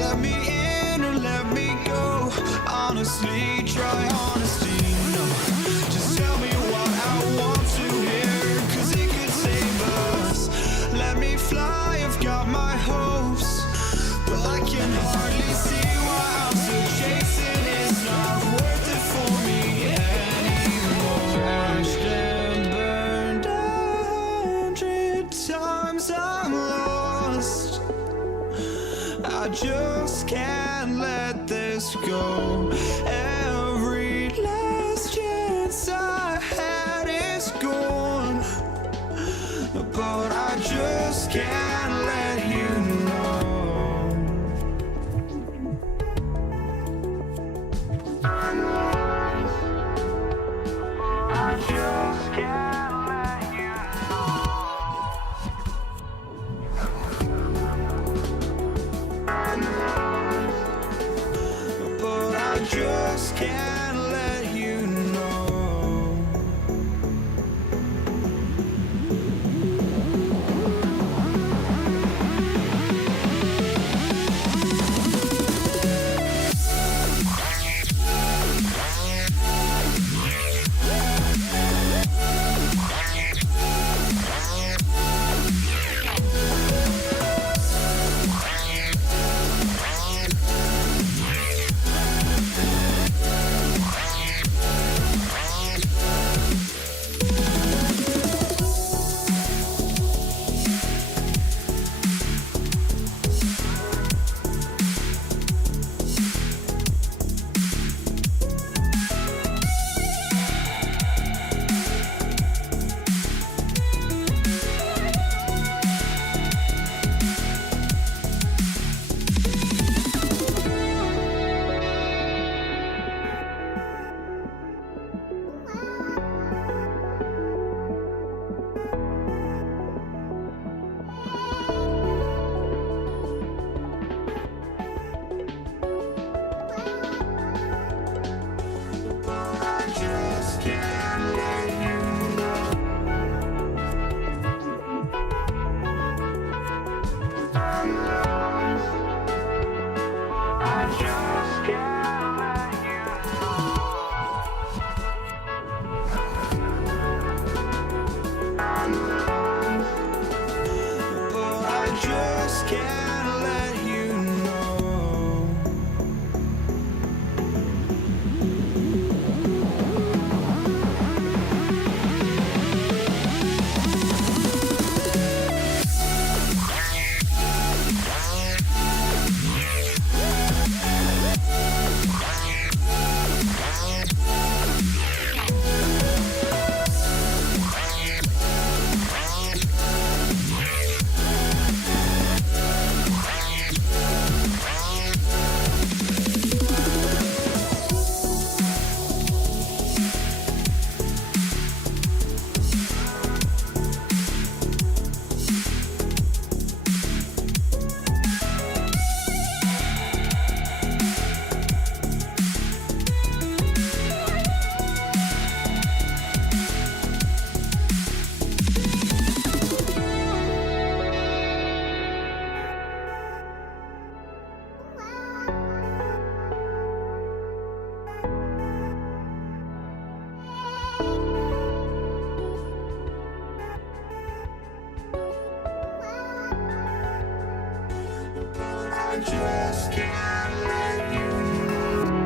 Let me in or let me go. Honestly, try honesty. No, just tell me what I want to hear, 'cause it could save us. Let me fly, I've got my hopes, but I can hardly see why I'm still chasing. It's not worth it for me anymore. Crashed and burned 100 times, I'm lost. I just can't let this go. Every last chance I had is gone, but I just can't let you know. I just can't let you know. But I just can't let you know. just can't let you know.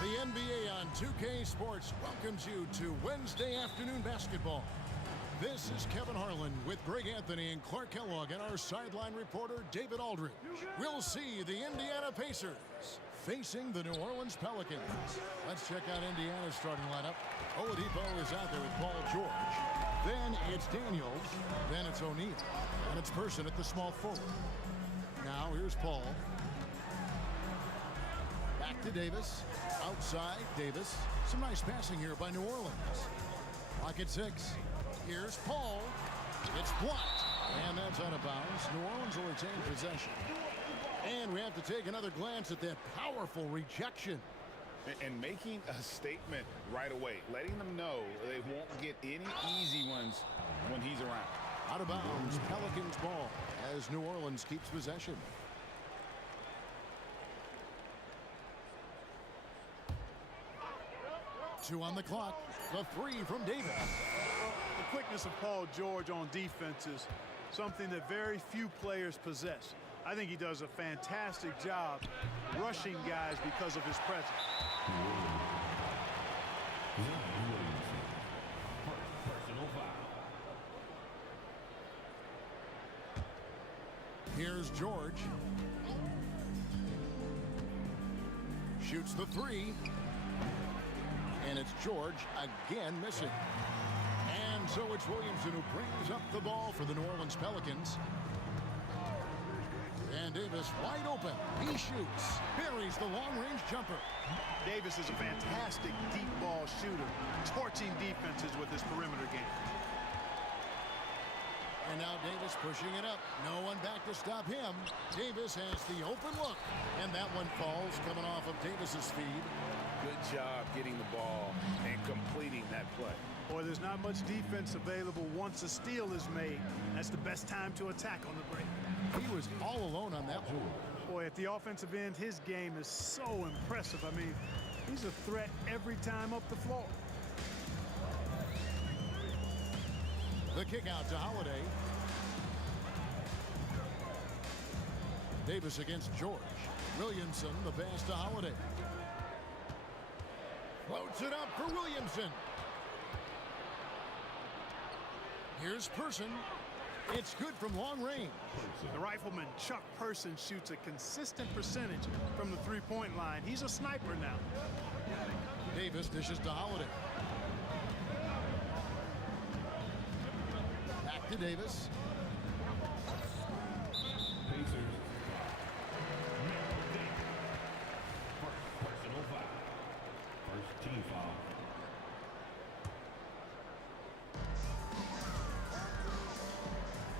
The NBA on 2K Sports welcomes you to Wednesday afternoon basketball. This is Kevin Harlan with Greg Anthony and Clark Kellogg and our sideline reporter David Aldridge. We'll see the Indiana Pacers facing the New Orleans Pelicans. Let's check out Indiana's starting lineup. Oladipo is out there with Paul George. Then it's Daniels. Then it's O'Neal. And it's Person at the small forward. Now here's Paul. Back to Davis. Outside Davis. Some nice passing here by New Orleans. Clock at 6. Here's Paul. It's blocked. And that's out of bounds. New Orleans will retain possession. And we have to take another glance at that powerful rejection. And making a statement right away. Letting them know they won't get any easy ones when he's around. Out of bounds. Pelicans ball as New Orleans keeps possession. Two on the clock. The three from Davis. The quickness of Paul George on defense is something that very few players possess. I think he does a fantastic job rushing guys because of his presence. Personal foul. Here's George. Shoots the three. And it's George again missing. And so it's Williamson who brings up the ball for the New Orleans Pelicans. And Davis wide open. He shoots. Buries the long-range jumper. Davis is a fantastic deep ball shooter, torching defenses with his perimeter game. And now Davis pushing it up. No one back to stop him. Davis has the open look. And that one falls coming off of Davis's feed. Good job getting the ball and completing that play. Boy, there's not much defense available once a steal is made. That's the best time to attack on the break. He was all alone on that one. Boy, at the offensive end, his game is so impressive. I mean, he's a threat every time up the floor. The kick out to Holiday. Davis against George. Williamson, the pass to Holiday. Floats it up for Williamson. Here's Person. It's good from long range. The rifleman Chuck Person shoots a consistent percentage from the three-point line. He's a sniper now. Davis dishes to Holiday. Back to Davis. Pacers. Personal foul. First team foul.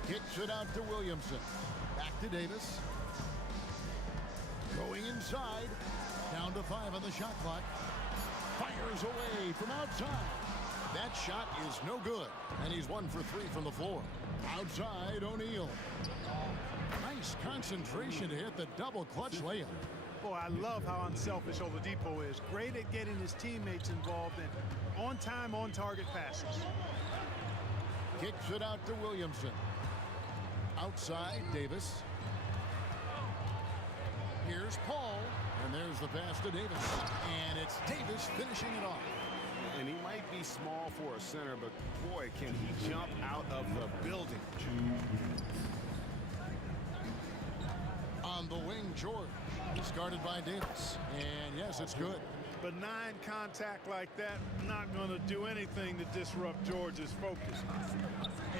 Kicks it out to Williamson. Back to Davis. Going inside. Down to 5 on the shot clock. Fires away from outside. That shot is no good. And he's 1 for 3 from the floor. Outside, O'Neal. Nice concentration to hit the double clutch layup. Boy, I love how unselfish Oladipo is. Great at getting his teammates involved in on-time, on-target passes. Kicks it out to Williamson. Outside, Davis. Here's Paul. And there's the pass to Davis. And it's Davis finishing it off. And he might be small for a center, but boy, can he jump out of the building. On the wing, George. He's guarded by Davis. And yes, it's good. Benign contact like that, not going to do anything to disrupt George's focus.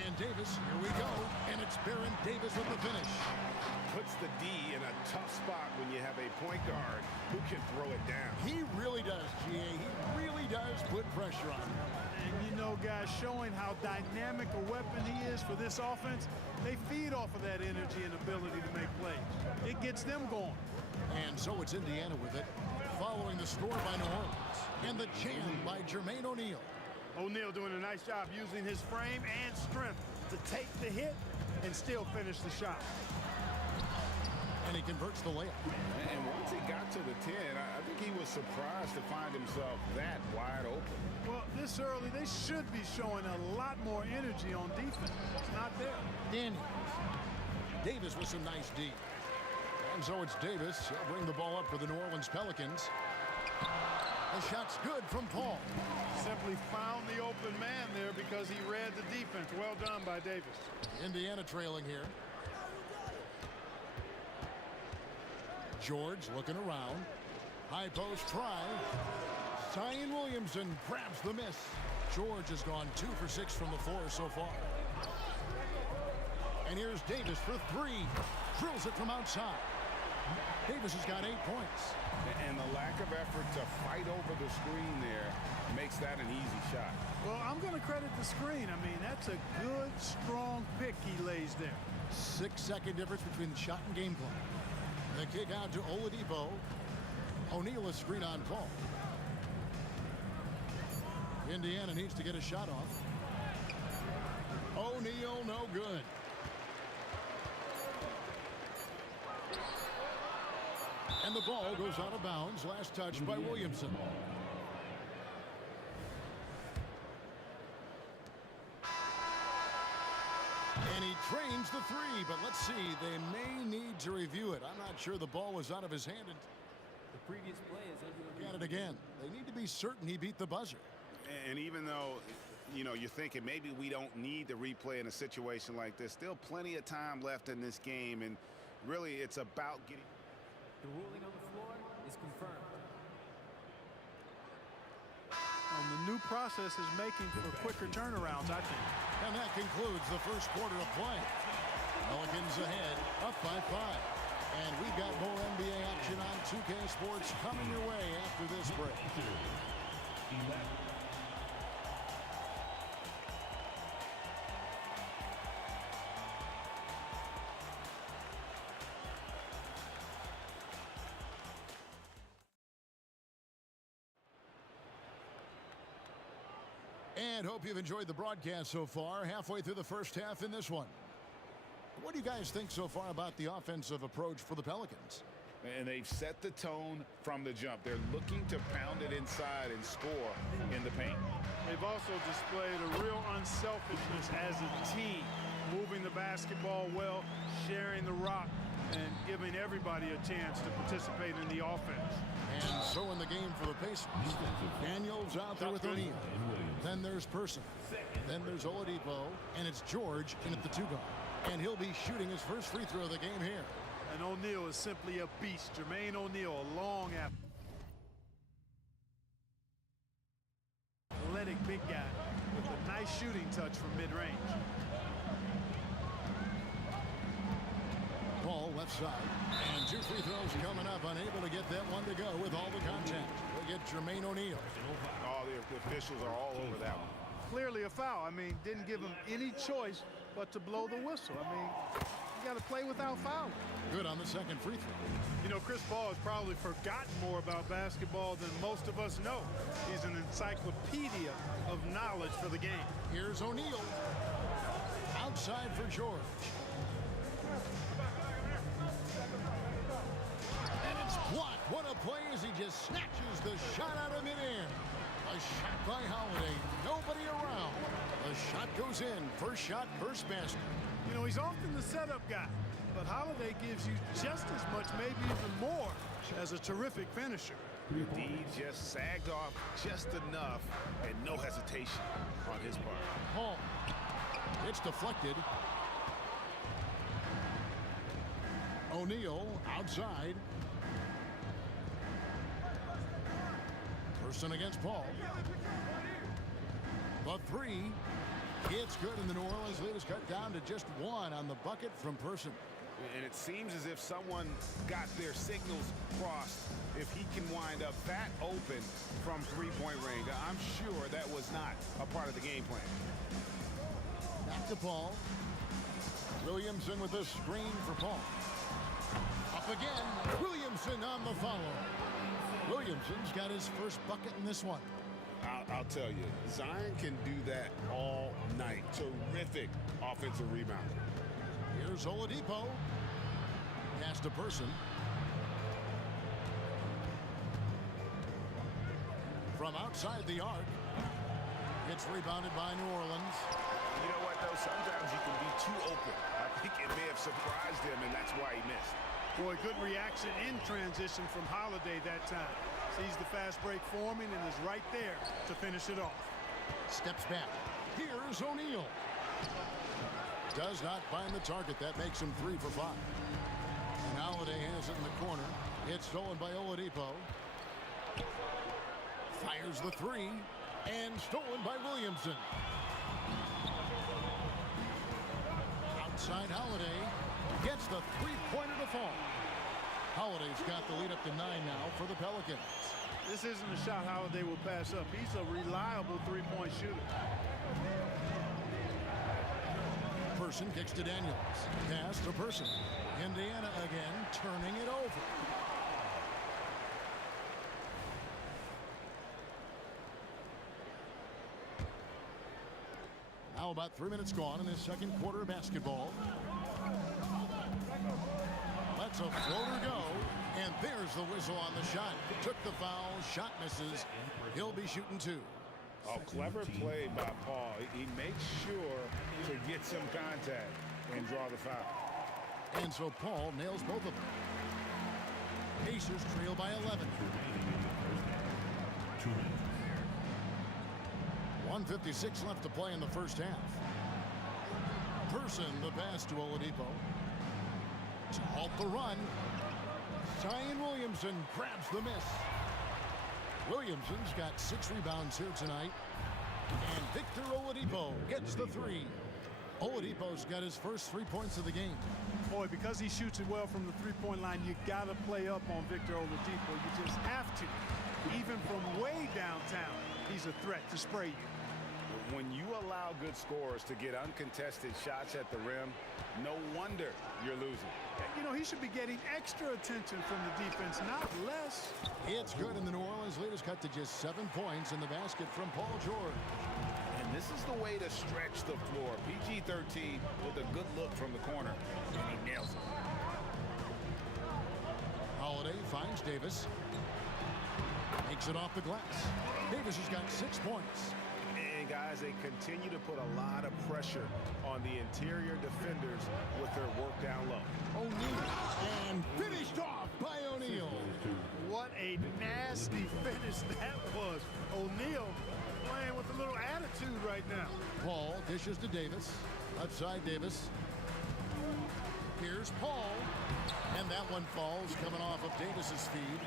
And Davis, here we go. And it's Baron Davis with the finish. Puts the D in a tough spot when you have a point guard who can throw it down. He really does, GA. He really does put pressure on him. And you know, guys, showing how dynamic a weapon he is for this offense, they feed off of that energy and ability to make plays. It gets them going. And so it's Indiana with it, following the score by New Orleans. And the jam by Jermaine O'Neal. O'Neal doing a nice job using his frame and strength to take the hit and still finish the shot. And he converts the layup. And once he got to the 10, I think he was surprised to find himself that wide open. Well, this early, they should be showing a lot more energy on defense. It's not there. Daniels. Davis with some nice D. And so it's Davis. He'll bring the ball up for the New Orleans Pelicans. The shot's good from Paul. Simply found the open man there because he read the defense. Well done by Davis. Indiana trailing here. George looking around. High post try. Zion Williamson grabs the miss. George has gone 2 for 6 from the floor so far. And here's Davis for 3. Drills it from outside. Davis has got 8 points. And the lack of effort to fight over the screen there makes that an easy shot. Well, I'm going to credit the screen. I mean, that's a good, strong pick he lays there. 6-second difference between the shot and game plan. The kick out to Oladipo. O'Neal is screen on Paul. Indiana needs to get a shot off. O'Neal, no good. And the ball goes out of bounds. Last touch by Williamson. And he trains the 3, but let's see. They may need to review it. I'm not sure the ball was out of his hand. The previous play is under At it again. They need to be certain he beat the buzzer. And even though, you know, you're thinking maybe we don't need the replay in a situation like this, still plenty of time left in this game. And really, it's about getting... The ruling on the floor is confirmed. And the new process is making for quicker turnarounds, I think. And that concludes the first quarter of play. Pelicans ahead, up by 5. And we've got more NBA action on 2K Sports coming your way after this break. And hope you've enjoyed the broadcast so far. Halfway through the first half in this one. What do you guys think so far about the offensive approach for the Pelicans? And they've set the tone from the jump. They're looking to pound it inside and score in the paint. They've also displayed a real unselfishness as a team, moving the basketball well, sharing the rock, and giving everybody a chance to participate in the offense. And so in the game for the Pacers, Daniels out there with O'Neal. Then Then there's Person. Then there's Oladipo, and it's George in at the 2-guard. And he'll be shooting his first free throw of the game here. And O'Neal is simply a beast. Jermaine O'Neal, a long athletic big guy with a nice shooting touch from mid-range. Ball left side, and 2 free throws coming up, unable to get that one to go with all the contact. We'll get Jermaine O'Neal. All the officials are all over that one. Clearly a foul. I mean, didn't give him any choice but to blow the whistle. I mean, you got to play without fouling. Good on the second free throw. You know, Chris Paul has probably forgotten more about basketball than most of us know. He's an encyclopedia of knowledge for the game. Here's O'Neal. Outside for George. And it's blocked. What a play as he just snatches the shot out of midair. A shot by Holiday. Nobody around. The shot goes in. First shot, first basket. You know, he's often the setup guy, but Holiday gives you just as much, maybe even more, as a terrific finisher. Indeed, just sagged off just enough, and no hesitation on his part. Paul. It's deflected. O'Neal outside. Person against Paul. The 3. It's good, and the New Orleans lead is cut down to just 1 on the bucket from Person. And it seems as if someone got their signals crossed. If he can wind up that open from three-point range, I'm sure that was not a part of the game plan. Back to Paul. Williamson with a screen for Paul. Up again. Williamson on the follow. Williamson's got his first bucket in this one. I'll tell you, Zion can do that all night. Terrific offensive rebound. Here's Oladipo. Pass to Person. From outside the arc. It's rebounded by New Orleans. You know what, though? Sometimes you can be too open. I think it may have surprised him, and that's why he missed. Boy, good reaction in transition from Holiday that time. Sees the fast break forming and is right there to finish it off. Steps back. Here's O'Neal. Does not find the target. That makes him 3 for 5. And Holiday has it in the corner. It's stolen by Oladipo. Fires the 3. And stolen by Williamson. Outside Holiday. Gets the 3-pointer to fall. Holiday's got the lead up to 9 now for the Pelicans. This isn't a shot Holiday will pass up. He's a reliable three-point shooter. Person kicks to Daniels. Pass to Person. Indiana again, turning it over. Now about 3 minutes gone in this second quarter of basketball. Lets a floater go, and there's the whistle on the shot. Took the foul, shot misses. He'll be shooting 2. A clever play by Paul. He makes sure to get some contact and draw the foul. And so Paul nails both of them. Pacers trail by 11. 1:56 left to play in the first half. Person, the pass to Oladipo. To halt the run. Zion Williamson grabs the miss. Williamson's got 6 rebounds here tonight. And Victor Oladipo gets the 3. Oladipo's got his first 3 points of the game. Boy, because he shoots it well from the three-point line, you got to play up on Victor Oladipo. You just have to. Even from way downtown, he's a threat to spray you. When you allow good scorers to get uncontested shots at the rim, no wonder you're losing. You know, he should be getting extra attention from the defense, not less. It's good, and the New Orleans lead is cut to just 7 points in the basket from Paul George. And this is the way to stretch the floor. PG-13 with a good look from the corner, and he nails it. Holiday finds Davis. Makes it off the glass. Davis has got 6 points. And guys, they continue to put a lot of pressure on the interior defenders with their work down low. O'Neal, and finished off by O'Neal. What a nasty finish that was. O'Neal playing with a little attitude. right now. Paul dishes to Davis. Left side, Davis. Here's Paul. And that one falls coming off of Davis's feed.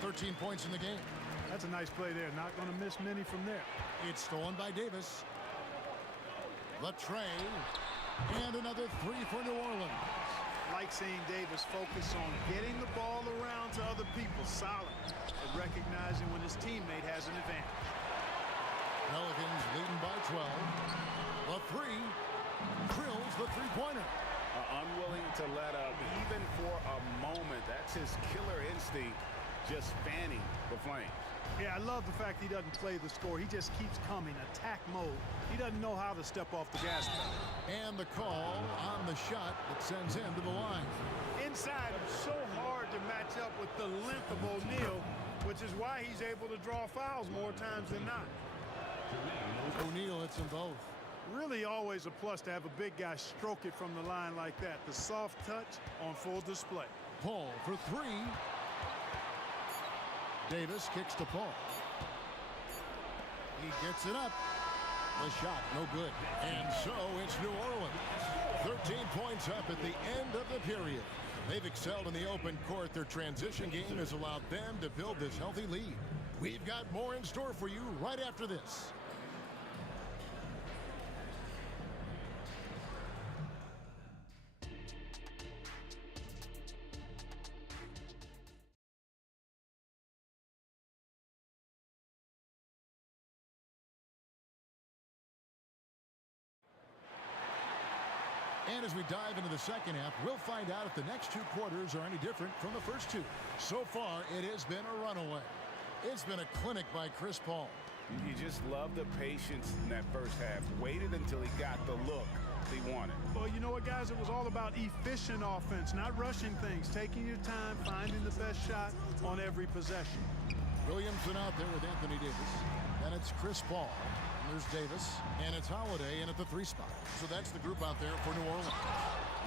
13 points in the game. That's a nice play there. Not going to miss many from there. It's stolen by Davis. Latre. And another three for New Orleans. Like seeing Davis focus on getting the ball around to other people. Solid at recognizing when his teammate has an advantage. Pelicans leading by 12. The three. Drills the three-pointer. Unwilling to let up even for a moment. That's his killer instinct, just fanning the flames. Yeah, I love the fact he doesn't play the score. He just keeps coming, attack mode. He doesn't know how to step off the gas pedal. And the call on the shot that sends him to the line. Inside, it's so hard to match up with the length of O'Neal, which is why he's able to draw fouls more times than not. O'Neal hits them both. Really always a plus to have a big guy stroke it from the line like that. The soft touch on full display. Paul for three. Davis kicks to Paul. He gets it up. The shot, no good. And so it's New Orleans. 13 points up at the end of the period. They've excelled in the open court. Their transition game has allowed them to build this healthy lead. We've got more in store for you right after this. And as we dive into the second half, we'll find out if the next two quarters are any different from the first two. So far, it has been a runaway. It's been a clinic by Chris Paul. You just love the patience in that first half. Waited until he got the look he wanted. Well, you know what, guys? It was all about efficient offense, not rushing things, taking your time, finding the best shot on every possession. Williamson out there with Anthony Davis. Then it's Chris Paul. And there's Davis. And it's Holiday in at the three spot. So that's the group out there for New Orleans.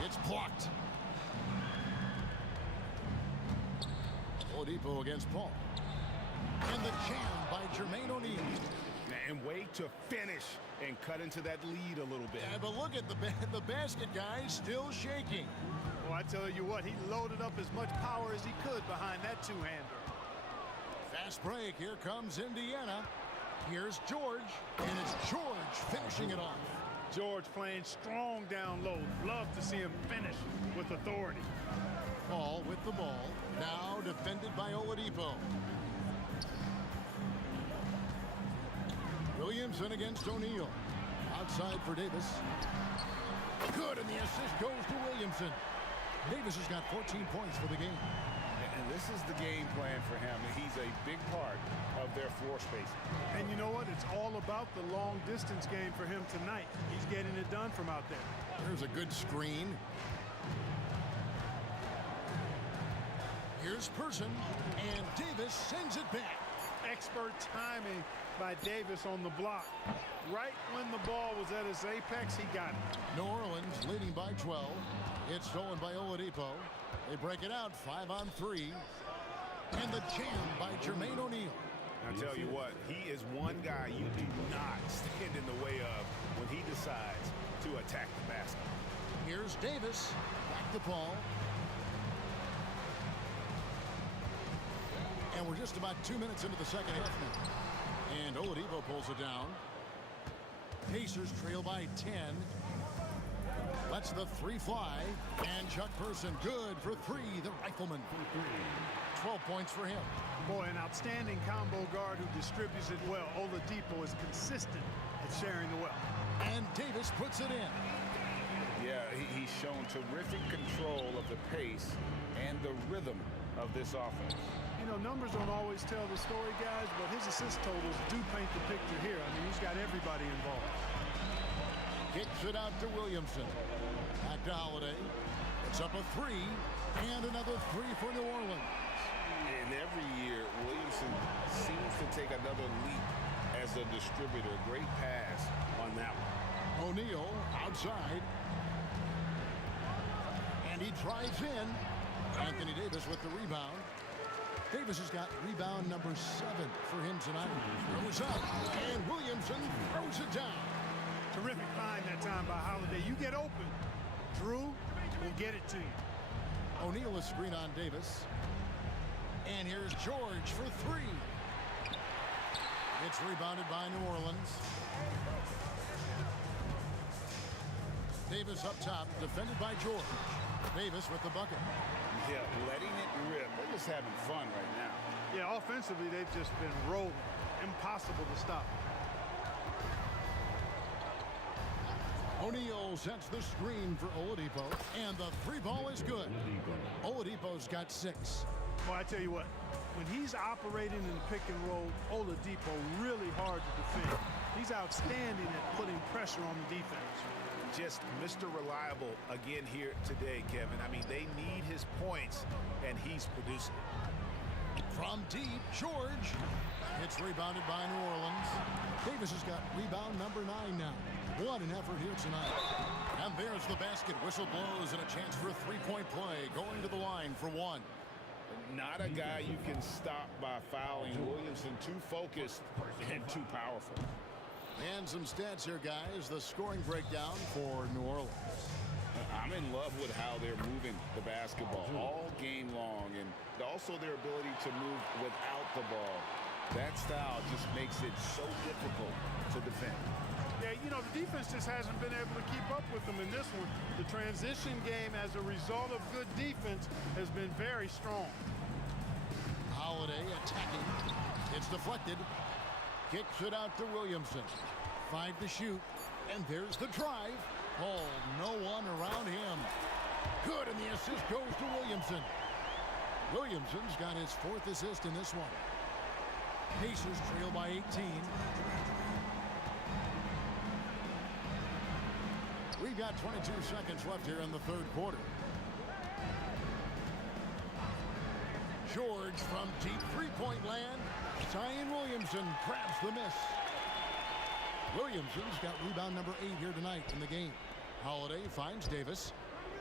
It's blocked. Oladipo against Paul. And the jam by Jermaine O'Neal. And way to finish and cut into that lead a little bit. Yeah, but look at the basket guy still shaking. Well, I tell you what, he loaded up as much power as he could behind that two-hander. Fast break. Here comes Indiana. Here's George. And it's George finishing it off. George playing strong down low. Love to see him finish with authority. Paul with the ball. Now defended by Oladipo. Williamson against O'Neal. Outside for Davis. Good, and the assist goes to Williamson. Davis has got 14 points for the game. And this is the game plan for him. He's a big part of their floor spacing. And you know what? It's all about the long distance game for him tonight. He's getting it done from out there. There's a good screen. Here's Person, and Davis sends it back. Expert timing by Davis on the block. Right when the ball was at its apex, he got it. New Orleans leading by 12. It's stolen by Oladipo. They break it out 5-on-3. And the jam by Jermaine O'Neal. I'll tell you what, he is one guy you do not stand in the way of when he decides to attack the basket. Here's Davis. Back to Paul. And we're just about 2 minutes into the second half now. And Oladipo pulls it down. Pacers trail by 10. Lets the three fly. And Chuck Person good for three, the rifleman. 12 points for him. Boy, an outstanding combo guard who distributes it well. Oladipo is consistent at sharing the wealth. And Davis puts it in. Yeah, he's shown terrific control of the pace and the rhythm of this offense. You know, numbers don't always tell the story, guys, but his assist totals do paint the picture here. I mean, he's got everybody involved. Kicks it out to Williamson. Back to Holiday. It's up a three. And another three for New Orleans. And every year, Williamson seems to take another leap as a distributor. Great pass on that one. O'Neal outside. And he drives in. Anthony Davis with the rebound. Davis has got rebound number 7 for him tonight. Throws up, and Williamson throws it down. time by Holiday. You get open, Drew will get it to you. O'Neal is screen on Davis. And here's George for three. It's rebounded by New Orleans. Davis up top, defended by George. Davis with the bucket. Yeah, letting it rip. They're just having fun right now. Yeah, offensively, they've just been rolling. Impossible to stop. O'Neal sets the screen for Oladipo, and the three ball is good. Oladipo's got 6. Well, I tell you what, when he's operating in the pick and roll, Oladipo really hard to defend. He's outstanding at putting pressure on the defense. Just Mr. Reliable again here today, Kevin. I mean, they need his points, and he's producing. From deep, George. It's rebounded by New Orleans. Davis has got rebound number 9 now. What an effort here tonight. And there's the basket. Whistle blows and a chance for a three-point play. Going to the line for 1. Not a guy you can stop by fouling. Williamson too focused and too powerful. And some stats here, guys. The scoring breakdown for New Orleans. I'm in love with how they're moving the basketball all game long, and also their ability to move without the ball. That style just makes it so difficult to defend. Yeah, you know, the defense just hasn't been able to keep up with them in this one. The transition game as a result of good defense has been very strong. Holiday attacking. It's deflected. Kicks it out to Williamson. 5 to shoot. And there's the drive. Oh, no one around him. Good, and the assist goes to Williamson. Williamson's got his 4th assist in this one. Pacers trail by 18. We've got 22 seconds left here in the 3rd quarter. George from deep three-point land. Zion Williamson grabs the miss. Williamson's got rebound number 8 here tonight in the game. Holiday finds Davis.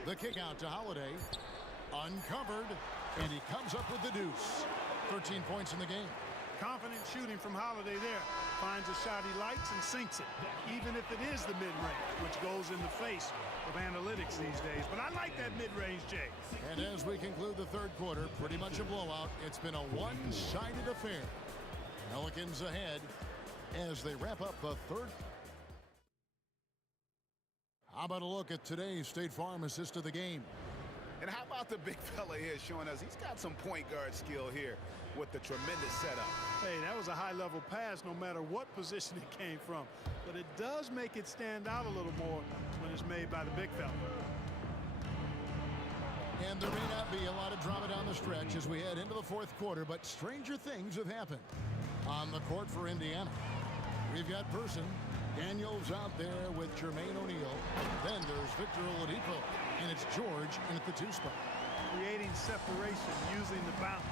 The kick out to Holiday. Uncovered. And he comes up with the deuce. 13 points in the game. Confident shooting from Holiday there. Finds a shot he likes and sinks it. Even if it is the mid-range, which goes in the face of analytics these days. But I like that mid-range, Jay. And as we conclude the 3rd quarter, pretty much a blowout. It's been a one-sided affair. Pelicans ahead as they wrap up the 3rd. How about a look at today's State Farm assist of the game? And how about the big fella here showing us he's got some point guard skill here with the tremendous setup. Hey, that was a high-level pass no matter what position it came from. But it does make it stand out a little more when it's made by the big fella. And there may not be a lot of drama down the stretch as we head into the 4th quarter, but stranger things have happened. On the court for Indiana, we've got Person. Daniels out there with Jermaine O'Neal. Then there's Victor Oladipo. And it's George in at the 2 spot. Creating separation using the bounce.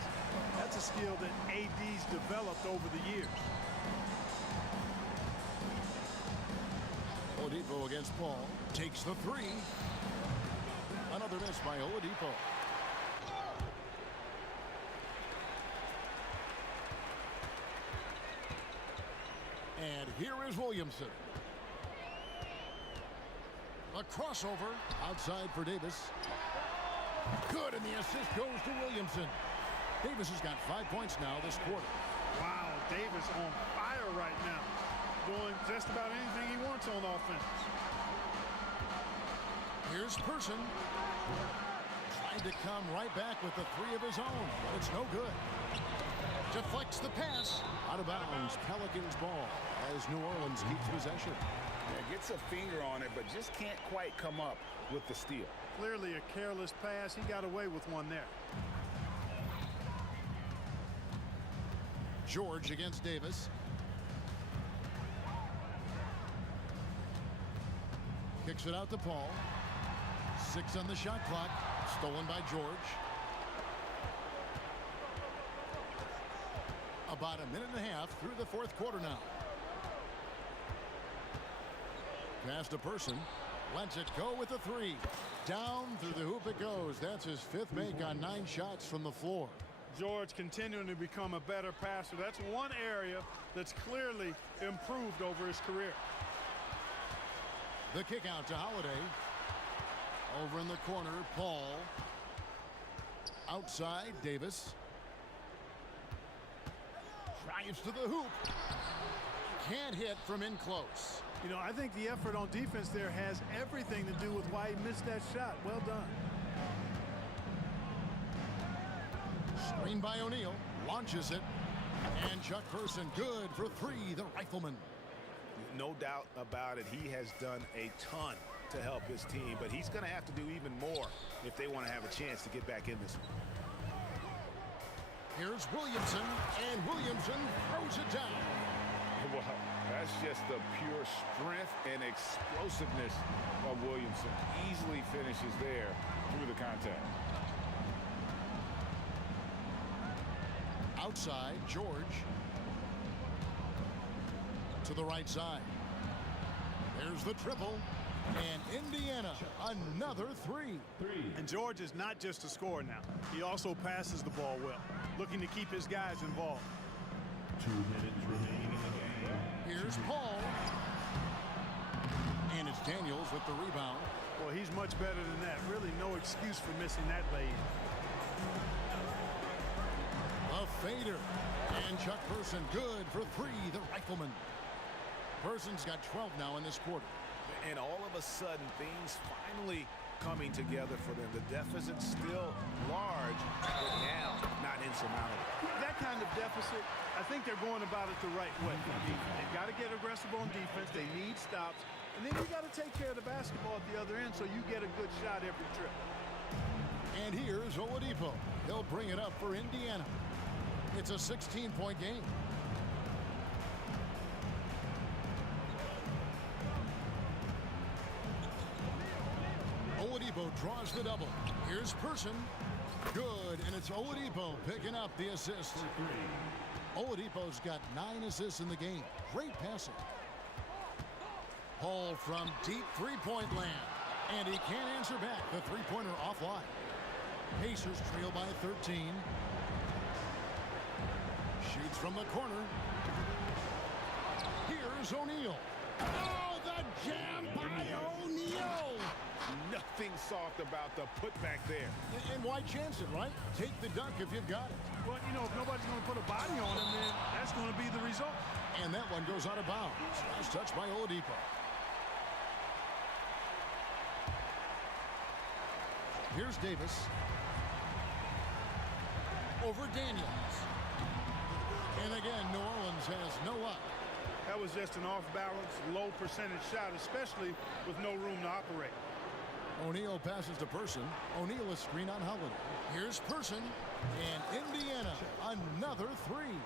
That's a skill that AD's developed over the years. Oladipo against Paul. Takes the 3. Another miss by Oladipo. And here is Williamson. A crossover outside for Davis. Good, and the assist goes to Williamson. Davis has got 5 points now this quarter. Wow, Davis on fire right now. Doing just about anything he wants on offense. Here's Person. Trying to come right back with the 3 of his own, but it's no good. Deflects the pass. Out of bounds, Pelicans ball as New Orleans keeps possession. Yeah, gets a finger on it, but just can't quite come up with the steal. Clearly a careless pass. He got away with one there. George against Davis. Kicks it out to Paul. 6 on the shot clock. Stolen by George. About a minute and a half through the 4th quarter now. Pass to Person. Lets it go with the 3. Down through the hoop it goes. That's his 5th make on 9 shots from the floor. George continuing to become a better passer. That's one area that's clearly improved over his career. The kick out to Holiday. Over in the corner, Paul. Outside, Davis. Drives to the hoop. Can't hit from in close. You know, I think the effort on defense there has everything to do with why he missed that shot. Well done. Screen by O'Neal. Launches it. And Chuck Person good for three, the rifleman. No doubt about it. He has done a ton to help his team, but he's going to have to do even more if they want to have a chance to get back in this one. Here's Williamson, and Williamson throws it down. Well, that's just the pure strength and explosiveness of Williamson. Easily finishes there through the contact. Outside, George. To the right side. There's the triple. And Indiana, another three. And George is not just a scorer now. He also passes the ball well, looking to keep his guys involved. 2 minutes remaining in the game. Here's Paul. And it's Daniels with the rebound. Well, he's much better than that. Really no excuse for missing that lay-in. A fader. And Chuck Person good for three, the rifleman. Person's got 12 now in this quarter. And all of a sudden, things finally coming together for them. The deficit's still large, but now not insurmountable. That kind of deficit, I think they're going about it the right way. They've got to get aggressive on defense. They need stops. And then you got to take care of the basketball at the other end so you get a good shot every trip. And here's Oladipo. He'll bring it up for Indiana. It's a 16-point game. Oladipo draws the double. Here's Person. Good, and it's Oladipo picking up the assist. Oladipo's got 9 assists in the game. Great passing. Paul from deep three-point land. And he can't answer back. The three-pointer offline. Pacers trail by 13. Shoots from the corner. Here's O'Neal. Oh, the jam by O'Neal. Nothing soft about the putback there. And why chance it, right? Take the dunk if you've got it. Well, you know, if nobody's going to put a body on him, then that's going to be the result. And that one goes out of bounds. Nice touch by Oladipo. Here's Davis. Over Daniels. And again, New Orleans has no luck. That was just an off-balance, low-percentage shot, especially with no room to operate. O'Neal passes to Person. O'Neal a screen on Holiday. Here's Person. And Indiana, another three.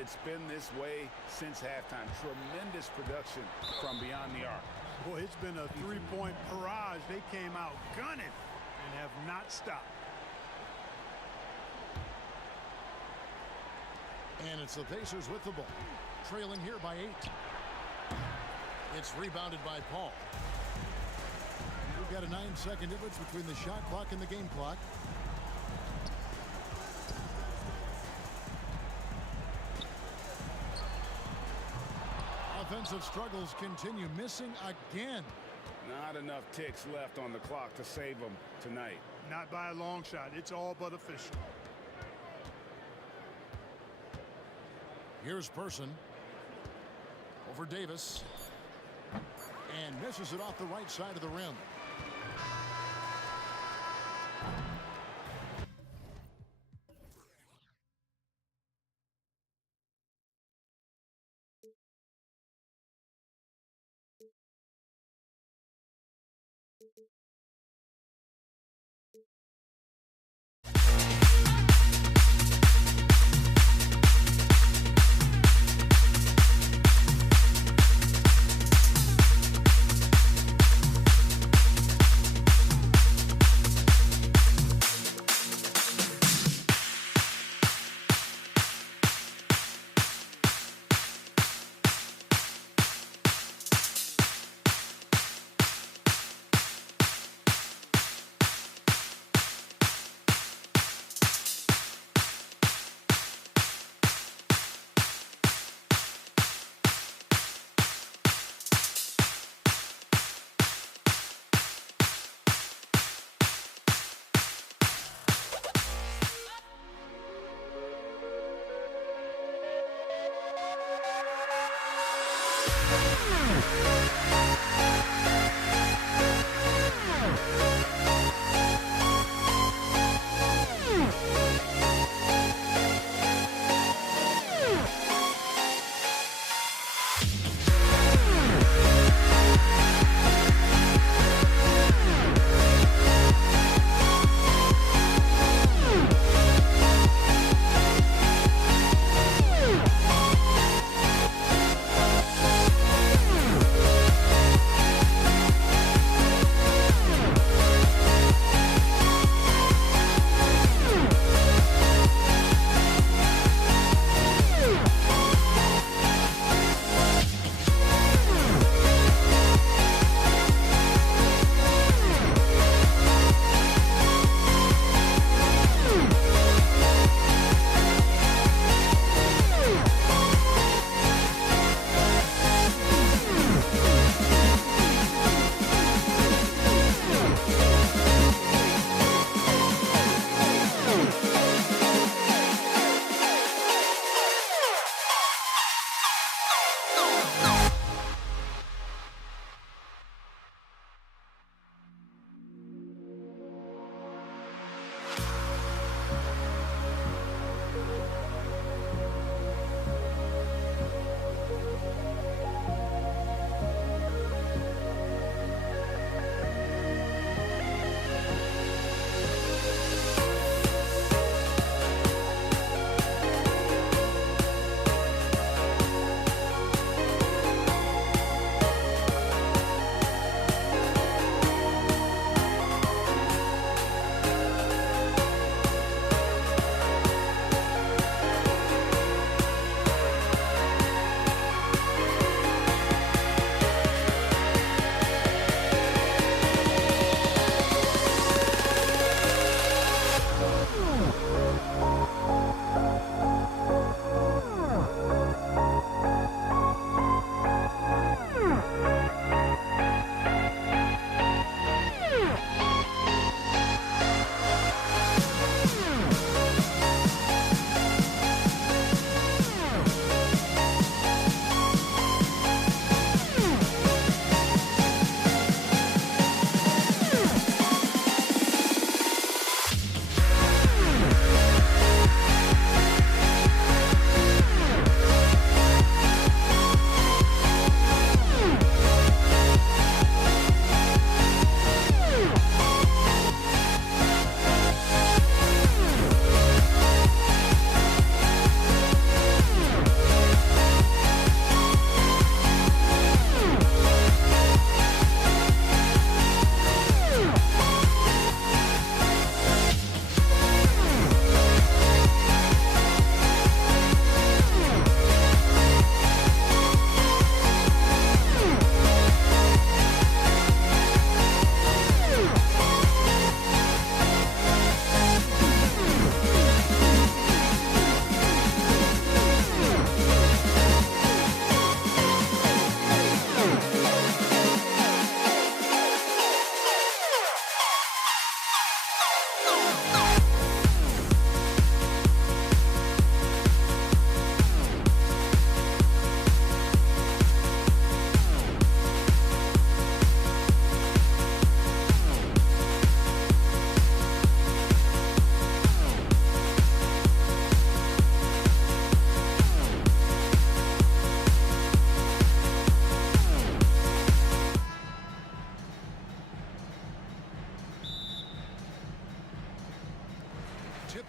It's been this way since halftime. Tremendous production from beyond the arc. Boy, it's been a three-point barrage. They came out gunning and have not stopped. And it's the Pacers with the ball. Trailing here by 8. It's rebounded by Paul. We've got a 9-second difference between the shot clock and the game clock. Offensive struggles continue. Missing again. Not enough ticks left on the clock to save them tonight. Not by a long shot. It's all but official. Here's Person. Over Davis. And misses it off the right side of the rim.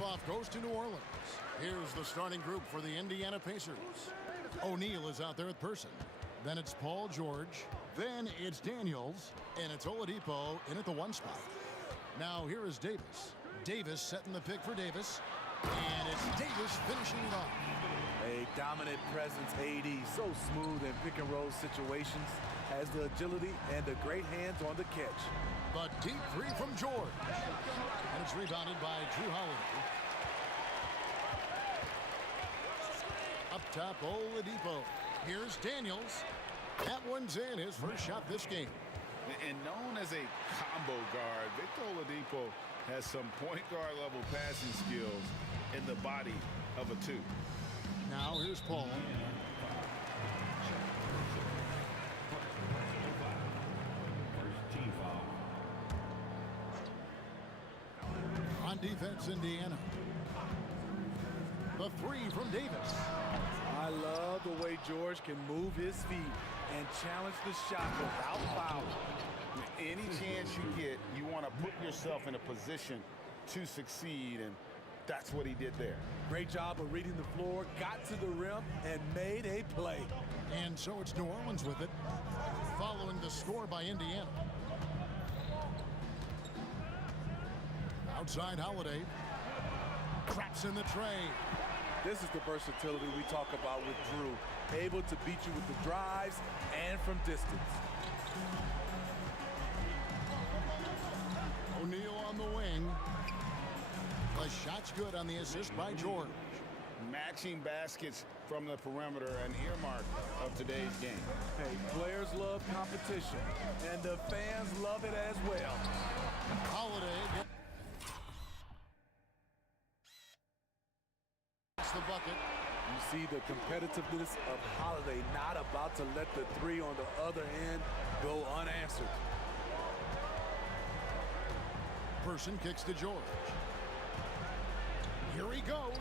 tip-off goes to New Orleans. Here's the starting group for the Indiana Pacers. O'Neal is out there at Person. Then it's Paul George. Then it's Daniels. And it's Oladipo in at the 1 spot. Now here is Davis. Davis setting the pick for Davis. And it's Davis finishing it off. A dominant presence, AD, so smooth in pick-and-roll situations. Has the agility and the great hands on the catch. The deep 3 from George. And it's rebounded by Drew Holiday. Up top, Oladipo. Here's Daniels. That one's in, his first shot this game. And known as a combo guard, Victor Oladipo has some point guard level passing skills in the body of a 2. Now here's Paul. First team foul. On defense, Indiana. The 3 from Davis. I love the way George can move his feet and challenge the shot without foul. Any chance you get, you want to put yourself in a position to succeed, and that's what he did there. Great job of reading the floor, got to the rim, and made a play. And so it's New Orleans with it, following the score by Indiana. Outside Holiday. Traps in the tray. This is the versatility we talk about with Drew. Able to beat you with the drives and from distance. O'Neal on the wing. The shot's good on the assist by George. Matching baskets from the perimeter, an earmark of today's game. Hey, players love competition, and the fans love it as well. Holiday gets the bucket. You see the competitiveness of Holiday, not about to let the 3 on the other end go unanswered. Person kicks to George. Here he goes,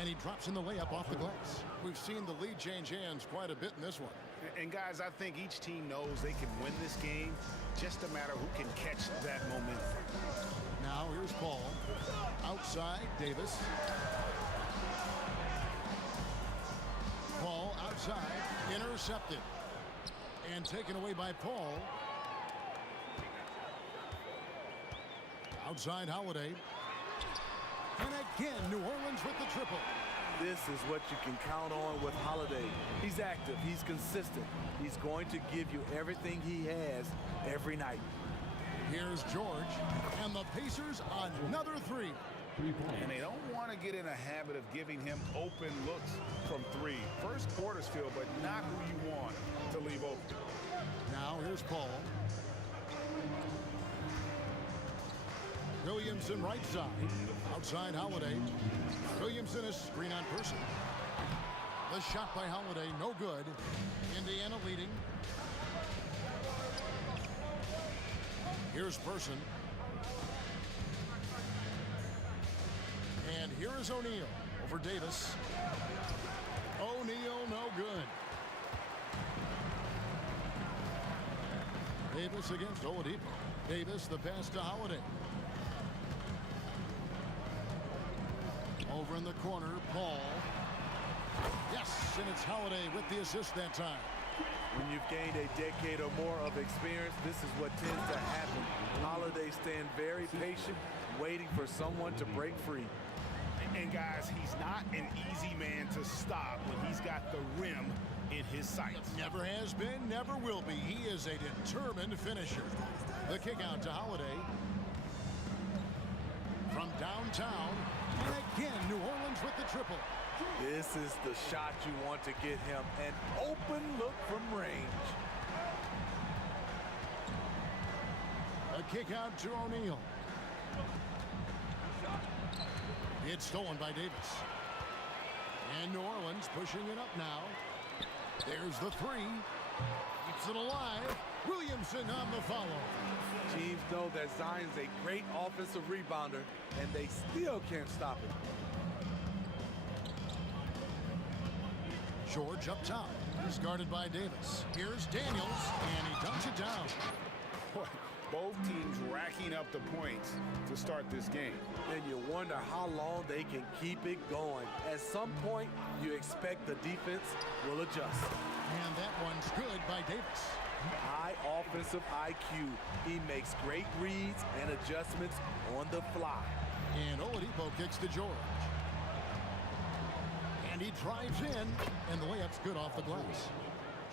and he drops in the layup off the glass. We've seen the lead change hands quite a bit in this one. And guys, I think each team knows they can win this game. Just a matter who can catch that momentum. Now here's Paul. Outside, Davis. Paul outside, intercepted. And taken away by Paul. Outside Holiday. And again, New Orleans with the triple. This is what you can count on with Holiday. He's active, he's consistent. He's going to give you everything he has every night. Here's George, and the Pacers another 3. And they don't want to get in a habit of giving him open looks from 3. First quarter's feel, but not who you want to leave open. Now here's Paul. Williamson right side. Outside Holiday. Williamson is screen on Person. The shot by Holiday, no good. Indiana leading. Here's Person. And here is O'Neal over Davis. O'Neal, no good. Davis against Oladipo. Davis, the pass to Holiday. Over in the corner, Paul. Yes, and it's Holiday with the assist that time. When you've gained a decade or more of experience, this is what tends to happen. Holiday staying very patient, waiting for someone to break free. And guys, he's not an easy man to stop when he's got the rim in his sights. Never has been, never will be. He is a determined finisher. The kick out to Holiday. From downtown, and again, New Orleans with the triple. This is the shot you want to get him, an open look from range. A kick out to O'Neal. It's stolen by Davis. And New Orleans pushing it up now. There's the 3. Keeps it alive. Williamson on the follow. Teams know that Zion's a great offensive rebounder, and they still can't stop it. George up top. He's guarded by Davis. Here's Daniels, and he dumps it down. Both teams racking up the points to start this game. And you wonder how long they can keep it going. At some point, you expect the defense will adjust. And that one's good by Davis. High offensive IQ. He makes great reads and adjustments on the fly. And Oladipo kicks to George. And he drives in, and the layup's good off the glass.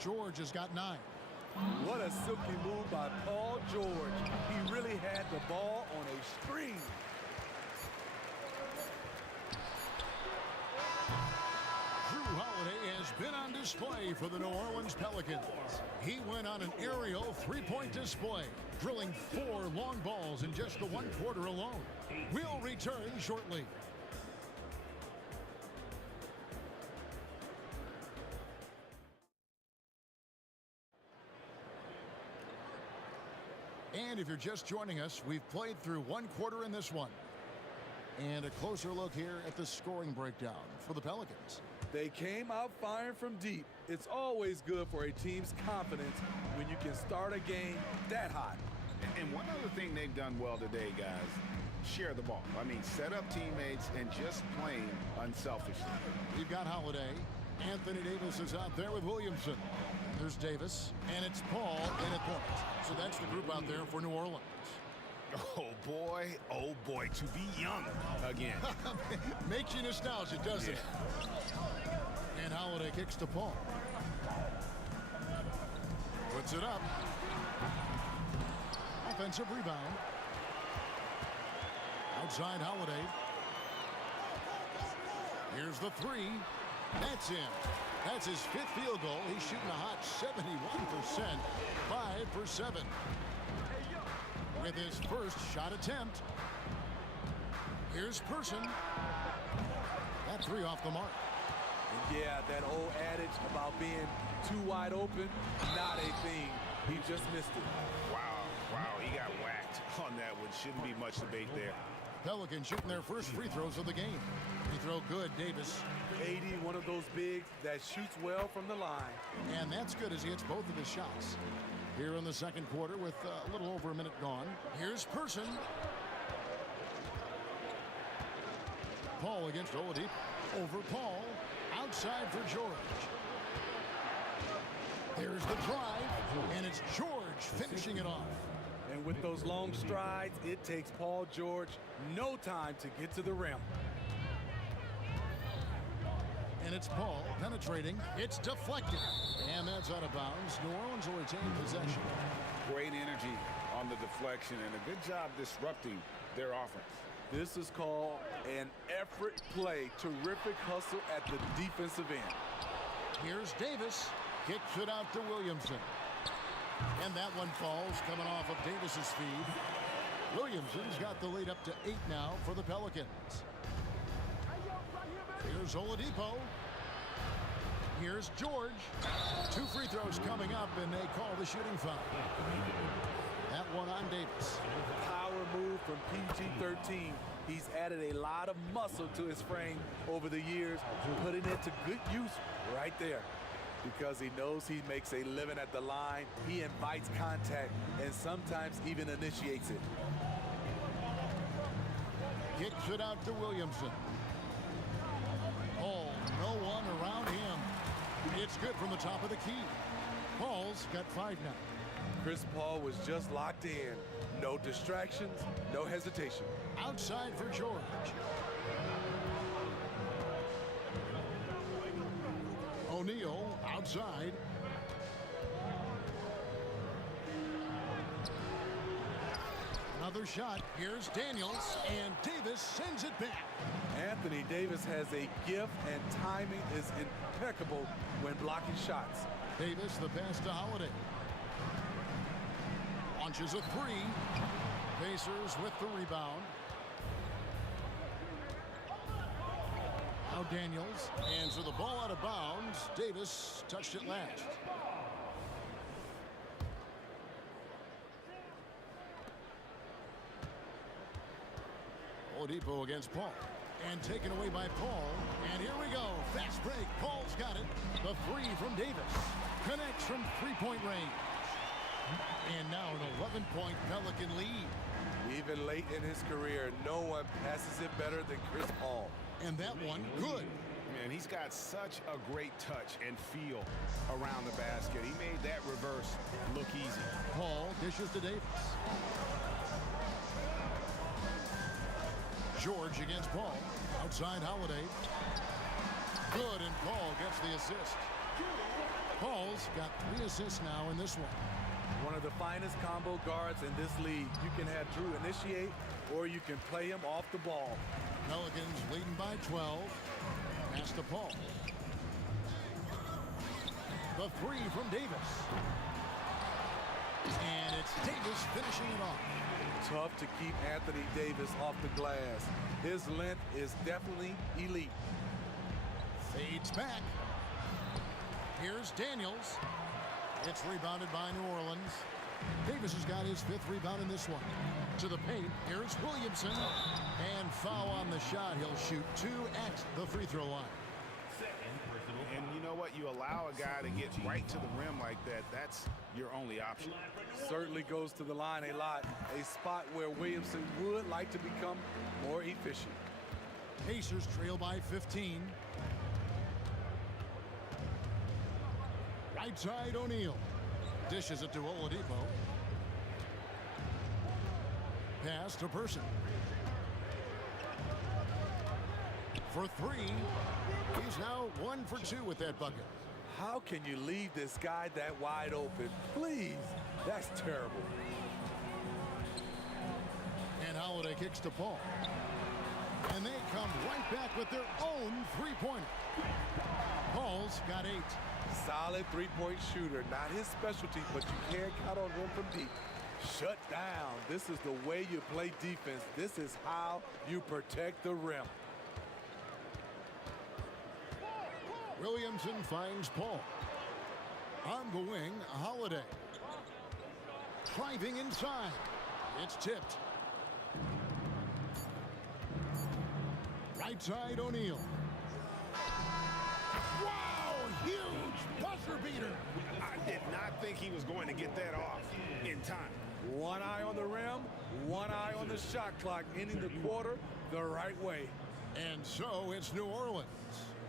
George has got 9. What a silky move by Paul George. He really had the ball on a string. Drew Holiday has been on display for the New Orleans Pelicans. He went on an aerial three-point display, drilling 4 long balls in just the 1 quarter alone. We'll return shortly. And if you're just joining us, we've played through 1 quarter in this one. And a closer look here at the scoring breakdown for the Pelicans. They came out firing from deep. It's always good for a team's confidence when you can start a game that hot. And one other thing they've done well today, guys, share the ball. I mean, set up teammates and just playing unselfishly. We've got Holiday. Anthony Davis is out there with Williamson. There's Davis, and it's Paul in at point. So that's the group out there for New Orleans. Oh boy, to be young again. Makes you nostalgic, doesn't it? And Holiday kicks to Paul. Puts it up. Offensive rebound. Outside Holiday. Here's the 3. That's in. That's his 5th field goal. He's shooting a hot 71%. 5 for 7. With his first shot attempt. Here's Person. That 3 off the mark. And yeah, that old adage about being too wide open, not a thing. He just missed it. Wow, he got whacked on that one. Shouldn't be much debate there. Pelicans shooting their first free throws of the game. Free throw good, Davis. 80, one of those bigs that shoots well from the line. And that's good as he hits both of his shots. Here in the second quarter with a little over a minute gone. Here's Person. Paul against Oladipo. Over Paul. Outside for George. There's the drive. And it's George finishing it off. And with those long strides, it takes Paul George no time to get to the rim. And it's Paul penetrating. It's deflected. And that's out of bounds. New Orleans will retain possession. Great energy on the deflection and a good job disrupting their offense. This is called an effort play. Terrific hustle at the defensive end. Here's Davis. Kicks it out to Williamson. And that one falls coming off of Davis's feed. Williamson's got the lead up to 8 now for the Pelicans. Here's Oladipo. Here's George. 2 free throws coming up, and they call the shooting foul. That one on Davis. Power move from PG-13. He's added a lot of muscle to his frame over the years, putting it to good use right there. Because he knows he makes a living at the line, he invites contact and sometimes even initiates it. Kicks it out to Williamson. Paul, no one around him. It's good from the top of the key. Paul's got 5 now. Chris Paul was just locked in. No distractions, no hesitation. Outside for George. O'Neal outside. Another shot. Here's Daniels, and Davis sends it back. Anthony Davis has a gift, and timing is impeccable when blocking shots. Davis, the pass to Holiday. Launches a 3. Pacers with the rebound. Now Daniels, and so the ball out of bounds. Davis touched it last. Oladipo against Paul. And taken away by Paul. And here we go. Fast break. Paul's got it. The 3 from Davis. Connects from 3-point range. And now an 11-point Pelican lead. Even late in his career, no one passes it better than Chris Paul. And that one good. Man, he's got such a great touch and feel around the basket. He made that reverse look easy. Paul dishes to Davis. George against Paul. Outside Holiday. Good, and Paul gets the assist. Paul's got 3 assists now in this one. One of the finest combo guards in this league. You can have Drew initiate, or you can play him off the ball. Pelicans leading by 12. Pass to Paul. The 3 from Davis. And it's Davis finishing it off. Tough to keep Anthony Davis off the glass. His length is definitely elite. Fades back. Here's Daniels. It's rebounded by New Orleans. Davis has got his 5th rebound in this one. To the paint, here's Williamson. And foul on the shot. He'll shoot 2 at the free throw line. And you know what? You allow a guy to get right to the rim like that. That's your only option. Certainly goes to the line a lot. A spot where Williamson would like to become more efficient. Pacers trail by 15. Right side O'Neal. Dishes it to Oladipo. Pass to Person. For 3. He's now 1 for 2 with that bucket. How can you leave this guy that wide open? Please, that's terrible. And Holiday kicks to Paul. And they come right back with their own 3-pointer. Paul's got 8. Solid 3-point shooter. Not his specialty, but you can't count on him from deep. Shut down. This is the way you play defense. This is how you protect the rim. Williamson finds Paul. On the wing, Holiday. Driving inside. It's tipped. Right side O'Neal. Wow, huge buzzer beater. I did not think he was going to get that off in time. One eye on the rim, one eye on the shot clock, ending the quarter the right way. And so it's New Orleans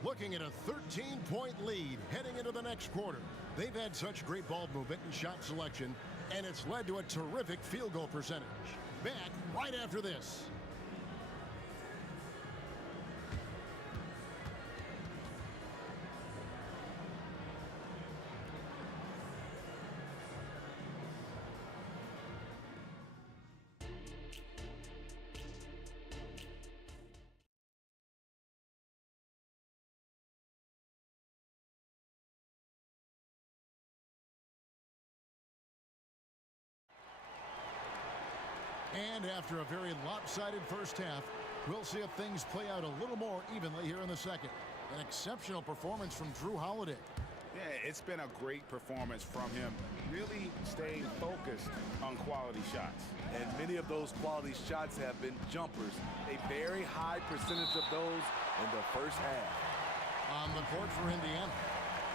looking at a 13-point lead heading into the next quarter. They've had such great ball movement and shot selection, and it's led to a terrific field goal percentage. Back right after this. And after a very lopsided first half, we'll see if things play out a little more evenly here in the second. An exceptional performance from Drew Holiday. Yeah, it's been a great performance from him. Really staying focused on quality shots. And many of those quality shots have been jumpers. A very high percentage of those in the first half. On the court for Indiana,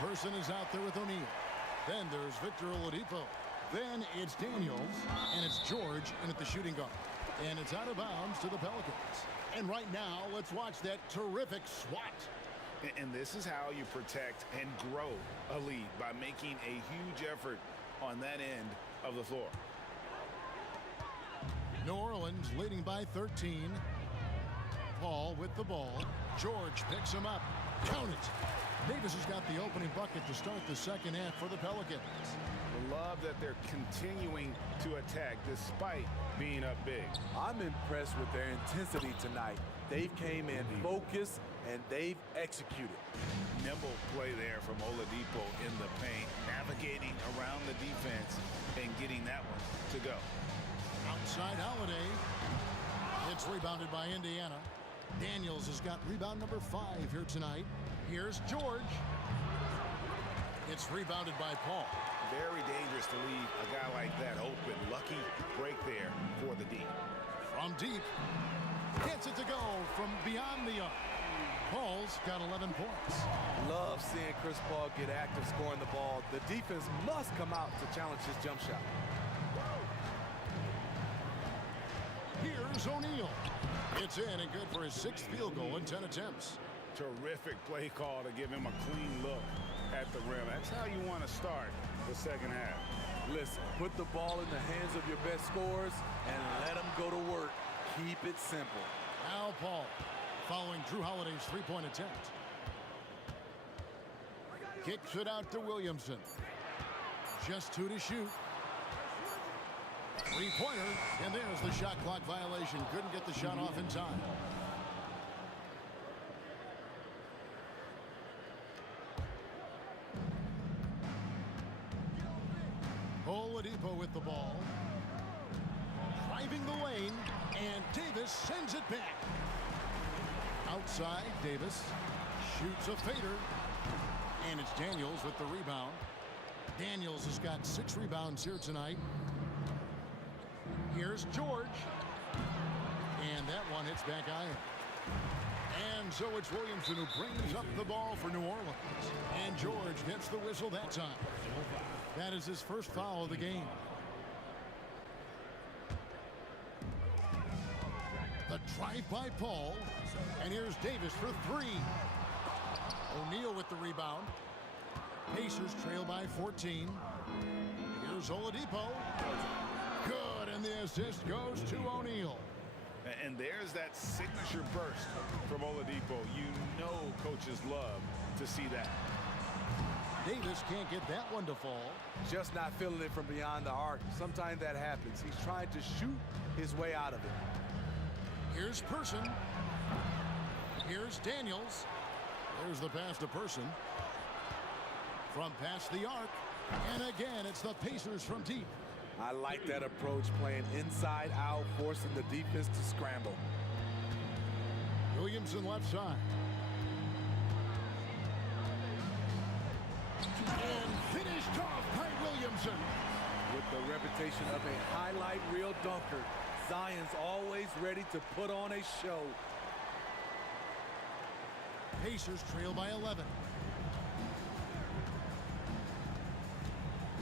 Person is out there with O'Neal. Then there's Victor Oladipo. Then it's Daniels, and it's George in at the shooting guard. And it's out of bounds to the Pelicans. And right now, let's watch that terrific swat. And this is how you protect and grow a lead, by making a huge effort on that end of the floor. New Orleans leading by 13. Paul with the ball. George picks him up. Count it. Davis has got the opening bucket to start the second half for the Pelicans. Love that they're continuing to attack despite being up big. I'm impressed with their intensity tonight. They came in focused and they've executed. Nimble play there from Oladipo in the paint, navigating around the defense and getting that one to go. Outside Holiday. It's rebounded by Indiana. Daniels has got rebound number 5 here tonight. Here's George. It's rebounded by Paul. Very dangerous to leave a guy like that open. Lucky break there for the deep. From deep. Gets it to go from beyond the arc. Paul's got 11 points. Love seeing Chris Paul get active scoring the ball. The defense must come out to challenge his jump shot. Here's O'Neal. It's in and good for his 6th field goal in 10 attempts. Terrific play call to give him a clean look at the rim. That's how you want to start the second half. Listen, put the ball in the hands of your best scorers and let them go to work. Keep it simple. Al Paul following Drew Holiday's 3-point attempt. Kicks it out to Williamson. Just 2 to shoot. 3-pointer, and there's the shot clock violation. Couldn't get the shot off in time. Oladipo with the ball. Driving the lane, and Davis sends it back. Outside, Davis shoots a fader, and it's Daniels with the rebound. Daniels has got 6 rebounds here tonight. Here's George, and that one hits back iron. And so it's Williamson who brings up the ball for New Orleans, and George gets the whistle that time. That is his first foul of the game. The drive by Paul, and here's Davis for 3. O'Neal with the rebound. Pacers trail by 14. Here's Oladipo. Good, and the assist goes to O'Neal. And there's that signature burst from Oladipo. You know coaches love to see that. Davis can't get that one to fall. Just not feeling it from beyond the arc. Sometimes that happens. He's trying to shoot his way out of it. Here's Person. Here's Daniels. There's the pass to Person. From past the arc. And again, it's the Pacers from deep. I like that approach, playing inside out, forcing the defense to scramble. Williamson left side. And finished off by Williamson. With the reputation of a highlight reel dunker, Zion's always ready to put on a show. Pacers trail by 11.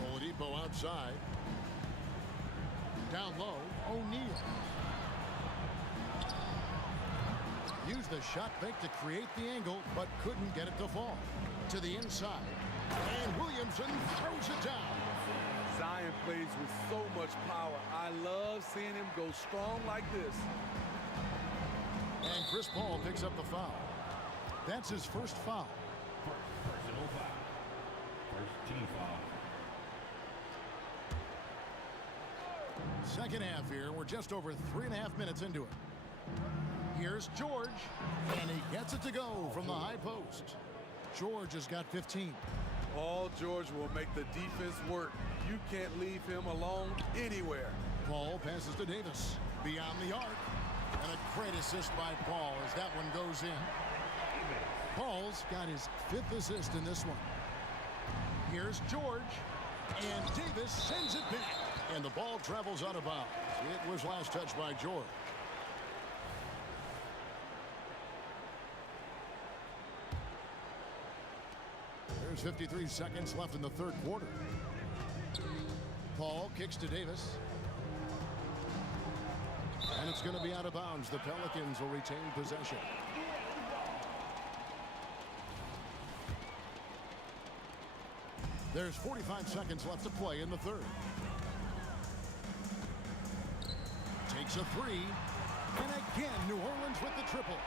Oladipo outside. Down low, O'Neal. Used the shot fake to create the angle, but couldn't get it to fall. To the inside. And Williamson throws it down. Zion plays with so much power. I love seeing him go strong like this. And Chris Paul picks up the foul. That's his first foul. Personal foul. First team foul. Second half here. We're just over 3.5 minutes into it. Here's George, and he gets it to go from the high post. George has got 15. Paul George will make the defense work. You can't leave him alone anywhere. Paul passes to Davis beyond the arc, and a great assist by Paul as that one goes in. Paul's got his 5th assist in this one. Here's George, and Davis sends it back, and the ball travels out of bounds. It was last touched by George. There's 53 seconds left in the third quarter. Paul kicks to Davis. And it's going to be out of bounds. The Pelicans will retain possession. There's 45 seconds left to play in the third. Takes a 3. And again, New Orleans with the triple.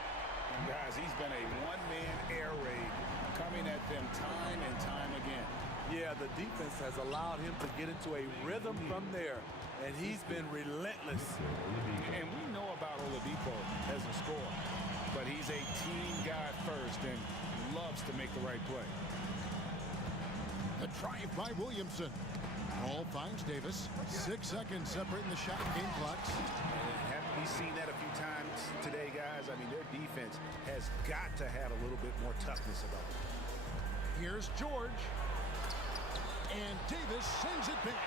And guys, he's been a one-man air raid coming at them time and time again. Yeah, the defense has allowed him to get into a rhythm from there, and he's been relentless. And we know about Oladipo as a scorer, but he's a team guy first and loves to make the right play. The drive by Williamson. Paul finds Davis. 6 seconds separating the shot and game clocks. Haven't we seen that a few times today, guys? I mean, their defense has got to have a little bit more toughness about it. Here's George. And Davis sends it back.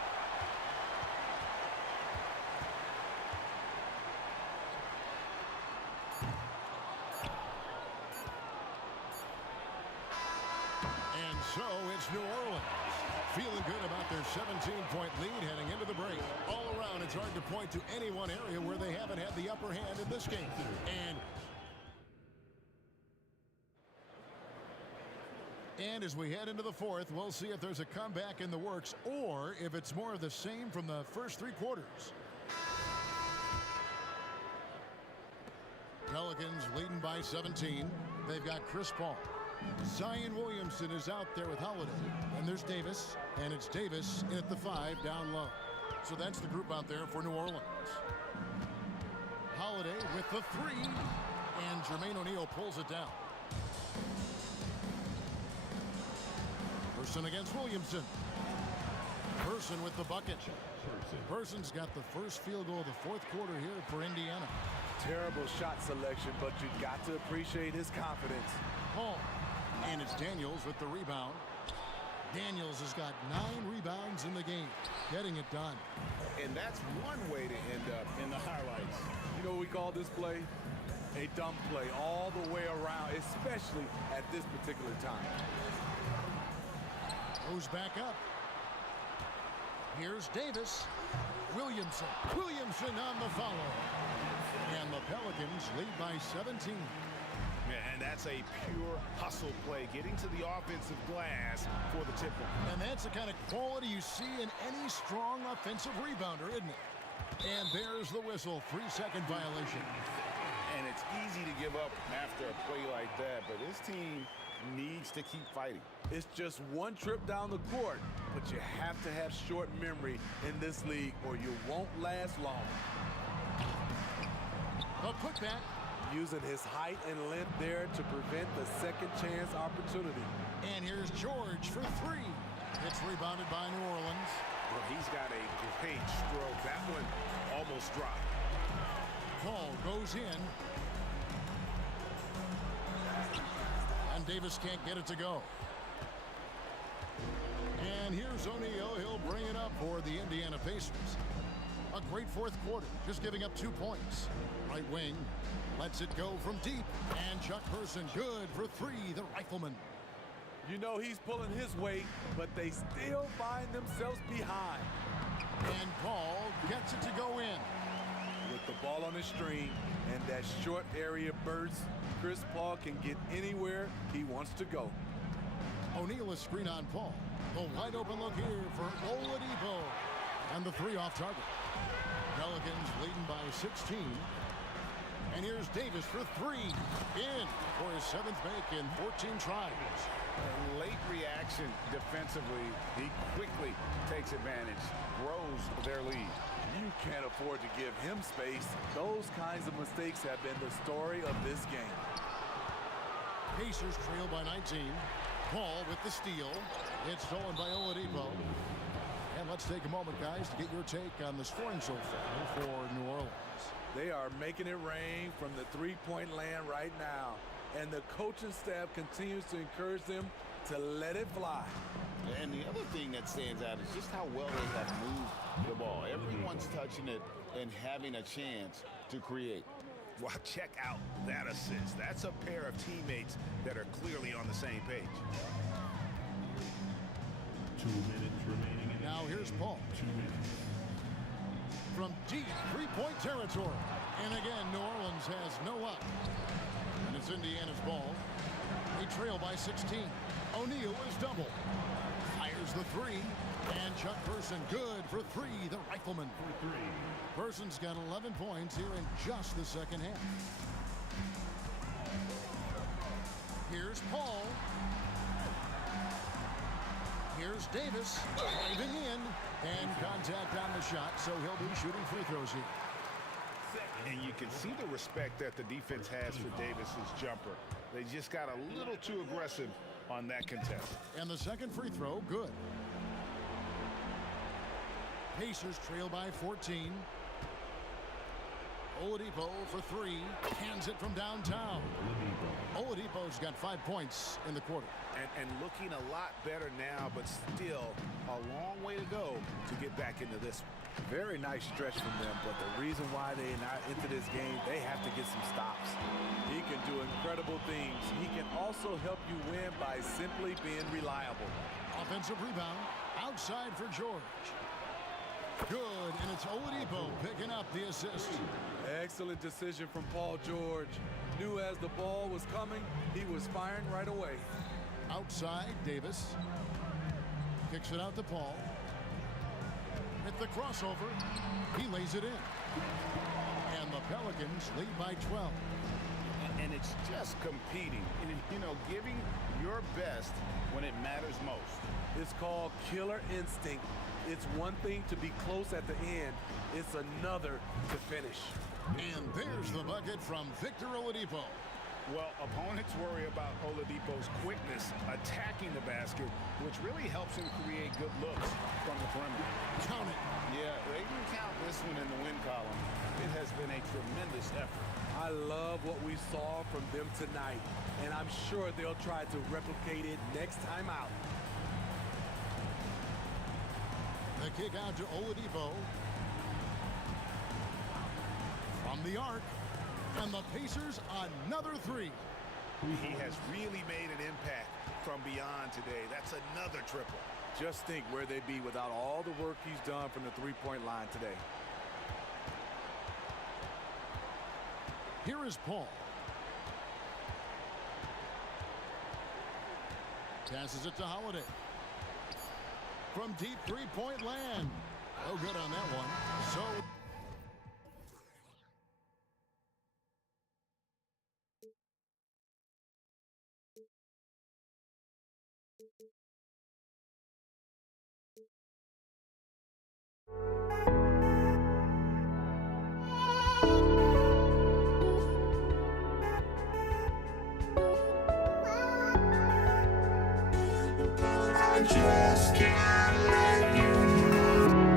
And so it's New Orleans feeling good about their 17-point lead heading into the break. All around, it's it's hard to point to any one area where they haven't had the upper hand in this game. And as we head into the fourth, we'll see if there's a comeback in the works or if it's more of the same from the first three quarters. Pelicans leading by 17. They've got Chris Paul. Zion Williamson is out there with Holiday. And there's Davis. And it's Davis in at the 5 down low. So that's the group out there for New Orleans. Holiday with the 3. And Jermaine O'Neal pulls it down. Person against Williamson. Person with the bucket. Person's got the first field goal of the fourth quarter here for Indiana. Terrible shot selection, but you've got to appreciate his confidence. Paul. And it's Daniels with the rebound. Daniels has got 9 rebounds in the game, getting it done. And that's one way to end up in the highlights. You know what we call this play? A dumb play all the way around, especially at this particular time. Goes back up. Here's Davis. Williamson. Williamson on the follow. And the Pelicans lead by 17. Yeah, and that's a pure hustle play, getting to the offensive glass for the tip. And that's the kind of quality you see in any strong offensive rebounder, isn't it? And there's the whistle. 3-second violation. And it's easy to give up after a play like that, but this team needs to keep fighting. It's just one trip down the court, but you have to have short memory in this league or you won't last long. The putback. Using his height and length there to prevent the second chance opportunity. And here's George for 3. It's rebounded by New Orleans. Well, he's got a great stroke. That one almost dropped. Paul goes in. And Davis can't get it to go. And here's O'Neal. He'll bring it up for the Indiana Pacers. A great fourth quarter, just giving up 2 points. Right wing lets it go from deep. And Chuck Person good for 3, the rifleman. You know he's pulling his weight, but they still find themselves behind. And Paul gets it to go in. With the ball on the string and that short area burst, Chris Paul can get anywhere he wants to go. O'Neal is screen on Paul. A wide open look here for Oladipo. And the 3 off target. Pelicans leading by 16. And here's Davis for 3. In for his 7th make in 14 tries. A late reaction defensively. He quickly takes advantage, grows their lead. You can't afford to give him space. Those kinds of mistakes have been the story of this game. Pacers trail by 19. Paul with the steal. It's stolen by Oladipo. And let's take a moment, guys, to get your take on the scoring so far for New Orleans. They are making it rain from the three-point land right now. And the coaching staff continues to encourage them to let it fly. And the other thing that stands out is just how well they have moved the ball. Everyone's touching it and having a chance to create. Well, check out that assist. That's a pair of teammates that are clearly on the same page. 2 minutes remaining. Now here's Paul. 2 minutes. From deep three-point territory. And again, New Orleans has no luck. And it's Indiana's ball. They trail by 16. O'Neal is double. Fires the 3. And Chuck Person good for 3, the rifleman. For 3. Person's got 11 points here in just the second half. Here's Paul. Here's Davis driving in. And contact on the shot, so he'll be shooting free throws here. And you can see the respect that the defense has for Davis's jumper. They just got a little too aggressive on that contest. And the second free throw, good. Pacers trail by 14. Oladipo for 3. Hands it from downtown. Oladipo's got 5 points in the quarter. And looking a lot better now, but still a long way to go to get back into this one. Very nice stretch from them, but the reason why they're not into this game, they have to get some stops. He can do incredible things. He can also help you win by simply being reliable. Offensive rebound outside for George. Good, and it's Oladipo picking up the assist. Excellent decision from Paul George. Knew as the ball was coming, he was firing right away. Outside, Davis. Kicks it out to Paul. At the crossover, he lays it in. And the Pelicans lead by 12. And it's just competing. You know, giving your best when it matters most. It's called killer instinct. It's one thing to be close at the end. It's another to finish. And there's the bucket from Victor Oladipo. Well, opponents worry about Oladipo's quickness attacking the basket, which really helps him create good looks from the perimeter. Count it. Yeah, they can count this one in the win column. It has been a tremendous effort. I love what we saw from them tonight, and I'm sure they'll try to replicate it next time out. The kick out to Oladipo. From the arc. And the Pacers another three. He has really made an impact from beyond today. That's another triple. Just think where they'd be without all the work he's done from the three-point line today. Here is Paul. Passes it to Holiday. From deep three-point land. Oh, good on that one. So... I just can't let you go.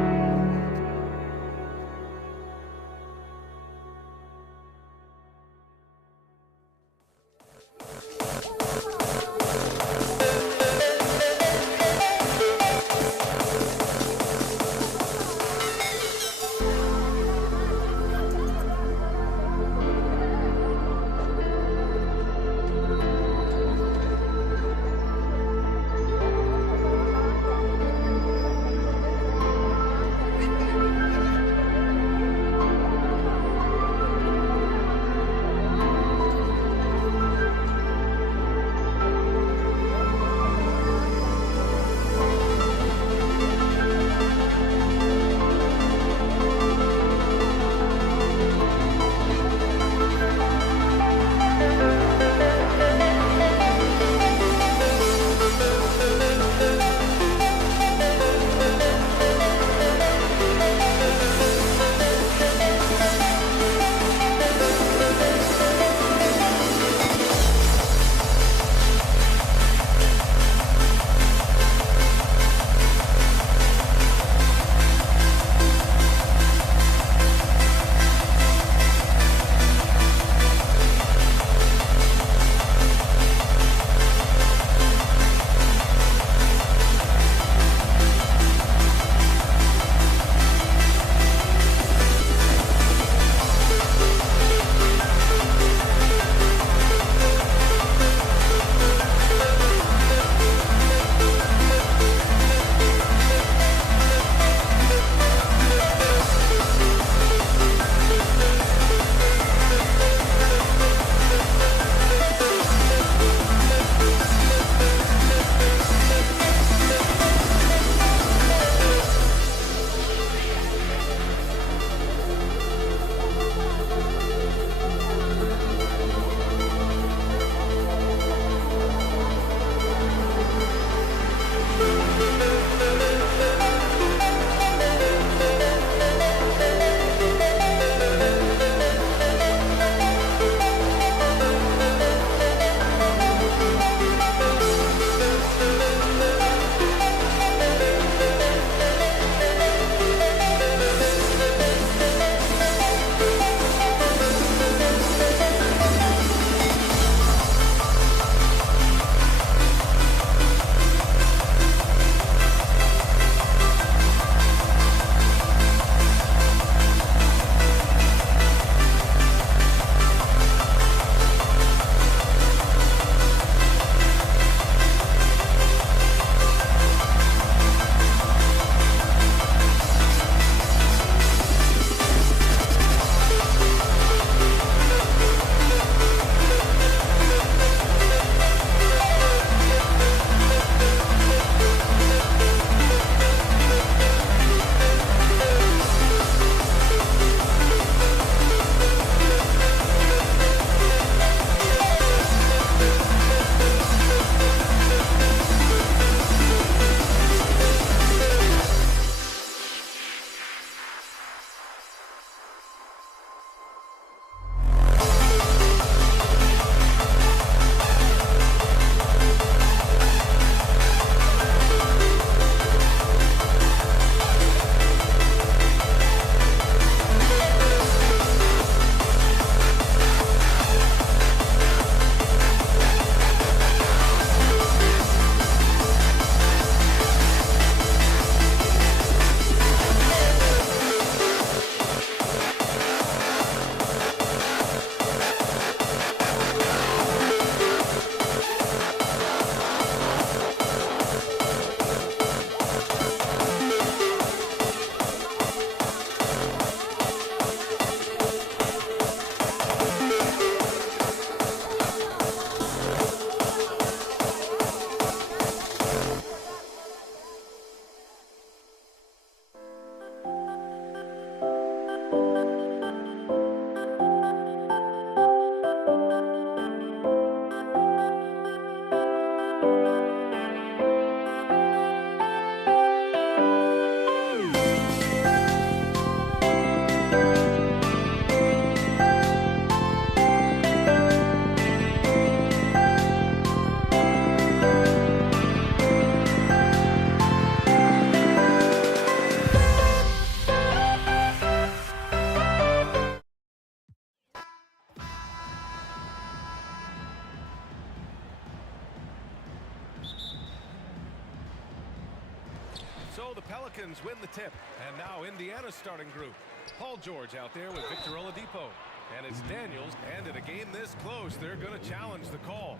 Pelicans win the tip. And now Indiana's starting group. Paul George out there with Victor Oladipo. And it's Daniels. And in a game this close, they're going to challenge the call.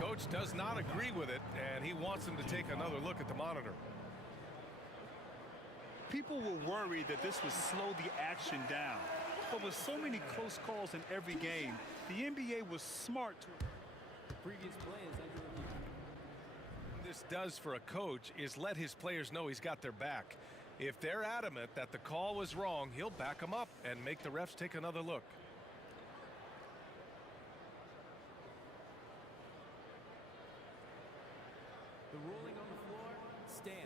Coach does not agree with it, and he wants him to take another look at the monitor. People were worried that this would slow the action down. But with so many close calls in every game, the NBA was smart. The previous play is under review. What this does for a coach is let his players know he's got their back. If they're adamant that the call was wrong, he'll back them up and make the refs take another look. The ruling on the floor stands.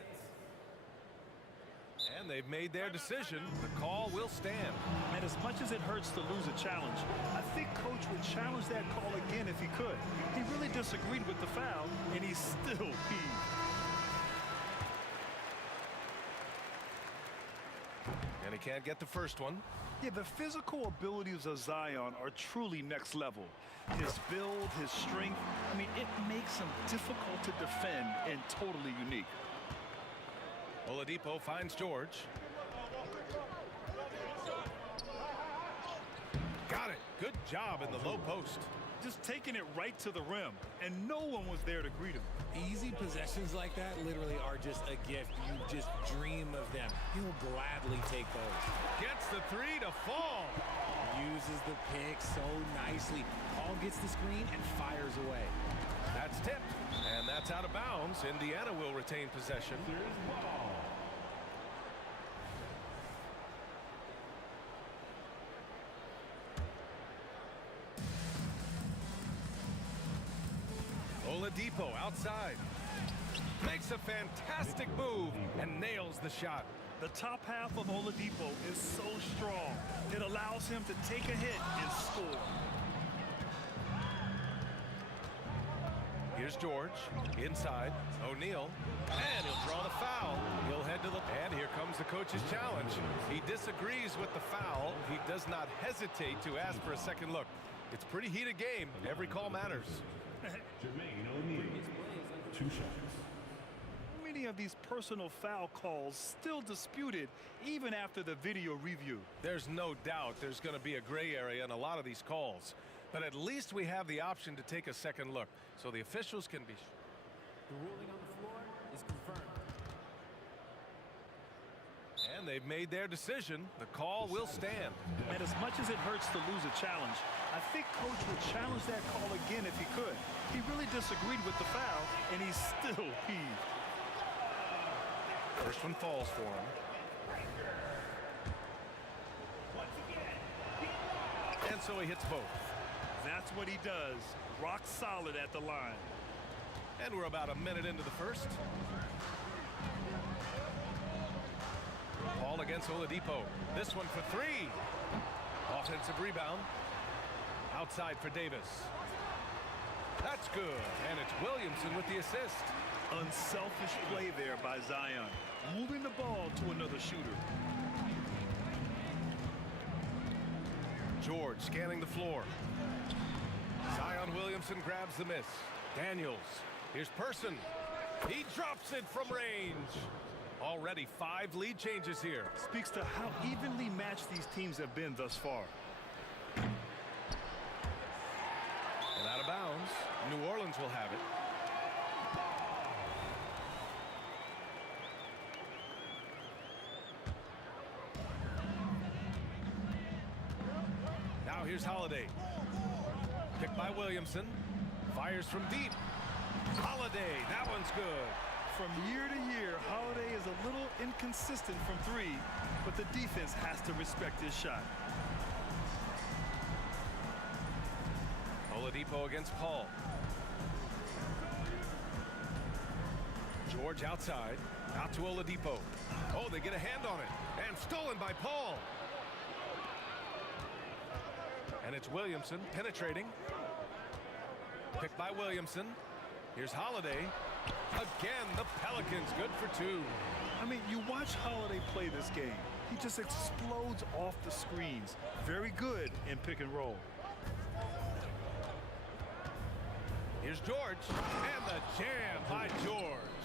And they've made their decision. The call will stand. And as much as it hurts to lose a challenge, I think Coach would challenge that call again if he could. He really disagreed with the foul, and he's still peeved. And he can't get the first one. Yeah, the physical abilities of Zion are truly next level. His build, his strength, I mean, it makes him difficult to defend and totally unique. Oladipo finds George. Got it. Good job in the low post. Just taking it right to the rim, and no one was there to greet him. Easy possessions like that literally are just a gift. You just dream of them. He'll gladly take those. Gets the three to fall. Uses the pick so nicely. Paul gets the screen and fires away. That's tipped, and that's out of bounds. Indiana will retain possession. Oladipo outside. Makes a fantastic move and nails the shot. The top half of Oladipo is so strong. It allows him to take a hit and score. Here's George, inside, O'Neal, and he'll draw the foul. He'll head to the, and here comes the coach's challenge. He disagrees with the foul. He does not hesitate to ask for a second look. It's a pretty heated game. Every call matters. Jermaine O'Neal, 2 shots. Many of these personal foul calls still disputed even after the video review. There's no doubt there's going to be a gray area in a lot of these calls. But at least we have the option to take a second look, so the officials can be sure. The ruling on the floor is confirmed. And they've made their decision. The call will stand. And as much as it hurts to lose a challenge, I think Coach would challenge that call again if he could. He really disagreed with the foul, and he's still peeved. First one falls for him. And so he hits both. That's what he does. Rock solid at the line. And we're about a minute into the first. Paul against Oladipo. This one for three. Offensive rebound. Outside for Davis. That's good. And it's Williamson with the assist. Unselfish play there by Zion. Moving the ball to another shooter. George scanning the floor. Zion Williamson grabs the miss. Daniels. Here's Person. He drops it from range. Already 5 lead changes here. Speaks to how evenly matched these teams have been thus far. And out of bounds. New Orleans will have it. Now here's Holiday. Picked by Williamson. Fires from deep. Holiday, that one's good. From year to year, Holiday is a little inconsistent from three, but the defense has to respect his shot. Oladipo against Paul. George outside. Out to Oladipo. Oh, they get a hand on it. And stolen by Paul. And it's Williamson penetrating. Picked by Williamson. Here's Holiday. Again, the Pelicans good for 2. I mean, you watch Holiday play this game. He just explodes off the screens. Very good in pick and roll. Here's George. And the jam by George.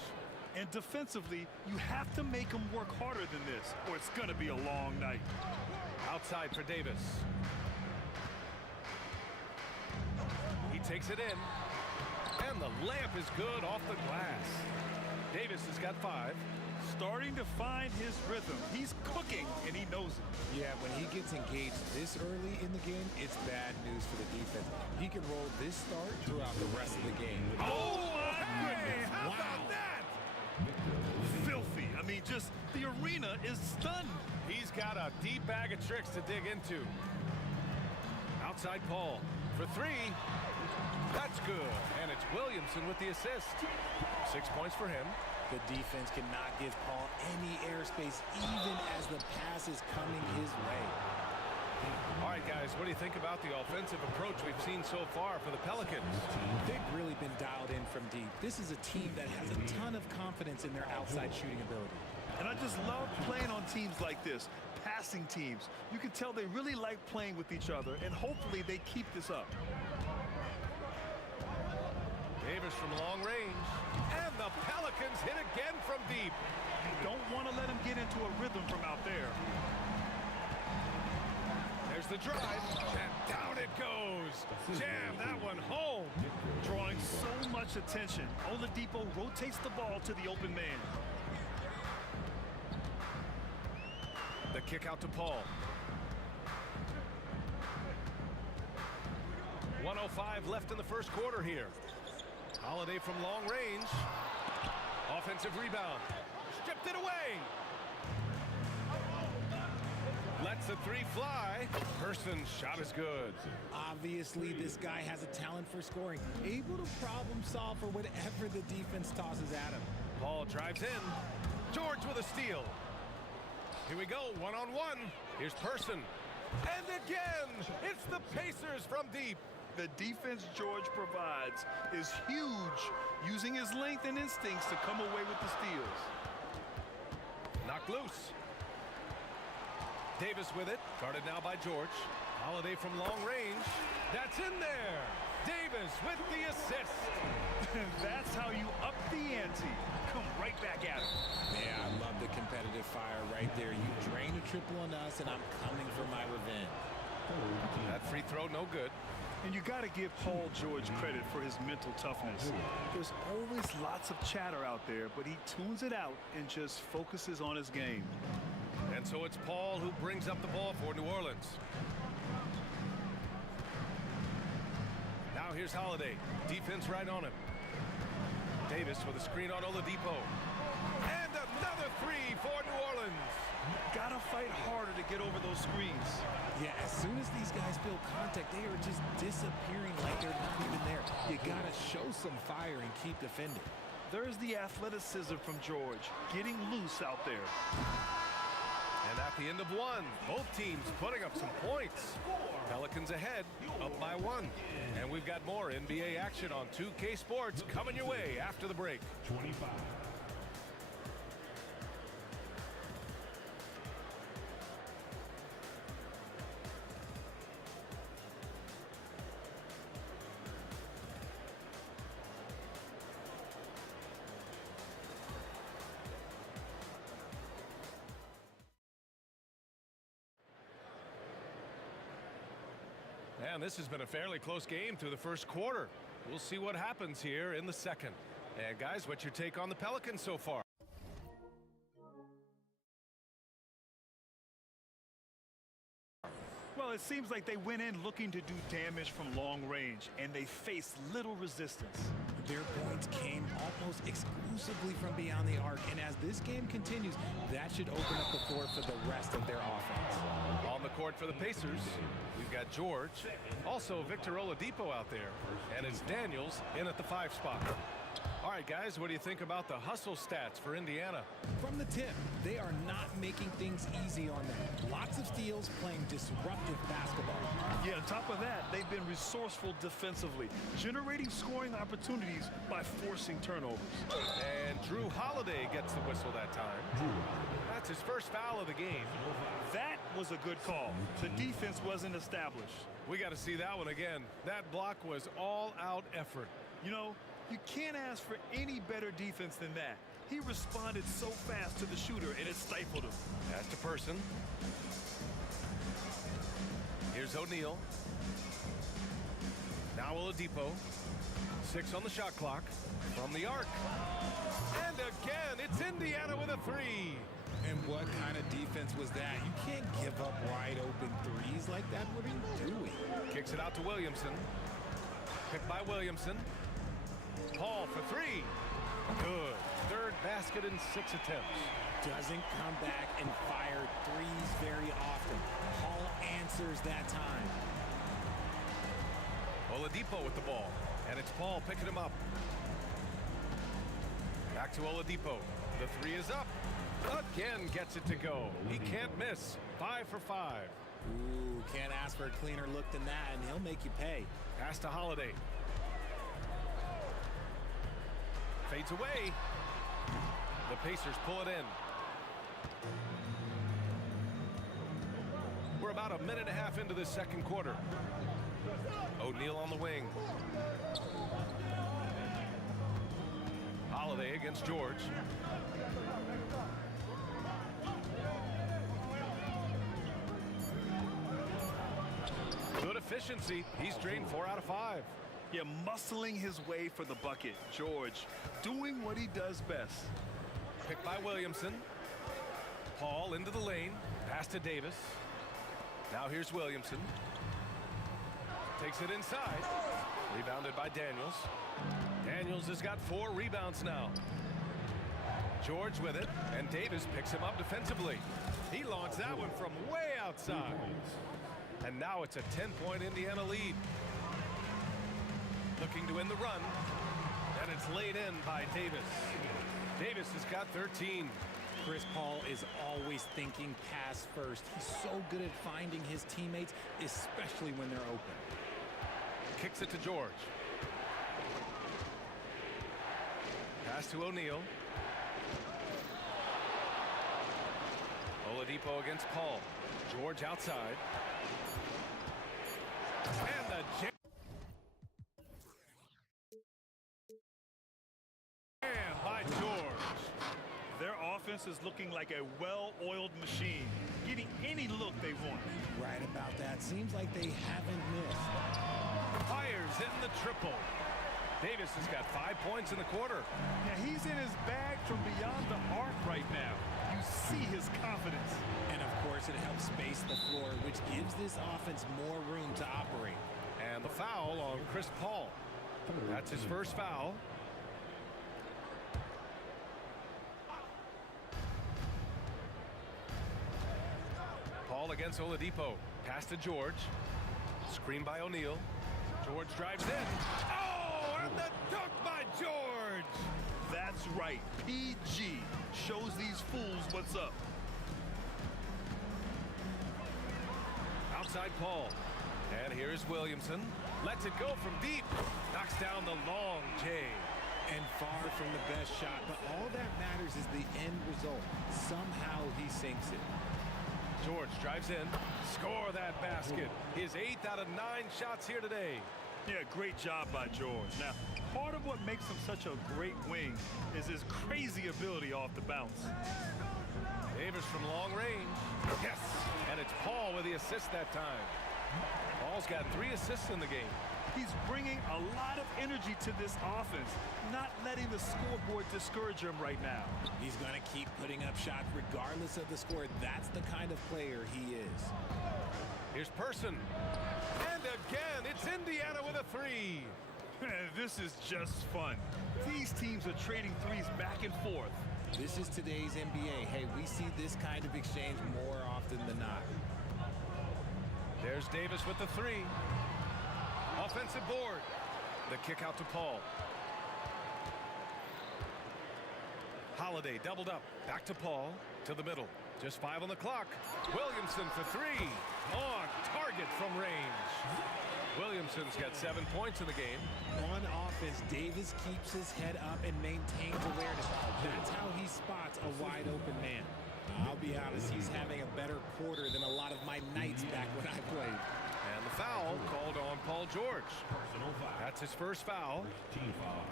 And defensively, you have to make them work harder than this, or it's going to be a long night. Outside for Davis. He takes it in. And the layup is good off the glass. Davis has got 5. Starting to find his rhythm. He's cooking, and he knows it. Yeah, when he gets engaged this early in the game, it's bad news for the defense. He can roll this start throughout the rest of the game. Oh, my goodness. How about that? Filthy. I mean, just the arena is stunned. He's got a deep bag of tricks to dig into. Outside Paul for 3. That's good. And it's Williamson with the assist. 6 points for him. The defense cannot give Paul any airspace, even as the pass is coming his way. All right, guys, what do you think about the offensive approach we've seen so far for the Pelicans? They've really been dialed in from deep. This is a team that has a ton of confidence in their outside shooting ability. And I just love playing on teams like this, passing teams. You can tell they really like playing with each other, and hopefully they keep this up. Davis from long range. And the Pelicans hit again from deep. You don't want to let him get into a rhythm from out there. There's the drive, and down it goes. Jam that one home. Drawing so much attention, Oladipo rotates the ball to the open man. The kick out to Paul. 1:05 left in the first quarter here. Holiday from long range. Offensive rebound. Stripped it away. Lets the 3 fly. Person's shot is good. Obviously, this guy has a talent for scoring, able to problem solve for whatever the defense tosses at him. Paul drives in. George with a steal. Here we go, one-on-one. Here's Person. And again, it's the Pacers from deep. The defense George provides is huge, using his length and instincts to come away with the steals. Knocked loose. Davis with it, guarded now by George. Holiday from long range. That's in there. Davis with the assist. That's how you up the ante. Come right back at him. Yeah, I love the competitive fire right there. You drain a triple on us, and I'm coming for my revenge. That free throw, no good. And you got to give Paul George credit for his mental toughness. There's always lots of chatter out there, but he tunes it out and just focuses on his game. And so it's Paul who brings up the ball for New Orleans. Now here's Holiday. Defense right on him. Davis with a screen on Oladipo. And another 3 for New Orleans. Gotta fight harder to get over those screens. Yeah, as soon as these guys feel contact, they are just disappearing like they're not even there. You gotta show some fire and keep defending. There's the athleticism from George, getting loose out there. And at the end of 1, both teams putting up some points. Pelicans ahead, up by 1. And we've got more NBA action on 2K Sports coming your way after the break. 25. And this has been a fairly close game through the first quarter. We'll see what happens here in the second. And guys, what's your take on the Pelicans so far? Well, it seems like they went in looking to do damage from long range, and they faced little resistance. Their points came almost exclusively from beyond the arc, and as this game continues, that should open up the floor for the rest of their offense. On the court for the Pacers, we've got George, also Victor Oladipo out there, and it's Daniels in at the 5 spot. All right, guys, what do you think about the hustle stats for Indiana? From the tip, they are not making things easy on them. Lots of steals, playing disruptive basketball. Yeah, on top of that, they've been resourceful defensively, generating scoring opportunities by forcing turnovers. And Drew Holiday gets the whistle that time. That's his first foul of the game. That was a good call. The defense wasn't established. We got to see that one again. That block was all-out effort. You know, you can't ask for any better defense than that. He responded so fast to the shooter, and it stifled him. Pass to Person. Here's O'Neal. Now Oladipo. 6 on the shot clock. From the arc. And again, it's Indiana with a 3. And what kind of defense was that? You can't give up wide open threes like that. What are you doing? Kicks it out to Williamson. Picked by Williamson. Paul for 3. Good. Third basket in 6 attempts. Doesn't come back and fire threes very often. Paul answers that time. Oladipo with the ball. And it's Paul picking him up. Back to Oladipo. The 3 is up. Again gets it to go. He can't miss. 5 for 5. Ooh, can't ask for a cleaner look than that, and he'll make you pay. Pass to Holiday. Fades away. The Pacers pull it in. We're about a minute and a half into this second quarter. O'Neal on the wing. Holiday against George. Good efficiency. He's drained 4 out of 5. Yeah, muscling his way for the bucket. George doing what he does best. Picked by Williamson. Paul into the lane. Pass to Davis. Now here's Williamson. Takes it inside. Rebounded by Daniels. Daniels has got 4 rebounds now. George with it, and Davis picks him up defensively. He launched that one from way outside. And now it's a 10-point Indiana lead. Looking to win the run. And it's laid in by Davis. Davis has got 13. Chris Paul is always thinking pass first. He's so good at finding his teammates, especially when they're open. Kicks it to George. Pass to O'Neal. Oladipo against Paul. George outside. And the jam by George. Their offense is looking like a well-oiled machine, getting any look they want. Right about that. Seems like they haven't missed. Fires in the triple. Davis has got 5 points in the quarter. Yeah, he's in his bag from beyond the arc right now. You see his confidence. And of course, it helps space the floor, which gives this offense more room to operate. And the foul on Chris Paul. That's his first foul. Paul against Oladipo. Pass to George. Screen by O'Neal. George drives in. Oh, and the dunk by George. That's right. PG shows these fools what's up. Outside Paul. And here's Williamson. Lets it go from deep. Knocks down the long J. And far from the best shot, but all that matters is the end result. Somehow he sinks it. George drives in. Score that basket. His 8th out of 9 shots here today. Yeah, great job by George. Now, part of what makes him such a great wing is his crazy ability off the bounce. Davis from long range. Yes! And it's Paul with the assist that time. Paul's got 3 assists in the game. He's bringing a lot of energy to this offense, not letting the scoreboard discourage him right now. He's going to keep putting up shots regardless of the score. That's the kind of player he is. Here's Person. And again, it's Indiana with a 3. This is just fun. These teams are trading threes back and forth. This is today's NBA. Hey, we see this kind of exchange more often than not. There's Davis with the 3. Offensive board. The kick out to Paul. Holiday doubled up. Back to Paul. To the middle. Just 5 on the clock. Williamson for 3. On target from range. Williamson's got 7 points in the game. On offense, Davis keeps his head up and maintains awareness. That's how he spots a wide open man. I'll be honest, he's having a better quarter than a lot of my nights back when I played. And the foul called on Paul George. That's his first foul. Team foul.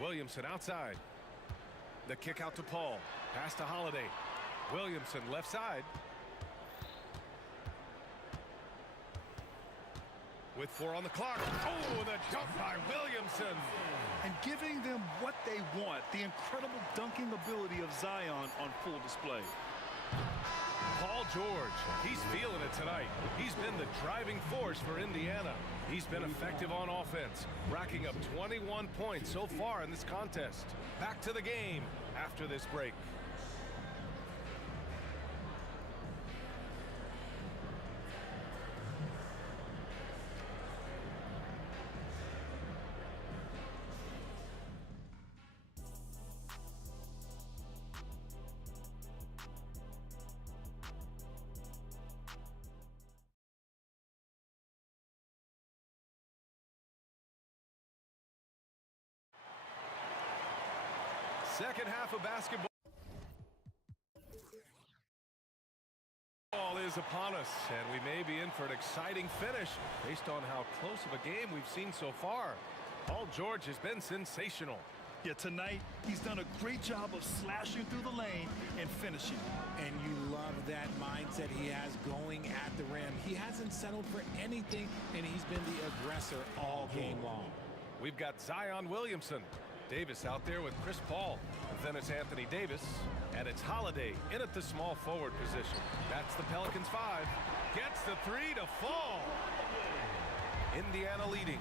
Williamson outside. The kick out to Paul. Pass to Holiday. Williamson left side. With 4 on the clock. Oh, the jump by Williamson. And giving them what they want, the incredible dunking ability of Zion on full display. Paul George, he's feeling it tonight. He's been the driving force for Indiana. He's been effective on offense, racking up 21 points so far in this contest. Back to the game after this break. Second half of basketball is upon us, and we may be in for an exciting finish based on how close of a game we've seen so far. Paul George has been sensational. Yeah, tonight he's done a great job of slashing through the lane and finishing. And you love that mindset he has going at the rim. He hasn't settled for anything, and he's been the aggressor all game long. We've got Zion Williamson. Davis out there with Chris Paul. And then it's Anthony Davis. And it's Holiday in at the small forward position. That's the Pelicans 5. Gets the 3 to fall. Indiana leading.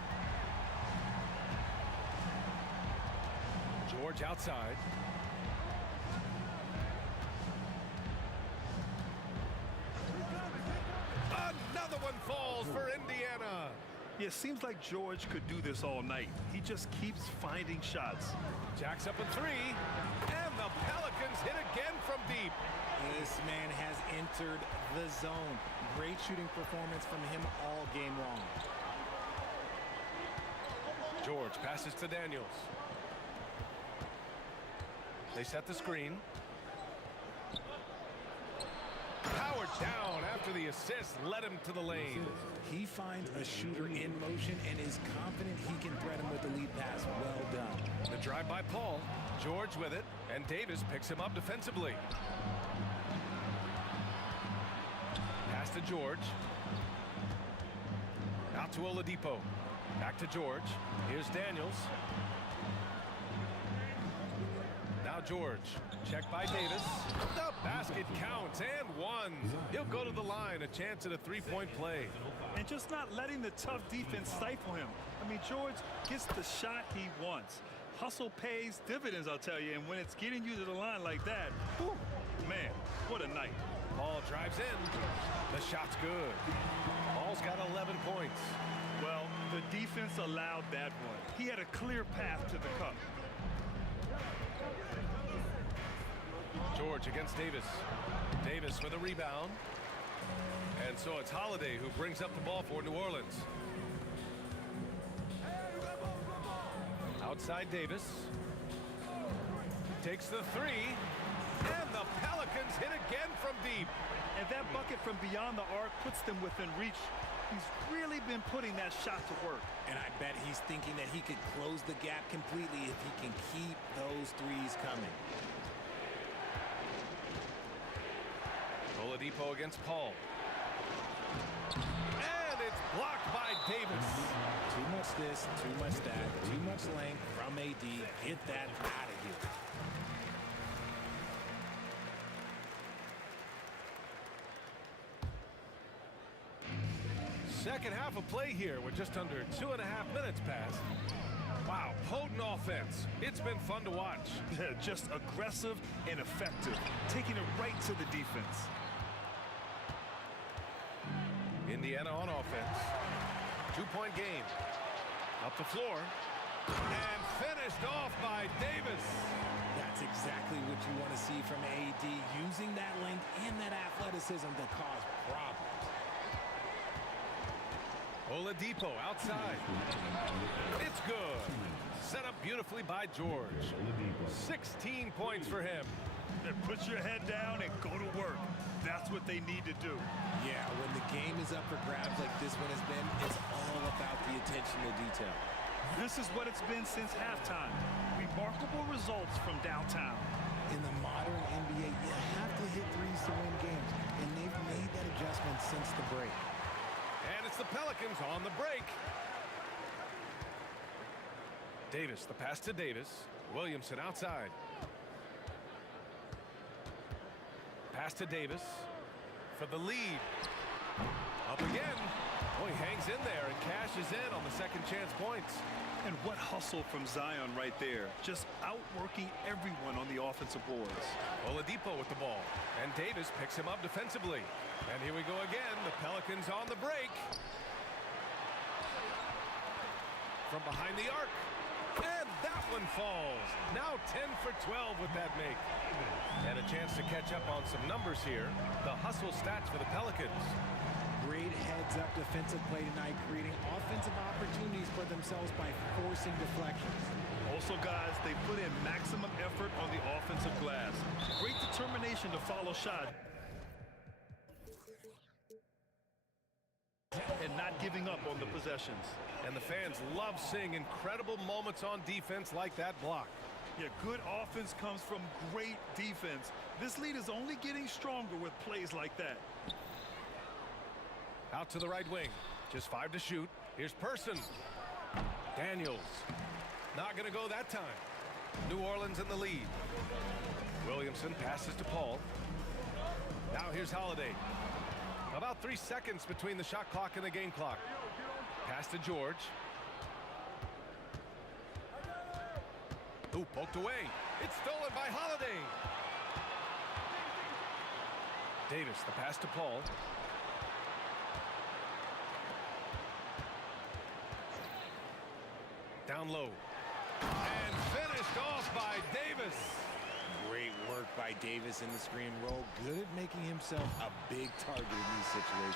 George outside. Another one falls for Indiana. Yeah, it seems like George could do this all night. He just keeps finding shots. Jacks up a 3, and the Pelicans hit again from deep. This man has entered the zone. Great shooting performance from him all game long. George passes to Daniels. They set the screen. Howard down after the assist led him to the lane. He finds a shooter in motion and is confident he can threat him with the lead pass. Well done. The drive by Paul. George with it, and Davis picks him up defensively. Pass to George. Out to Oladipo. Back to George. Here's Daniels. Now George. Checked by Davis. The basket counts and one. He'll go to the line. A chance at a three-point play. And just not letting the tough defense stifle him. I mean, George gets the shot he wants. Hustle pays dividends, I'll tell you. And when it's getting you to the line like that, whew, man, what a night. Ball drives in. The shot's good. Ball's got 11 points. Well, the defense allowed that one. He had a clear path to the cup. George against Davis. Davis with a rebound. And so it's Holiday who brings up the ball for New Orleans. Outside Davis. Takes the 3. And the Pelicans hit again from deep. And that bucket from beyond the arc puts them within reach. He's really been putting that shot to work. And I bet he's thinking that he could close the gap completely if he can keep those threes coming. Oladipo against Paul. And it's blocked by Davis. Too much this, too much that, too much length from AD. Get that out of here. Second half of play here with just under 2.5 minutes passed. Wow, potent offense. It's been fun to watch. Just aggressive and effective, taking it right to the defense. Indiana on offense. 2-point game. Up the floor. And finished off by Davis. That's exactly what you want to see from AD, using that length and that athleticism to cause problems. Oladipo outside. It's good. Set up beautifully by George. 16 points for him. And put your head down and go to work. That's what they need to do. Yeah, when the game is up for grabs like this one has been, it's all about the attention to detail. This is what it's been since halftime. Remarkable results from downtown. In the modern NBA, you have to hit threes to win games, and they've made that adjustment since the break. And it's the Pelicans on the break. Davis, the pass to Davis. Williamson outside. Pass to Davis for the lead. Up again. Oh, he hangs in there and cashes in on the second chance points. And what hustle from Zion right there. Just outworking everyone on the offensive boards. Oladipo with the ball. And Davis picks him up defensively. And here we go again. The Pelicans on the break. From behind the arc. And that one falls. Now 10 for 12 with that make. And a chance to catch up on some numbers here. The hustle stats for the Pelicans. Great heads-up defensive play tonight, creating offensive opportunities for themselves by forcing deflections. Also, guys, they put in maximum effort on the offensive glass. Great determination to follow shot. And not giving up on the possessions. And the fans love seeing incredible moments on defense like that block. Yeah, good offense comes from great defense. This lead is only getting stronger with plays like that. Out to the right wing. Just 5 to shoot. Here's Person. Daniels. Not going to go that time. New Orleans in the lead. Williamson passes to Paul. Now here's Holiday. About 3 seconds between the shot clock and the game clock. Pass to George. Ooh, poked away. It's stolen by Holiday. Davis, the pass to Paul. Down low. And finished off by Davis. Great work by Davis in the screen roll. Good at making himself a big target in these situations.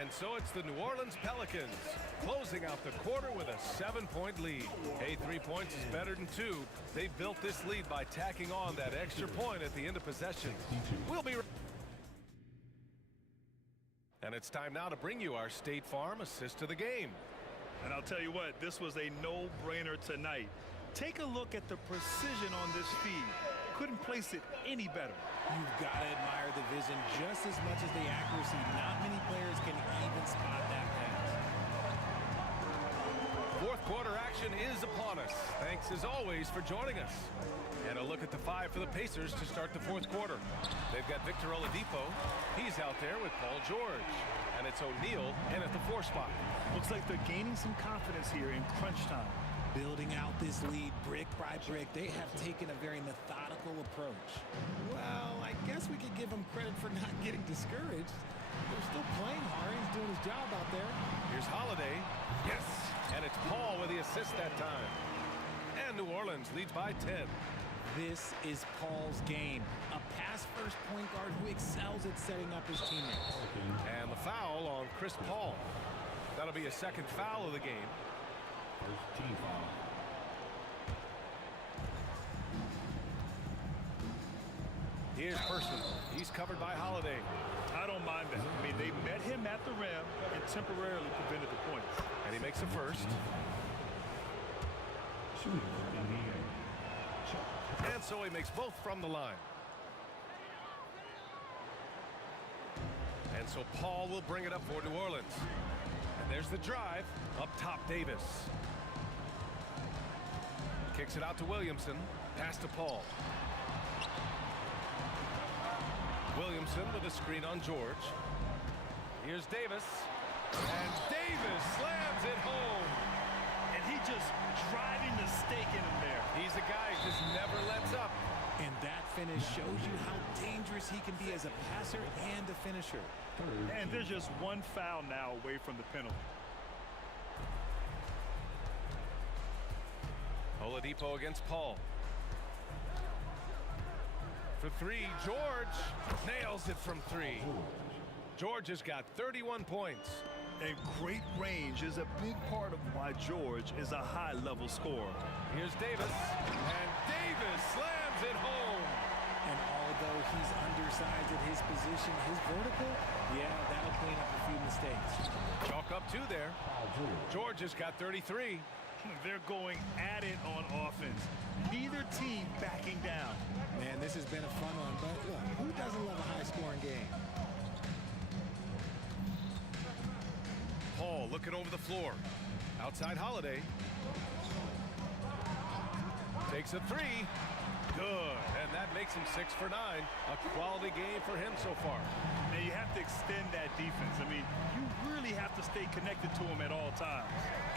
And so it's the New Orleans Pelicans closing out the quarter with a 7-point lead. Hey, 3 points is better than 2. They've built this lead by tacking on that extra point at the end of possession. We'll be right. And it's time now to bring you our State Farm assist to the game. And I'll tell you what, this was a no-brainer tonight. Take a look at the precision on this feed. Couldn't place it any better. You've got to admire the vision just as much as the accuracy. Not many players can even spot that pass. Fourth quarter action is upon us. Thanks as always for joining us. And a look at the 5 for the Pacers to start the fourth quarter. They've got Victor Oladipo. He's out there with Paul George. And it's O'Neal in at the 4 spot. Looks like they're gaining some confidence here in crunch time. Building out this lead brick by brick, they have taken a very methodical approach. Well, I guess we could give him credit for not getting discouraged. They're still playing hard. He's doing his job out there. Here's Holiday. Yes! And it's Paul with the assist that time. And New Orleans leads by 10. This is Paul's game. A pass-first point guard who excels at setting up his teammates. And the foul on Chris Paul. That'll be a second foul of the game. First team foul. Here's Person. He's covered by Holiday. I don't mind that. I mean, they met him at the rim and temporarily prevented the points. And he makes a first. Shooting for Indiana. And so he makes both from the line. And so Paul will bring it up for New Orleans. And there's the drive. Up top, Davis. Kicks it out to Williamson. Pass to Paul. Williamson with a screen on George. Here's Davis. And Davis slams it home. And he just driving the stake in him there. He's a guy who just never lets up. And that finish shows you how dangerous he can be as a passer and a finisher. And there's just one foul now away from the penalty. Oladipo against Paul. For 3, George nails it from 3. George has got 31 points. And great range is a big part of why George is a high-level scorer. Here's Davis, and Davis slams it home. And although he's under sides at his position. His vertical, yeah, that'll clean up a few mistakes. Chalk up 2 there. George has got 33. They're going at it on offense. Neither team backing down. Man, this has been a fun one, but look, who doesn't love a high-scoring game? Paul looking over the floor. Outside Holiday. Takes a 3. Good. And that makes him 6 for 9. A quality game for him so far. Now you have to extend that defense. I mean, you really have to stay connected to him at all times.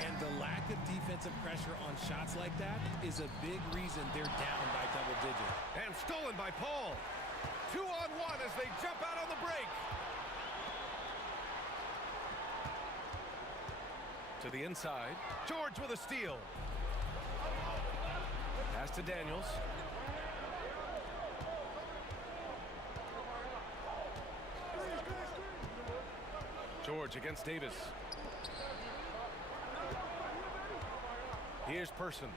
And the lack of defensive pressure on shots like that is a big reason they're down by double digits. And stolen by Paul. 2-on-1 as they jump out on the break. To the inside. George with a steal. Pass to Daniels. George against Davis. Here's Person.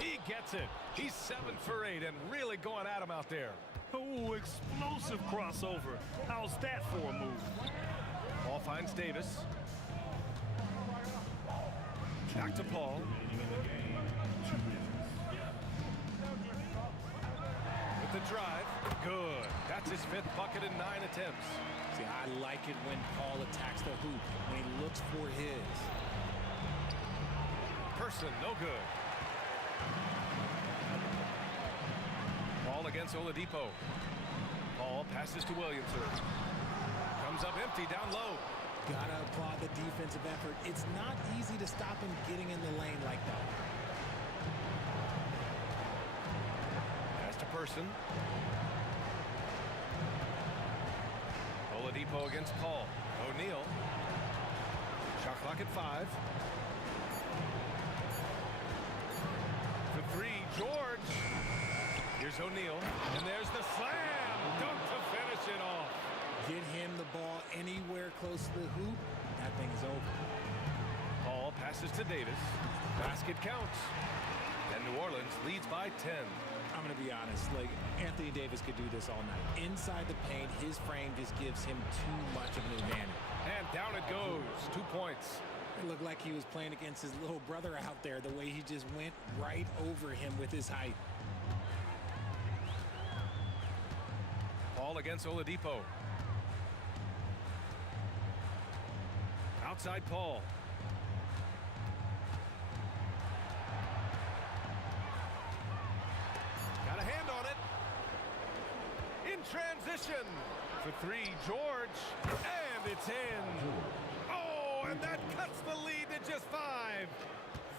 He gets it. He's 7 for 8 and really going at him out there. Oh, explosive crossover. How's that for a move? Ball finds Davis. Back to Paul. With the drive. Good. That's his 5th bucket in 9 attempts. See, I like it when Paul attacks the hoop, when he looks for his. Person, no good. Paul against Oladipo. Paul passes to Williamson. Comes up empty down low. Gotta applaud the defensive effort. It's not easy to stop him getting in the lane like that. Pass to Person. Oladipo against Paul. O'Neal. Shot clock at 5. For 3, George. Here's O'Neal. And there's the slam. Dunk to finish it off. Get him the ball anywhere close to the hoop, that thing is over. Paul passes to Davis. Basket counts. And New Orleans leads by 10. I'm going to be honest, like, Anthony Davis could do this all night. Inside the paint, his frame just gives him too much of an advantage. And down it goes. 2 points. It looked like he was playing against his little brother out there, the way he just went right over him with his height. Paul against Oladipo. Outside Paul. Got a hand on it. In transition. For 3, George. And it's in. Oh, and that cuts the lead to just 5.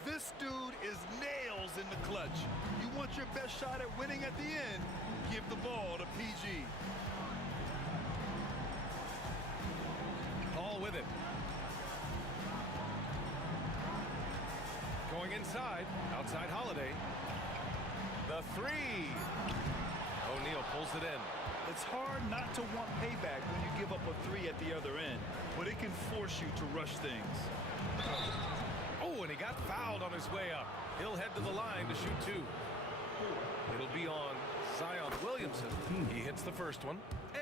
This dude is nails in the clutch. You want your best shot at winning at the end, give the ball to PG. Paul with it. Going inside. Outside Holiday. The 3. O'Neal pulls it in. It's hard not to want payback when you give up a 3 at the other end, but it can force you to rush things. Oh, and he got fouled on his way up. He'll head to the line to shoot 2. It'll be on Zion Williamson. He hits the first one,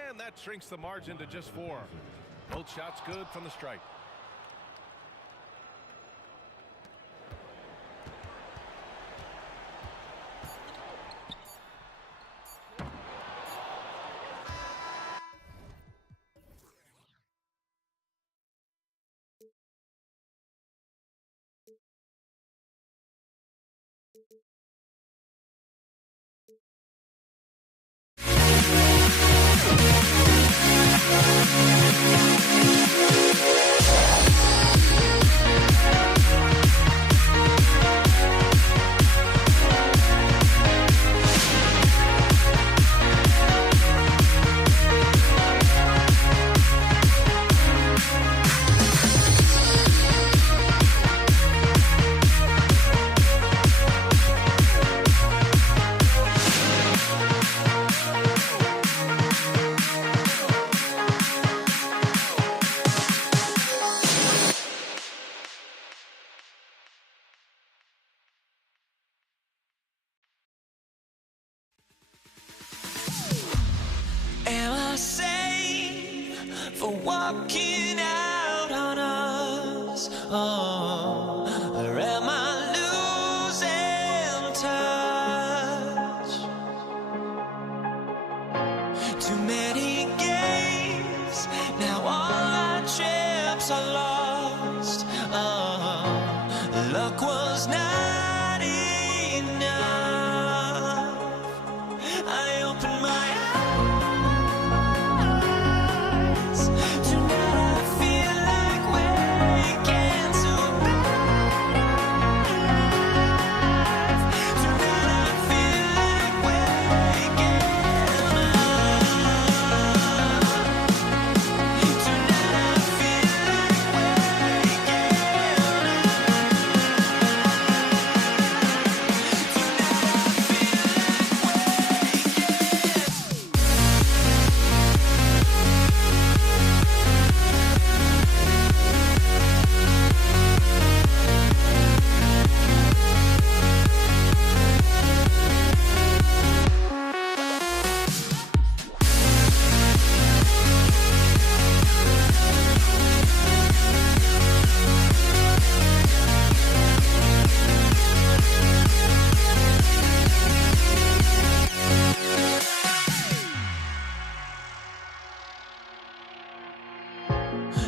and that shrinks the margin to just 4. Both shots good from the stripe. for walking out on us? Oh, or am I losing touch? Too many games, now all our chips are lost. Oh, luck was not enough. I opened my eyes. Tonight I feel like waking to a better life. Tonight I feel like waking up. Tonight I feel like waking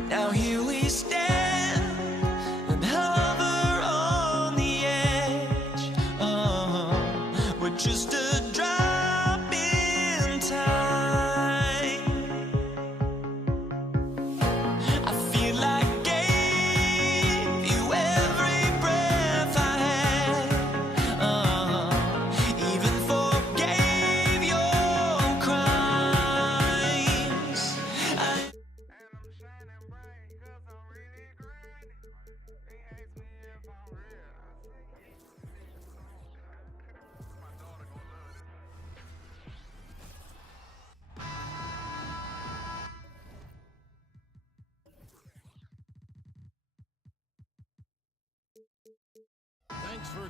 Now here we stand and hover on the edge. Oh, we're just a drop in time. I feel like I gave you every breath I had. Oh, even forgave your crimes. Thanks for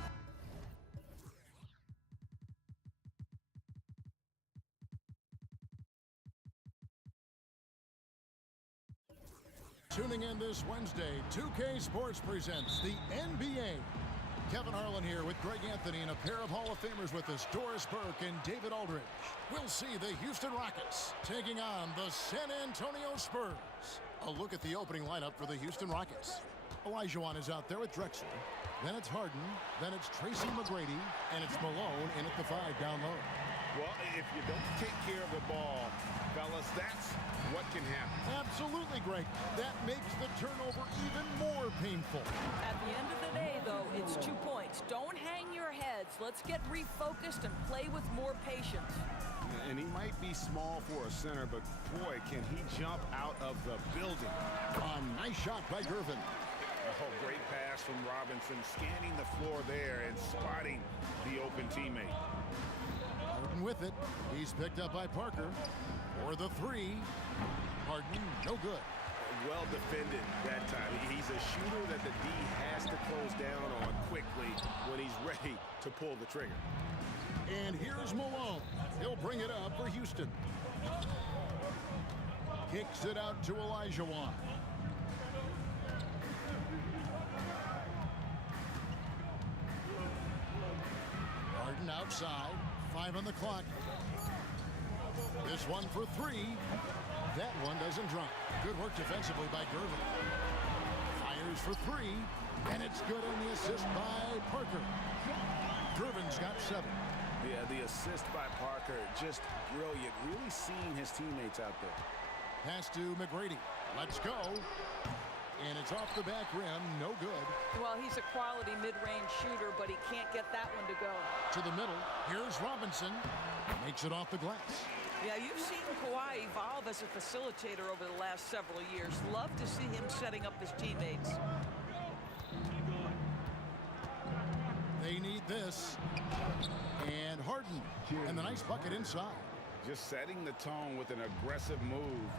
tuning in this Wednesday. 2K Sports presents the NBA. Kevin Harlan here with Greg Anthony and a pair of Hall of Famers with us, Doris Burke and David Aldridge. We'll see the Houston Rockets taking on the San Antonio Spurs. A look at the opening lineup for the Houston Rockets. Olajuwon is out there with Drexler. Then it's Harden. Then it's Tracy McGrady. And it's Malone in at the 5 down low. Well, if you don't take care of the ball, fellas, that's what can happen. Absolutely, Greg. That makes the turnover even more painful. At the end of the day, though, it's 2 points. Don't hang your heads. Let's get refocused and play with more patience. And he might be small for a center, but boy, can he jump out of the building. A nice shot by Gervin. Oh, great pass from Robinson, scanning the floor there and spotting the open teammate. Harden with it. He's picked up by Parker. For the 3. Harden, no good. Well defended that time. He's a shooter that the D has to close down on quickly when he's ready to pull the trigger. And here's Malone. He'll bring it up for Houston. Kicks it out to Olajuwon. Harden outside. 5 on the clock. This one for 3. That one doesn't drop. Good work defensively by Gervin. Fires for 3. And it's good on the assist by Parker. Gervin's got 7. Yeah, the assist by Parker, just brilliant. Really seeing his teammates out there. Pass to McGrady. Let's go. And it's off the back rim. No good. Well, he's a quality mid-range shooter, but he can't get that one to go. To the middle. Here's Robinson. Makes it off the glass. Yeah, you've seen Kawhi evolve as a facilitator over the last several years. Love to see him setting up his teammates. They need this. And Harden. And the nice bucket inside. Just setting the tone with an aggressive move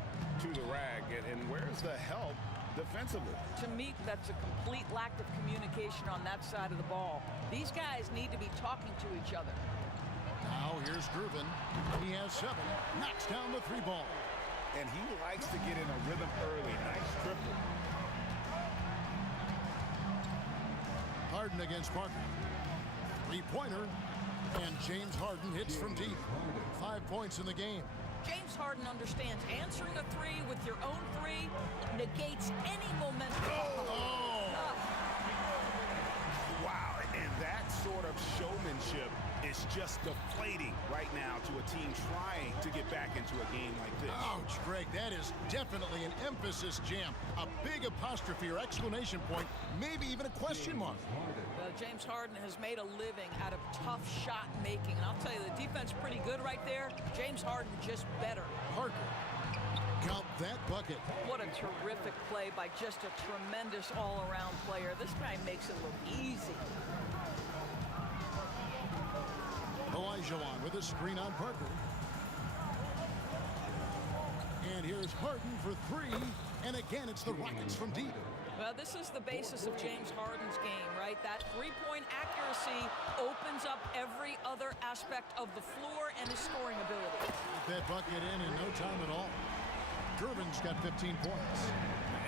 to the rack. And where's the help defensively? To me, that's a complete lack of communication on that side of the ball. These guys need to be talking to each other. Now here's Gervin. He has 7. Knocks down the 3 ball. and he likes to get in a rhythm early. Nice triple. Harden against Parker. Three-pointer. And James Harden hits from deep. 5 points in the game. James Harden understands answering a three with your own three negates any momentum. Wow, and that sort of showmanship is just deflating right now to a team trying to get back into a game like this. Ouch, Greg, that is definitely an emphasis jam. A big apostrophe or exclamation point, maybe even a question mark. James Harden has made a living out of tough shot making. And I'll tell you, the defense pretty good right there. James Harden just better. Parker, count that bucket. What a terrific play by just a tremendous all-around player. This guy makes it look easy. Olajuwon with a screen on Parker. And here's Harden for three. And again, it's the Rockets from deep. Well, this is the basis of James Harden's game, right? That three-point accuracy opens up every other aspect of the floor and his scoring ability. Get that bucket in no time at all. Gervin's got 15 points.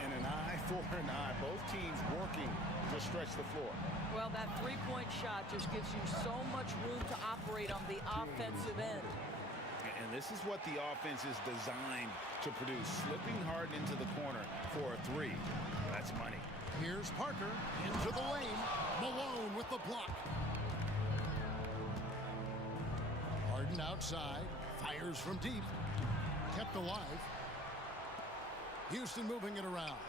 And an eye for an eye. Both teams working to stretch the floor. Well, that three-point shot just gives you so much room to operate on the offensive end. And this is what the offense is designed to produce. Slipping Harden into the corner for a three. That's money. Here's Parker into the lane. Malone with the block. Harden outside. Fires from deep. Kept alive. Houston moving it around.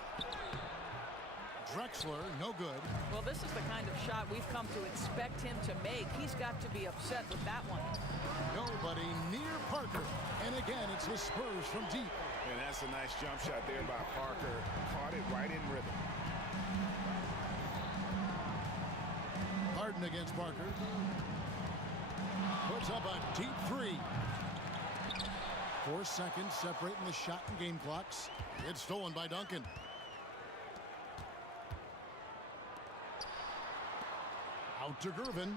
Drexler, no good. Well, this is the kind of shot we've come to expect him to make. He's got to be upset with that one. Nobody near Parker. And again, it's the Spurs from deep. And that's a nice jump shot there by Parker. Caught it right in rhythm. Harden against Parker. Puts up a deep three. 4 seconds separating the shot and game clocks. It's stolen by Duncan. Out to Gervin.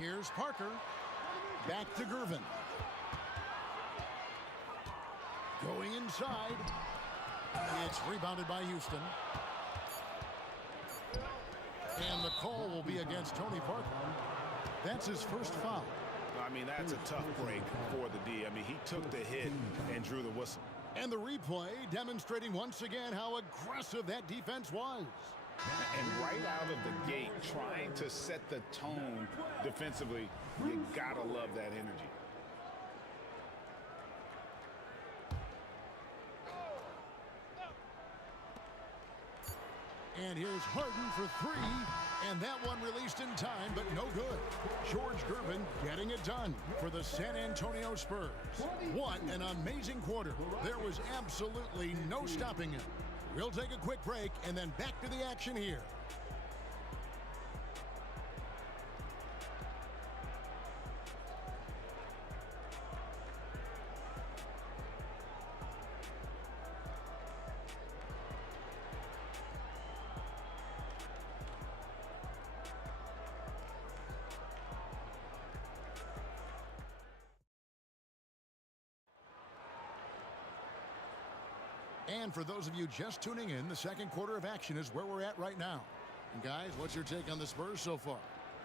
Here's Parker. Back to Gervin. Going inside. It's rebounded by Houston. And the call will be against Tony Parker. That's his first foul. I mean, that's a tough break for the D. I mean, he took the hit and drew the whistle. And the replay demonstrating once again how aggressive that defense was. And right out of the gate, trying to set the tone defensively, you gotta love that energy. And here's Harden for three. And that one released in time, but no good. George Gervin getting it done for the San Antonio Spurs. What an amazing quarter. There was absolutely no stopping him. We'll take a quick break and then back to the action here. And for those of you just tuning in, the second quarter of action is where we're at right now. And guys, what's your take on the Spurs so far?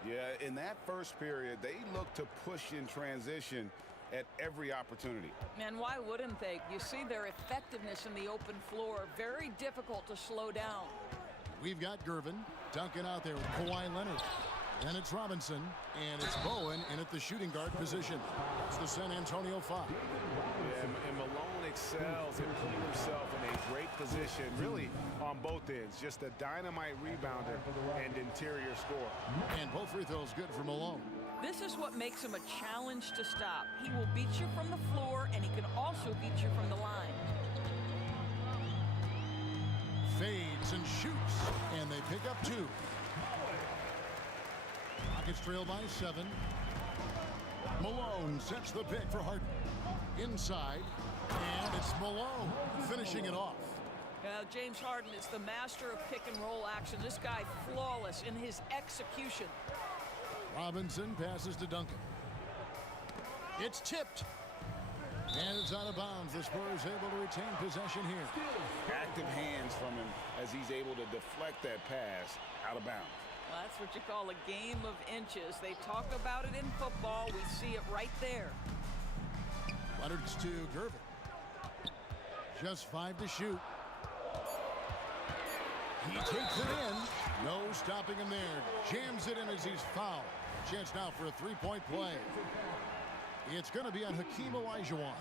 Yeah, in that first period, they look to push in transition at every opportunity. Man, why wouldn't they? You see their effectiveness in the open floor. Very difficult to slow down. We've got Gervin, Duncan out there with Kawhi Leonard. Then it's Robinson, and it's Bowen in at the shooting guard position. It's the San Antonio 5. Yeah, and Malone excels at putting himself in a great position, really on both ends. Just a dynamite rebounder and interior scorer. And both free throws good for Malone. This is what makes him a challenge to stop. He will beat you from the floor, and he can also beat you from the line. Fades and shoots, and they pick up 2. Rockets trail by 7. Malone sets the pick for Harden. Inside, and it's Malone finishing it off. James Harden is the master of pick and roll action. This guy flawless in his execution. Robinson passes to Duncan. It's tipped. And it's out of bounds. The Spurs able to retain possession here. Active hands from him as he's able to deflect that pass out of bounds. Well, that's what you call a game of inches. They talk about it in football. We see it right there. Leonard's to Gervin. Just 5 to shoot. He takes it in. No stopping him there. Jams it in as he's fouled. Chance now for a three-point play. It's going to be on Hakeem Olajuwon.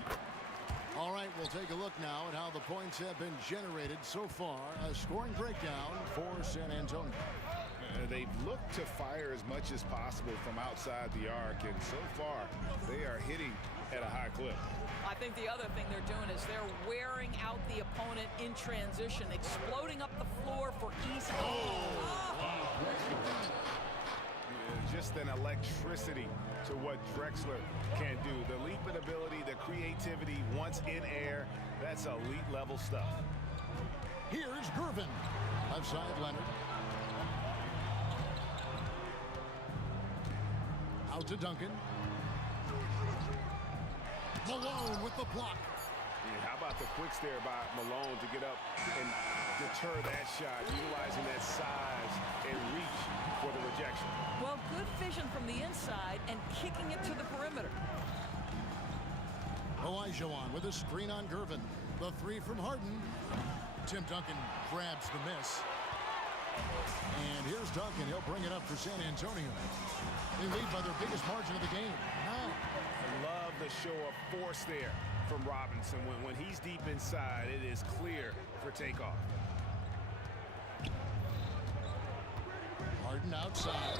All right, we'll take a look now at how the points have been generated so far. A scoring breakdown for San Antonio. They've looked to fire as much as possible from outside the arc, and so far they are hitting at a high clip. I think the other thing they're doing is they're wearing out the opponent in transition, exploding up the floor for easy. Just an electricity to what Drexler can do. The leaping ability, the creativity once in air, that's elite level stuff. Here's Gervin. Left side, Leonard. Out to Duncan. Malone with the block. How about the quick stare by Malone to get up and deter that shot, utilizing that size and reach for the rejection. Well, good vision from the inside and kicking it to the perimeter. Olajuwon with a screen on Gervin. The three from Harden. Tim Duncan grabs the miss. And here's Duncan. He'll bring it up for San Antonio. They lead by their biggest margin of the game. 9. I love the show of force there from Robinson. When he's deep inside, it is clear for takeoff. Harden outside.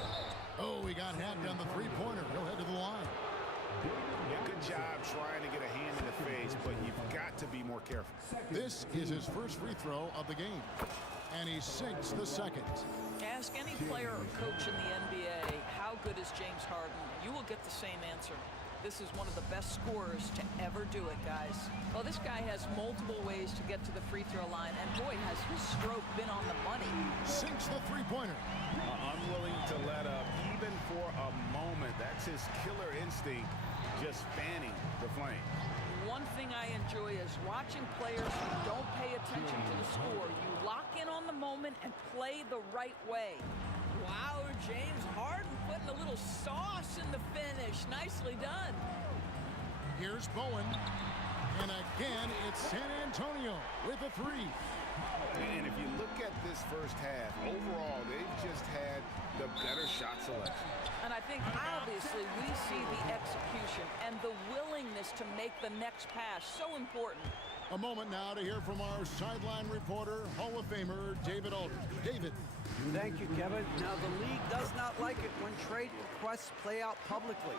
Oh, he got hacked on the three-pointer. He'll head to the line. Yeah, good job trying to get a hand in the face, but you've got to be more careful. This is his first free throw of the game. And he sinks the second. Ask any player or coach in the NBA, how good is James Harden? You will get the same answer. This is one of the best scorers to ever do it, guys. Well, this guy has multiple ways to get to the free throw line, and boy, has his stroke been on the money. Sinks the three-pointer. Unwilling to let up, even for a moment. That's his killer instinct, just fanning the flame. One thing I enjoy is watching players who don't pay attention to the score. You lock in on the moment and play the right way. Wow, James Harden putting a little sauce in the finish. Nicely done. Here's Bowen. And again, it's San Antonio with a three. And if you look at this first half, overall, they've just had the better shot selection. And I think, obviously, we see the execution and the willingness to make the next pass so important. A moment now to hear from our sideline reporter, Hall of Famer David Aldridge. David. Thank you, Kevin. Now, the league does not like it when trade requests play out publicly.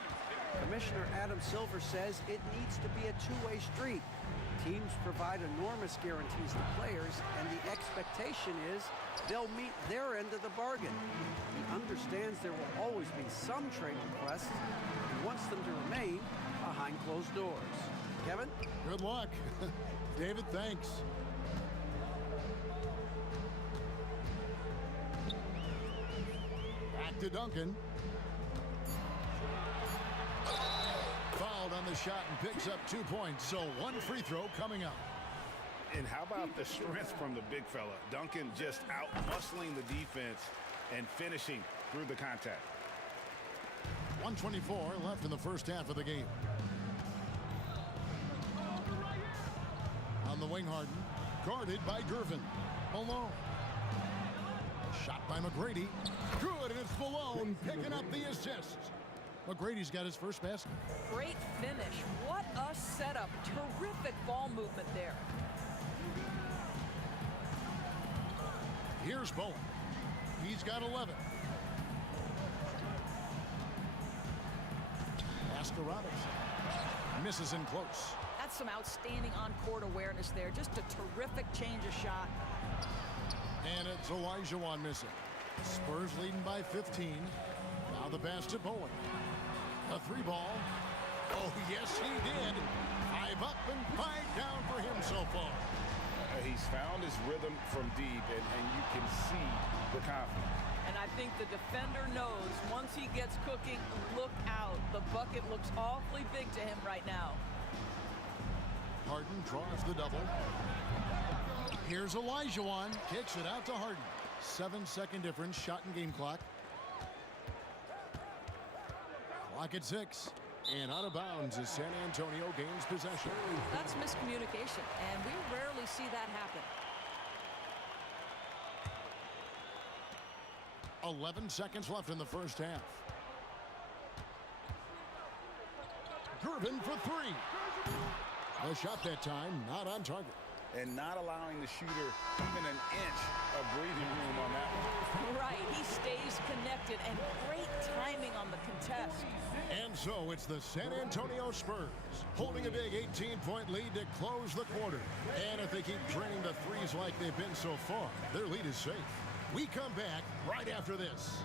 Commissioner Adam Silver says it needs to be a two-way street. Teams provide enormous guarantees to players, and the expectation is they'll meet their end of the bargain. He understands there will always be some trade requests and wants them to remain behind closed doors. Kevin? Good luck. David, thanks. Back to Duncan. Fouled on the shot and picks up 2 points. So one free throw coming up. And how about the strength from the big fella? Duncan just out-muscling the defense and finishing through the contact. 1:24 left in the first half of the game. On the wing, Harden. Guarded by Gervin. Malone. Shot by McGrady. Good, and it's Malone picking up the assist. McGrady's got his first basket. Great finish. What a setup. Terrific ball movement there. Here's Bowen. He's got 11. Pass to Robinson. Misses in close. That's some outstanding on-court awareness there. Just a terrific change of shot. And it's Olajuwon missing. Spurs leading by 15. Now the pass to Bowen. A three ball. Oh, yes, he did. 5 up and 5 down for him so far. He's found his rhythm from deep, and you can see the confidence. And I think the defender knows once he gets cooking, look out. The bucket looks awfully big to him right now. Harden draws the double. Here's Olajuwon. Kicks it out to Harden. 7-second difference, shot and game clock. Clock at 6. And out of bounds as San Antonio gains possession. That's miscommunication, and we rarely see that happen. 11 seconds left in the first half. Gervin for 3. The shot that time, not on target. And not allowing the shooter even an inch of breathing room on that one. Right, he stays connected, and great timing on the contest. And so it's the San Antonio Spurs holding a big 18-point lead to close the quarter. And if they keep draining the threes like they've been so far, their lead is safe. We come back right after this.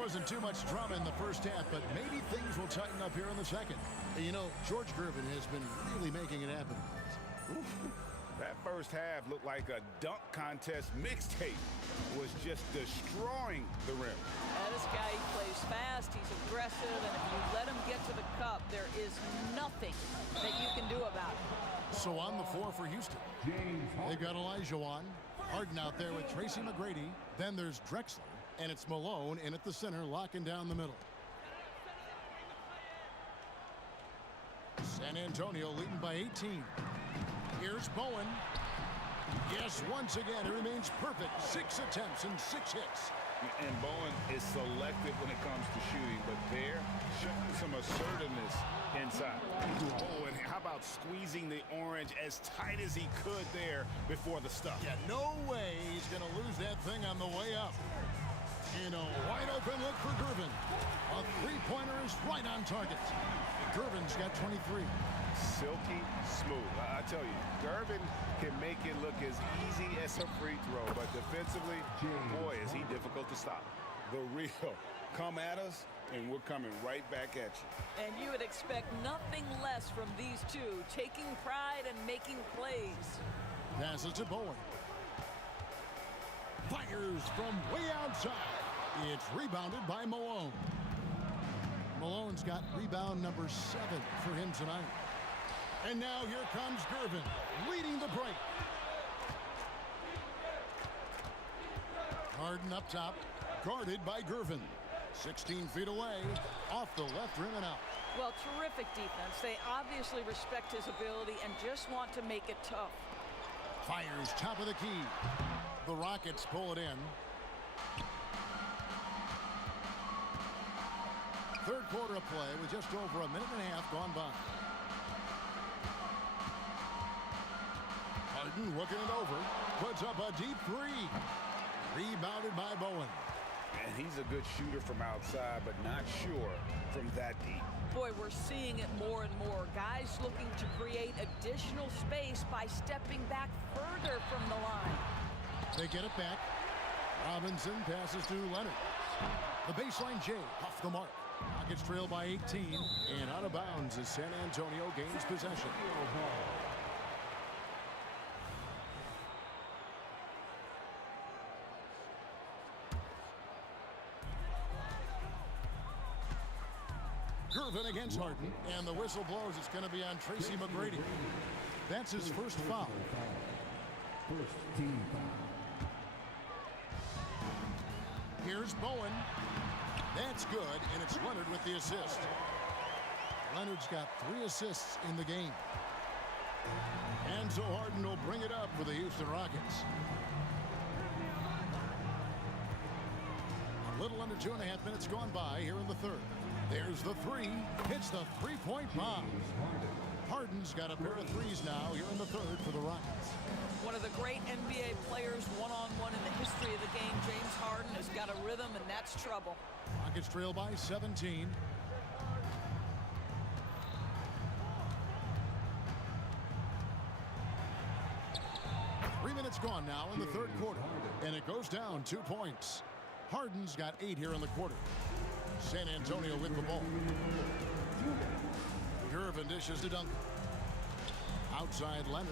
Wasn't too much drama in the first half, but maybe things will tighten up here in the second. You know, George Gervin has been really making it happen. That first half looked like a dunk contest mixtape. Was just destroying the rim. This guy plays fast, he's aggressive, and if you let him get to the cup, there is nothing that you can do about it. So on the floor for Houston, they've got Olajuwon, Harden out there with Tracy McGrady. Then there's Drexler. And it's Malone in at the center, locking down the middle. San Antonio leading by 18. Here's Bowen. Yes, once again, it remains perfect. 6 attempts and 6 hits. And Bowen is selective when it comes to shooting, but they're showing some assertiveness inside. Oh, and how about squeezing the orange as tight as he could there before the stuff? Yeah, no way he's going to lose that thing on the way up. In a wide open look for Gervin. A three-pointer is right on target. Gervin's got 23. Silky smooth. I tell you, Gervin can make it look as easy as a free throw, but defensively, boy, is he difficult to stop. The real come at us, and we're coming right back at you. And you would expect nothing less from these two, taking pride and making plays. Passes to Bowen. Fires from way outside. It's rebounded by Malone. Malone's got rebound number 7 for him tonight. And now here comes Gervin, leading the break. Harden up top, guarded by Gervin. 16 feet away, off the left rim and out. Well, terrific defense. They obviously respect his ability and just want to make it tough. Fires top of the key. The Rockets pull it in. Third quarter of play with just over a minute and a half gone by. Harden looking it over. Puts up a deep 3. Rebounded by Bowen. And he's a good shooter from outside, but not sure from that deep. Boy, we're seeing it more and more. Guys looking to create additional space by stepping back further from the line. They get it back. Robinson passes to Leonard. The baseline J off the mark. Rockets trail by 18 and out of bounds as San Antonio gains possession. Gervin against Harden, and the whistle blows. It's going to be on Tracy McGrady. That's his first foul. First team foul. Here's Bowen. That's good, and it's Leonard with the assist. Leonard's got 3 assists in the game. And so Harden will bring it up for the Houston Rockets. A little under 2.5 minutes gone by here in the third. There's the 3. Hits the three-point bomb. Harden's got a pair of threes now here in the third for the Rockets. One of the great NBA players one-on-one in the history of the game, James Harden, has got a rhythm, and that's trouble. Rockets trail by 17. minutes gone now in the third quarter, and it goes down 2 points. Harden's got 8 here in the quarter. San Antonio with the ball. Gervin dishes to Duncan. Outside Leonard.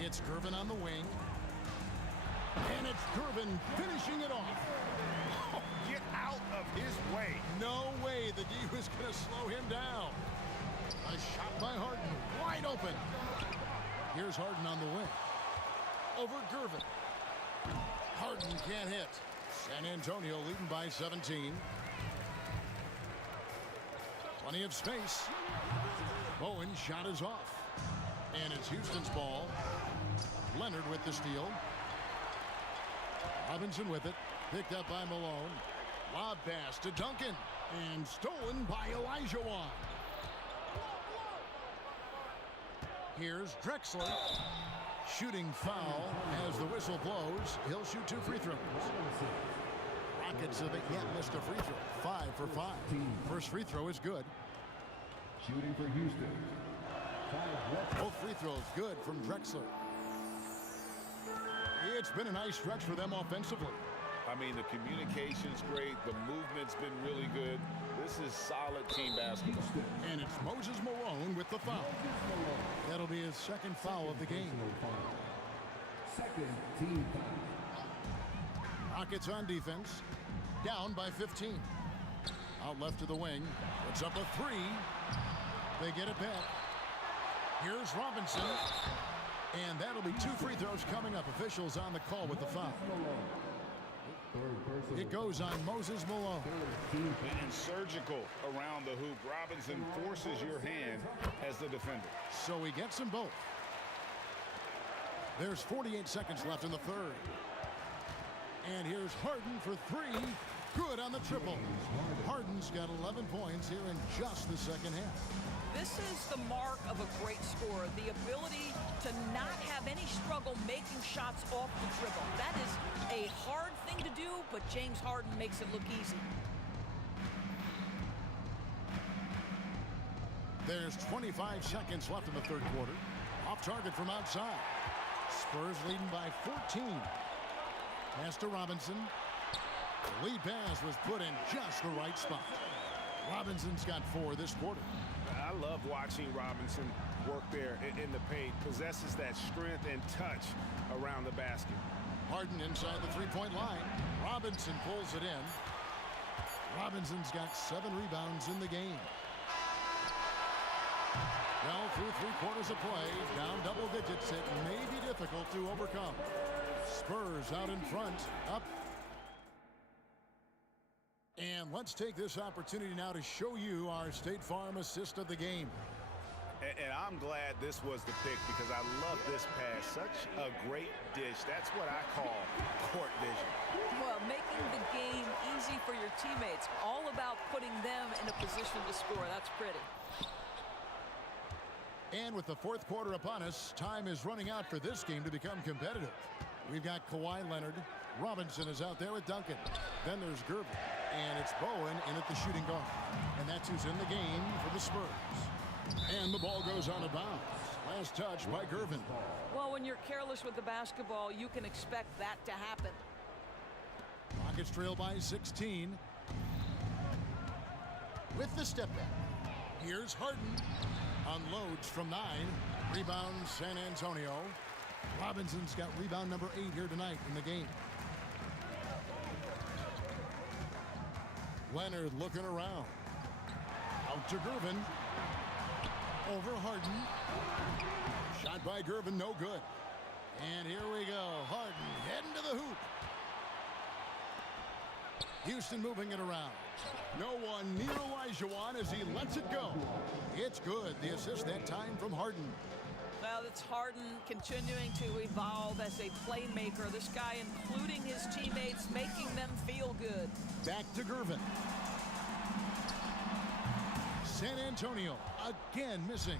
It's Gervin on the wing. And it's Gervin finishing it off. Oh, get out of his way. No way the D was going to slow him down. A shot by Harden, wide open. Here's Harden on the wing. Over Gervin. Harden can't hit. San Antonio leading by 17. Plenty of space. Bowen's shot is off. And it's Houston's ball. Leonard with the steal. Robinson with it. Picked up by Malone. Lob pass to Duncan. And stolen by Olajuwon. Here's Drexler. Shooting foul as the whistle blows. He'll shoot 2 free throws. Rockets have yet missed a free throw. 5 for 5. First free throw is good. Shooting for Houston. Both free throws good from Drexler. It's been a nice stretch for them offensively. I mean, the communication's great. The movement's been really good. This is solid team basketball. And it's Moses Malone with the foul. That'll be his second foul of the game. Second team foul. Rockets on defense. Down by 15. Out left to the wing. It's up a 3. They get it back. Here's Robinson. And that'll be 2 free throws coming up. Officials on the call with the foul. It goes on Moses Malone. And surgical around the hoop. Robinson forces your hand as the defender. So he gets them both. There's 48 seconds left in the third. And here's Harden for 3. Good on the triple. Harden's got 11 points here in just the second half. This is the mark of a great scorer, the ability to not have any struggle making shots off the dribble. That is a hard thing to do, but James Harden makes it look easy. There's 25 seconds left in the third quarter. Off target from outside. Spurs leading by 14. Pass to Robinson. The lead pass was put in just the right spot. Robinson's got 4 this quarter. I love watching Robinson work there in the paint. Possesses that strength and touch around the basket. Harden inside the three-point line. Robinson pulls it in. Robinson's got 7 rebounds in the game. Well, through 3 quarters of play, down double digits, it may be difficult to overcome. Spurs out in front, up. And let's take this opportunity now to show you our State Farm assist of the game. And I'm glad this was the pick because I love this pass. Such a great dish. That's what I call court vision. Well, making the game easy for your teammates. All about putting them in a position to score. That's pretty. And with the fourth quarter upon us, time is running out for this game to become competitive. We've got Kawhi Leonard. Robinson is out there with Duncan. Then there's Gervin. And it's Bowen in at the shooting guard. And that's who's in the game for the Spurs. And the ball goes on a bounce. Last touch by Gervin. Well, when you're careless with the basketball, you can expect that to happen. Rockets trail by 16. With the step back. Here's Harden. Unloads from 9. Rebound San Antonio. Robinson's got rebound number 8 here tonight in the game. Leonard looking around. Out to Gervin. Over Harden. Shot by Gervin, no good. And here we go. Harden heading to the hoop. Houston moving it around. No one near Olajuwon as he lets it go. It's good. The assist that time from Harden. Well, it's Harden continuing to evolve as a playmaker. This guy including his teammates, making them feel good. Back to Gervin. San Antonio again missing.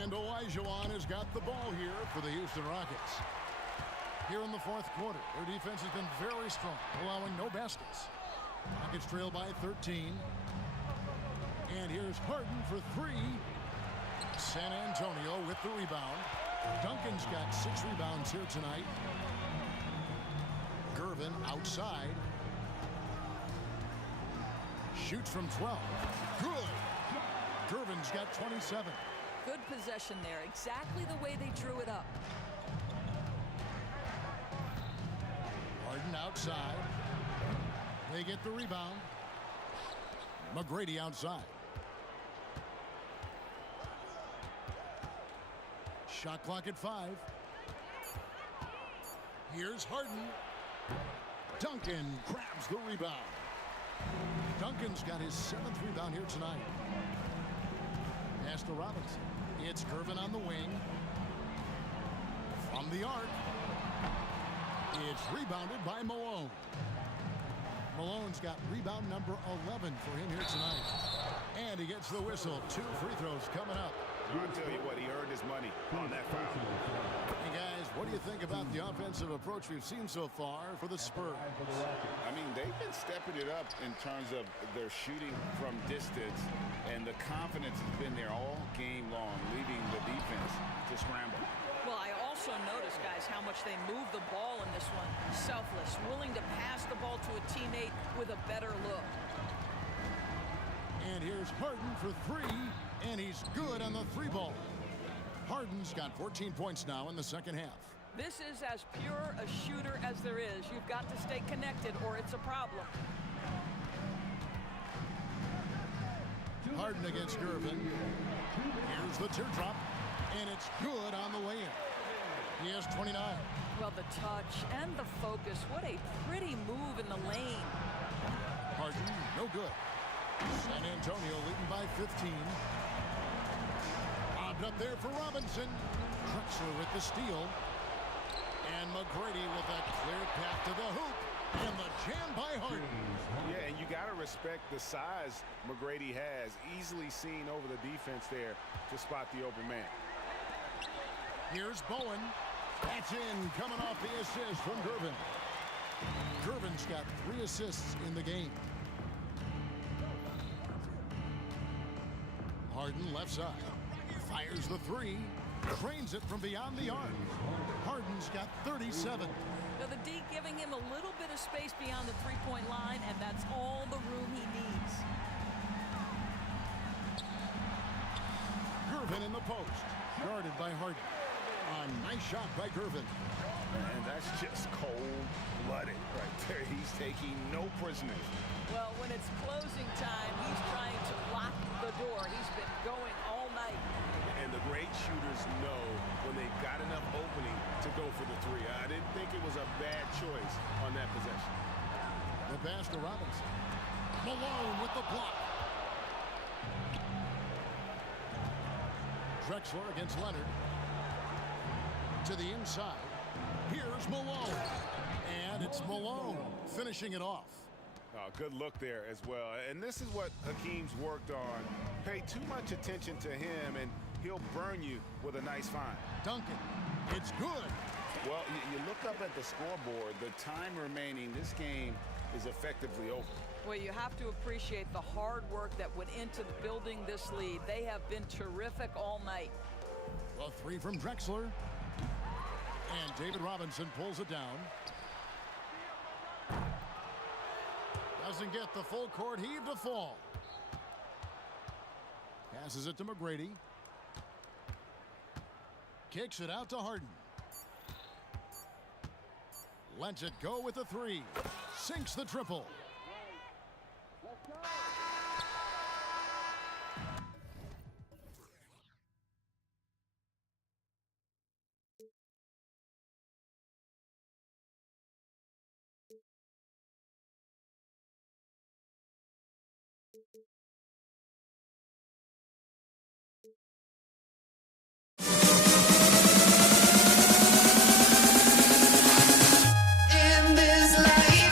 And Olajuwon has got the ball here for the Houston Rockets. Here in the fourth quarter, their defense has been very strong, allowing no baskets. Rockets trail by 13. And here's Harden for 3. San Antonio with the rebound. Duncan's got 6 rebounds here tonight. Gervin outside. Shoots from 12. Good. Gervin's got 27. Good possession there. Exactly the way they drew it up. Harden outside. They get the rebound. McGrady outside. Shot clock at 5. Here's Harden. Duncan grabs the rebound. Duncan's got his 7th rebound here tonight. Pass to Robinson. It's Gervin on the wing. From the arc. It's rebounded by Malone. Malone's got rebound number 11 for him here tonight. And he gets the whistle. 2 free throws coming up. I'll tell you what, he earned his money on that foul. Hey, guys, what do you think about the offensive approach we've seen so far for the Spurs? I mean, they've been stepping it up in terms of their shooting from distance, and the confidence has been there all game long, leaving the defense to scramble. Well, I also noticed, guys, how much they move the ball in this one. Selfless, willing to pass the ball to a teammate with a better look. And here's Harden for 3, and he's good on the 3-ball. Harden's got 14 points now in the second half. This is as pure a shooter as there is. You've got to stay connected or it's a problem. Harden against Gervin. Here's the teardrop, and it's good on the way in. He has 29. Well, the touch and the focus. What a pretty move in the lane. Harden, no good. San Antonio leading by 15. Lobbed up there for Robinson. Drexler with the steal. And McGrady with a clear path to the hoop. And the jam by Harden. Yeah, and you got to respect the size McGrady has. Easily seen over the defense there to spot the open man. Here's Bowen. That's in, coming off the assist from Gervin. Gervin's got 3 assists in the game. Harden left side. Fires the 3. Trains it from beyond the arc. Harden's got 37. Now the D giving him a little bit of space beyond the 3-point line, and that's all the room he needs. Gervin in the post. Guarded by Harden. A nice shot by Gervin. And that's just cold-blooded right there. He's taking no prisoners. Well, when it's closing time, he's trying to lock the door. He's been going all night. And the great shooters know when they've got enough opening to go for the 3. I didn't think it was a bad choice on that possession. The pass to Robinson. Malone with the block. Drexler against Leonard. To the inside. Here's Malone. And it's Malone finishing it off. Good look there as well. And this is what Hakeem's worked on. Pay too much attention to him, and he'll burn you with a nice find. Duncan, it's good. Well, you look up at the scoreboard. The time remaining, this game is effectively over. Well, you have to appreciate the hard work that went into building this lead. They have been terrific all night. A 3 from Drexler. And David Robinson pulls it down. Doesn't get the full court heave to fall. Passes it to McGrady. Kicks it out to Harden. Lets it go with the 3. Sinks the triple. In this life.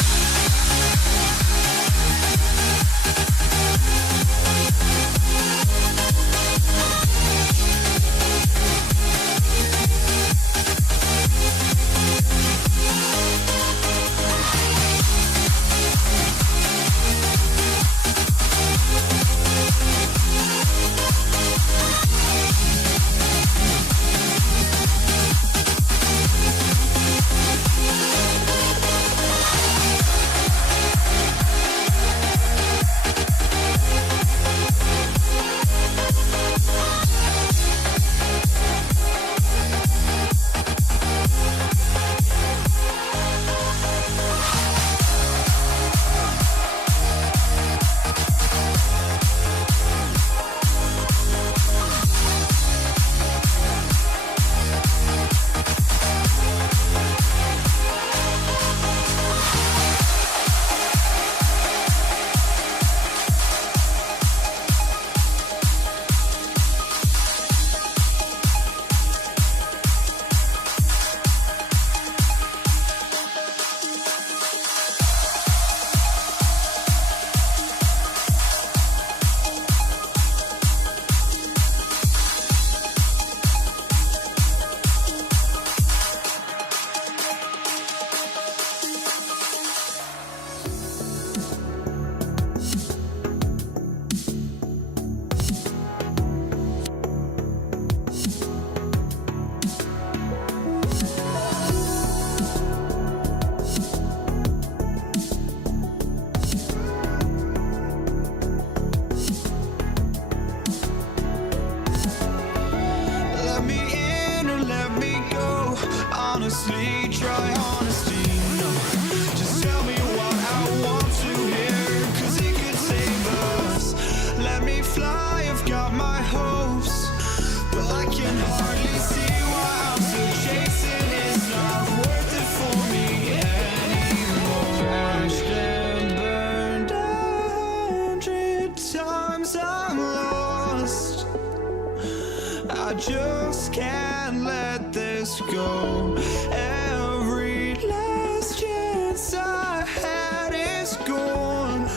just can't let this go. Every last chance I had is gone,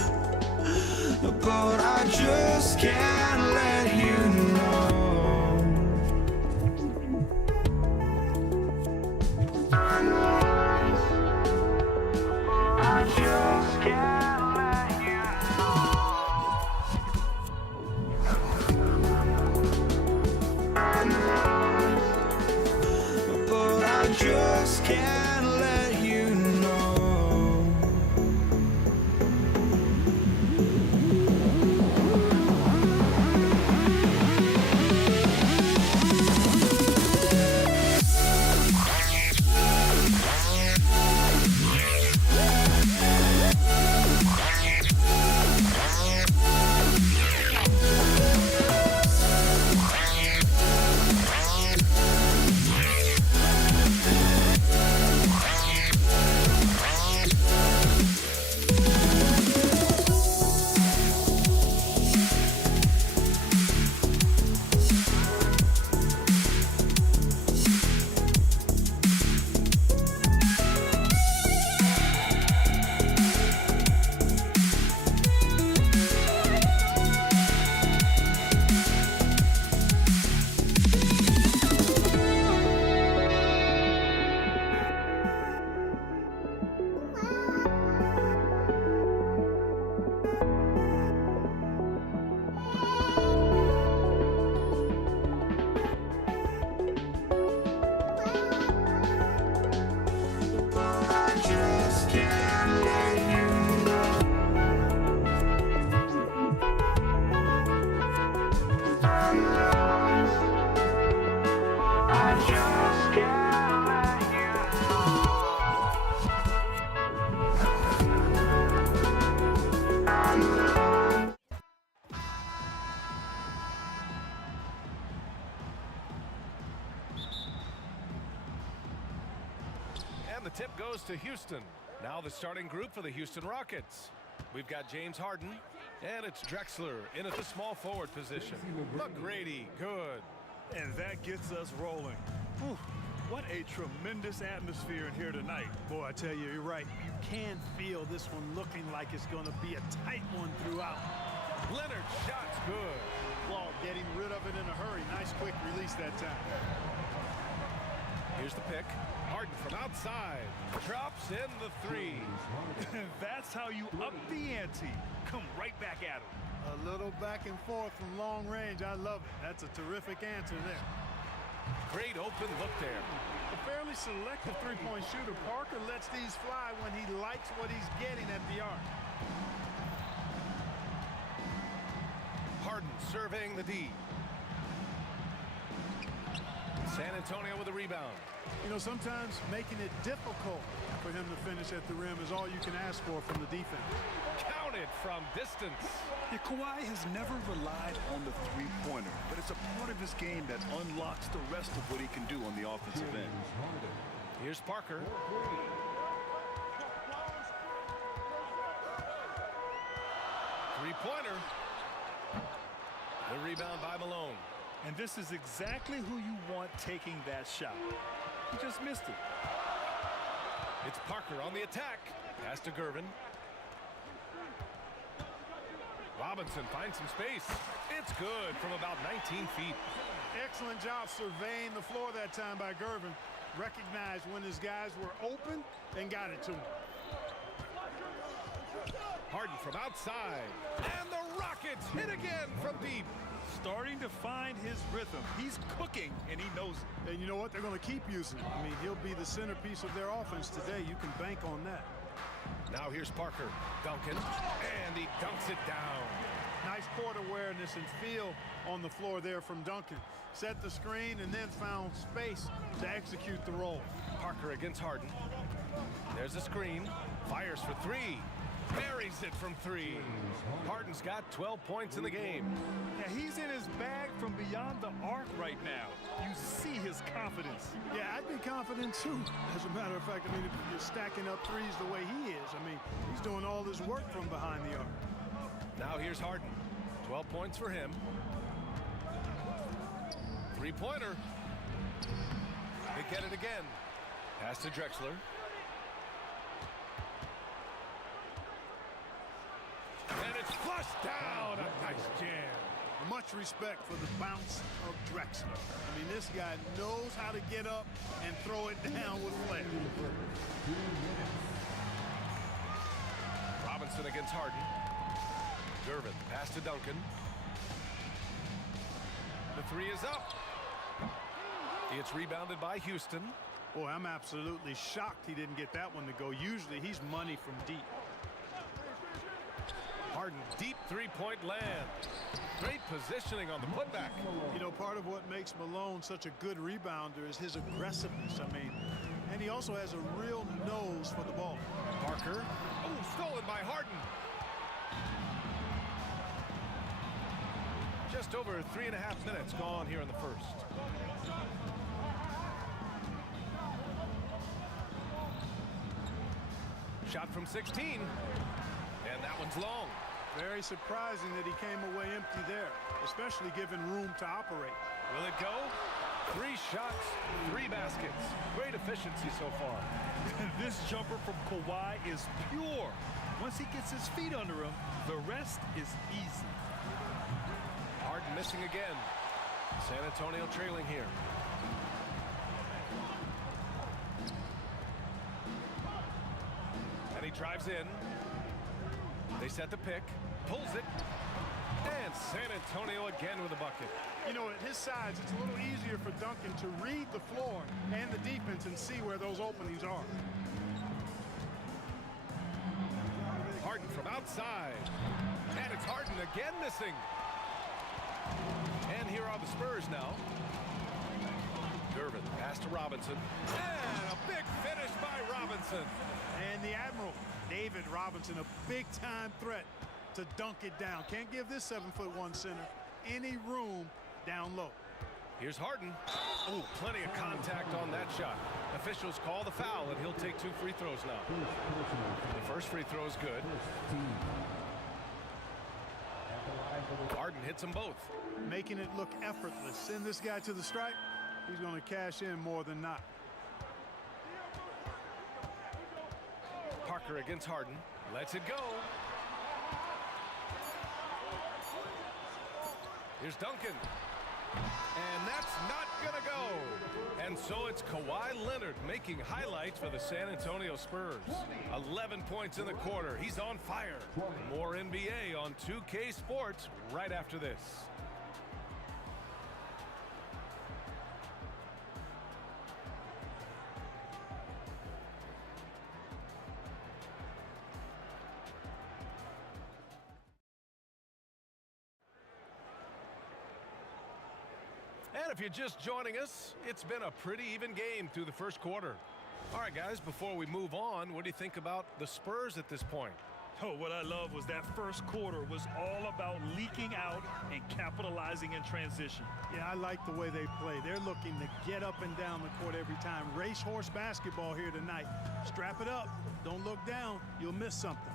but I just can't let you know. I just can't let you know. But I just can't let you know. And the tip goes to Houston. Now the starting group for the Houston Rockets. We've got James Harden, and it's Drexler in at the small forward position. McGrady, good. And that gets us rolling. Whew, what a tremendous atmosphere in here tonight. Boy, I tell you, you're right. You can feel this one looking like it's going to be a tight one throughout. Leonard, shot's good. Ball getting rid of it in a hurry. Nice quick release that time. Here's the pick. Harden from outside. Drops in the three. That's how you up the ante. Come right back at him. A little back and forth from long range. I love it. That's a terrific answer there. Great open look there. A fairly selective three-point shooter. Parker lets these fly when he likes what he's getting at the arc. Harden surveying the D. San Antonio with a rebound. You know, sometimes making it difficult for him to finish at the rim is all you can ask for from the defense. Counted from distance. Yeah, Kawhi has never relied on the three-pointer, but it's a part of his game that unlocks the rest of what he can do on the offensive end. Here's Parker. Three-pointer. The rebound by Malone. And this is exactly who you want taking that shot. He just missed it. It's Parker on the attack. Pass to Gervin. Robinson finds some space. It's good from about 19 feet. Excellent job surveying the floor that time by Gervin. Recognized when his guys were open and got it to him. Harden from outside. And the Rockets hit again from deep. Starting to find his rhythm. He's cooking, and he knows it. And you know what? They're going to keep using it. I mean, he'll be the centerpiece of their offense today. You can bank on that. Now here's Parker. Duncan. And he dunks it down. Nice court awareness and feel on the floor there from Duncan. Set the screen and then found space to execute the roll. Parker against Harden. There's a screen. Fires for three. Buries it from three. Harden's got 12 points in the game. Yeah, he's in his bag from beyond the arc right now. You see his confidence. Yeah, I'd be confident too. As a matter of fact, I mean, if you're stacking up threes the way he is, I mean, he's doing all this work from behind the arc. Now here's Harden. 12 points for him. Three-pointer. They get it again. Pass to Drexler. And it's flushed down. A nice jam. Much respect for the bounce of Drexler. I mean, this guy knows how to get up and throw it down with flair. Robinson against Harden. Durbin, pass to Duncan. The three is up. It's rebounded by Houston. Boy, I'm absolutely shocked he didn't get that one to go. Usually he's money from deep. Harden, deep three-point land. Great positioning on the putback. You know, part of what makes Malone such a good rebounder is his aggressiveness. I mean, and he also has a real nose for the ball. Parker. Oh, stolen by Harden. Just over 3.5 minutes gone here in the first. Shot from 16. And that one's long. Very surprising that he came away empty there, especially given room to operate. Will it go? 3 shots, 3 baskets. Great efficiency so far. This jumper from Kawhi is pure. Once he gets his feet under him, the rest is easy. Harden missing again. San Antonio trailing here. And he drives in. They set the pick, pulls it, and San Antonio again with a bucket. You know, at his size, it's a little easier for Duncan to read the floor and the defense and see where those openings are. Harden from outside. And it's Harden again missing. And here are the Spurs now. Durbin, pass to Robinson. And a big finish by Robinson. And the Admiral, David Robinson, a big-time threat to dunk it down. Can't give this 7'1" center any room down low. Here's Harden. Oh, plenty of contact on that shot. Officials call the foul, and he'll take 2 free throws now. The first free throw is good. Harden hits them both. Making it look effortless. Send this guy to the stripe. He's going to cash in more than not. Parker against Harden. Lets it go. Here's Duncan. And that's not going to go. And so it's Kawhi Leonard making highlights for the San Antonio Spurs. 11 points in the quarter. He's on fire. More NBA on 2K Sports right after this. And if you're just joining us, it's been a pretty even game through the first quarter. All right, guys, before we move on, what do you think about the Spurs at this point? Oh, what I love was that first quarter was all about leaking out and capitalizing in transition. Yeah, I like the way they play. They're looking to get up and down the court every time. Racehorse basketball here tonight. Strap it up. Don't look down. You'll miss something.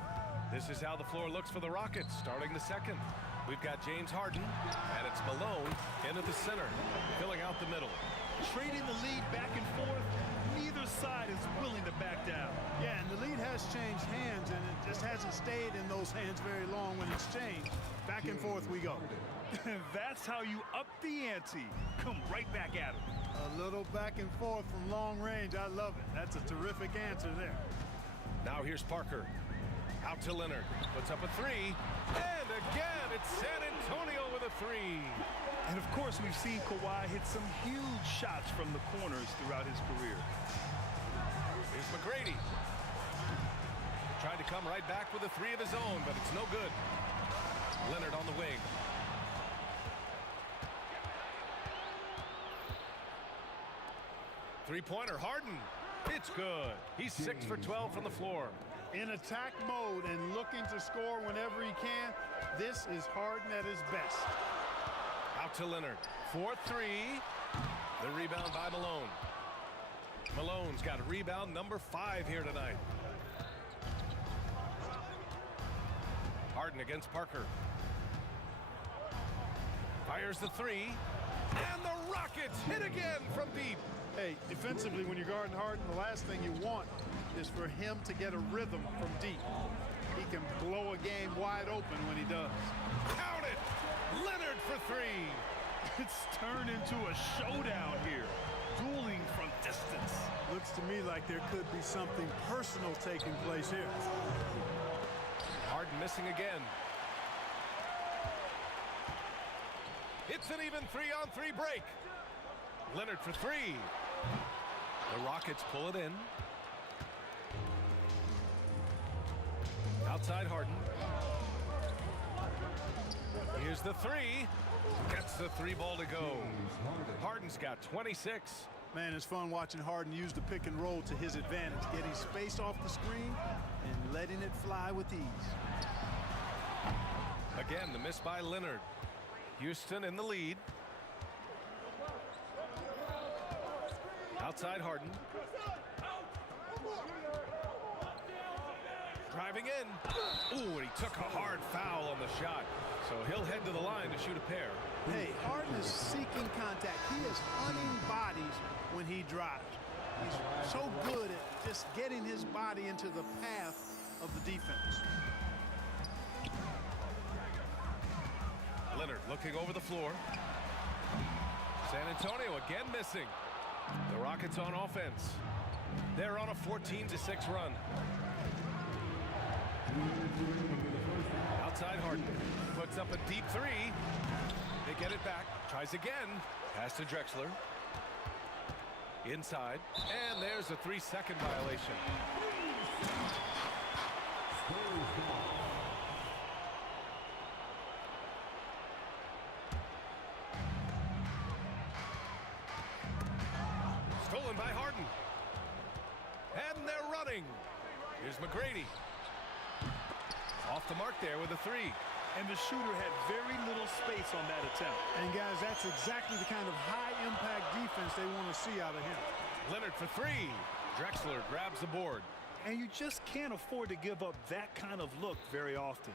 This is how the floor looks for the Rockets starting the second. We've got James Harden, and it's Malone into the center, filling out the middle. Trading the lead back and forth, neither side is willing to back down. Yeah, and the lead has changed hands, and it just hasn't stayed in those hands very long when it's changed. Back and forth we go. That's how you up the ante. Come right back at it. A little back and forth from long range. I love it. That's a terrific answer there. Now here's Parker. Out to Leonard. Puts up a 3. And again, it's San Antonio with a 3. And of course, we've seen Kawhi hit some huge shots from the corners throughout his career. Here's McGrady. Tried to come right back with a 3 of his own, but it's no good. Leonard on the wing. Three-pointer, Harden. It's good. He's 6 for 12 from the floor. In attack mode and looking to score whenever he can, this is Harden at his best. Out to Leonard. 4-3. The rebound by Malone. Malone's got rebound number 5 here tonight. Harden against Parker. Fires the 3. And the Rockets hit again from deep. Hey, defensively, when you're guarding Harden, the last thing you want is for him to get a rhythm from deep. He can blow a game wide open when he does. Count it! Leonard for three. It's turned into a showdown here. Dueling from distance. Looks to me like there could be something personal taking place here. Harden missing again. It's an even 3-on-3 break. Leonard for three. The Rockets pull it in. Outside Harden. Here's the three. Gets the three ball to go. Harden's got 26. Man, it's fun watching Harden use the pick and roll to his advantage, getting space off the screen and letting it fly with ease. Again, the miss by Leonard. Houston in the lead. Outside Harden. Driving in. Ooh, and he took a hard foul on the shot. So he'll head to the line to shoot a pair. Hey, Harden is seeking contact. He is hunting bodies when he drives. He's so good at just getting his body into the path of the defense. Leonard looking over the floor. San Antonio again missing. The Rockets on offense. They're on a 14-6 run. Outside Harden. Puts up a deep three. They get it back. Tries again. Pass to Drexler. Inside. And there's a 3-second violation. Stolen by Harden. And they're running. Here's McGrady. Off the mark there with a three. And the shooter had very little space on that attempt. And guys, that's exactly the kind of high-impact defense they want to see out of him. Leonard for three. Drexler grabs the board. And you just can't afford to give up that kind of look very often.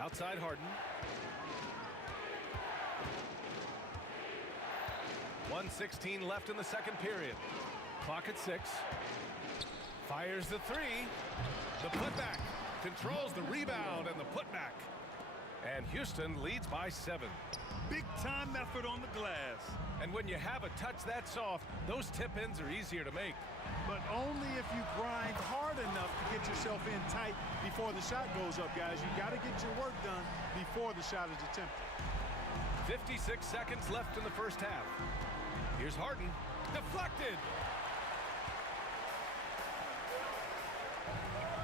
Outside Harden. 1:16 left in the second period. Clock at 6. Fires the three. The putback. Controls the rebound and the putback. And Houston leads by 7. Big time effort on the glass. And when you have a touch that soft, those tip-ins are easier to make. But only if you grind hard enough to get yourself in tight before the shot goes up, guys. You got to get your work done before the shot is attempted. 56 seconds left in the first half. Here's Harden. Deflected.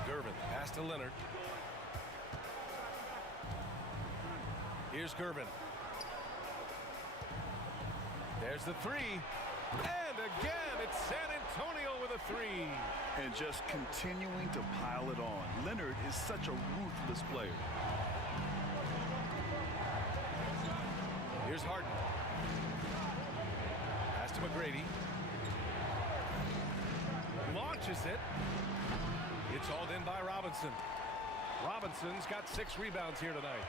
Gervin, pass to Leonard. Here's Gervin. There's the three. And again, it's San Antonio with a three. And just continuing to pile it on. Leonard is such a ruthless player. Here's Harden. Pass to McGrady. Launches it. It's hauled in by Robinson. Robinson's got 6 rebounds here tonight.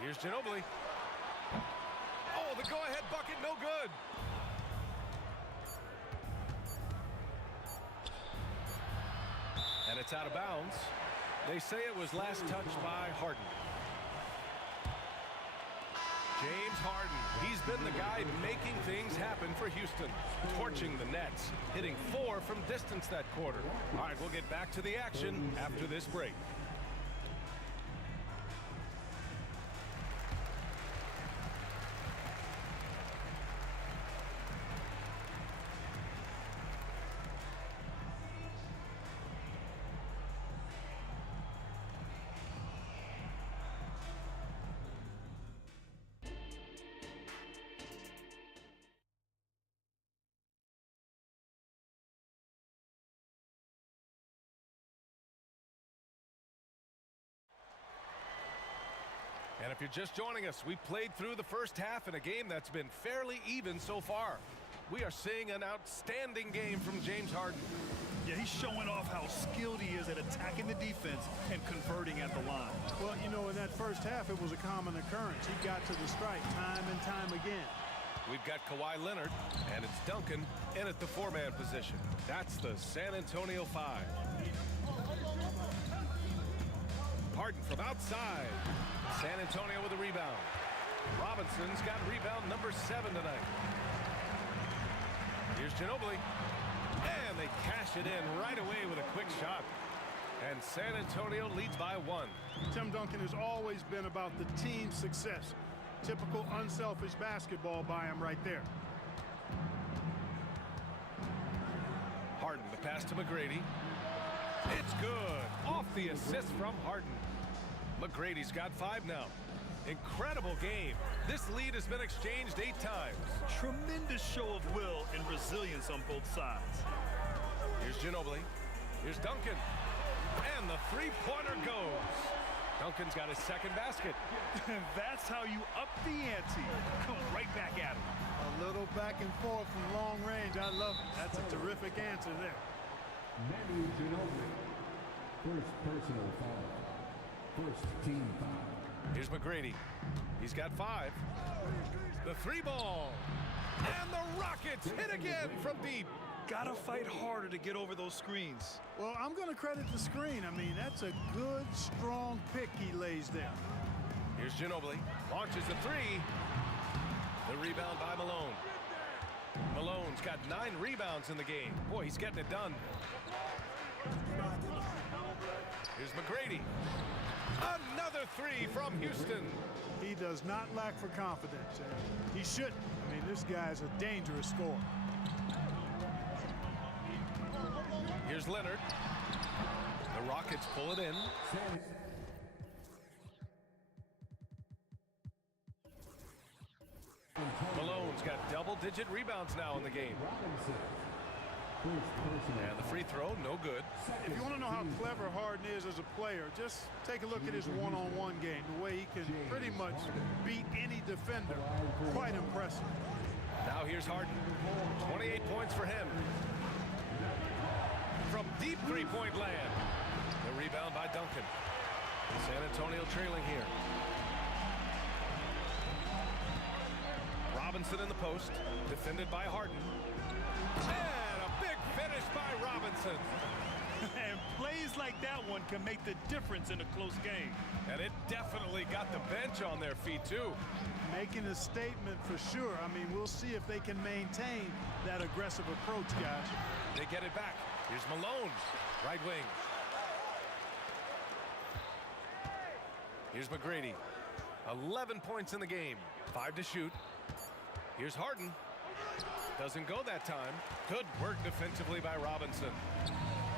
Here's Ginobili. Oh, the go-ahead bucket, no good. And it's out of bounds. They say it was last touched by Harden. James Harden, he's been the guy making things happen for Houston, torching the Nets, hitting 4 from distance that quarter. All right, we'll get back to the action after this break. And if you're just joining us, we played through the first half in a game that's been fairly even so far. We are seeing an outstanding game from James Harden. Yeah, he's showing off how skilled he is at attacking the defense and converting at the line. Well, you know, in that first half, it was a common occurrence. He got to the strike time and time again. We've got Kawhi Leonard, and it's Duncan in at the four-man position. That's the San Antonio 5. Harden from outside. San Antonio with a rebound. Robinson's got rebound number 7 tonight. Here's Ginobili. And they cash it in right away with a quick shot. And San Antonio leads by 1. Tim Duncan has always been about the team's success. Typical unselfish basketball by him right there. Harden, the pass to McGrady. It's good. Off the assist from Harden. McGrady's got 5 now. Incredible game. This lead has been exchanged 8 times. Tremendous show of will and resilience on both sides. Here's Ginobili. Here's Duncan. And the three-pointer goes. Duncan's got his second basket. And that's how you up the ante. Come right back at him. A little back and forth from long range. I love it. That's a terrific answer there. Manu Ginobili. First personal foul. First team foul. Here's McGrady. He's got 5. The 3-ball. And the Rockets hit again from deep. Gotta fight harder to get over those screens. Well, I'm going to credit the screen. I mean, that's a good, strong pick he lays there. Here's Ginobili. Launches the 3. The rebound by Malone. Malone's got 9 rebounds in the game. Boy, he's getting it done. Here's McGrady. Another 3 from Houston. He does not lack for confidence. He shouldn't. I mean, this guy's a dangerous scorer. Here's Leonard. The Rockets pull it in. Malone's got double-digit rebounds now in the game. And the free throw, no good. If you want to know how clever Harden is as a player, just take a look at his one-on-one game. The way he can pretty much beat any defender. Quite impressive. Now here's Harden. 28 points for him. From deep three-point land. The rebound by Duncan. San Antonio trailing here. Robinson in the post. Defended by Harden. And a big finish by Robinson. And plays like that one can make the difference in a close game. And it definitely got the bench on their feet, too. Making a statement for sure. I mean, we'll see if they can maintain that aggressive approach, guys. They get it back. Here's Malone, right wing. Here's McGrady. 11 points in the game. 5 to shoot. Here's Harden. Doesn't go that time. Good work defensively by Robinson.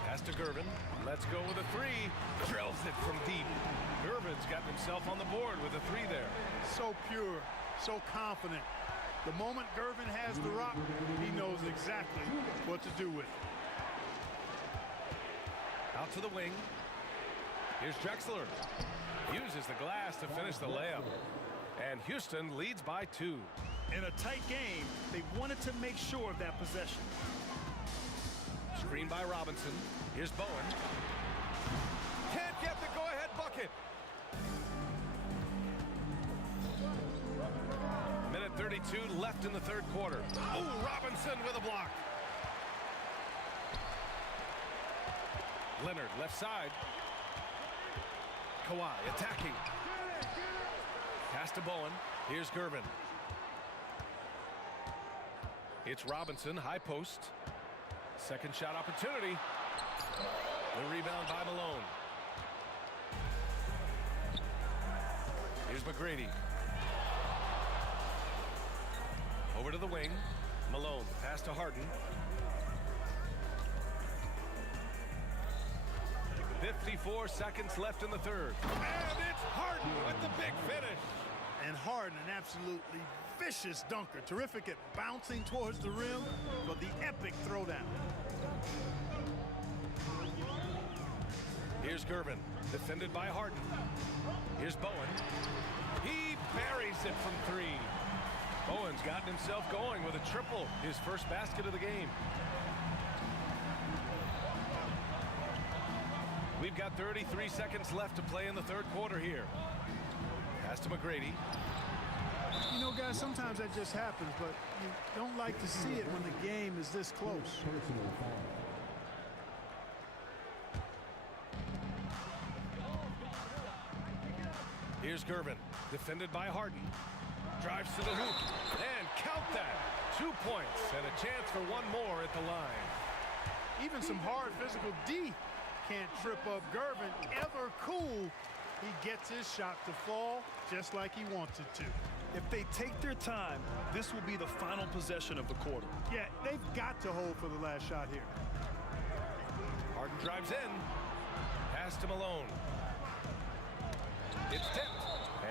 Pass to Gervin. Let's go with a 3. Drills it from deep. Gervin's got himself on the board with a 3 there. So pure, so confident. The moment Gervin has the rock, he knows exactly what to do with it. Out to the wing. Here's Drexler. Uses the glass to finish the layup. And Houston leads by 2. In a tight game, they wanted to make sure of that possession. Screen by Robinson. Here's Bowen. Can't get the go-ahead bucket. Minute 32 left in the third quarter. Oh, Robinson with a block. Leonard left side. Kawhi attacking. Pass to Bowen. Here's Gervin. It's Robinson, high post. Second shot opportunity. The rebound by Malone. Here's McGrady. Over to the wing. Malone, pass to Harden. 54 seconds left in the third. And it's Harden with the big finish. And Harden, an absolutely vicious dunker. Terrific at bouncing towards the rim, but the epic throwdown. Here's Gervin, defended by Harden. Here's Bowen. He buries it from 3. Bowen's gotten himself going with a triple, his first basket of the game. We've got 33 seconds left to play in the third quarter here. Pass to McGrady. You know, guys, sometimes that just happens, but you don't like to see it when the game is this close. Personal foul. Here's Gervin, defended by Harden. Drives to the hoop, and count that. 2 points, and a chance for one more at the line. Even some hard physical D can't trip up Gervin. Ever cool, he gets his shot to fall just like he wants it to. If they take their time, this will be the final possession of the quarter. Yeah, they've got to hold for the last shot here. Harden drives in. Pass to Malone. It's tipped.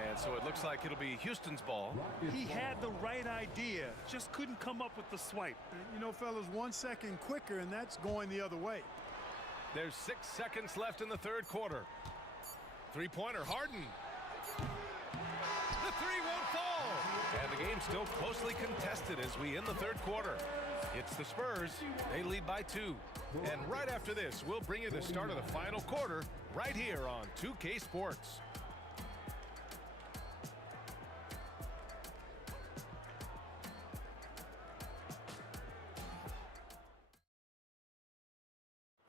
And so it looks like it'll be Houston's ball. He had the right idea, just couldn't come up with the swipe. You know, fellas, 1 second quicker, and that's going the other way. There's 6 seconds left in the third quarter. Three-pointer, Harden. The three won't fall. And the game's still closely contested as we end the third quarter. It's the Spurs. They lead by 2. And right after this, we'll bring you the start of the final quarter right here on 2K Sports.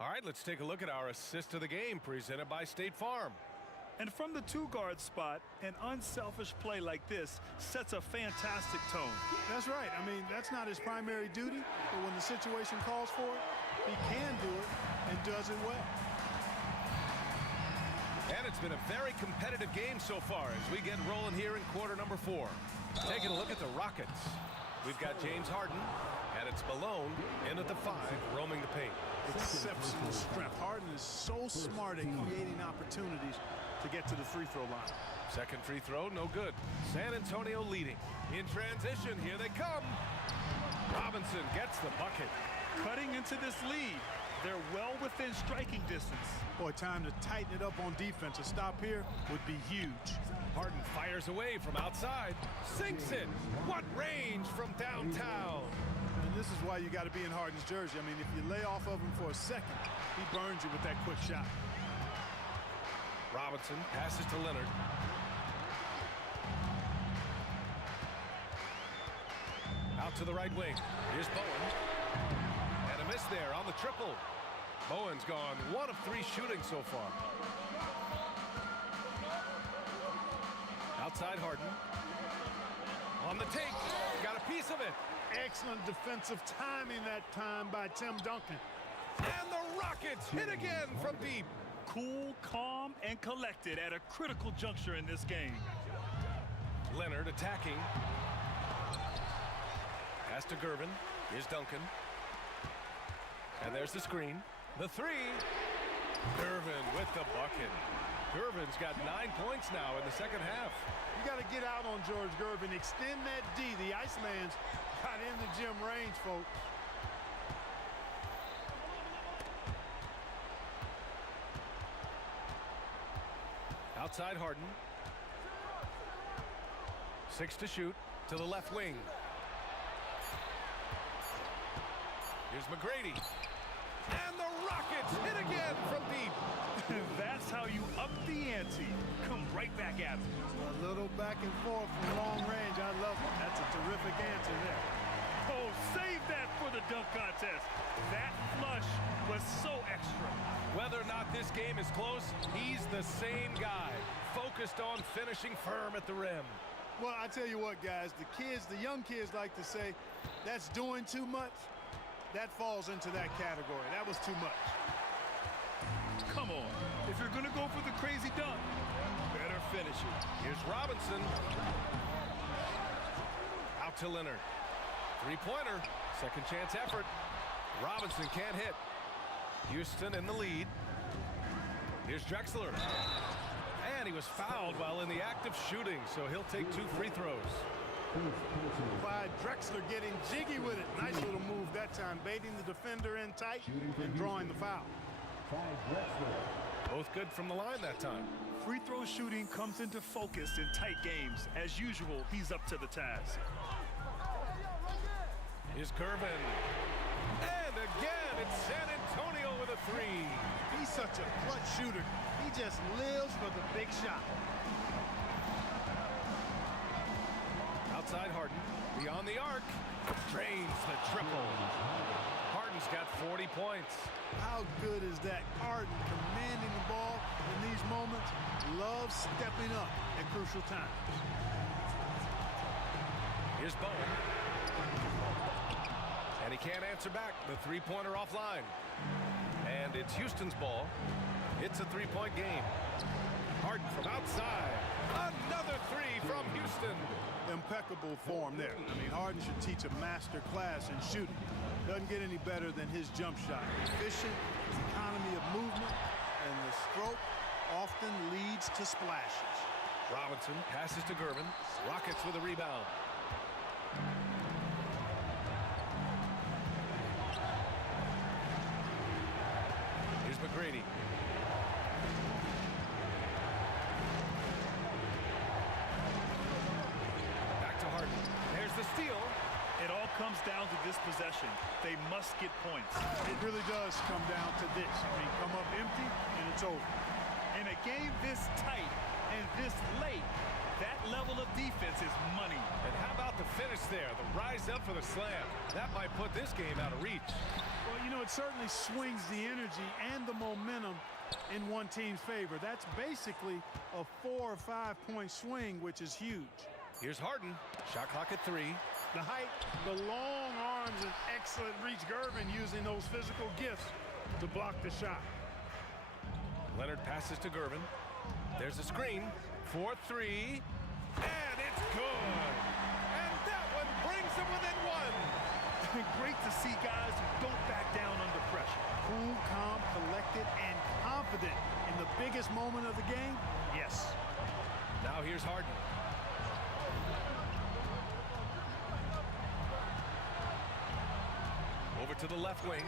All right, let's take a look at our assist of the game presented by State Farm. And from the two-guard spot, an unselfish play like this sets a fantastic tone. That's right. I mean, that's not his primary duty, but when the situation calls for it, he can do it and does it well. And it's been a very competitive game so far as we get rolling here in quarter number 4. Taking a look at the Rockets. We've got James Harden, and it's Malone in at the 5, roaming the paint. Exceptional strength. Harden is so smart at creating opportunities to get to the free throw line. Second free throw, no good. San Antonio leading. In transition, here they come. Robinson gets the bucket. Cutting into this lead. They're well within striking distance. Boy, time to tighten it up on defense. A stop here would be huge. Harden fires away from outside. Sinks it. What range from downtown. And this is why you got to be in Harden's jersey. I mean, if you lay off of him for a second, he burns you with that quick shot. Robinson passes to Leonard. Out to the right wing. Here's Bowen. And a miss there on the triple. Bowen's gone 1 of 3 shooting so far. Outside Harden. On the take. Got a piece of it. Excellent defensive timing that time by Tim Duncan. And the Rockets hit again from deep. Cool, calm, and collected at a critical juncture in this game. Leonard attacking. Pass to Gervin. Here's Duncan. And there's the screen. The 3. Gervin with the bucket. Gervin's got 9 points now in the second half. You got to get out on George Gervin. Extend that D. The Iceman's got in the gym range, folks. Outside Harden. 6 to shoot to the left wing. Here's McGrady. And the Rockets hit again from deep. That's how you up the ante. Come right back at them. A little back and forth from long range. I love it. That's a terrific answer there. Oh, save that for the dunk contest. That flush was so extra. Whether or not this game is close, he's the same guy. Focused on finishing firm at the rim. Well, I tell you what, guys, the young kids like to say, that's doing too much. That falls into that category. That was too much. Come on. If you're going to go for the crazy dunk, you better finish it. Here's Robinson. Out to Leonard. Three-pointer. Second chance effort. Robinson can't hit. Houston in the lead. Here's Drexler. And he was fouled while in the act of shooting, so he'll take 2 free throws. Clyde Drexler getting jiggy with it. Nice little move that time, baiting the defender in tight and drawing the foul. Both good from the line that time. Free throw shooting comes into focus in tight games. As usual, he's up to the task. Here's Gervin. And again. It's San Antonio with a three. He's such a clutch shooter. He just lives for the big shot. Outside Harden, beyond the arc, drains the triple. Harden's got 40 points. How good is that? Harden commanding the ball in these moments. Loves stepping up at crucial times. Here's Bowen. And he can't answer back. The three-pointer offline. And it's Houston's ball. It's a three-point game. Harden from outside. Another three from Houston. Impeccable form there. I mean, Harden should teach a master class in shooting. Doesn't get any better than his jump shot. Efficient, economy of movement, and the stroke often leads to splashes. Robinson passes to Gervin. Rockets with a rebound. Here's McGrady. Back to Harden. There's the steal. It all comes down to this possession. They must get points. It really does come down to this. I mean, come up empty, and it's over. In a game this tight and this late, that level of defense is money. And how about the finish there? The rise up for the slam. That might put this game out of reach. Well, you know, it certainly swings the energy and the momentum in one team's favor. That's basically a 4 or 5 point swing, which is huge. Here's Harden. Shot clock at 3. The height, the long arms, and excellent reach. Gervin using those physical gifts to block the shot. Leonard passes to Gervin. There's a screen. 4-3. And it's good. And that one brings them within 1. Great to see guys who don't back down under pressure. Cool, calm, collected, and confident in the biggest moment of the game. Yes. Now here's Harden. Over to the left wing.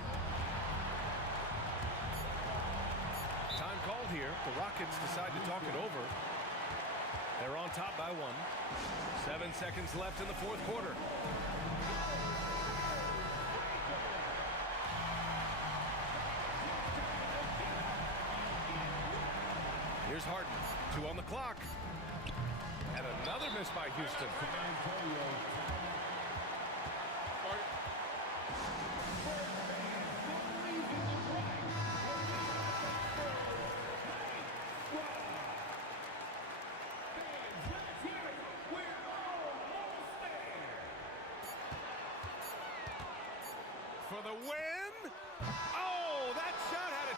Time called here. The Rockets decide to talk it over. They're on top by 1. 7 seconds left in the fourth quarter. Here's Harden. 2 on the clock. And another miss by Houston. For the win. Oh, that shot had it.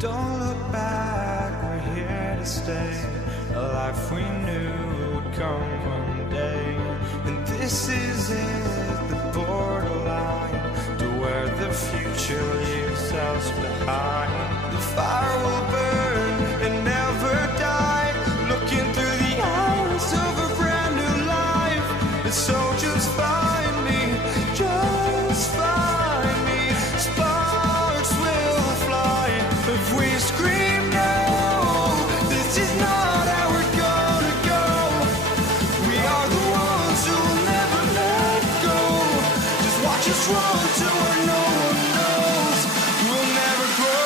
Don't look back, we're here to stay. A life we knew would come one day. And this is it, the borderline to where the future leaves us behind. The fire will burn and never die, looking through the eyes of a brand new life. And so just find me just run to where no one knows. We'll never grow.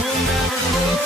We'll never grow.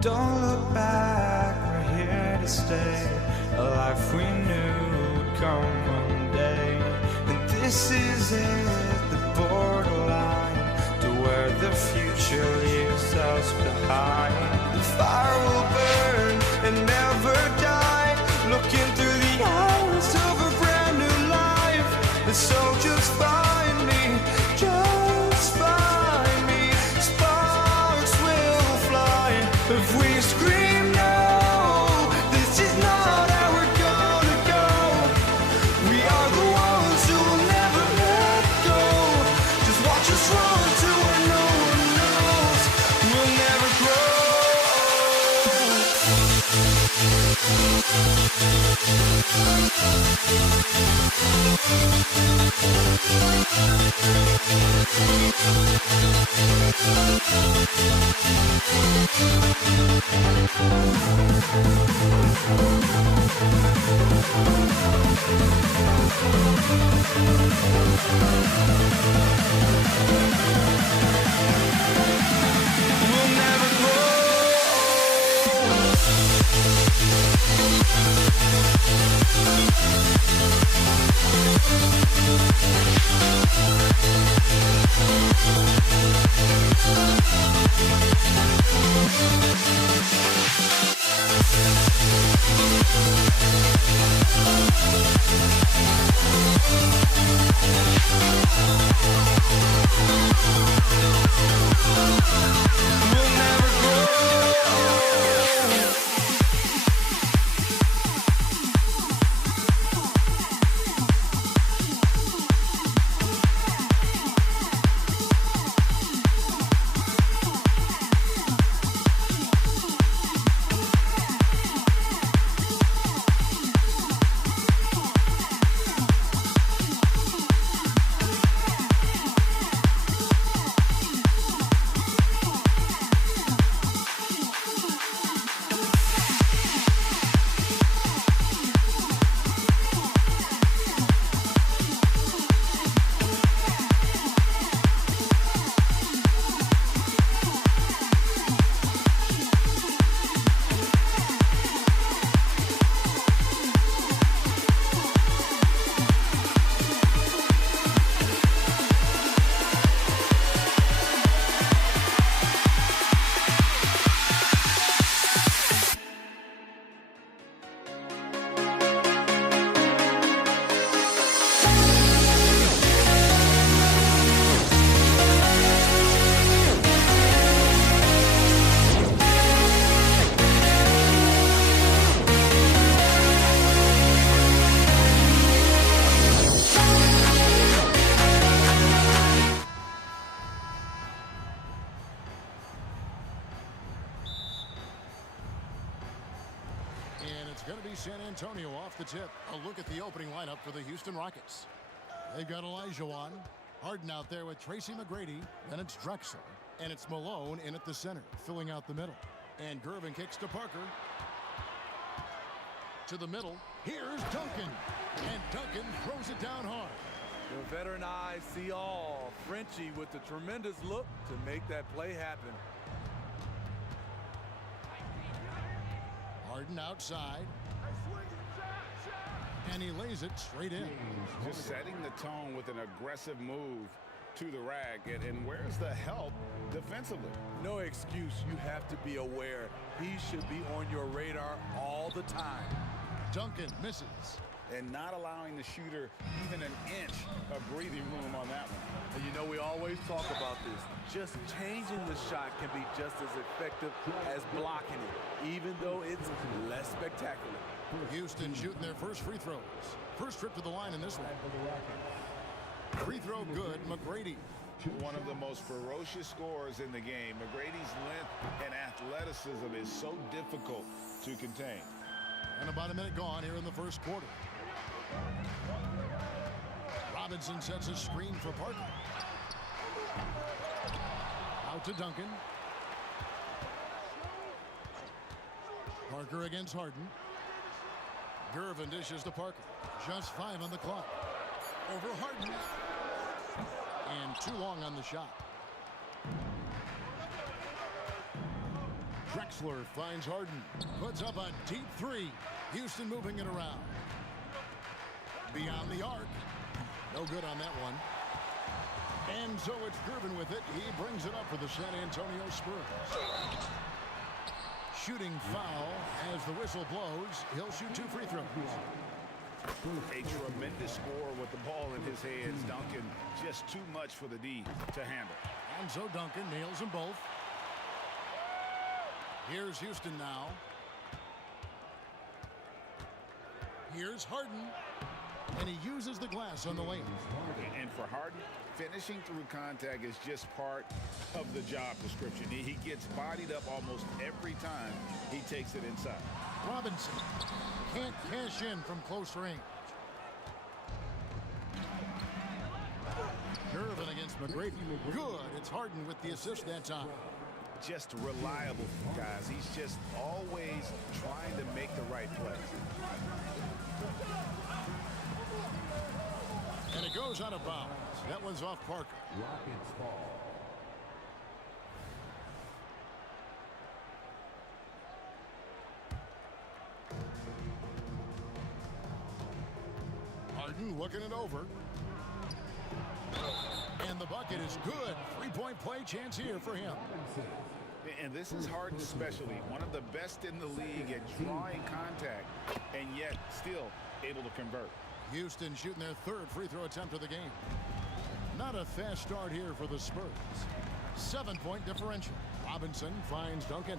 Don't look back, we're here to stay. A life we knew would come one day. And this is it, the borderline to where the future leaves us behind. The fire will burn and never die, looking through the eyes of a brand new life. And so just find me, just find me. Sparks will fly if we scream no. This is not how we're gonna go. We are the ones who will never let go. Just watch us run to where no one knows. We'll never grow. We'll never grow. We'll never grow. And it's going to be San Antonio off the tip. A look at the opening lineup for the Houston Rockets. They've got Elijah Harden out there with Tracy McGrady. Then it's Drexler. And it's Malone in at the center, filling out the middle. And Gervin kicks to Parker. To the middle. Here's Duncan. And Duncan throws it down hard. The veteran eyes see all. Frenchie with the tremendous look to make that play happen. Harden outside. And he lays it straight in. Just setting the tone with an aggressive move to the rack. And where's the help defensively? No excuse. You have to be aware. He should be on your radar all the time. Duncan misses. And not allowing the shooter even an inch of breathing room on that one. And you know, we always talk about this. Just changing the shot can be just as effective as blocking it, even though it's less spectacular. Houston shooting their first free throws. First trip to the line in this one. Free throw good, McGrady. One of the most ferocious scorers in the game. McGrady's length and athleticism is so difficult to contain. And about a minute gone here in the first quarter. Robinson sets a screen for Parker. Out to Duncan. Parker against Harden. Gervin dishes to Parker. Just 5 on the clock. Over Harden. And too long on the shot. Drexler finds Harden. Puts up a deep 3. Houston moving it around. Beyond the arc. No good on that one. And so it's Gervin with it. He brings it up for the San Antonio Spurs. Shooting foul as the whistle blows. He'll shoot 2 free throws. A tremendous score with the ball in his hands. Duncan, just too much for the D to handle. And so Duncan nails them both. Here's Houston now. Here's Harden. And he uses the glass on the lane. And for Harden, finishing through contact is just part of the job description. He gets bodied up almost every time he takes it inside. Robinson can't cash in from close range. Gervin against McGrady. Good. It's Harden with the assist that time. Just reliable, guys. He's just always trying to make the right play. And it goes out of bounds. That one's off Parker. Rockets ball. Harden looking it over. And the bucket is good. 3-point play chance here for him. And this is Harden's specialty. One of the best in the league at drawing contact and yet still able to convert. Houston shooting their 3rd free throw attempt of the game. Not a fast start here for the Spurs. 7-point differential. Robinson finds Duncan.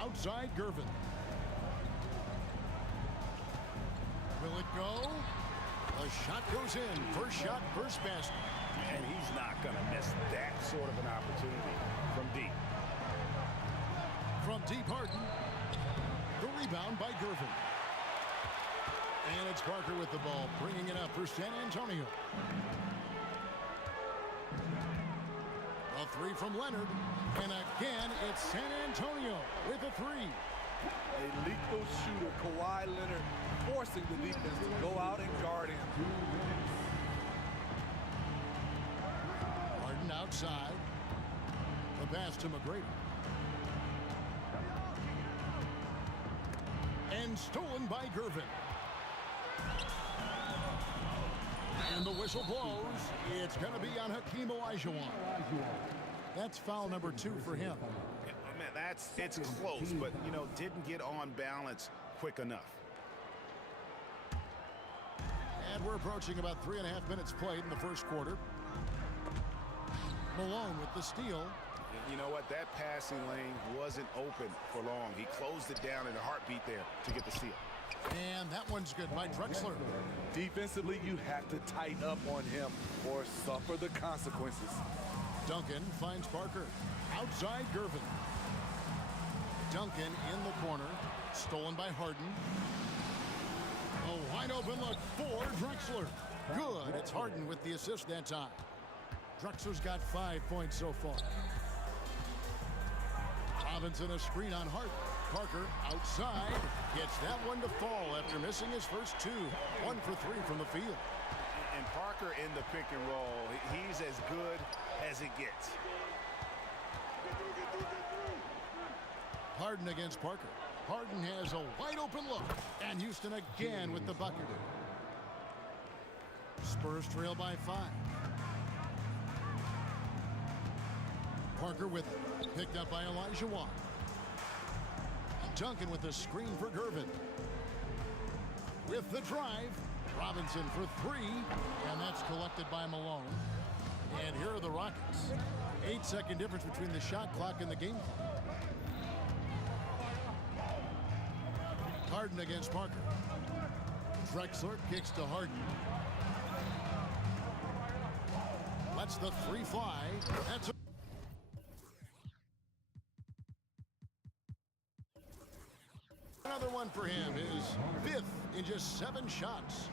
Outside Gervin. Will it go? The shot goes in. First shot, first basket. And he's not going to miss that sort of an opportunity from deep. From deep, Harden. The rebound by Gervin. And it's Parker with the ball, bringing it up for San Antonio. A 3 from Leonard. And again, it's San Antonio with a 3. A lethal shooter, Kawhi Leonard, forcing the defense to go out and guard him. Harden outside. The pass to McGrady. And stolen by Gervin. And the whistle blows. It's going to be on Hakeem Olajuwon. That's foul number 2 for him. Man, it's close, but, you know, didn't get on balance quick enough. And we're approaching about 3.5 minutes played in the first quarter. Malone with the steal. You know what? That passing lane wasn't open for long. He closed it down in a heartbeat there to get the steal. And that one's good by Drexler. Defensively, you have to tighten up on him or suffer the consequences. Duncan finds Parker. Outside Gervin. Duncan in the corner. Stolen by Harden. A wide open look for Drexler. Good. It's Harden with the assist that time. Drexler's got 5 points so far. Robinson a screen on Harden. Parker outside. Gets that one to fall after missing his first 2. 1 for 3 from the field. And Parker in the pick and roll. He's as good as it gets. Harden against Parker. Harden has a wide open look. And Houston again with the bucket. Spurs trail by 5. Parker with it. Picked up by Olajuwon. Duncan with the screen for Gervin. With the drive. Robinson for 3. And that's collected by Malone. And here are the Rockets. 8-second difference between the shot clock and the game clock. Harden against Parker. Drexler kicks to Harden. Lets the three fly. That's another one for him. His fifth in just 7 shots.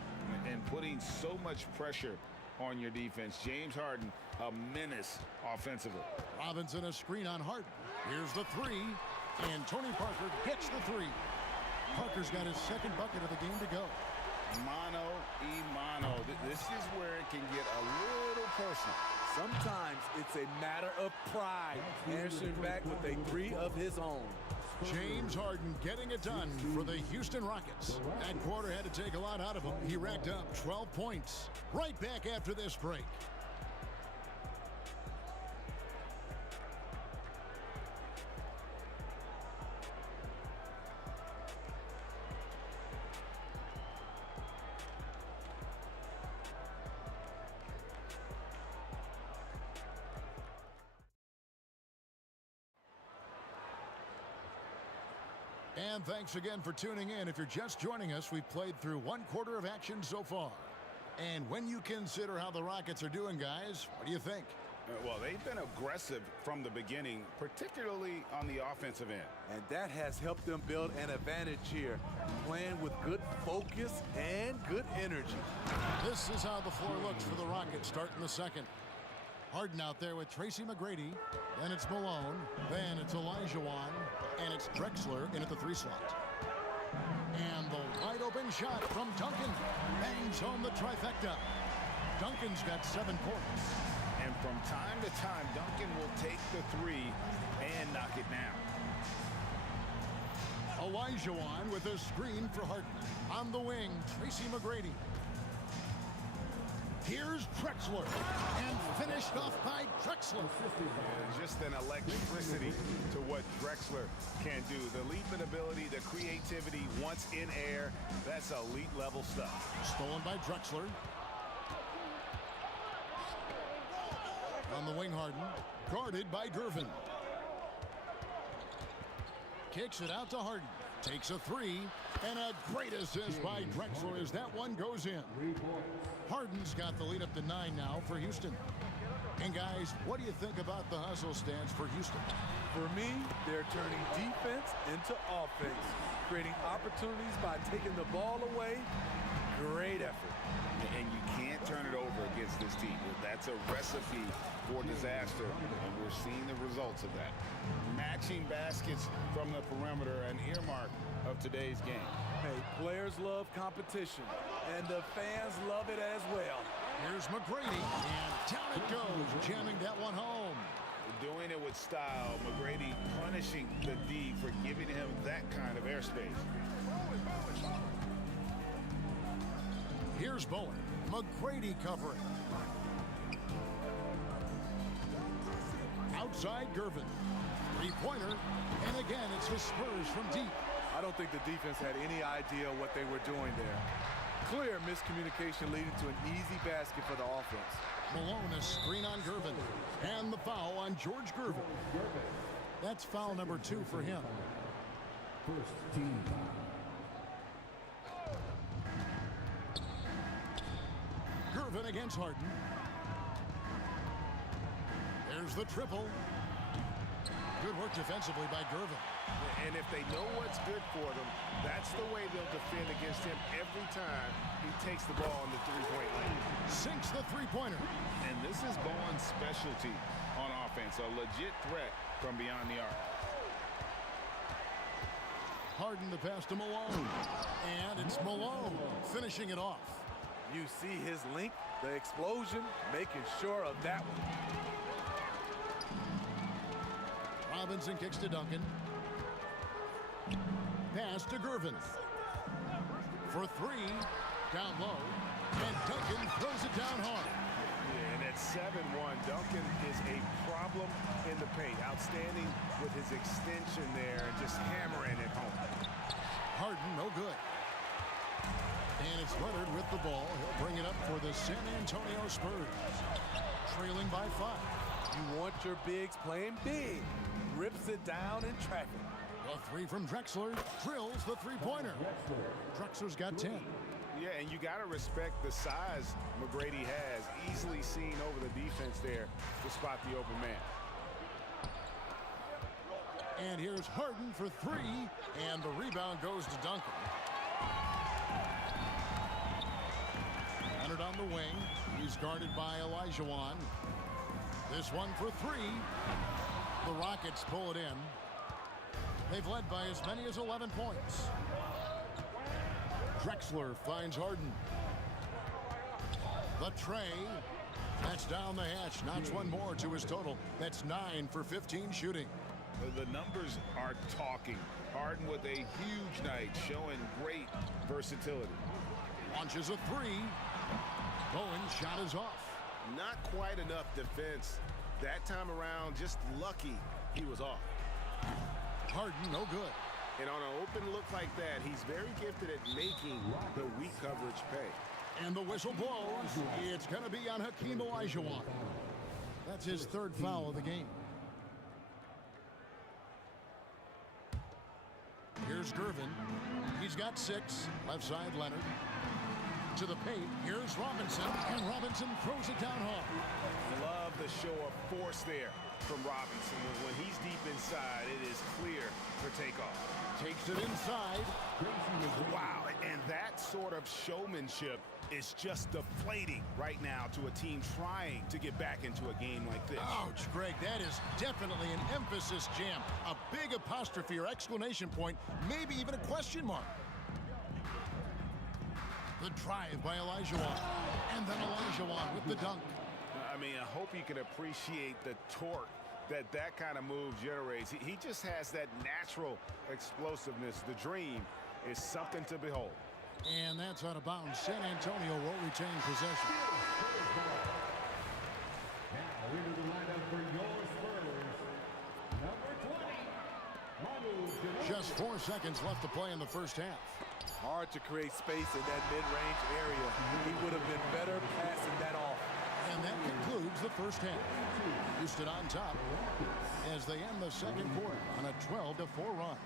And putting so much pressure on your defense. James Harden, a menace offensively. Robinson a screen on Harden. Here's the three. And Tony Parker hits the three. Parker's got his second bucket of the game to go. Mano y mano. This is where it can get a little personal. Sometimes it's a matter of pride, answering back with a three of his own. James Harden getting it done for the Houston Rockets. That quarter had to take a lot out of him. He racked up 12 points. Right back after this break. And thanks again for tuning in. If you're just joining us, we've played through 1 quarter of action so far. And when you consider how the Rockets are doing, guys, what do you think? Well, they've been aggressive from the beginning, particularly on the offensive end. And that has helped them build an advantage here, playing with good focus and good energy. This is how the floor looks for the Rockets starting the second. Harden out there with Tracy McGrady. Then it's Malone. Then it's Olajuwon. And it's Drexler in at the 3 slot. And the wide open shot from Duncan. Bangs home the trifecta. Duncan's got 7 points. And from time to time, Duncan will take the 3 and knock it down. Olajuwon with a screen for Harden. On the wing, Tracy McGrady. Here's Drexler, and finished off by Drexler. Yeah, just an electricity to what Drexler can do. The leaping ability, the creativity once in air, that's elite level stuff. Stolen by Drexler. On the wing, Harden, guarded by Gervin. Kicks it out to Harden. Takes a 3, and a great assist by Drexler as that one goes in. Harden's got the lead up to 9 now for Houston. And guys, what do you think about the hustle stance for Houston? For me, they're turning defense into offense, creating opportunities by taking the ball away. Great effort. And you can't turn it over against this team. That's a recipe for disaster, and we're seeing the results of that. Matching baskets from the perimeter, an earmark of today's game. Hey, players love competition, and the fans love it as well. Here's McGrady, and down it goes, jamming that one home. Doing it with style. McGrady punishing the D for giving him that kind of airspace. Here's Bowen. McGrady covering. Outside Gervin. 3-pointer. And again, it's the Spurs from deep. I don't think the defense had any idea what they were doing there. Clear miscommunication leading to an easy basket for the offense. Malone, a screen on Gervin. And the foul on George Gervin. That's foul number 2 for him. First team foul. Gervin against Harden. There's the triple. Good work defensively by Gervin. And if they know what's good for them, that's the way they'll defend against him every time he takes the ball in the 3-point lane. Sinks the 3-pointer. And this is Bowen's specialty on offense, a legit threat from beyond the arc. Harden the pass to Malone. And it's Malone finishing it off. You see his length, the explosion, making sure of that one. Robinson kicks to Duncan. Pass to Gervin. For 3, down low. And Duncan throws it down hard. Yeah, and at 7-1, Duncan is a problem in the paint. Outstanding with his extension there and just hammering it home. Harden, no good. And it's Leonard with the ball. He'll bring it up for the San Antonio Spurs. trailing by 5. You want your bigs playing big. Rips it down in traffic. The 3 from Drexler drills the three-pointer. Drexler's got 10. Yeah, and you got to respect the size McGrady has. Easily seen over the defense there to spot the open man. And here's Harden for 3, and the rebound goes to Duncan. Leonard on the wing. He's guarded by Olajuwon. This one for 3. The Rockets pull it in. They've led by as many as 11 points. Drexler finds Harden. The tray. That's down the hatch. Knocks one more to his total. That's 9 for 15 shooting. The numbers are talking. Harden with a huge night, showing great versatility. Launches a 3. Bowen's shot is off. Not quite enough defense. That time around, just lucky he was off. Harden, no good. And on an open look like that, he's very gifted at making the weak coverage pay. And the whistle blows. It's going to be on Hakeem Olajuwon. That's his 3rd foul of the game. Here's Gervin. He's got 6. Left side, Leonard. To the paint. Here's Robinson. And Robinson throws it down hard. Love the show of force there from Robinson. When he's deep inside, it is clear for takeoff. Takes it inside. Wow, and that sort of showmanship is just deflating right now to a team trying to get back into a game like this. Ouch, Greg, that is definitely an emphasis jam. A big apostrophe or exclamation point, maybe even a question mark. The drive by Olajuwon. And then Olajuwon with the dunk. I mean, I hope you can appreciate the torque that kind of move generates. He just has that natural explosiveness. The dream is something to behold. And that's out of bounds. San Antonio will retain possession. Now into the lineup for your Spurs, number 20. Just 4 seconds left to play in the first half. Hard to create space in that mid-range area. He would have been better passing that off. And that concludes the first half. Houston on top as they end the second quarter on a 12-4 run.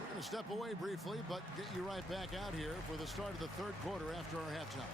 We're going to step away briefly, but get you right back out here for the start of the third quarter after our halftime.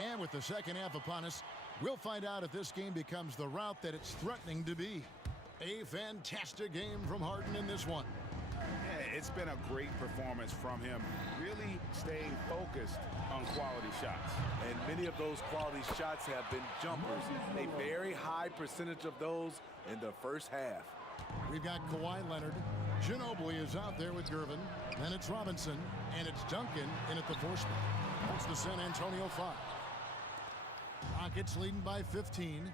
And with the second half upon us, we'll find out if this game becomes the route that it's threatening to be. A fantastic game from Harden in this one. Yeah, it's been a great performance from him, really staying focused on quality shots. And many of those quality shots have been jumpers. A very high percentage of those in the first half. We've got Kawhi Leonard. Ginobili is out there with Gervin. Then it's Robinson. And it's Duncan in at the 4 spot. That's the San Antonio 5. Rockets leading by 15.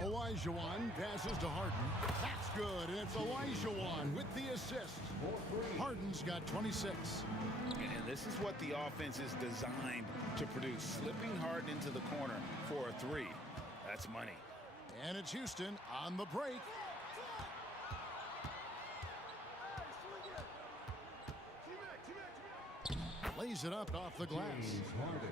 Olajuwon passes to Harden. That's good, and it's Olajuwon with the assist. Harden's got 26. And this is what the offense is designed to produce. Slipping Harden into the corner for a 3. That's money. And it's Houston on the break. Lays it up off the glass.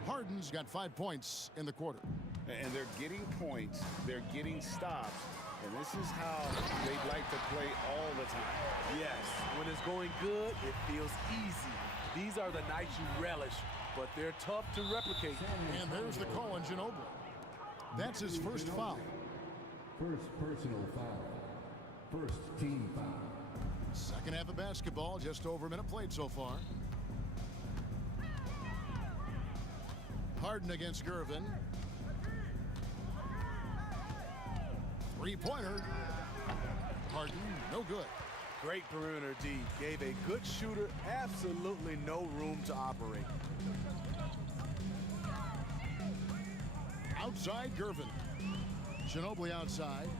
Harden's got 5 points in the quarter. And they're getting points, they're getting stops, and this is how they'd like to play all the time. Yes, when it's going good, it feels easy. These are the nights you relish, but they're tough to replicate. And there's the call on Ginobili. That's his first foul. First personal foul. First team foul. Second half of basketball, just over a minute played so far. Harden against Gervin. Three-pointer. Harden, no good. Great perimeter D. Gave a good shooter absolutely no room to operate. Outside Gervin. Ginobili outside.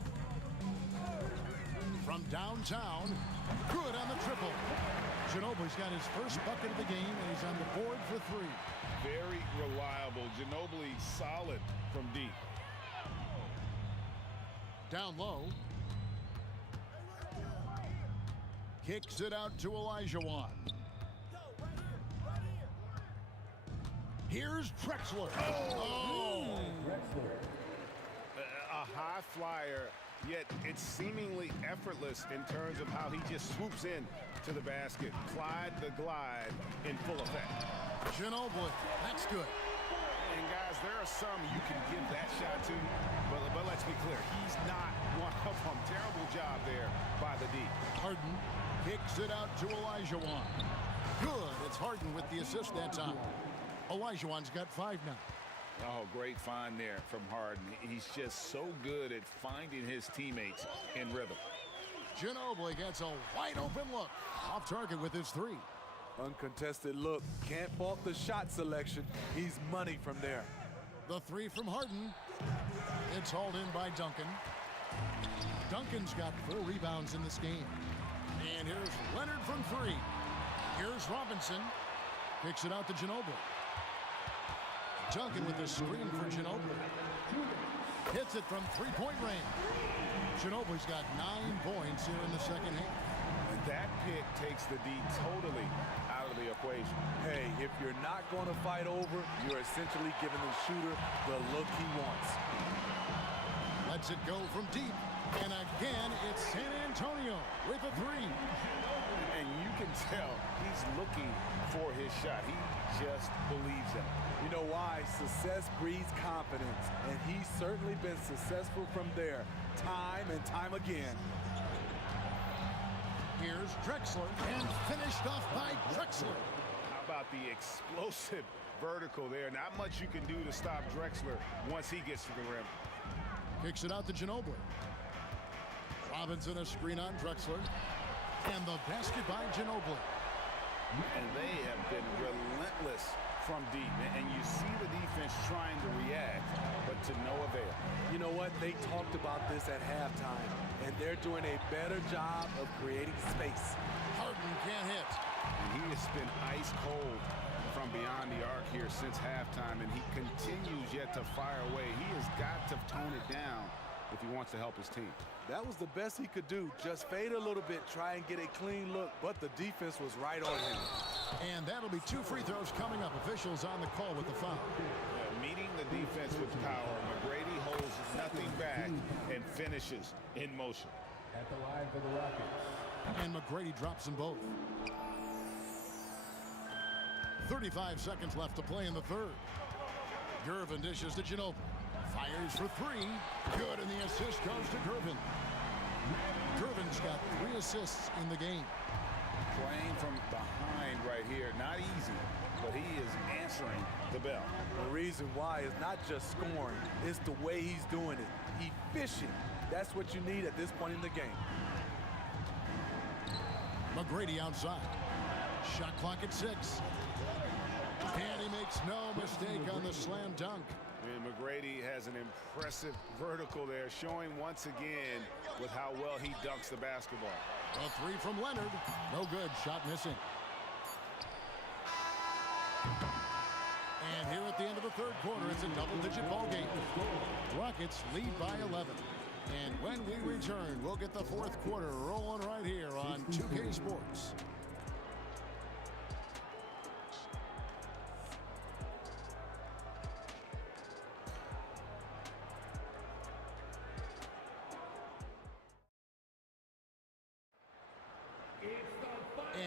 from downtown. Good on the triple. Ginobili's got his first bucket of the game, and he's on the board for 3. Very reliable. Ginobili solid from deep. Down low. Kicks it out to Olajuwon. Here's Drexler. Oh! A high flyer, yet it's seemingly effortless in terms of how he just swoops in to the basket. Clyde the glide in full effect. Ginobili, that's good. And guys, there are some you can give that shot to, but let's be clear, he's not one of them. Terrible job there by the D. Harden kicks it out to Olajuwon. Good. It's Harden with the assist that time. Olajuwon's got 5 now. Oh, great find there from Harden. He's just so good at finding his teammates in rhythm. Ginobili gets a wide open look. Off target with his 3. Uncontested look. Can't fault the shot selection. He's money from there. The 3 from Harden. It's hauled in by Duncan. Duncan's got 4 rebounds in this game. And here's Leonard from 3. Here's Robinson. Kicks it out to Ginobili. Duncan with a screen for Ginobili. Hits it from 3-point range. Ginobili's got 9 points here in the second half. And that pick takes the D totally out of the equation. Hey, if you're not going to fight over, you're essentially giving the shooter the look he wants. Lets it go from deep. And again, it's San Antonio with a 3. And you can tell he's looking for his shot. He just believes in it. You know why? Success breeds confidence, and he's certainly been successful from there, time and time again. Here's Drexler, and finished off by Drexler. How about the explosive vertical there? Not much you can do to stop Drexler once he gets to the rim. Kicks it out to Ginobili. Robinson a screen on Drexler. And the basket by Ginobili. And they have been relentless from deep. And you see the defense trying to react, but to no avail. You know what? They talked about this at halftime, and they're doing a better job of creating space. Harden can't hit. And he has been ice cold from beyond the arc here since halftime, and he continues yet to fire away. He has got to tone it down if he wants to help his team. That was the best he could do. Just fade a little bit, try and get a clean look, but the defense was right on him. And that'll be 2 free throws coming up. Officials on the call with the foul. Meeting the defense with power, McGrady holds nothing back and finishes in motion. At the line for the Rockets. And McGrady drops them both. 35 seconds left to play in the third. Gervin dishes to Ginobili. Fires for 3. Good, and the assist goes to Gervin. Gervin's got 3 assists in the game. Playing from behind right here, not easy, but he is answering the bell. The reason why is not just scoring, it's the way he's doing it. Efficient. That's what you need at this point in the game. McGrady outside. Shot clock at 6. And he makes no mistake on the slam dunk. And McGrady has an impressive vertical there, showing once again with how well he dunks the basketball. A 3 from Leonard. No good. Shot missing. And here at the end of the third quarter, it's a double-digit ball game. Rockets lead by 11. And when we return, we'll get the fourth quarter rolling right here on 2K Sports.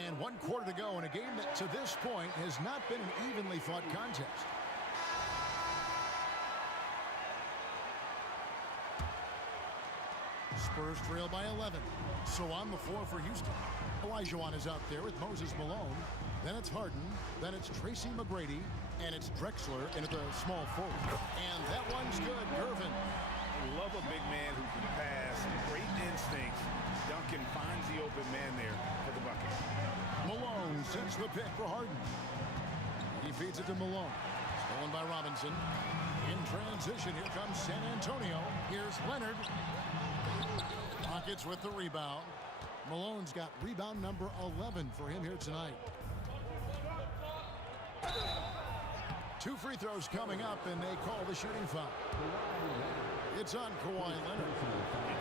And 1 quarter to go in a game that to this point has not been an evenly fought contest. Spurs trail by 11. So on the floor for Houston. Olajuwon is out there with Moses Malone. Then it's Harden. Then it's Tracy McGrady. And it's Drexler into the small forward. And that one's good. Gervin. Love a big man who can pass. Great instincts. Duncan finds the open man there for the bucket. Malone sends the pick for Harden. He feeds it to Malone. Stolen by Robinson. In transition, here comes San Antonio. Here's Leonard. Rockets with the rebound. Malone's got rebound number 11 for him here tonight. 2 free throws coming up, and they call the shooting foul. It's on Kawhi Leonard.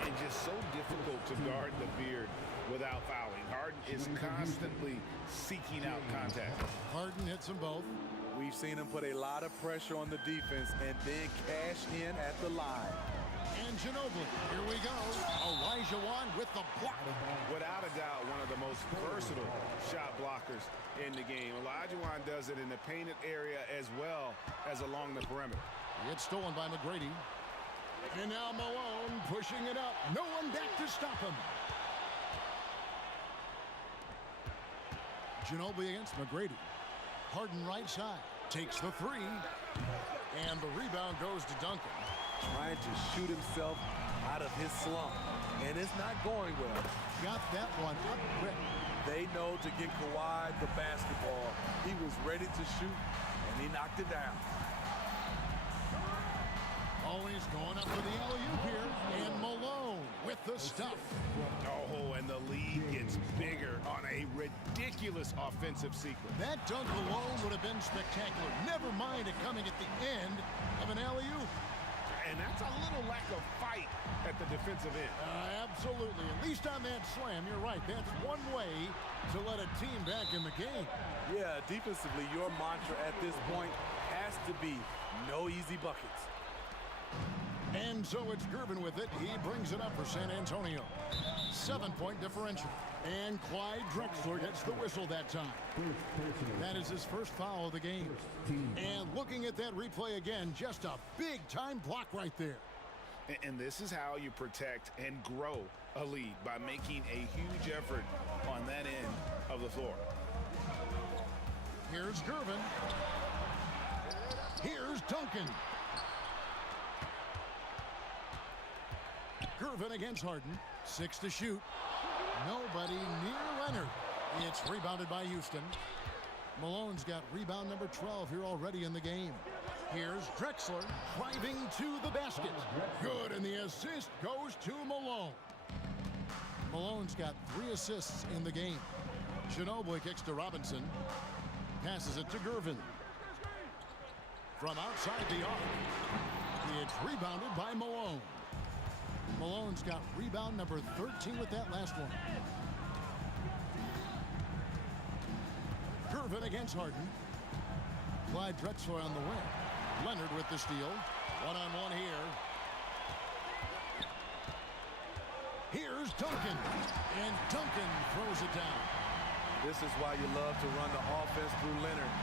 It's just so difficult to guard the beard without fouling. Harden is constantly seeking out contact. Harden hits them both. We've seen him put a lot of pressure on the defense and then cash in at the line. And Ginobili, here we go. Elijah Wan with the block. Without a doubt, one of the most versatile shot blockers in the game. Elijah Wan does it in the painted area as well as along the perimeter. It's stolen by McGrady. And now Malone pushing it up. No one back to stop him. Ginobili against McGrady. Harden right side. Takes the 3. And the rebound goes to Duncan. Trying to shoot himself out of his slump. And it's not going well. Got that one up quick. They know to get Kawhi the basketball. He was ready to shoot, and he knocked it down. Always going up for the alley-oop here. And Malone with the stuff. Oh, and the lead gets bigger on a ridiculous offensive sequence. That dunk alone would have been spectacular. Never mind it coming at the end of an alley-oop. And that's a little lack of fight at the defensive end. Absolutely. At least on that slam, you're right. That's one way to let a team back in the game. Yeah, defensively, your mantra at this point has to be no easy buckets. And so it's Gervin with it. He brings it up for San Antonio. 7-point differential. And Clyde Drexler gets the whistle that time. That is his first foul of the game. And looking at that replay again, just a big-time block right there. And this is how you protect and grow a lead, by making a huge effort on that end of the floor. Here's Gervin. Here's Duncan. Gervin against Harden. 6 to shoot. Nobody near Leonard. It's rebounded by Houston. Malone's got rebound number 12 here already in the game. Here's Drexler driving to the basket. Good, and the assist goes to Malone. Malone's got 3 assists in the game. Ginobili kicks to Robinson. Passes it to Gervin. From outside the arc. It's rebounded by Malone. Malone's got rebound number 13 with that last one. Gervin against Harden. Clyde Drexler on the wing. Leonard with the steal. One-on-one here. Here's Duncan. And Duncan throws it down. This is why you love to run the offense through Leonard.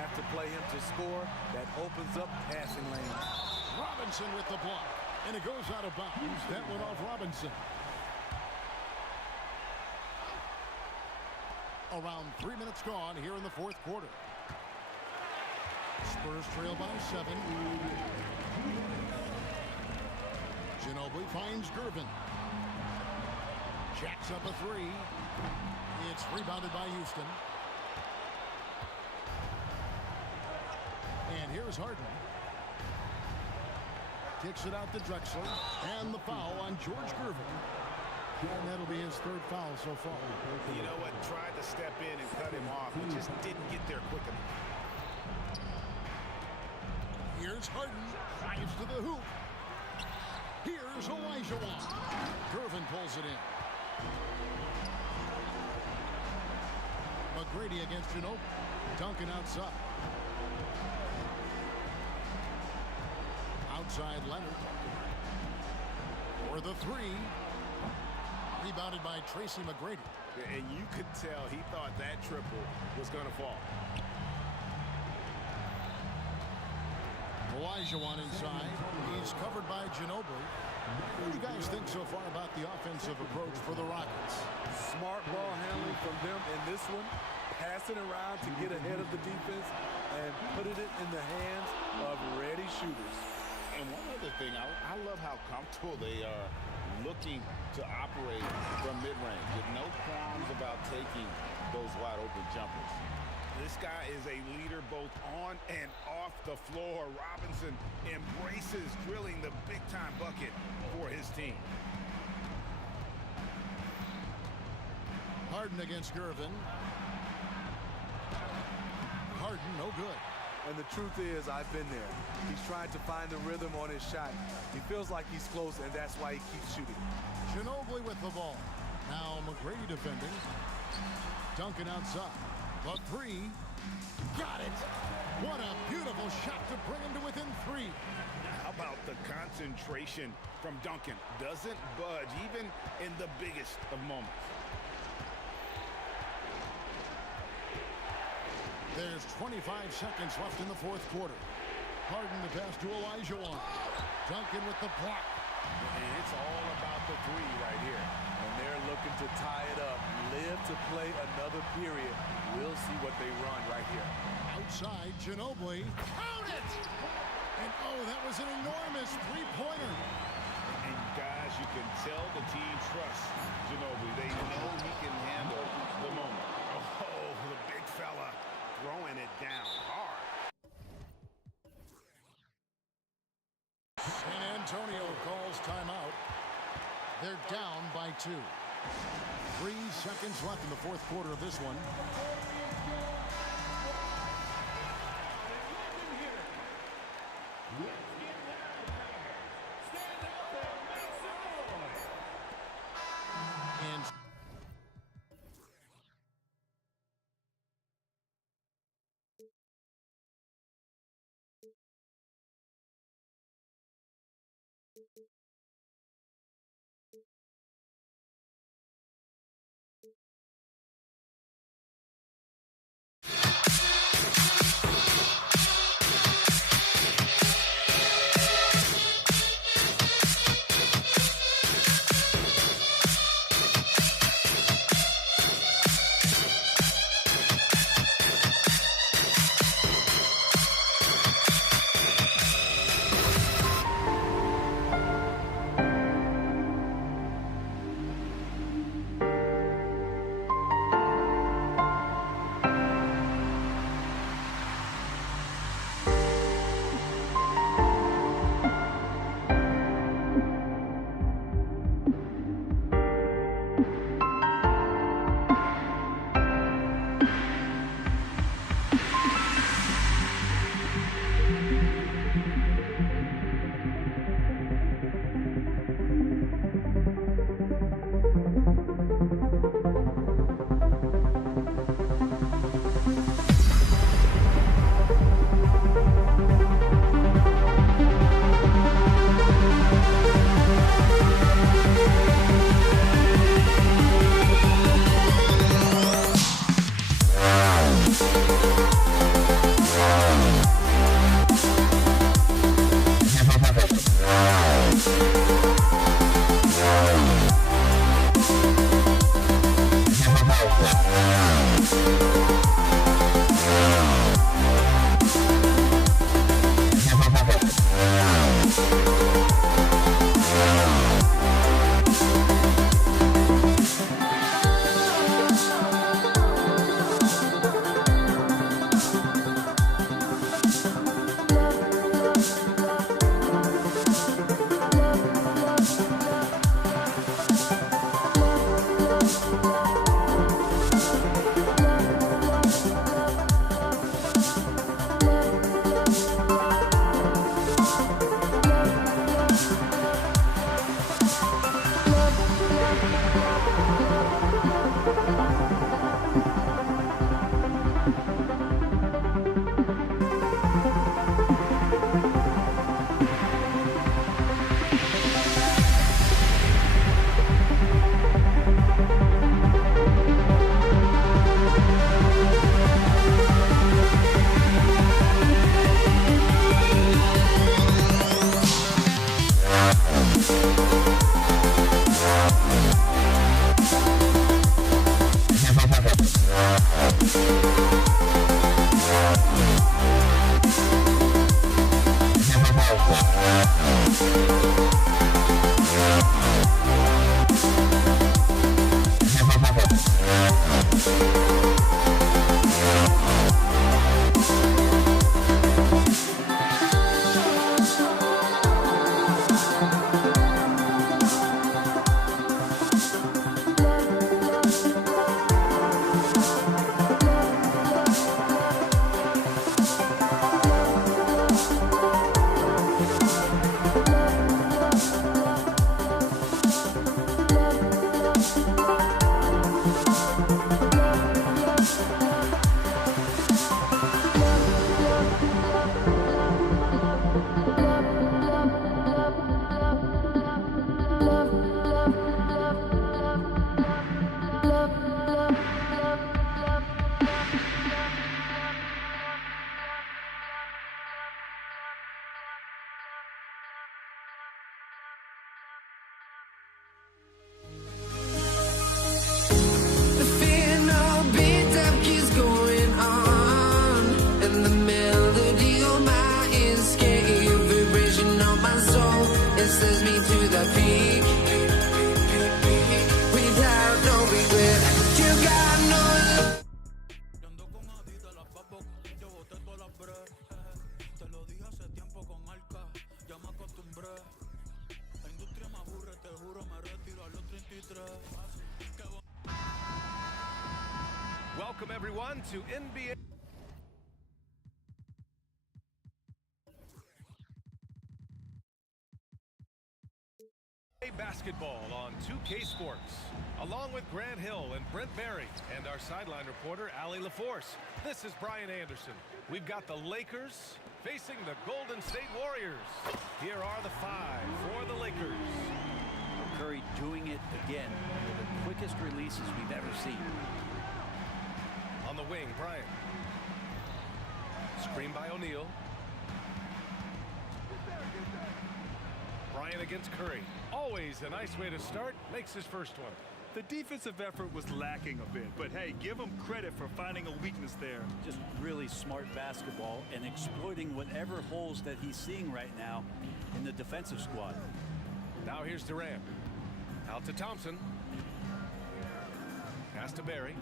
Have to play him to score. That opens up passing lanes. Robinson with the block. And it goes out of bounds. That went off Robinson. Around 3 minutes gone here in the fourth quarter. Spurs trail by 7. Ginobili finds Gervin. Jacks up a 3. It's rebounded by Houston. And here's Harden. Kicks it out to Drexler. And the foul on George Gervin. And that'll be his 3rd foul so far. You know what? Tried to step in and cut him off. He just didn't get there quick enough. Here's Harden. Drives to the hoop. Here's Elijah Wan. Gervin pulls it in. McGrady against Ginobili. Duncan outside. Outside Leonard. For the 3. Rebounded by Tracy McGrady. And you could tell he thought that triple was going to fall. Elijah Wan inside. He's covered by Ginobili. What do you guys think so far about the offensive approach for the Rockets? Smart ball handling from them in this one. Passing around to get ahead of the defense and putting it in the hands of ready shooters. And one other thing, I love how comfortable they are looking to operate from mid-range with no qualms about taking those wide-open jumpers. This guy is a leader both on and off the floor. Robinson embraces drilling the big-time bucket for his team. Harden against Gervin. Harden, no good. And the truth is, I've been there. He's trying to find the rhythm on his shot. He feels like he's close, and that's why he keeps shooting. Ginobili with the ball. Now McGrady defending. Duncan outside. The three. Got it. What a beautiful shot to bring him to within 3. How about the concentration from Duncan? Doesn't budge even in the biggest of moments. There's 25 seconds left in the fourth quarter. Harden the pass to Olajuwon. Duncan with the block. And it's all about the three right here. And they're looking to tie it up. Live to play another period. We'll see what they run right here. Outside, Ginobili. Count it! And oh, that was an enormous three-pointer. And guys, you can tell the team trusts Ginobili. They know he can handle the moment. Oh, the big fella throwing it down hard. San Antonio calls timeout. They're down by 2. 3 seconds left in the fourth quarter of this one. And The fear no beat up keeps going on, and the melody on my escape, vibration on my soul, it sends me to the peak. Without no regret, you got no love. Welcome, everyone, to NBA basketball on 2K Sports, along with Grant Hill and Brent Barry and our sideline reporter, Allie LaForce. This is Brian Anderson. We've got the Lakers facing the Golden State Warriors. Here are the five for the Lakers. Curry doing it again with the quickest releases we've ever seen. On the wing, Bryant. Screen by O'Neal. Bryant against Curry. Always a nice way to start. Makes his first one. The defensive effort was lacking a bit, but hey, give him credit for finding a weakness there. Just really smart basketball and exploiting whatever holes that he's seeing right now in the defensive squad. Now here's Durant. Out to Thompson. Pass to Barry.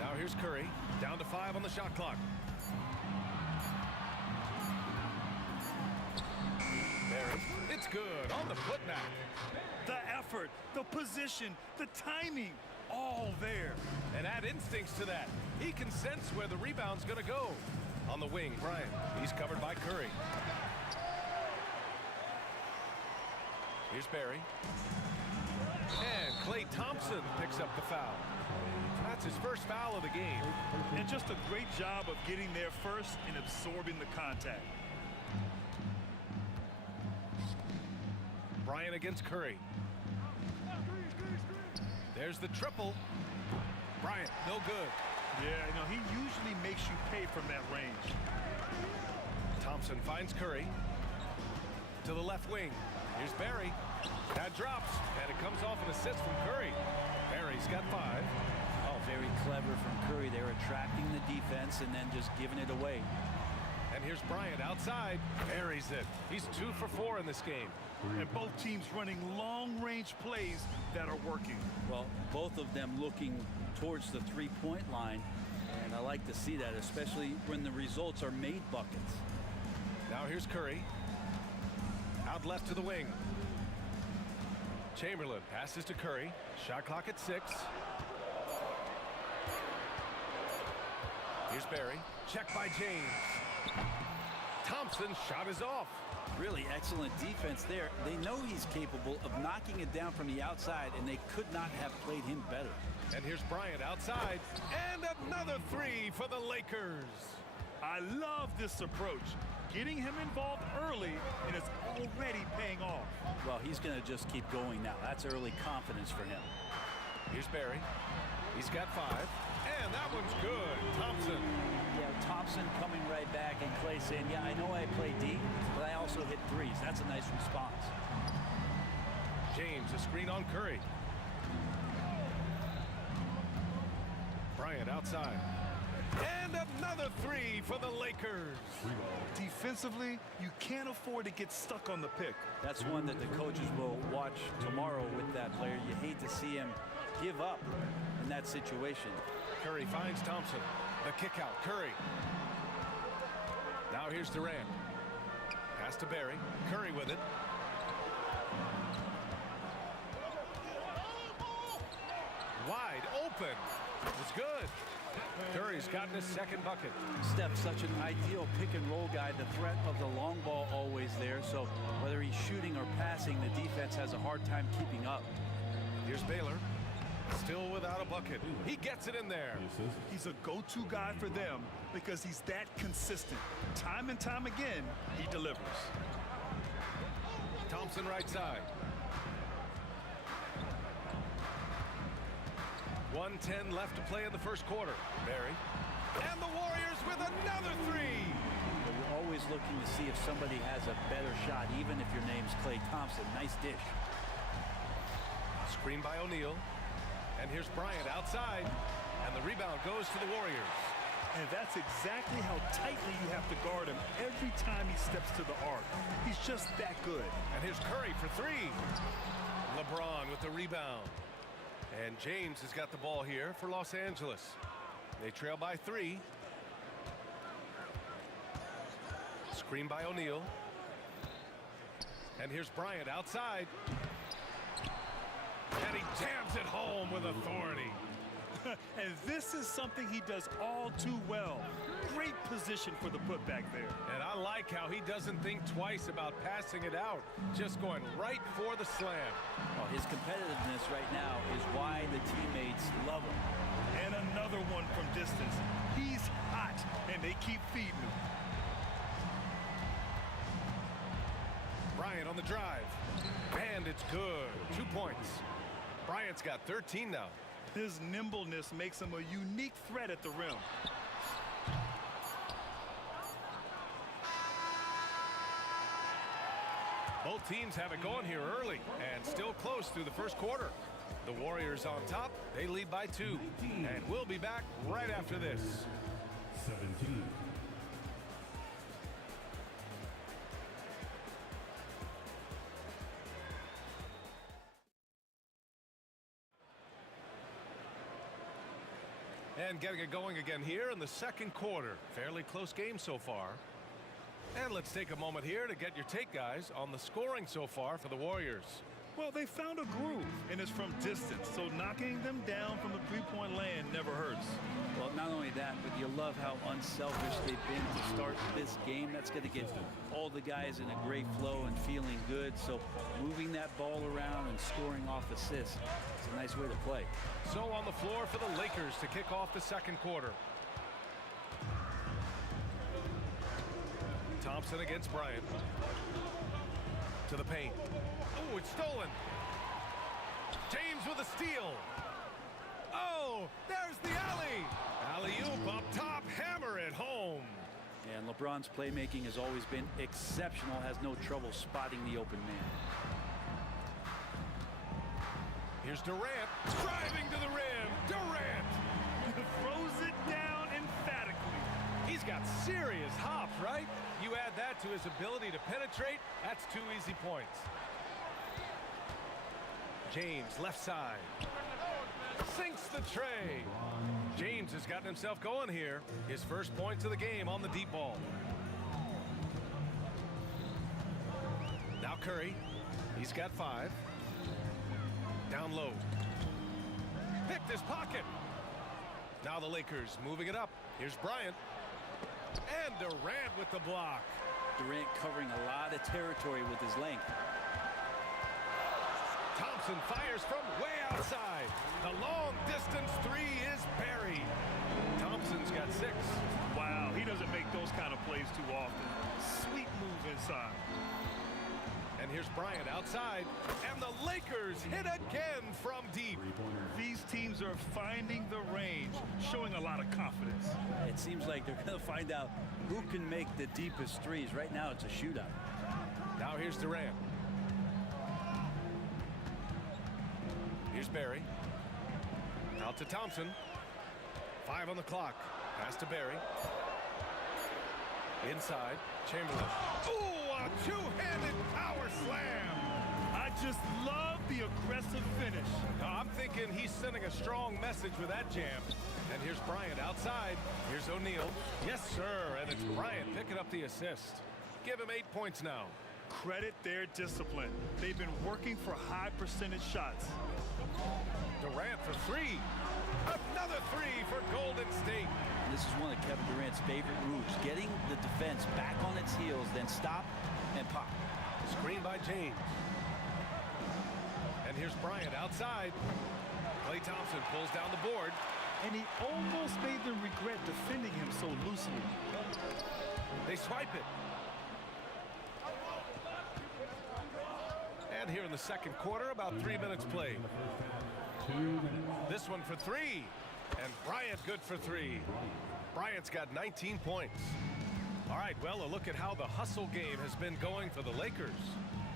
Now here's Curry. Down to 5 on the shot clock. Barry. It's good on the putback. The effort, the position, the timing, all there. And add instincts to that. He can sense where the rebound's going to go. On the wing, Bryant. He's covered by Curry. Here's Barry. And Klay Thompson picks up the foul. That's his first foul of the game. And just a great job of getting there first and absorbing the contact. Bryant against Curry. There's the triple. Bryant, no good. Yeah, you know, he usually makes you pay from that range. Thompson finds Curry. To the left wing. Here's Barry. That drops, and it comes off an assist from Curry. Barry's got 5. Oh, very clever from Curry. They're attracting the defense and then just giving it away. And here's Bryant outside. Barry's it. He's 2 for 4 in this game. And both teams running long-range plays that are working. Well, both of them looking towards the three-point line, and I like to see that, especially when the results are made buckets. Now here's Curry. Out left to the wing. Chamberlain passes to Curry. Shot clock at 6. Here's Barry. Check by James. Thompson's shot is off. Really excellent defense there. They know he's capable of knocking it down from the outside, and they could not have played him better. And here's Bryant outside. And another 3 for the Lakers. I love this approach. Getting him involved early, and it's already paying off. Well, he's going to just keep going now. That's early confidence for him. Here's Barry. He's got 5. And that one's good. Thompson. Yeah, Thompson coming right back, and Klay saying, yeah, I know I play deep, but I also hit threes. That's a nice response. James, a screen on Curry. Bryant outside. And another 3 for the Lakers. Defensively, you can't afford to get stuck on the pick. That's one that the coaches will watch tomorrow with that player. You hate to see him give up in that situation. Curry finds Thompson. The kick out. Curry. Now here's Durant. Pass to Barry. Curry with it. Wide open. It's good. Curry's gotten his second bucket. Steph, such an ideal pick and roll guy. The threat of the long ball always there. So whether he's shooting or passing, the defense has a hard time keeping up. Here's Baylor. Still without a bucket. He gets it in there. He's a go-to guy for them because he's that consistent. Time and time again, he delivers. Thompson right side. 1:10 left to play in the first quarter. Barry. And the Warriors with another three. But you're always looking to see if somebody has a better shot, even if your name's Klay Thompson. Nice dish. Screen by O'Neal. And here's Bryant outside. And the rebound goes to the Warriors. And that's exactly how tightly you have to guard him every time he steps to the arc. He's just that good. And here's Curry for three. LeBron with the rebound. And James has got the ball here for Los Angeles. They trail by 3. Screen by O'Neal. And here's Bryant outside. And he jams it home with authority. And this is something he does all too well. Great position for the putback there. And I like how he doesn't think twice about passing it out. Just going right for the slam. Well, his competitiveness right now is why the teammates love him. And another one from distance. He's hot, and they keep feeding him. Bryant on the drive. And it's good. 2 points. Bryant's got 13 now. His nimbleness makes him a unique threat at the rim. Both teams have it going here early and still close through the first quarter. The Warriors on top. They lead by 2. And we'll be back right after this. 17. And getting it going again here in the second quarter. Fairly close game so far. And let's take a moment here to get your take, guys, on the scoring so far for the Warriors. Well, they found a groove, and it's from distance, so knocking them down from the three-point land never hurts. Well, not only that, but you love how unselfish they've been to start this game. That's going to get all the guys in a great flow and feeling good. So moving that ball around and scoring off assists, it's a nice way to play. So on the floor for the Lakers to kick off the second quarter. Thompson against Bryant. To the paint. Oh, it's stolen. James with a steal. Oh, there's the alley. Alley-oop up top, hammer it home. And LeBron's playmaking has always been exceptional, has no trouble spotting the open man. Here's Durant, driving to the rim. Durant throws it down emphatically. He's got serious hops, right? You add that to his ability to penetrate, that's 2 easy points. James, left side. Sinks the tray. James has gotten himself going here. His first points of the game on the deep ball. Now Curry. He's got 5. Down low. Picked his pocket. Now the Lakers moving it up. Here's Bryant. And Durant with the block. Durant covering a lot of territory with his length. Thompson fires from way outside. The long distance 3 is buried. Thompson's got 6. Wow, he doesn't make those kind of plays too often. Sweet move inside. And here's Bryant outside. And the Lakers hit again from deep. These teams are finding the range, showing a lot of confidence. It seems like they're going to find out who can make the deepest threes. Right now, it's a shootout. Now here's Durant. Here's Barry. Out to Thompson. 5 on the clock. Pass to Barry. Inside. Chamberlain. Ooh, a two-handed power slam. I just love the aggressive finish. I'm thinking he's sending a strong message with that jam. And here's Bryant outside. Here's O'Neal. Yes, sir. And it's Bryant picking up the assist. Give him 8 points now. Credit their discipline. They've been working for high percentage shots. Durant for 3. Another 3 for Golden State. This is one of Kevin Durant's favorite moves, getting the defense back on its heels, then stop and pop. Screen by James. And here's Bryant outside. Klay Thompson pulls down the board. And he almost made them regret defending him so loosely. They swipe it. And here in the second quarter, about 3 minutes played. This one for three. And Bryant good for three. Bryant's got 19 points. All right, well, a look at how the hustle game has been going for the Lakers.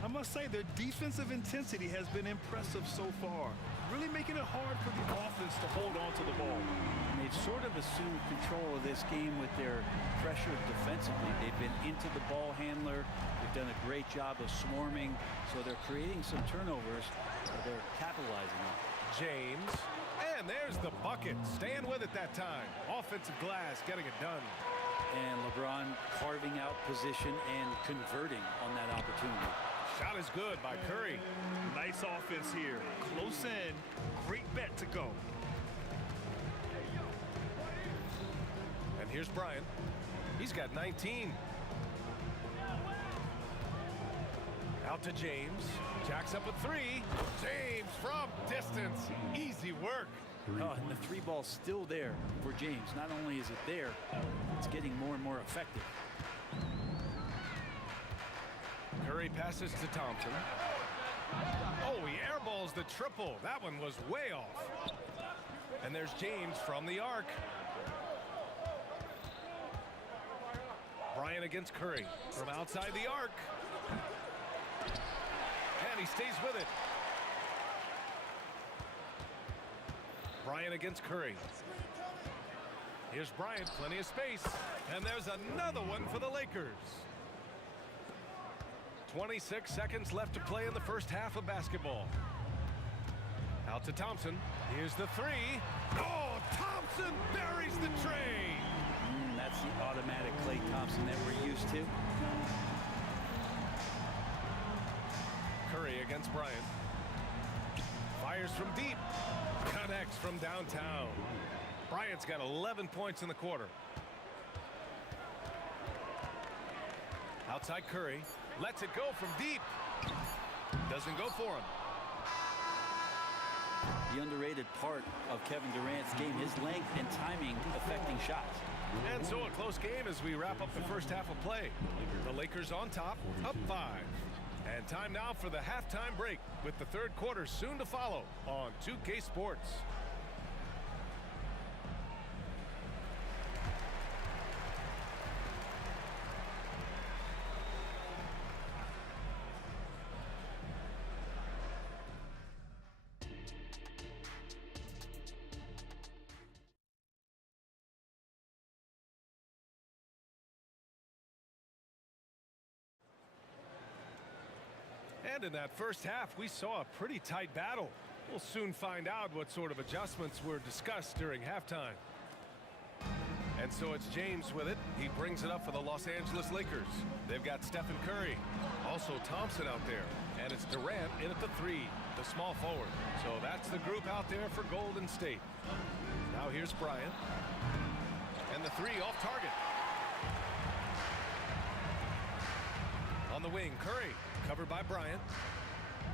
I must say their defensive intensity has been impressive so far, really making it hard for the offense to hold on to the ball. And they've sort of assumed control of this game with their pressure defensively. They've been into the ball handler. They've done a great job of swarming, so they're creating some turnovers that they're capitalizing on. James, and there's the bucket. Staying with it that time. Offensive glass getting it done. And LeBron carving out position and converting on that opportunity. Shot is good by Curry. Nice offense here. Close in. Great bet to go. And here's Bryant. He's got 19. Out to James. Jacks up a three. James from distance. Easy work. Oh, and the three ball's still there for James. Not only is it there, it's getting more and more effective. Curry passes to Thompson. Oh, he airballs the triple. That one was way off. And there's James from the arc. Bryant against Curry from outside the arc. And he stays with it. Bryant against Curry. Here's Bryant, plenty of space. And there's another one for the Lakers. 26 seconds left to play in the first half of basketball. Out to Thompson. Here's the three. Oh, Thompson buries the tray. That's the automatic Klay Thompson that we're used to. Curry against Bryant. Fires from deep. Connects from downtown. Bryant's got 11 points in the quarter. Outside Curry. Lets it go from deep. Doesn't go for him. The underrated part of Kevin Durant's game, his length and timing affecting shots. And so a close game as we wrap up the first half of play. The Lakers on top, up 5. And time now for the halftime break with the third quarter soon to follow on 2K Sports. And in that first half, we saw a pretty tight battle. We'll soon find out what sort of adjustments were discussed during halftime. And so it's James with it. He brings it up for the Los Angeles Lakers. They've got Stephen Curry, also Thompson out there. And it's Durant in at the three, the small forward. So that's the group out there for Golden State. Now here's Bryant. And the three off target. On the wing, Curry. Covered by Bryant.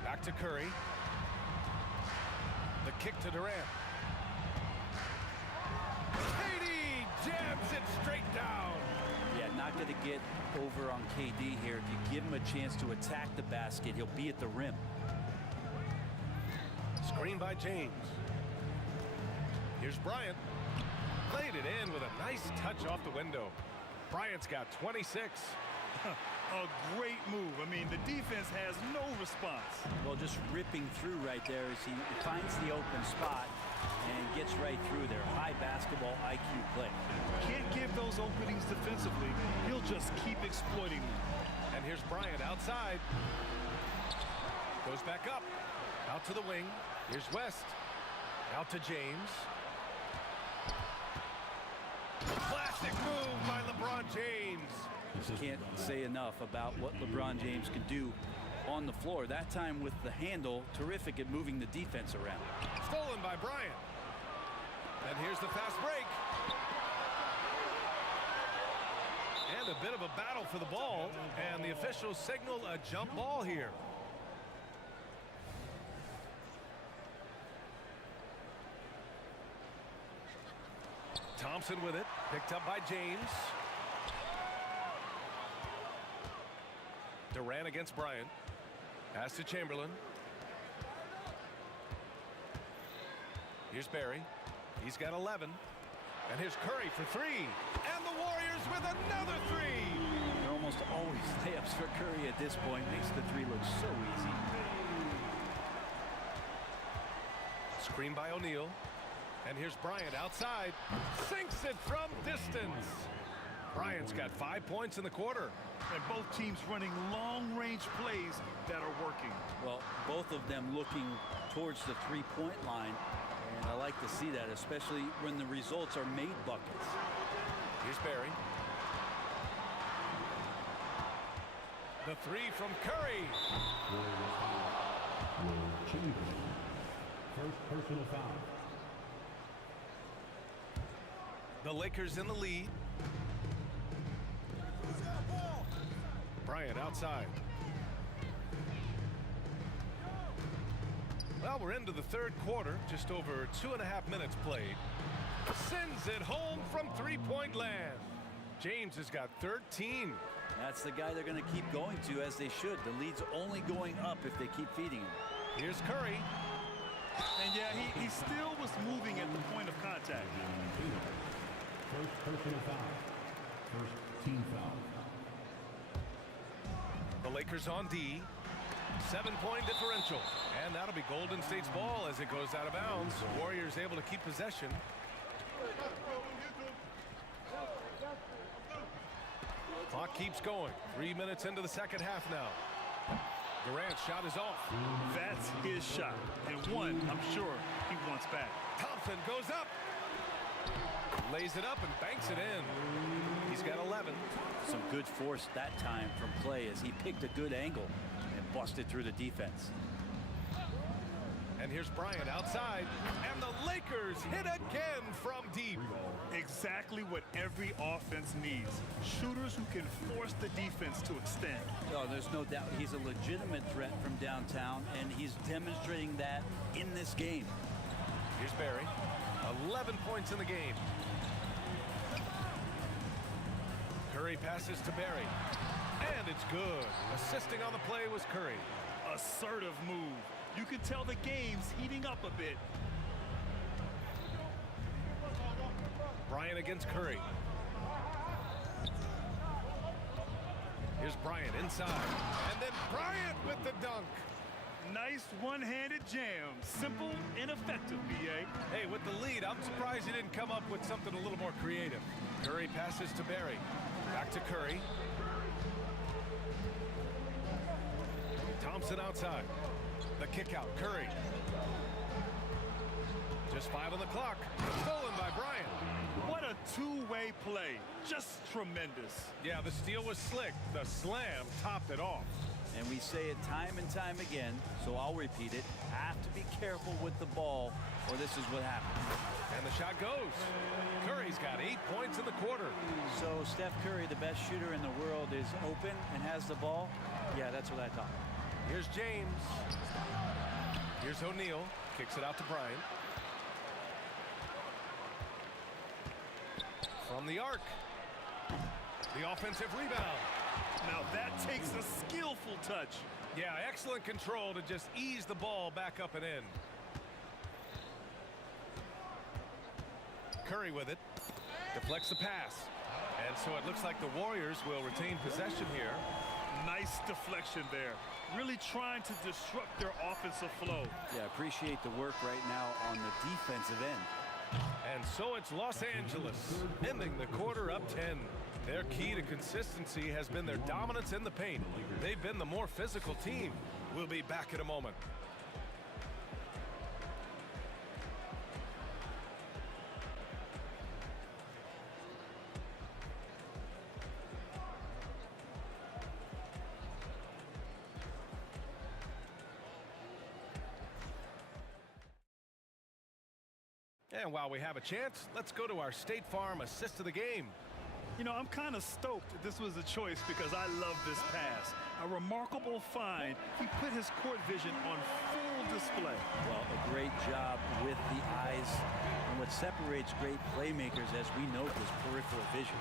Back to Curry. The kick to Durant. KD jams it straight down. Yeah, not going to get over on KD here. If you give him a chance to attack the basket, he'll be at the rim. Screen by James. Here's Bryant. Played it in with a nice touch off the window. Bryant's got 26. A great move. I mean, the defense has no response. Well, just ripping through right there as he finds the open spot and gets right through there. High basketball IQ play. Can't give those openings defensively. He'll just keep exploiting them. And here's Bryant outside. Goes back up. Out to the wing. Here's West. Out to James. Classic move by LeBron James. Can't say enough about what LeBron James can do on the floor. That time with the handle, terrific at moving the defense around. Stolen by Bryant. And here's the fast break. And a bit of a battle for the ball. And the officials signal a jump ball here. Thompson with it. Picked up by James. Durant against Bryant. Pass to Chamberlain. Here's Barry. He's got 11. And here's Curry for 3. And the Warriors with another 3. They're almost always layups for Curry at this point. Makes the 3 look so easy. Screen by O'Neal. And here's Bryant outside. Sinks it from distance. Bryant's got 5 points in the quarter. And both teams running long-range plays that are working. Well, both of them looking towards the three-point line. And I like to see that, especially when the results are made buckets. Here's Barry. The 3 from Curry. First personal foul. The Lakers in the lead. Bryant outside. Well, we're into the third quarter. Just over 2.5 minutes played. Sends it home from three-point land. James has got 13. That's the guy they're going to keep going to, as they should. The lead's only going up if they keep feeding him. Here's Curry. And yeah, he still was moving at the point of contact. First personal foul. First team foul. The Lakers on D. 7-point differential. And that'll be Golden State's ball as it goes out of bounds. Warriors able to keep possession. Clock keeps going. 3 minutes into the second half now. Durant's shot is off. That's his shot. And one, I'm sure he wants back. Thompson goes up. Lays it up and banks it in. He's got 11. Some good force that time from Clay as he picked a good angle and busted through the defense. And here's Bryant outside. And the Lakers hit again from deep. Exactly what every offense needs. Shooters who can force the defense to extend. Oh, there's no doubt he's a legitimate threat from downtown, and he's demonstrating that in this game. Here's Barry. 11 points in the game. Curry passes to Barry. And it's good. Assisting on the play was Curry. Assertive move. You can tell the game's heating up a bit. Bryant against Curry. Here's Bryant inside. And then Bryant with the dunk. Nice one-handed jam. Simple and effective, B.A. Hey, with the lead, I'm surprised he didn't come up with something a little more creative. Curry passes to Barry. Back to Curry. Thompson outside. The kick out. Curry. Just 5 on the clock. Stolen by Bryant. What a two-way play. Just tremendous. Yeah, the steal was slick. The slam topped it off. And we say it time and time again, so I'll repeat it. Have to be careful with the ball, or this is what happens. And the shot goes. Curry's got 8 points in the quarter. So Steph Curry, the best shooter in the world, is open and has the ball? Yeah, that's what I thought. Here's James. Here's O'Neal. Kicks it out to Bryant. From the arc. The offensive rebound. Now that takes a skillful touch. Yeah, excellent control to just ease the ball back up and in. Curry with it. Deflects the pass. And so it looks like the Warriors will retain possession here. Nice deflection there. Really trying to disrupt their offensive flow. Yeah, appreciate the work right now on the defensive end. And so it's Los Angeles, ending the quarter up 10. Their key to consistency has been their dominance in the paint. They've been the more physical team. We'll be back in a moment. And while we have a chance, let's go to our State Farm assist of the game. You know, I'm kind of stoked that this was a choice because I love this pass. A remarkable find. He put his court vision on full display. Well, a great job with the eyes. And what separates great playmakers, as we note, is peripheral vision.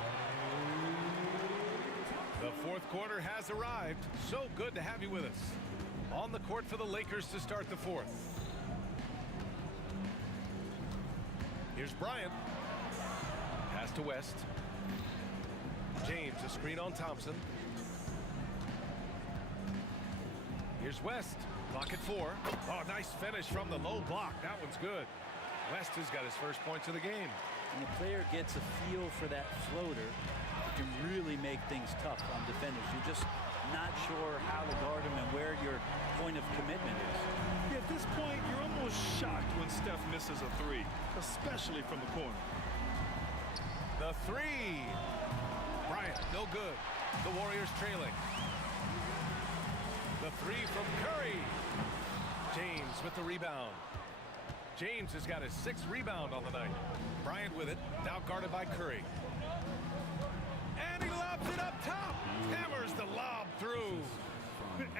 The fourth quarter has arrived. So good to have you with us. On the court for the Lakers to start the fourth. Here's Bryant. Pass to West. James, a screen on Thompson. Here's West. Clock at 4. Oh, nice finish from the low block. That one's good. West has got his first points of the game. When the player gets a feel for that floater, it can really make things tough on defenders. You're just not sure how to guard him and where your point of commitment is. Yeah, at this point, you're almost shocked when Steph misses a 3, especially from the corner. The 3. Bryant, no good. The Warriors trailing. The 3 from Curry. James with the rebound. James has got his 6th rebound on the night. Bryant with it, now guarded by Curry. And he lobs it up top. Hammers the lob through.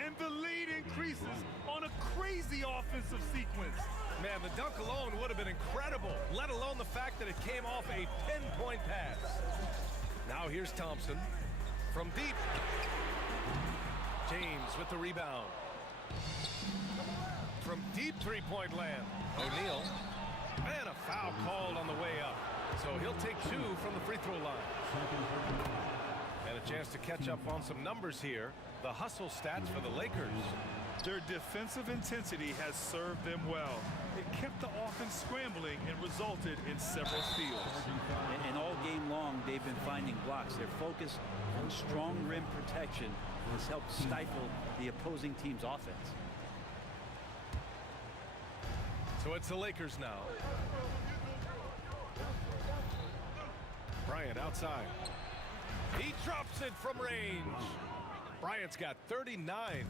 And the lead increases on a crazy offensive sequence. Man, the dunk alone would have been incredible, let alone the fact that it came off a pinpoint pass. Now here's Thompson from deep. James with the rebound. From deep three-point land. O'Neal. And a foul called on the way up. So he'll take 2 from the free throw line. And a chance to catch up on some numbers here. The hustle stats for the Lakers. Their defensive intensity has served them well. It kept the offense scrambling and resulted in several steals. And all game long, they've been finding blocks. Their focus on strong rim protection has helped stifle the opposing team's offense. So it's the Lakers now. Bryant outside. He drops it from range. Bryant's got 39.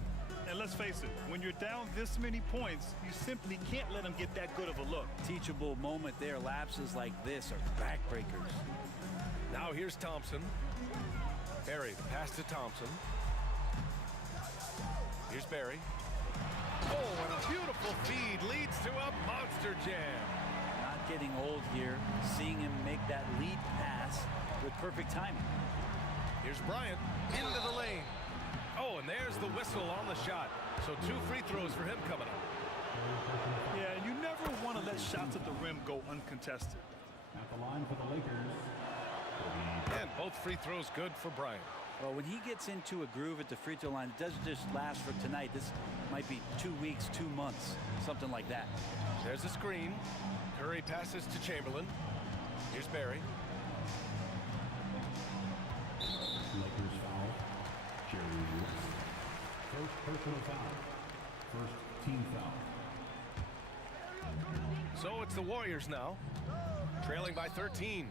And let's face it, when you're down this many points, you simply can't let them get that good of a look. Teachable moment there. Lapses like this are backbreakers. Now here's Thompson. Barry, pass to Thompson. Here's Barry. Oh, and a beautiful feed leads to a monster jam. Not getting old here. Seeing him make that lead pass with perfect timing. Here's Bryant into the lane. Oh, and there's the whistle on the shot. So 2 free throws for him coming up. Yeah, you never want to let shots at the rim go uncontested. At the line for the Lakers. And both free throws good for Bryant. Well, when he gets into a groove at the free throw line, it doesn't just last for tonight. This might be 2 weeks, 2 months, something like that. There's a screen. Curry passes to Chamberlain. Here's Barry. Lakers foul. Jerry Woods. First personal foul. First team foul. So it's the Warriors now, trailing by 13.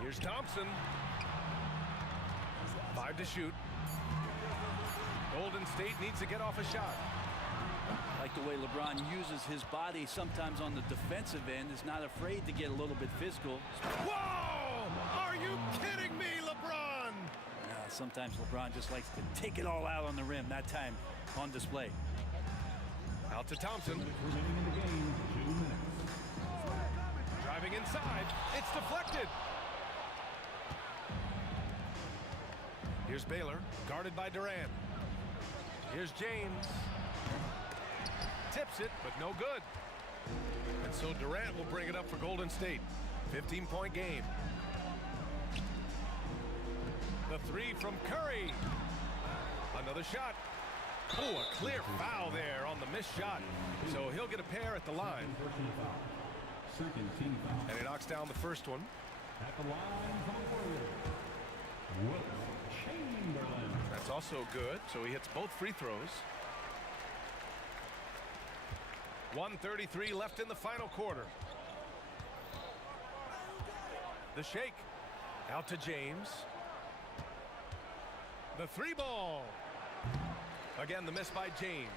Here's Thompson. 5 to shoot. Golden State needs to get off a shot. Like the way LeBron uses his body sometimes on the defensive end, is not afraid to get a little bit physical. Whoa! Are you kidding me, LeBron? Sometimes LeBron just likes to take it all out on the rim. That time on display. Out to Thompson. Remaining in the game, 2 minutes. Driving inside. It's deflected. Here's Baylor, guarded by Durant. Here's James. Tips it, but no good. And so Durant will bring it up for Golden State. 15-point game. The 3 from Curry. Another shot. Oh, a clear foul there on the missed shot. So he'll get a pair at the line. Second team foul. And he knocks down the first one. At the line for the Warriors. Chamberlain. That's also good. So he hits both free throws. 1:33 left in the final quarter. The shake. Out to James. The 3 ball. Again, the miss by James.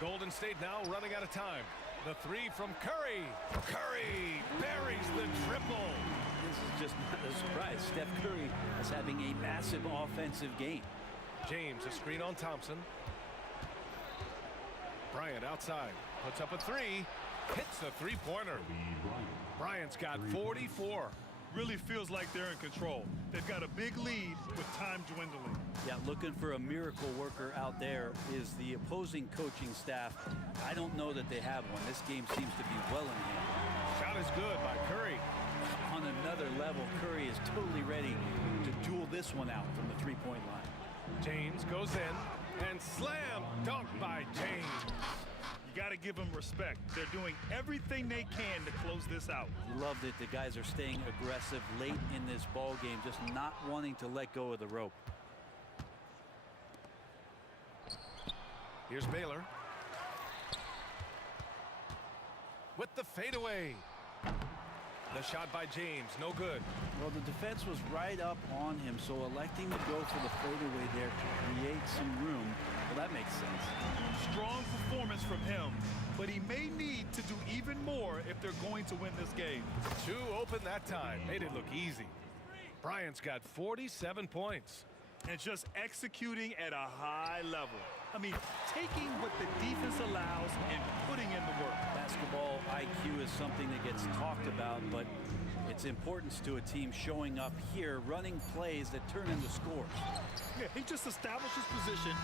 Golden State now running out of time. The 3 from Curry. Curry buries the triple. This is just not a surprise. Steph Curry is having a massive offensive game. James, a screen on Thompson. Bryant outside. Puts up a 3. Hits a 3-pointer. Bryant's got 44. Really feels like they're in control. They've got a big lead with time dwindling. Yeah, looking for a miracle worker out there is the opposing coaching staff. I don't know that they have one. This game seems to be well in hand. shot is good by Curry. On another level, Curry is totally ready to duel this one out from the three-point line. James goes in and slam dunk by James. You got to give them respect. They're doing everything they can to close this out. Love that the guys are staying aggressive late in this ball game, just not wanting to let go of the rope. Here's Baylor with the fadeaway. The shot by James, no good. Well, the defense was right up on him, so electing to go for the fadeaway there to create some room, well, that makes sense. Strong performance from him, but he may need to do even more if they're going to win this game. Two open that time, made it look easy. Bryant's got 47 points. And just executing at a high level. I mean, taking what the defense allows and putting in the work. Basketball IQ is something that gets talked about, but its importance to a team showing up here, running plays that turn into scores. Yeah, he just established his position.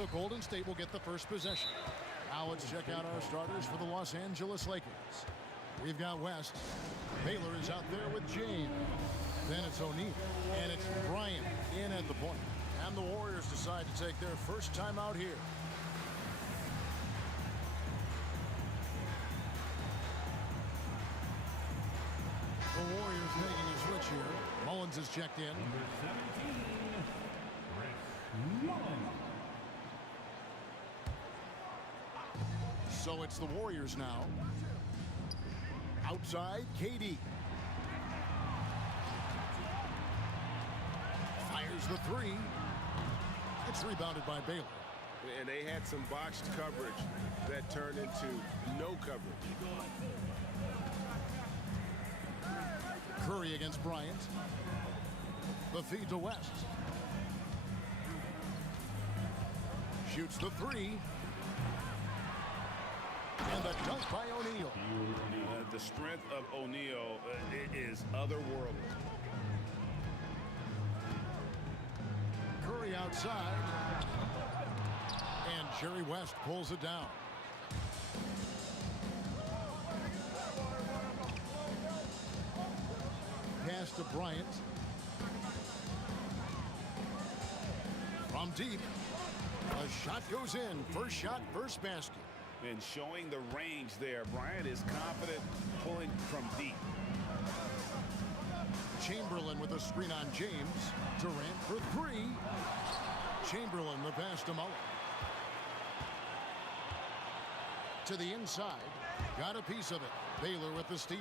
So Golden State will get the first possession. Now let's check out our starters for the Los Angeles Lakers. We've got West. Baylor is out there with James. Then it's O'Neal. And it's Bryant in at the point. And the Warriors decide to take their first time out here. The Warriors making a switch here. Mullins is checked in. Number 17, Chris Mullins. So it's the Warriors now. Outside, KD. Fires the three. It's rebounded by Baylor. And they had some botched coverage that turned into no coverage. Curry against Bryant. The feed to West. Shoots the three. And the dunk by O'Neal. The strength of O'Neal is otherworldly. Curry outside. And Jerry West pulls it down. Pass to Bryant. From deep. A shot goes in. First shot, first basket. And showing the range there. Bryant is confident pulling from deep. Chamberlain with a screen on James. Durant for three. Chamberlain the pass to Mullins. To the inside. Got a piece of it. Baylor with the steal.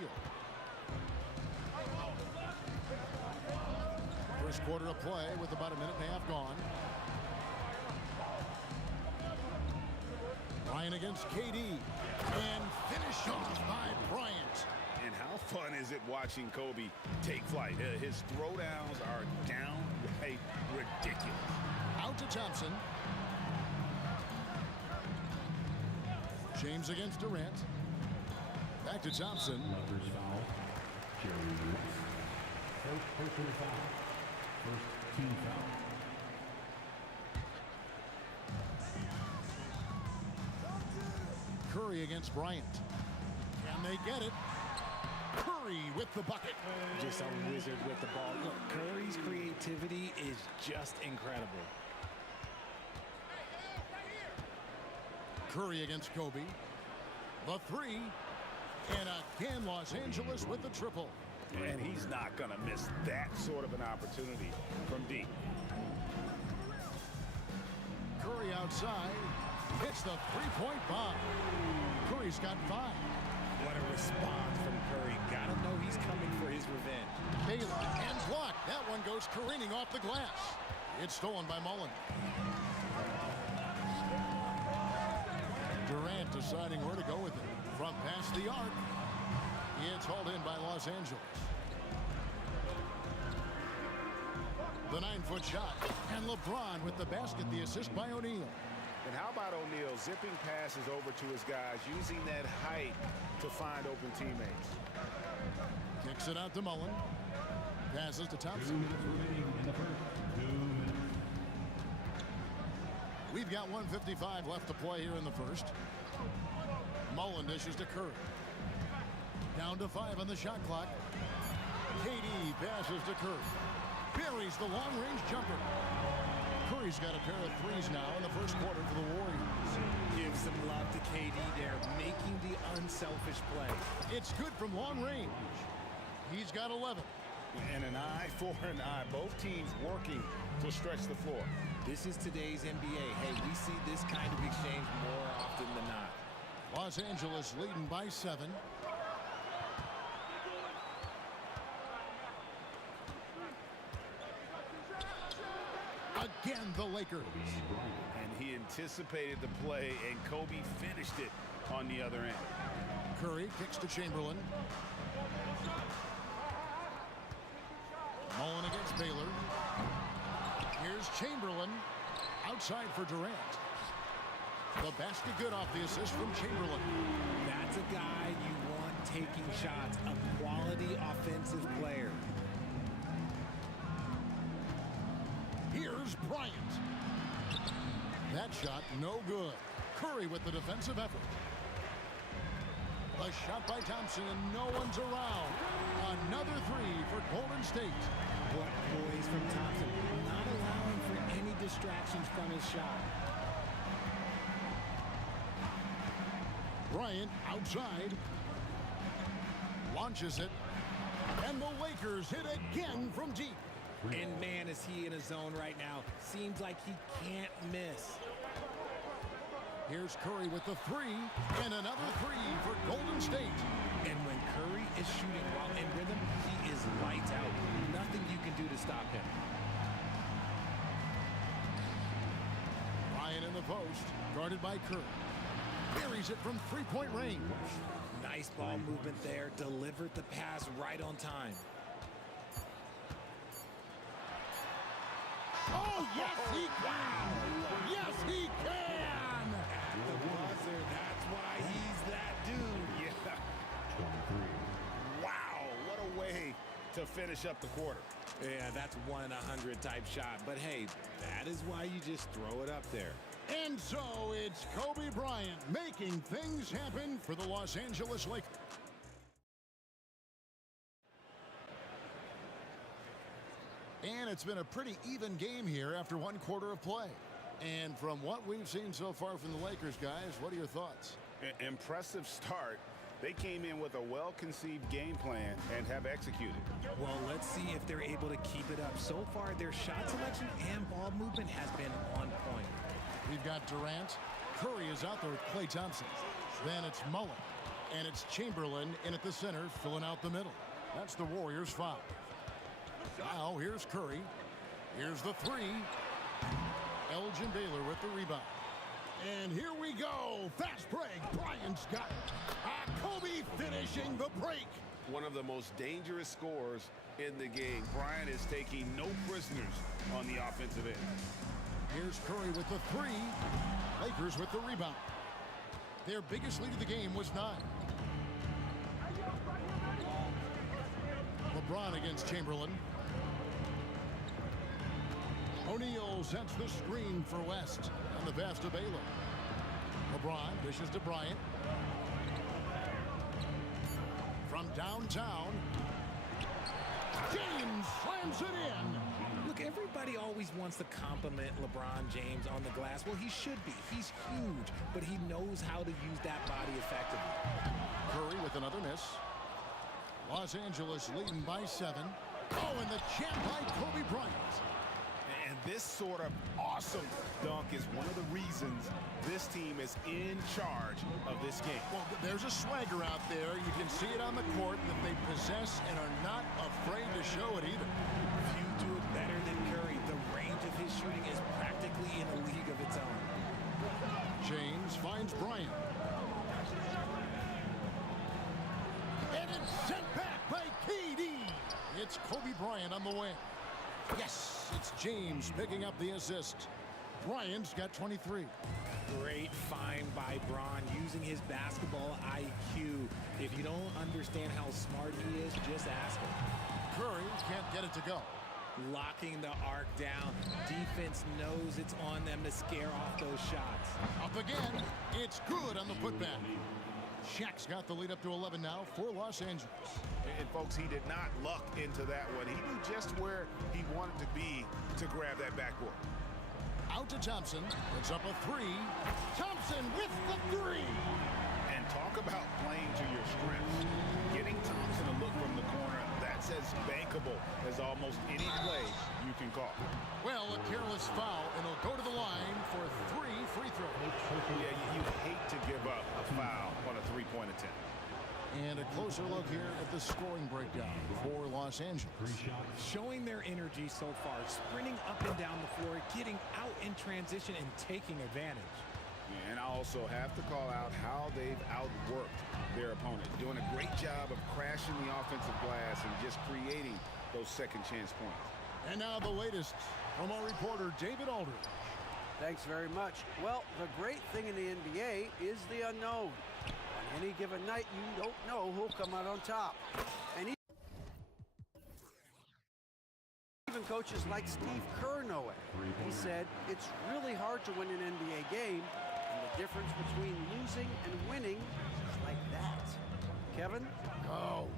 First quarter of play with about a minute and a half gone. Bryant against KD. And finished off by Bryant. And how fun is it watching Kobe take flight? His throwdowns are downright ridiculous. Out to Thompson. James against Durant. Back to Thompson. Numbers foul. Jerry Woods. First personal foul. First team foul. Curry against Bryant. Can they get it? Curry with the bucket. Just a wizard with the ball. Look, Curry's creativity is just incredible. Curry against Kobe. The three. And again, Los Angeles with the triple. And he's not going to miss that sort of an opportunity from deep. Curry outside. Hits the three-point bomb. Curry's got 5. What a response from Curry. Gotta know he's coming for his revenge. Baylor and blocked. That one goes careening off the glass. It's stolen by Mullins. Durant deciding where to go with it. From past the arc. It's hauled in by Los Angeles. The 9-foot shot. And LeBron with the basket. The assist by O'Neal. And how about O'Neal zipping passes over to his guys, using that height to find open teammates. Kicks it out to Mullins. Passes to Thompson. 2 minutes remaining in the first. 2 minutes. We've got 1:55 left to play here in the first. Mullins dishes to Curry. Down to 5 on the shot clock. KD passes to Curry. Buries the long-range jumper. Curry's got a pair of threes now in the first quarter for the Warriors. Give some love to KD there, making the unselfish play. It's good from long range. He's got 11. And an eye for an eye. Both teams working to stretch the floor. This is today's NBA. Hey, we see this kind of exchange more often than not. Los Angeles leading by 7. Again, the Lakers. And he anticipated the play, and Kobe finished it on the other end. Curry kicks to Chamberlain. Mullins against Baylor. Here's Chamberlain. Outside for Durant. The basket good off the assist from Chamberlain. That's a guy you want taking shots, a quality offensive player. Here's Bryant. That shot, no good. Curry with the defensive effort. A shot by Thompson, and no one's around. Another three for Golden State. What poise from Thompson, not allowing for any distractions from his shot. Bryant outside. Launches it. And the Lakers hit again from deep. And man, is he in a zone right now. Seems like he can't miss. Here's Curry with the three, and another three for Golden State. And when Curry is shooting while in rhythm, he is lights out. Nothing you can do to stop him. Bryant in the post, guarded by Curry. Buries it from three-point range. Nice ball movement there. Delivered the pass right on time. Oh, yes, he can! Yes, he can! At the buzzer, that's why he's that dude. Yeah. 23. Wow, what a way to finish up the quarter. Yeah, that's 1 in 100 type shot. But hey, that is why you just throw it up there. And so it's Kobe Bryant making things happen for the Los Angeles Lakers. And it's been a pretty even game here after 1 quarter of play. And from what we've seen so far from the Lakers, guys, what are your thoughts? Impressive start. They came in with a well-conceived game plan and have executed. Well, let's see if they're able to keep it up. So far, their shot selection and ball movement has been on point. We've got Durant. Curry is out there with Klay Thompson. Then it's Mullen. And it's Chamberlain in at the center, filling out the middle. That's the Warriors' foul. Now, here's Curry. Here's the three. Elgin Baylor with the rebound. And here we go. Fast break. Bryant's got it. Kobe finishing the break. One of the most dangerous scorers in the game. Bryant is taking no prisoners on the offensive end. Here's Curry with the three. Lakers with the rebound. Their biggest lead of the game was 9. LeBron against Chamberlain. O'Neal sets the screen for West. And the pass to Baylor. LeBron dishes to Bryant. From downtown, James slams it in. Look, everybody always wants to compliment LeBron James on the glass. Well, he should be. He's huge, but he knows how to use that body effectively. Curry with another miss. Los Angeles leading by 7. Oh, and the champ by Kobe Bryant. And this sort of awesome dunk is one of the reasons this team is in charge of this game. Well, there's a swagger out there. You can see it on the court that they possess and are not afraid to show it either. Few do it better than Curry. The range of his shooting is practically in a league of its own. James finds Bryant. And it's sent back by KD. It's Kobe Bryant on the wing. Yes, it's James picking up the assist. Bryant's got 23. Great find by Bron using his basketball IQ. If you don't understand how smart he is, just ask him. Curry can't get it to go. Locking the arc down. Defense knows it's on them to scare off those shots. Up again. It's good on the putback. Shaq's got the lead up to 11 now for Los Angeles. And folks, he did not luck into that one. He knew just where he wanted to be to grab that backboard. Out to Thompson. It's up a 3. Thompson with the 3. And talk about playing to your strengths. Getting Thompson to look from the corner, that's as bankable as almost any play you can call. Well, a careless foul, and he'll go to the line for 3 free throws. Yeah, you hate to give up a foul on a three-point attempt. And a closer look here at the scoring breakdown for Los Angeles. Showing their energy so far, sprinting up and down the floor, getting out in transition and taking advantage. And I also have to call out how they've outworked their opponent. Doing a great job of crashing the offensive glass and just creating those second chance points. And now the latest from our reporter, David Aldridge. Thanks very much. Well, the great thing in the NBA is the unknown. On any given night, you don't know who'll come out on top. And even coaches like Steve Kerr know it. He said, it's really hard to win an NBA game, and the difference between losing and winning is like that. Kevin? Oh,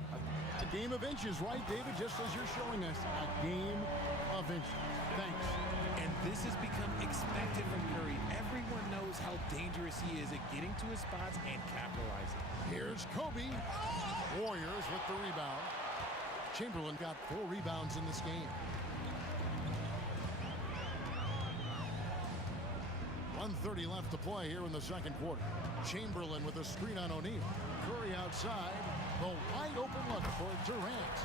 a game of inches, right, David? Just as you're showing us, a game of inches. Thanks. And this has become expected from Curry. Everyone knows how dangerous he is at getting to his spots and capitalizing. Here's Kobe. Warriors with the rebound. Chamberlain got 4 rebounds in this game. 1:30 left to play here in the second quarter. Chamberlain with a screen on O'Neal. Curry outside. The wide open look for Durant.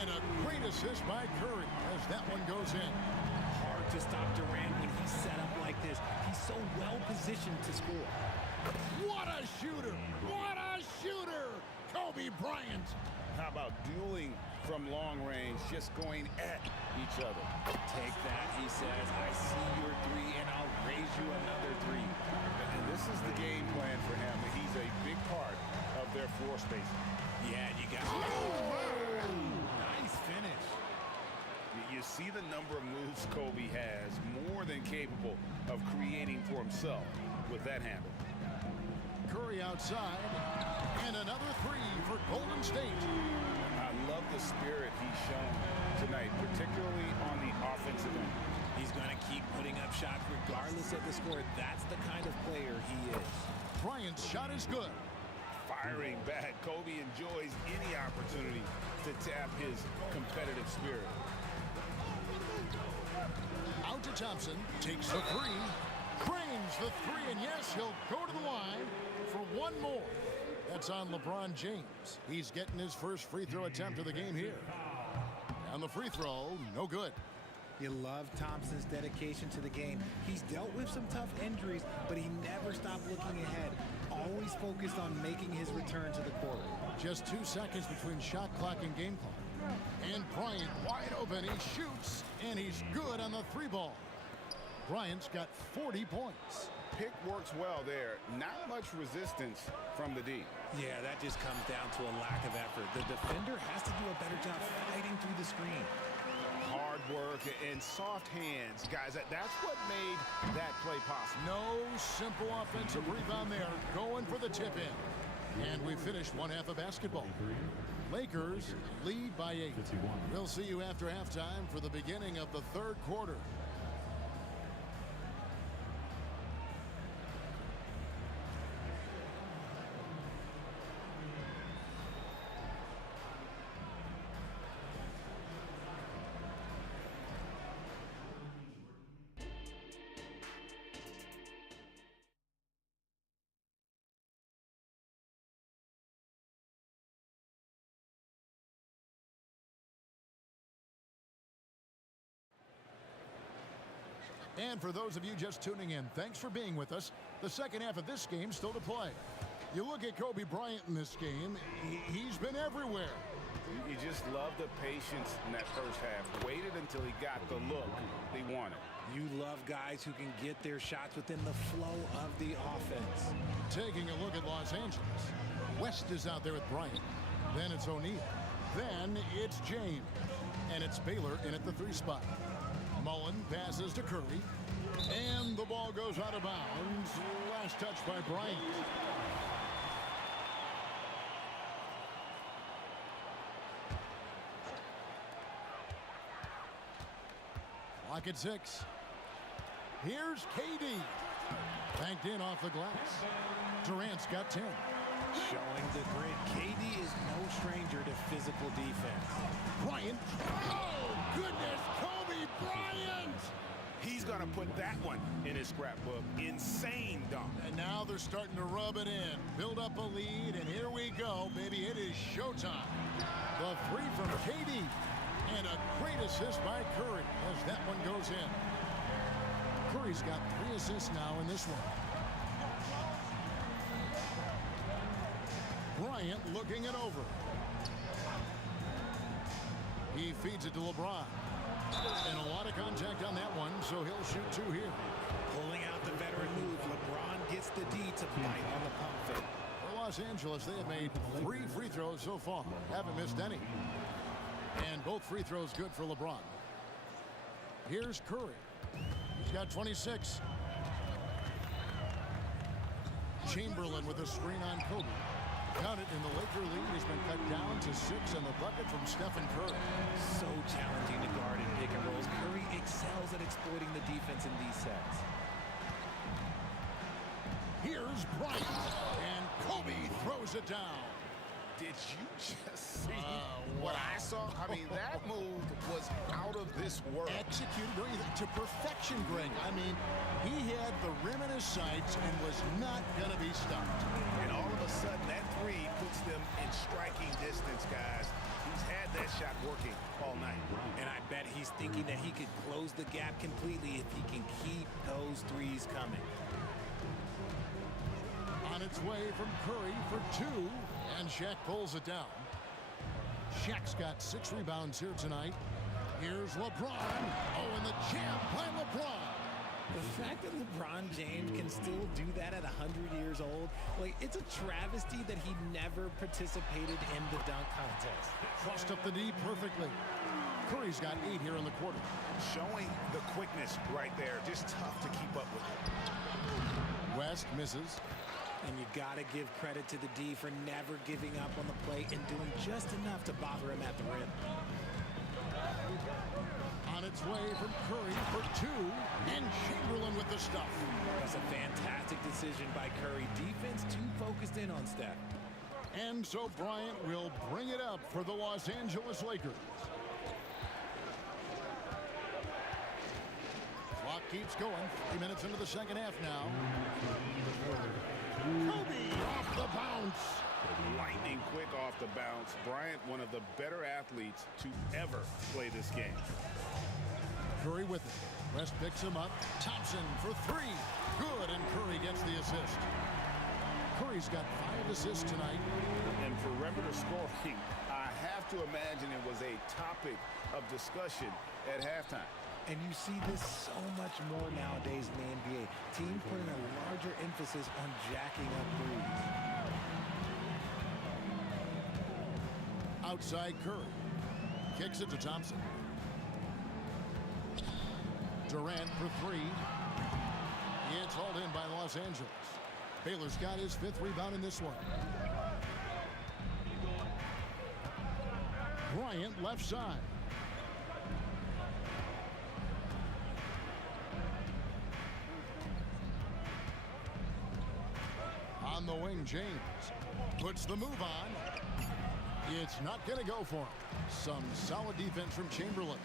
And a great assist by Curry as that one goes in. Hard to stop Durant when he's set up like this. He's so well positioned to score. What a shooter! What a shooter! Kobe Bryant. How about dueling from long range, just going at each other? Take that, he says. I see your 3, and I'll raise you another 3. And this is the game plan for him. He's a big part of their floor spacing. Yeah, you got it. Nice finish. You see the number of moves Kobe has, more than capable of creating for himself with that handle. Curry outside, and another 3 for Golden State. I love the spirit he's shown tonight, particularly on the offensive end. He's going to keep putting up shots regardless of the score. That's the kind of player he is. Bryant's shot is good. Firing back, Kobe enjoys any opportunity to tap his competitive spirit. Out to Thompson, takes the 3, cranes the 3, and yes, he'll go to the line for 1 more. That's on LeBron James. He's getting his first free throw attempt of the game here. And the free throw, no good. You love Thompson's dedication to the game. He's dealt with some tough injuries, but he never stopped looking ahead. Always focused on making his return to the court. Just 2 seconds between shot clock and game clock. And Bryant wide open. He shoots, and he's good on the 3 ball. Bryant's got 40 points. Pick works well there. Not much resistance from the D. Yeah, that just comes down to a lack of effort. The defender has to do a better job fighting through the screen. Hard work and soft hands, guys. That's what made that play possible. No simple offensive rebound there. Going for the tip in. And we finished 1 half of basketball. Lakers lead by 8. We'll see you after halftime for the beginning of the 3rd quarter. And for those of you just tuning in, thanks for being with us. The second half of this game still to play. You look at Kobe Bryant in this game, he's been everywhere. You just love the patience in that first half. Waited until he got the look he wanted. You love guys who can get their shots within the flow of the offense. Taking a look at Los Angeles. West is out there with Bryant. Then it's O'Neal. Then it's James. And it's Baylor in at the 3 spot. Mullen passes to Curry. And the ball goes out of bounds. Last touch by Bryant. Clock at 6. Here's KD. Banked in off the glass. Durant's got 10. Showing the grit. KD is no stranger to physical defense. Bryant. Oh, goodness. Kobe Bryant. He's going to put that one in his scrapbook. Insane dunk. And now they're starting to rub it in. Build up a lead, and here we go, baby. It is showtime. The 3 from KD. And a great assist by Curry as that one goes in. Curry's got 3 assists now in this one. Bryant looking it over. He feeds it to LeBron. And a lot of contact on that one, so he'll shoot 2 here. Pulling out the veteran move, LeBron gets the D to bite on the pump fake. For Los Angeles, they have made 3 free throws so far. Haven't missed any. And both free throws good for LeBron. Here's Curry. He's got 26. Chamberlain with a screen on Kobe. Count it, and the Laker lead has been cut down to 6 in the bucket from Stephen Curry. So challenging to guard in pick and rolls. Curry excels at exploiting the defense in these sets. Here's Bryant, and Kobe throws it down. Did you just see what I saw? I mean, that move was out of this world. Executed to perfection, Greg. I mean, he had the rim in his sights and was not going to be stopped. And all of a sudden, that three puts them in striking distance, guys. He's had that shot working all night. And I bet he's thinking that he could close the gap completely if he can keep those threes coming. On its way from Curry for 2, and Shaq pulls it down. Shaq's got 6 rebounds here tonight. Here's LeBron. Oh, and the jam by LeBron. The fact that LeBron James can still do that at 100 years old, like, it's a travesty that he never participated in the dunk contest. Crossed up the D perfectly. Curry's got 8 here in the quarter. Showing the quickness right there. Just tough to keep up with it. West misses. And you got to give credit to the D for never giving up on the play and doing just enough to bother him at the rim. On its way from Curry for 2, and Chamberlain with the stuff. That's a fantastic decision by Curry. Defense too focused in on Steph. And so Bryant will bring it up for the Los Angeles Lakers. Clock keeps going. 3 minutes into the second half now. Kobe off the bounce. Lightning quick off the bounce. Bryant, one of the better athletes to ever play this game. Curry with it. West picks him up. Thompson for 3. Good, and Curry gets the assist. Curry's got 5 assists tonight. And perimeter scoring, I have to imagine it was a topic of discussion at halftime. And you see this so much more nowadays in the NBA. Teams putting a larger emphasis on jacking up threes. Outside Curry. Kicks it to Thompson. Durant for 3. It's hauled in by Los Angeles. Baylor's got his 5th rebound in this one. Bryant left side. On the wing, James puts the move on. It's not going to go for him. Some solid defense from Chamberlain.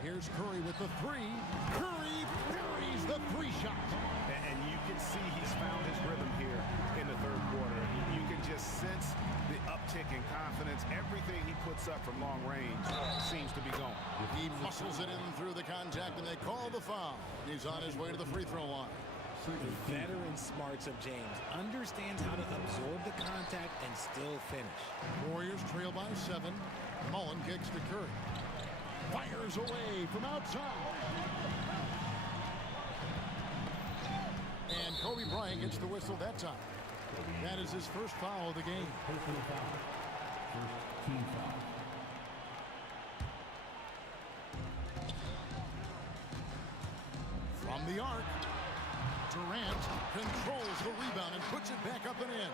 Here's Curry with the 3. Curry buries the 3 shot. And you can see he's found his rhythm here in the third quarter. You can just sense the uptick in confidence. Everything he puts up from long range seems to be going. He muscles it in through the contact, and they call the foul. He's on his way to the free throw line. The veteran smarts of James understands how to absorb the contact and still finish. Warriors trail by 7. Mullen kicks to Curry. Fires away from outside. And Kobe Bryant gets the whistle that time. That is his first foul of the game. First team foul. From the arc, Durant controls the rebound and puts it back up and in.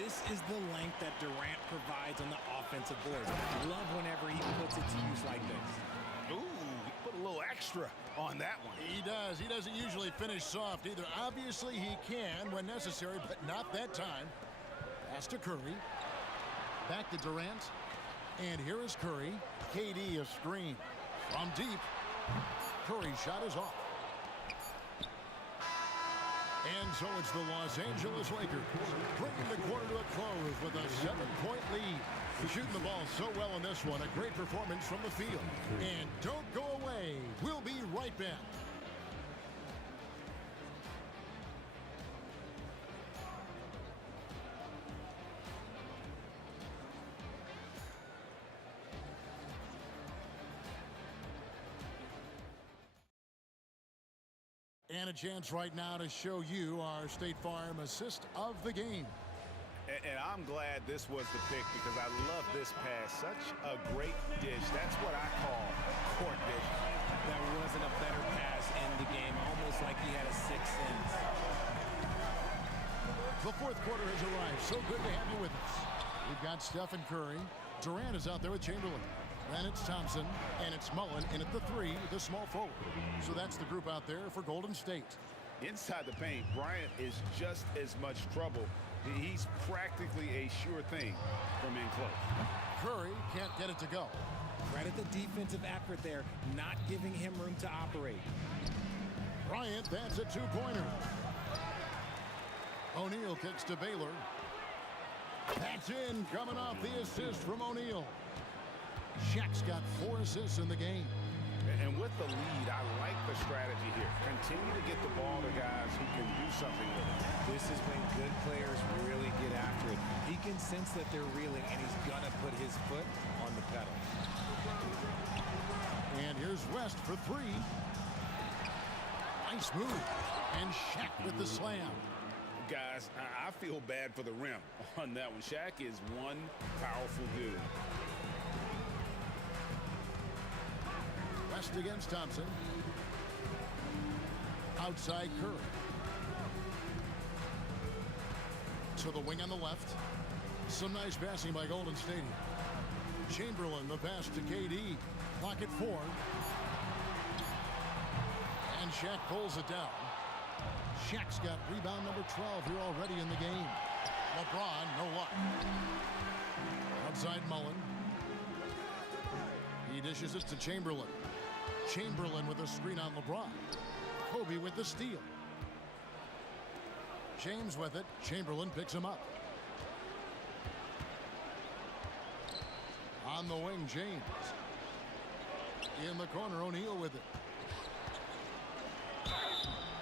This is the length that Durant provides on the offensive boards. Love whenever he puts it to use like this. Ooh, he put a little extra on that one. He does. He doesn't usually finish soft either. Obviously, he can when necessary, but not that time. Pass to Curry. Back to Durant. And here is Curry. KD a screen. From deep. Curry's shot is off. And so it's the Los Angeles Lakers bringing the quarter to a close with a 7-point lead. Shooting the ball so well in this one. A great performance from the field. And don't go away. We'll be right back. And a chance right now to show you our State Farm assist of the game. And I'm glad this was the pick because I love this pass. Such a great dish. That's what I call court vision. There wasn't a better pass in the game, almost like he had a sixth sense. The fourth quarter has arrived. So good to have you with us. We've got Stephen Curry. Durant is out there with Chamberlain. Then it's Thompson, and it's Mullen in at the 3, the small forward. So that's the group out there for Golden State. Inside the paint, Bryant is just as much trouble. He's practically a sure thing from in close. Curry can't get it to go. Credit the defensive effort there, not giving him room to operate. Bryant, that's a two-pointer. O'Neal kicks to Baylor. That's in, coming off the assist from O'Neal. Shaq's got 4 assists in the game. And with the lead, I like the strategy here. Continue to get the ball to guys who can do something with it. This is when good players really get after it. He can sense that they're reeling, and he's going to put his foot on the pedal. And here's West for 3. Nice move. And Shaq with the slam. Guys, I feel bad for the rim on that one. Shaq is one powerful dude. West against Thompson. Outside Curry. To the wing on the left. Some nice passing by Golden State. Chamberlain, the pass to KD. Clock at 4. And Shaq pulls it down. Shaq's got rebound number 12 here already in the game. LeBron, no luck. Outside Mullen. He dishes it to Chamberlain. Chamberlain with a screen on LeBron. Kobe with the steal. James with it. Chamberlain picks him up. On the wing, James. In the corner, O'Neal with it.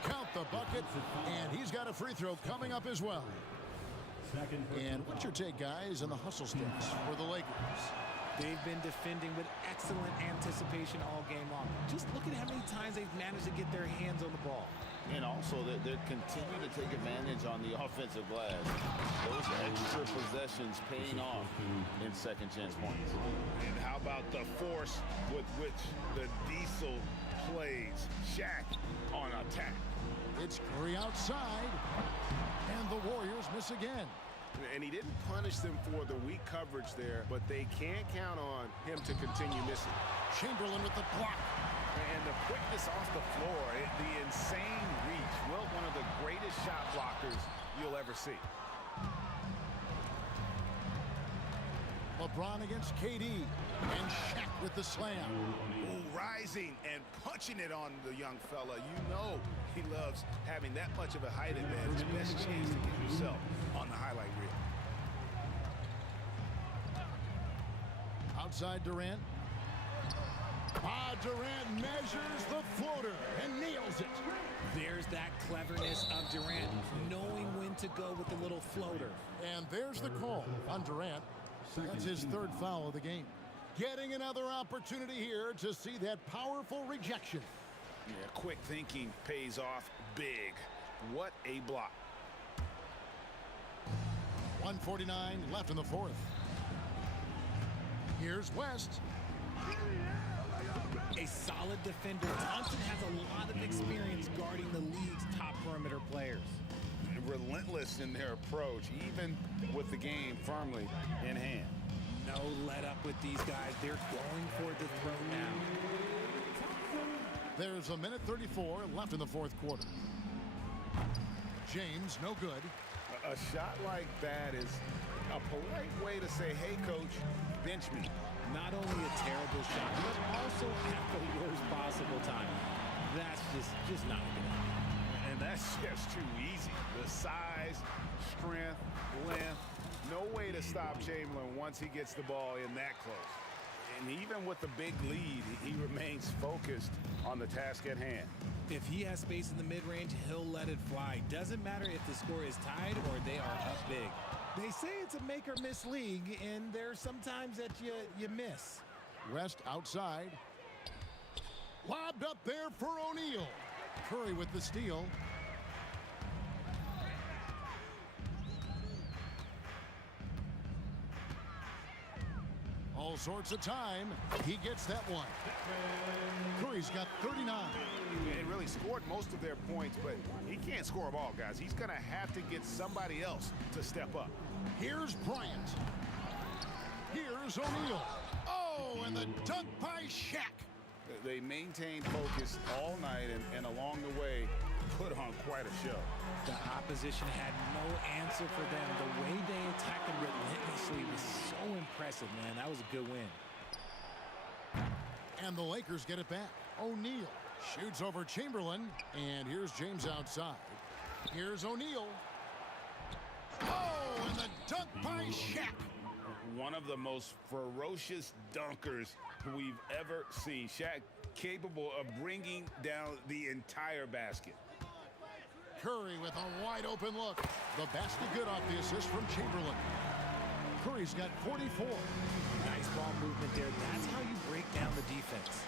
Count the bucket, and he's got a free throw coming up as well. And what's your take, guys, on the hustle stats for the Lakers? They've been defending with excellent anticipation all game long. Just look at how many times they've managed to get their hands on the ball. And also, they're continuing to take advantage on the offensive glass. Those extra possessions paying off in second chance points. And how about the force with which the Diesel plays? Shaq on attack. It's Curry outside, and the Warriors miss again. And he didn't punish them for the weak coverage there, but they can't count on him to continue missing. Chamberlain with the block. And the quickness off the floor, the insane reach. Well, one of the greatest shot blockers you'll ever see. LeBron against KD, and Shaq with the slam. Ooh, rising and punching it on the young fella. You know he loves having that much of a height advantage. Best chance to get yourself on the highlight reel. Outside Durant. Durant measures the floater and nails it. There's that cleverness of Durant, knowing when to go with the little floater. And there's the call on Durant. That's his 3rd foul of the game. Getting another opportunity here to see that powerful rejection. Yeah, quick thinking pays off big. What a block. 1:49 left in the 4th. Here's West. A solid defender. Thompson has a lot of experience guarding the league's top perimeter players. Relentless in their approach, even with the game firmly in hand. No let up with these guys. They're going for the throw now. There's 1:34 left in the 4th quarter. James, no good. A shot like that is a polite way to say, hey, coach, bench me. Not only a terrible shot, but also at the worst possible time. That's just not good. And that's just too easy. The size, strength, length, no way to stop Chamberlain once he gets the ball in that close. And even with the big lead, he remains focused on the task at hand. If he has space in the mid-range, he'll let it fly. Doesn't matter if the score is tied or they are up big. They say it's a make-or-miss league, and there's sometimes that you miss. West outside. Lobbed up there for O'Neal. Curry with the steal. all sorts of time. He gets that one. Curry's got 39. They really scored most of their points, but he can't score them all, guys. He's going to have to get somebody else to step up. Here's Bryant. Here's O'Neal. Oh, and the dunk by Shaq. They maintained focus all night and along the way put on quite a show. The opposition had no answer for them. The way they attacked them relentlessly was so impressive, man. That was a good win. And the Lakers get it back. O'Neal shoots over Chamberlain. And here's James outside. Here's O'Neal. Oh, and the dunk by Shaq. One of the most ferocious dunkers we've ever seen. Shaq capable of bringing down the entire basket. Curry with a wide open look. The basket good off the assist from Chamberlain. Curry's got 44. Nice ball movement there. That's how you break down the defense.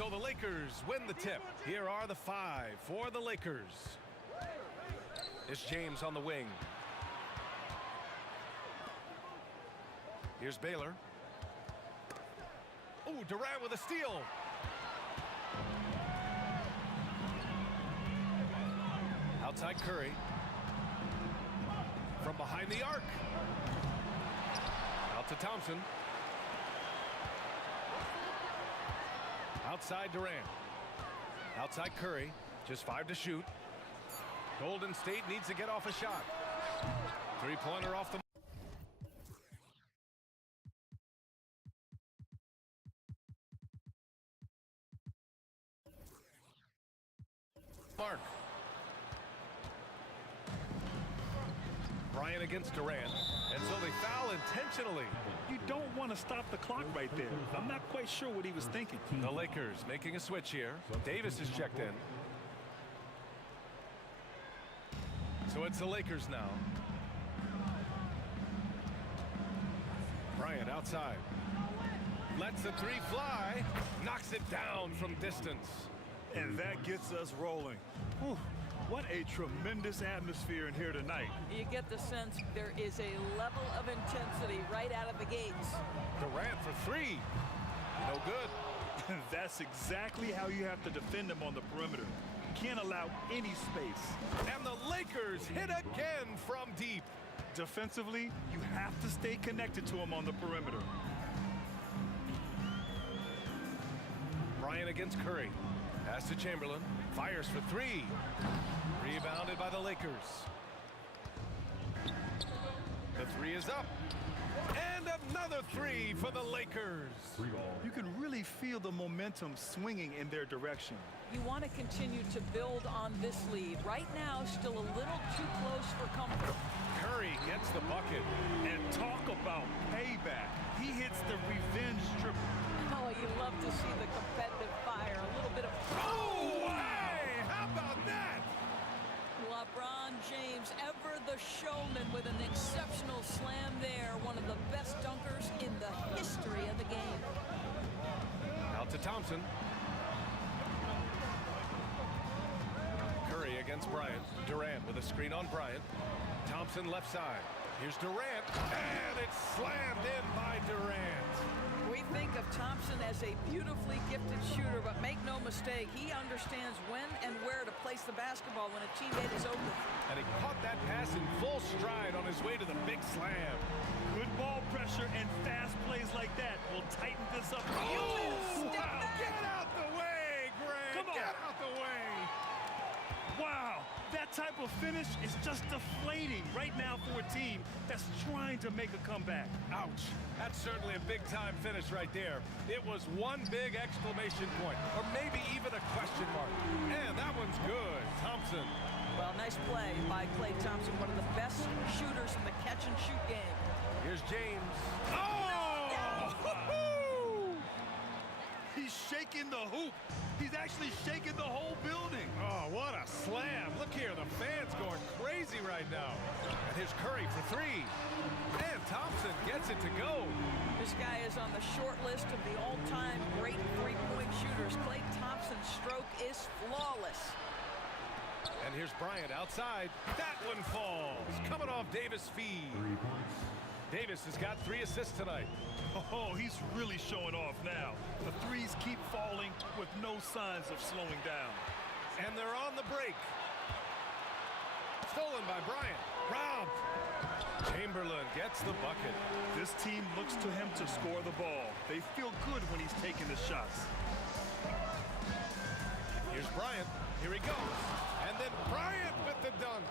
So the Lakers win the tip. Here are the 5 for the Lakers. It's James on the wing. Here's Baylor. Ooh, Durant with a steal. Outside Curry. From behind the arc. Out to Thompson. Outside Durant. Outside Curry. Just 5 to shoot. Golden State needs to get off a shot. Three-pointer off the mark. Bryant against Durant. And so they foul intentionally. You don't want to stop the clock right there. I'm not quite sure what he was thinking. The Lakers making a switch here. Davis is checked in. So it's the Lakers now. Bryant outside. Lets the 3 fly. Knocks it down from distance. And that gets us rolling. Whew. What a tremendous atmosphere in here tonight. You get the sense there is a level of intensity right out of the gates. Durant for 3. No good. That's exactly how you have to defend him on the perimeter. Can't allow any space. And the Lakers hit again from deep. Defensively, you have to stay connected to him on the perimeter. Bryant against Curry. Pass to Chamberlain. Fires for 3. Rebounded by the Lakers. The 3 is up. And another 3 for the Lakers. You can really feel the momentum swinging in their direction. You want to continue to build on this lead. Right now, still a little too close for comfort. Curry gets the bucket. And talk about payback. He hits the revenge triple. Oh, you love to see the competitive fire. A little bit of... Oh, hey! How about that? LeBron James, ever the showman, with an exceptional slam there. One of the best dunkers in the history of the game. Out to Thompson. Curry against Bryant. Durant with a screen on Bryant. Thompson left side. Here's Durant. And it's slammed in by Durant. We think of Thompson as a beautifully gifted shooter, but make no mistake, he understands when and where to place the basketball when a teammate is open. And he caught that pass in full stride on his way to the big slam. Good ball pressure and fast plays like that will tighten this up. Oh, wow. Get out the way, Greg. Come on. Get out the way. Wow, that type of finish is just deflating right now for a team that's trying to make a comeback. Ouch. That's certainly a big-time finish right there. It was one big exclamation point, or maybe even a question mark. And that one's good. Thompson. Well, nice play by Klay Thompson, one of the best shooters in the catch-and-shoot game. Here's James. Oh! He's shaking the hoop. He's actually shaking the whole building. Oh, what a slam. Look here, the fans going crazy right now. And here's Curry for 3. And Thompson gets it to go. This guy is on the short list of the all-time great three-point shooters. Klay Thompson's stroke is flawless. And here's Bryant outside. That one falls. Coming off Davis' feed. Davis has got 3 assists tonight. Oh, he's really showing off now. The threes keep falling with no signs of slowing down. And they're on the break. Stolen by Bryant. Robbed. Chamberlain gets the bucket. This team looks to him to score the ball. They feel good when he's taking the shots. Here's Bryant. Here he goes. And Bryant with the dunk.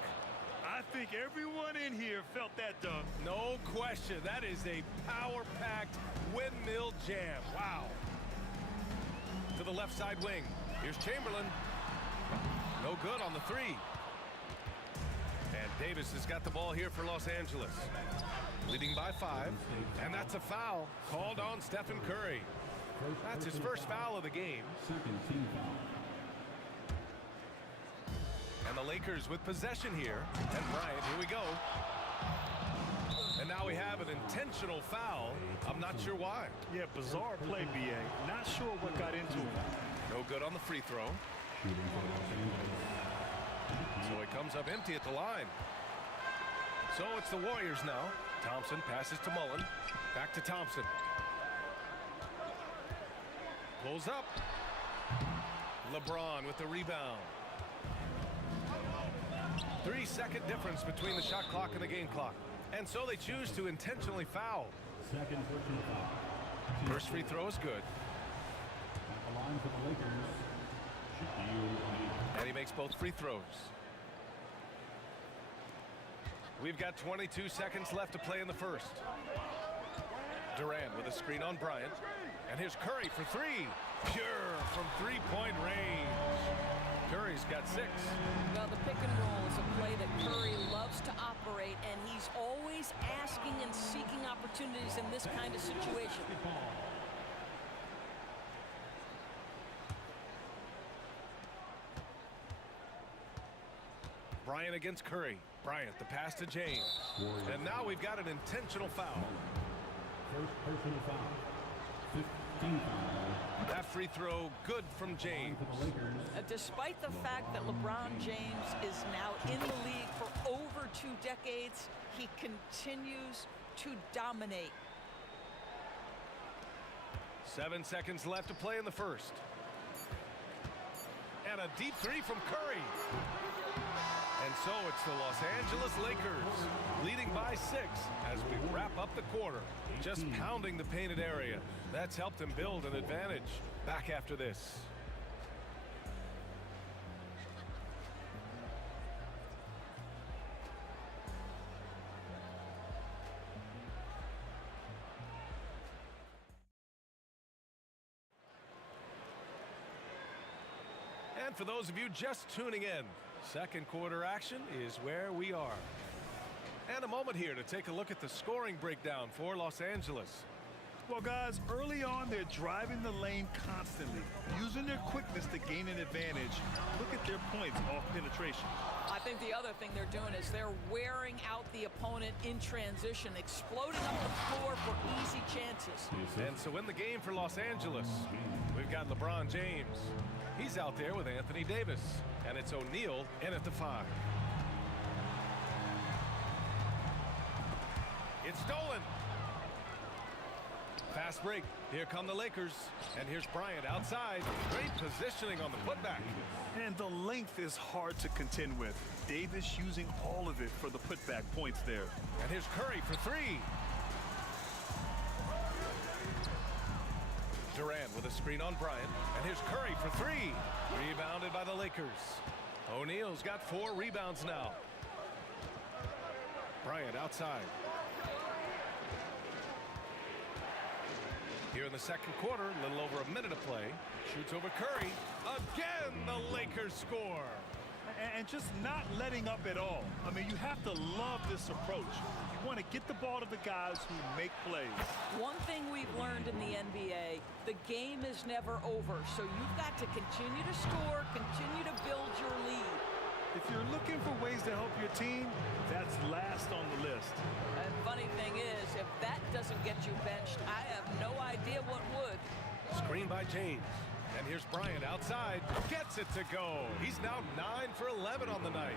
I think everyone in here felt that dunk. No question. That is a power-packed windmill jam. Wow. To the left side wing. Here's Chamberlain. No good on the three. And Davis has got the ball here for Los Angeles. Leading by 5. And that's a foul called on Stephen Curry. That's his first foul of the game. Second team foul. And the Lakers with possession here. And Bryant, here we go. And now we have an intentional foul. I'm not sure why. Yeah, bizarre play, B.A. Not sure what got into him. No good on the free throw. So it comes up empty at the line. So it's the Warriors now. Thompson passes to Mullen. Back to Thompson. Pulls up. LeBron with the rebound. 3-second difference between the shot clock and the game clock. And so they choose to intentionally foul. Second personal foul. First free throw is good. At the line for the Lakers, Shaquille O'Neal. And he makes both free throws. We've got 22 seconds left to play in the first. Durant with a screen on Bryant. And here's Curry for 3. Pure from three-point range. Curry's got 6. Well, the pick and roll is a play that Curry loves to operate, and he's always asking and seeking opportunities in this kind of situation. Bryant against Curry. Bryant, the pass to James. And now we've got an intentional foul. First personal foul. 15 foul. That free throw good from James. Despite the fact that LeBron James is now in the league for over 2 decades, he continues to dominate. 7 seconds left to play in the first. And a deep 3 from Curry. And so it's the Los Angeles Lakers leading by 6 as we wrap up the quarter. Just pounding the painted area. That's helped them build an advantage. Back after this. And for those of you just tuning in, second quarter action is where we are. And a moment here to take a look at the scoring breakdown for Los Angeles. Well, guys, early on, they're driving the lane constantly, using their quickness to gain an advantage. Look at their points off penetration. I think the other thing they're doing is they're wearing out the opponent in transition, exploding up the floor for easy chances. And so in the game for Los Angeles, we've got LeBron James. He's out there with Anthony Davis. And it's O'Neal in at the 5. It's stolen. Fast break. Here come the Lakers. And here's Bryant outside. Great positioning on the putback. And the length is hard to contend with. Davis using all of it for the putback points there. And here's Curry for 3. Durant with a screen on Bryant. And here's Curry for 3. Rebounded by the Lakers. O'Neal's got 4 rebounds now. Bryant outside. Here in the second quarter, a little over a minute to play. Shoots over Curry. Again, the Lakers score. And just not letting up at all. I mean, you have to love this approach. You want to get the ball to the guys who make plays. One thing we've learned in the NBA, the game is never over. So you've got to continue to score, continue to build your lead. If you're looking for ways to help your team, that's last on the list. And funny thing is, if that doesn't get you benched, I have no idea what would. Screen by James. And here's Bryant outside. Gets it to go. He's now 9 for 11 on the night.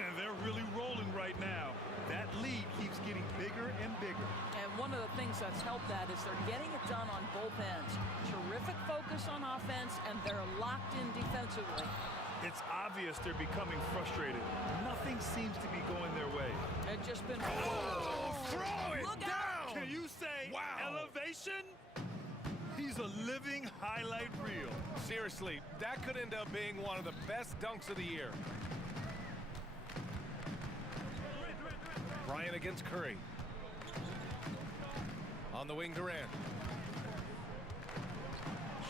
And they're really rolling right now. That lead keeps getting bigger and bigger. And one of the things that's helped that is they're getting it done on both ends. Terrific focus on offense, and they're locked in defensively. It's obvious they're becoming frustrated. Nothing seems to be going their way. It's just been... Oh, throw it Look down! out! Can you say wow. elevation? He's a living highlight reel. Seriously, that could end up being one of the best dunks of the year. Bryant against Curry. On the wing, Durant.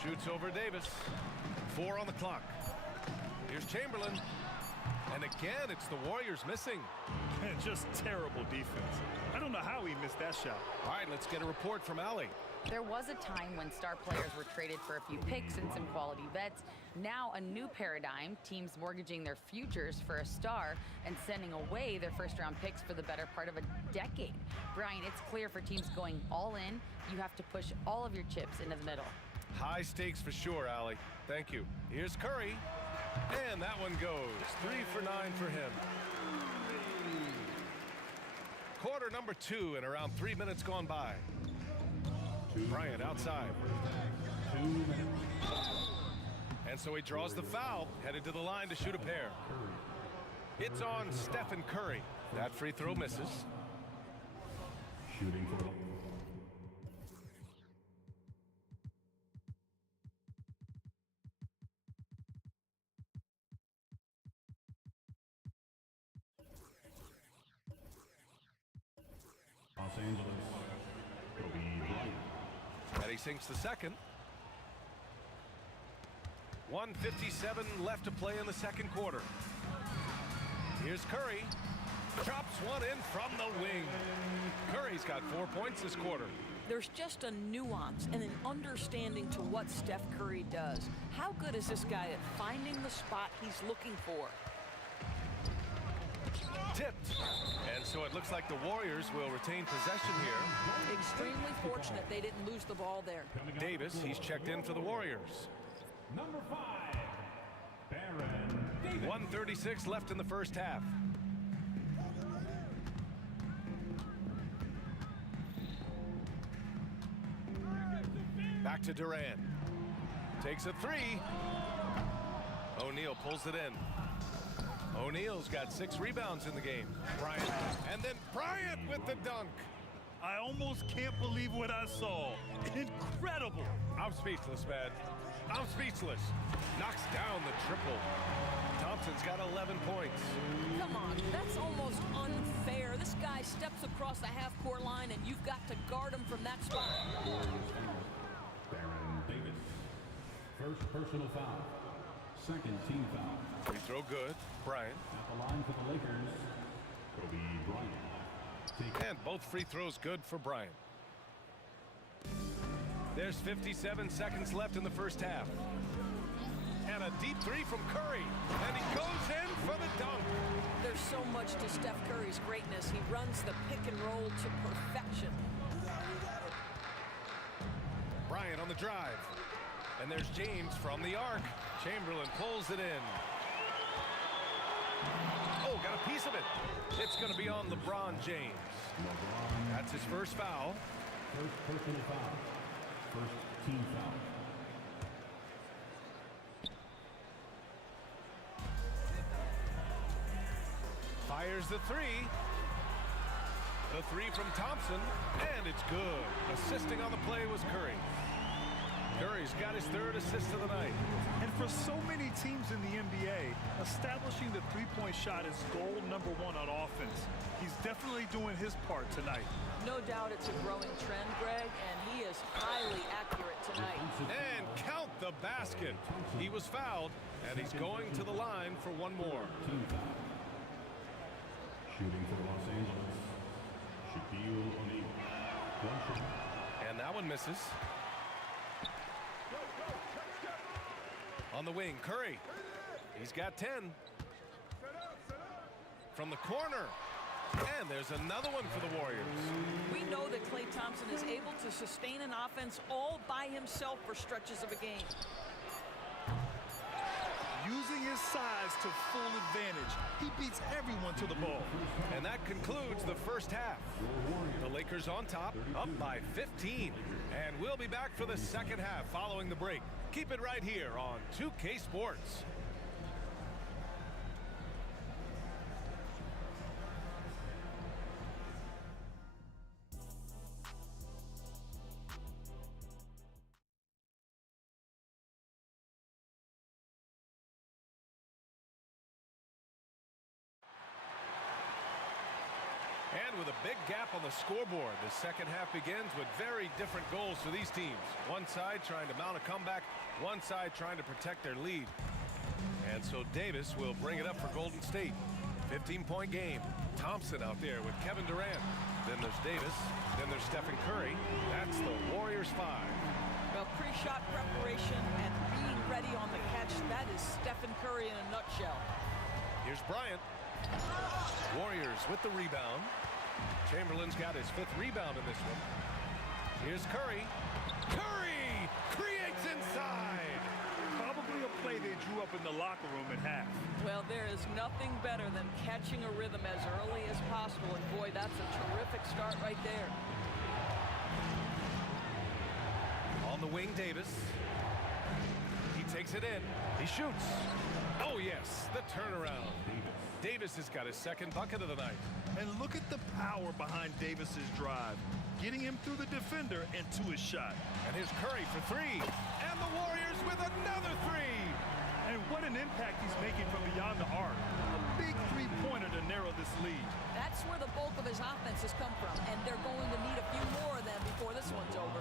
Shoots over Davis. 4 on the clock. Here's Chamberlain. And again, it's the Warriors missing. Just terrible defense. I don't know how he missed that shot. All right, let's get a report from Allie. There was a time when star players were traded for a few picks and some quality vets. Now a new paradigm, teams mortgaging their futures for a star and sending away their first-round picks for the better part of a decade. Brian, it's clear for teams going all in, you have to push all of your chips into the middle. High stakes for sure, Allie. Thank you. Here's Curry. And that one goes. 3 for 9 for him. Quarter number 2 and around 3 minutes gone by. Bryant outside. And so he draws the foul, headed to the line to shoot a pair. It's on Stephen Curry. That free throw misses. Shooting for Los Angeles. Kobe Bryant. And he sinks the second. 1:57 left to play in the second quarter. Here's Curry. Chops one in from the wing. Curry's got 4 points this quarter. There's just a nuance and an understanding to what Steph Curry does. How good is this guy at finding the spot he's looking for? Tipped. And so it looks like the Warriors will retain possession here. Extremely fortunate they didn't lose the ball there. Davis, he's checked in for the Warriors. Number 5, Baron Davis. 1:36 left in the first half. Back to Durant. Takes a 3. O'Neal pulls it in. O'Neal's got 6 rebounds in the game. Bryant. And then Bryant with the dunk. I almost can't believe what I saw. Incredible. I'm speechless, man. I'm speechless. Knocks down the triple. Thompson's got 11 points. Come on, that's almost unfair. This guy steps across the half-court line, and you've got to guard him from that spot. Baron Davis. First personal foul. Second team foul. Free throw good. Bryant. At the line for the Lakers, Kobe Bryant. And both free throws good for Bryant. There's 57 seconds left in the first half. And a deep 3 from Curry. And he goes in for the dunk. There's so much to Steph Curry's greatness. He runs the pick and roll to perfection. Bryant on the drive. And there's James from the arc. Chamberlain pulls it in. Oh, got a piece of it. It's going to be on LeBron James. That's his first foul. First personal foul. First team foul. Fires the 3. The 3 from Thompson. And it's good. Assisting on the play was Curry. Curry's got his 3rd assist of the night. And for so many teams in the NBA, establishing the three-point shot is goal number 1 on offense. He's definitely doing his part tonight. No doubt it's a growing trend, Greg, and he is highly accurate tonight. And count the basket. He was fouled, and he's going to the line for one more. Team foul. Shooting for Los Angeles, Shaquille O'Neal. One shot. And that one misses. On the wing, Curry. He's got 10. From the corner. And there's another one for the Warriors. We know that Klay Thompson is able to sustain an offense all by himself for stretches of a game. Using his size to full advantage. He beats everyone to the ball. And that concludes the first half. The Lakers on top, up by 15. And we'll be back for the second half following the break. Keep it right here on 2K Sports. And with a big gap on the scoreboard. The second half begins with very different goals for these teams. One side trying to mount a comeback, one side trying to protect their lead. And so Davis will bring it up for Golden State. 15-point game. Thompson out there with Kevin Durant. Then there's Davis. Then there's Stephen Curry. That's the Warriors 5. Well, pre-shot preparation and being ready on the catch, that is Stephen Curry in a nutshell. Here's Bryant. Warriors with the rebound. Chamberlain's got his 5th rebound in this one. Here's Curry. Curry creates inside. Probably a play they drew up in the locker room at half. Well, there is nothing better than catching a rhythm as early as possible. And boy, that's a terrific start right there. On the wing, Davis. He takes it in. He shoots. Oh, yes, the turnaround. Davis has got his 2nd bucket of the night. And look at the power behind Davis's drive, getting him through the defender and to his shot. And here's Curry for 3. And the Warriors with another 3. And what an impact he's making from beyond the arc. A big three-pointer to narrow this lead. That's where the bulk of his offense has come from, and they're going to need a few more of them before this one's over.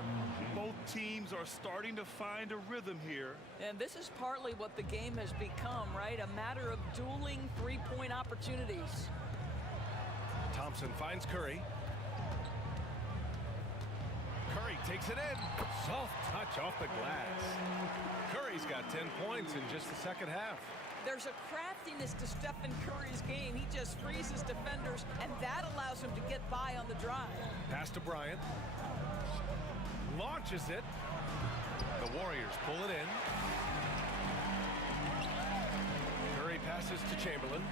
Both teams are starting to find a rhythm here. And this is partly what the game has become, right? A matter of dueling three-point opportunities. Thompson finds Curry. Curry takes it in. Soft touch off the glass. Curry's got 10 points in just the second half. There's a craftiness to Stephen Curry's game. He just freezes defenders, and that allows him to get by on the drive. Pass to Bryant. Launches it. The Warriors pull it in. Curry passes to Chamberlain.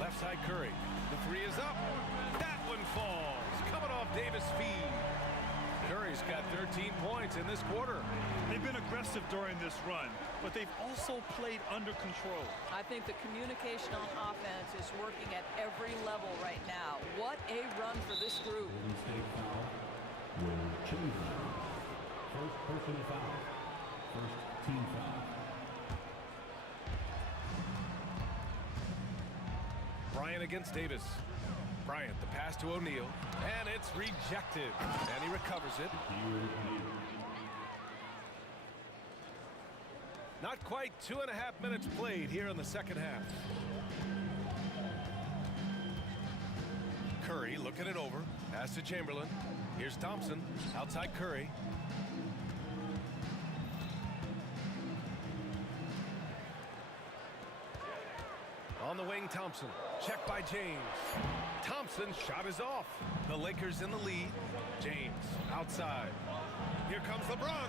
Left side Curry. The 3 is up. That one falls. Coming off Davis' feed. Curry's got 13 points in this quarter. They've been aggressive during this run, but they've also played under control. I think the communication on offense is working at every level right now. What a run for this group. Golden State foul will change that. First personal foul. First team foul. Bryant against Davis. Bryant, the pass to O'Neal, and it's rejected, and he recovers it. Not quite 2.5 minutes played here in the second half. Curry looking it over. Pass to Chamberlain. Here's Thompson. Outside Curry. On the wing, Thompson. Check by James. Thompson's shot is off. The Lakers in the lead. James outside. Here comes LeBron.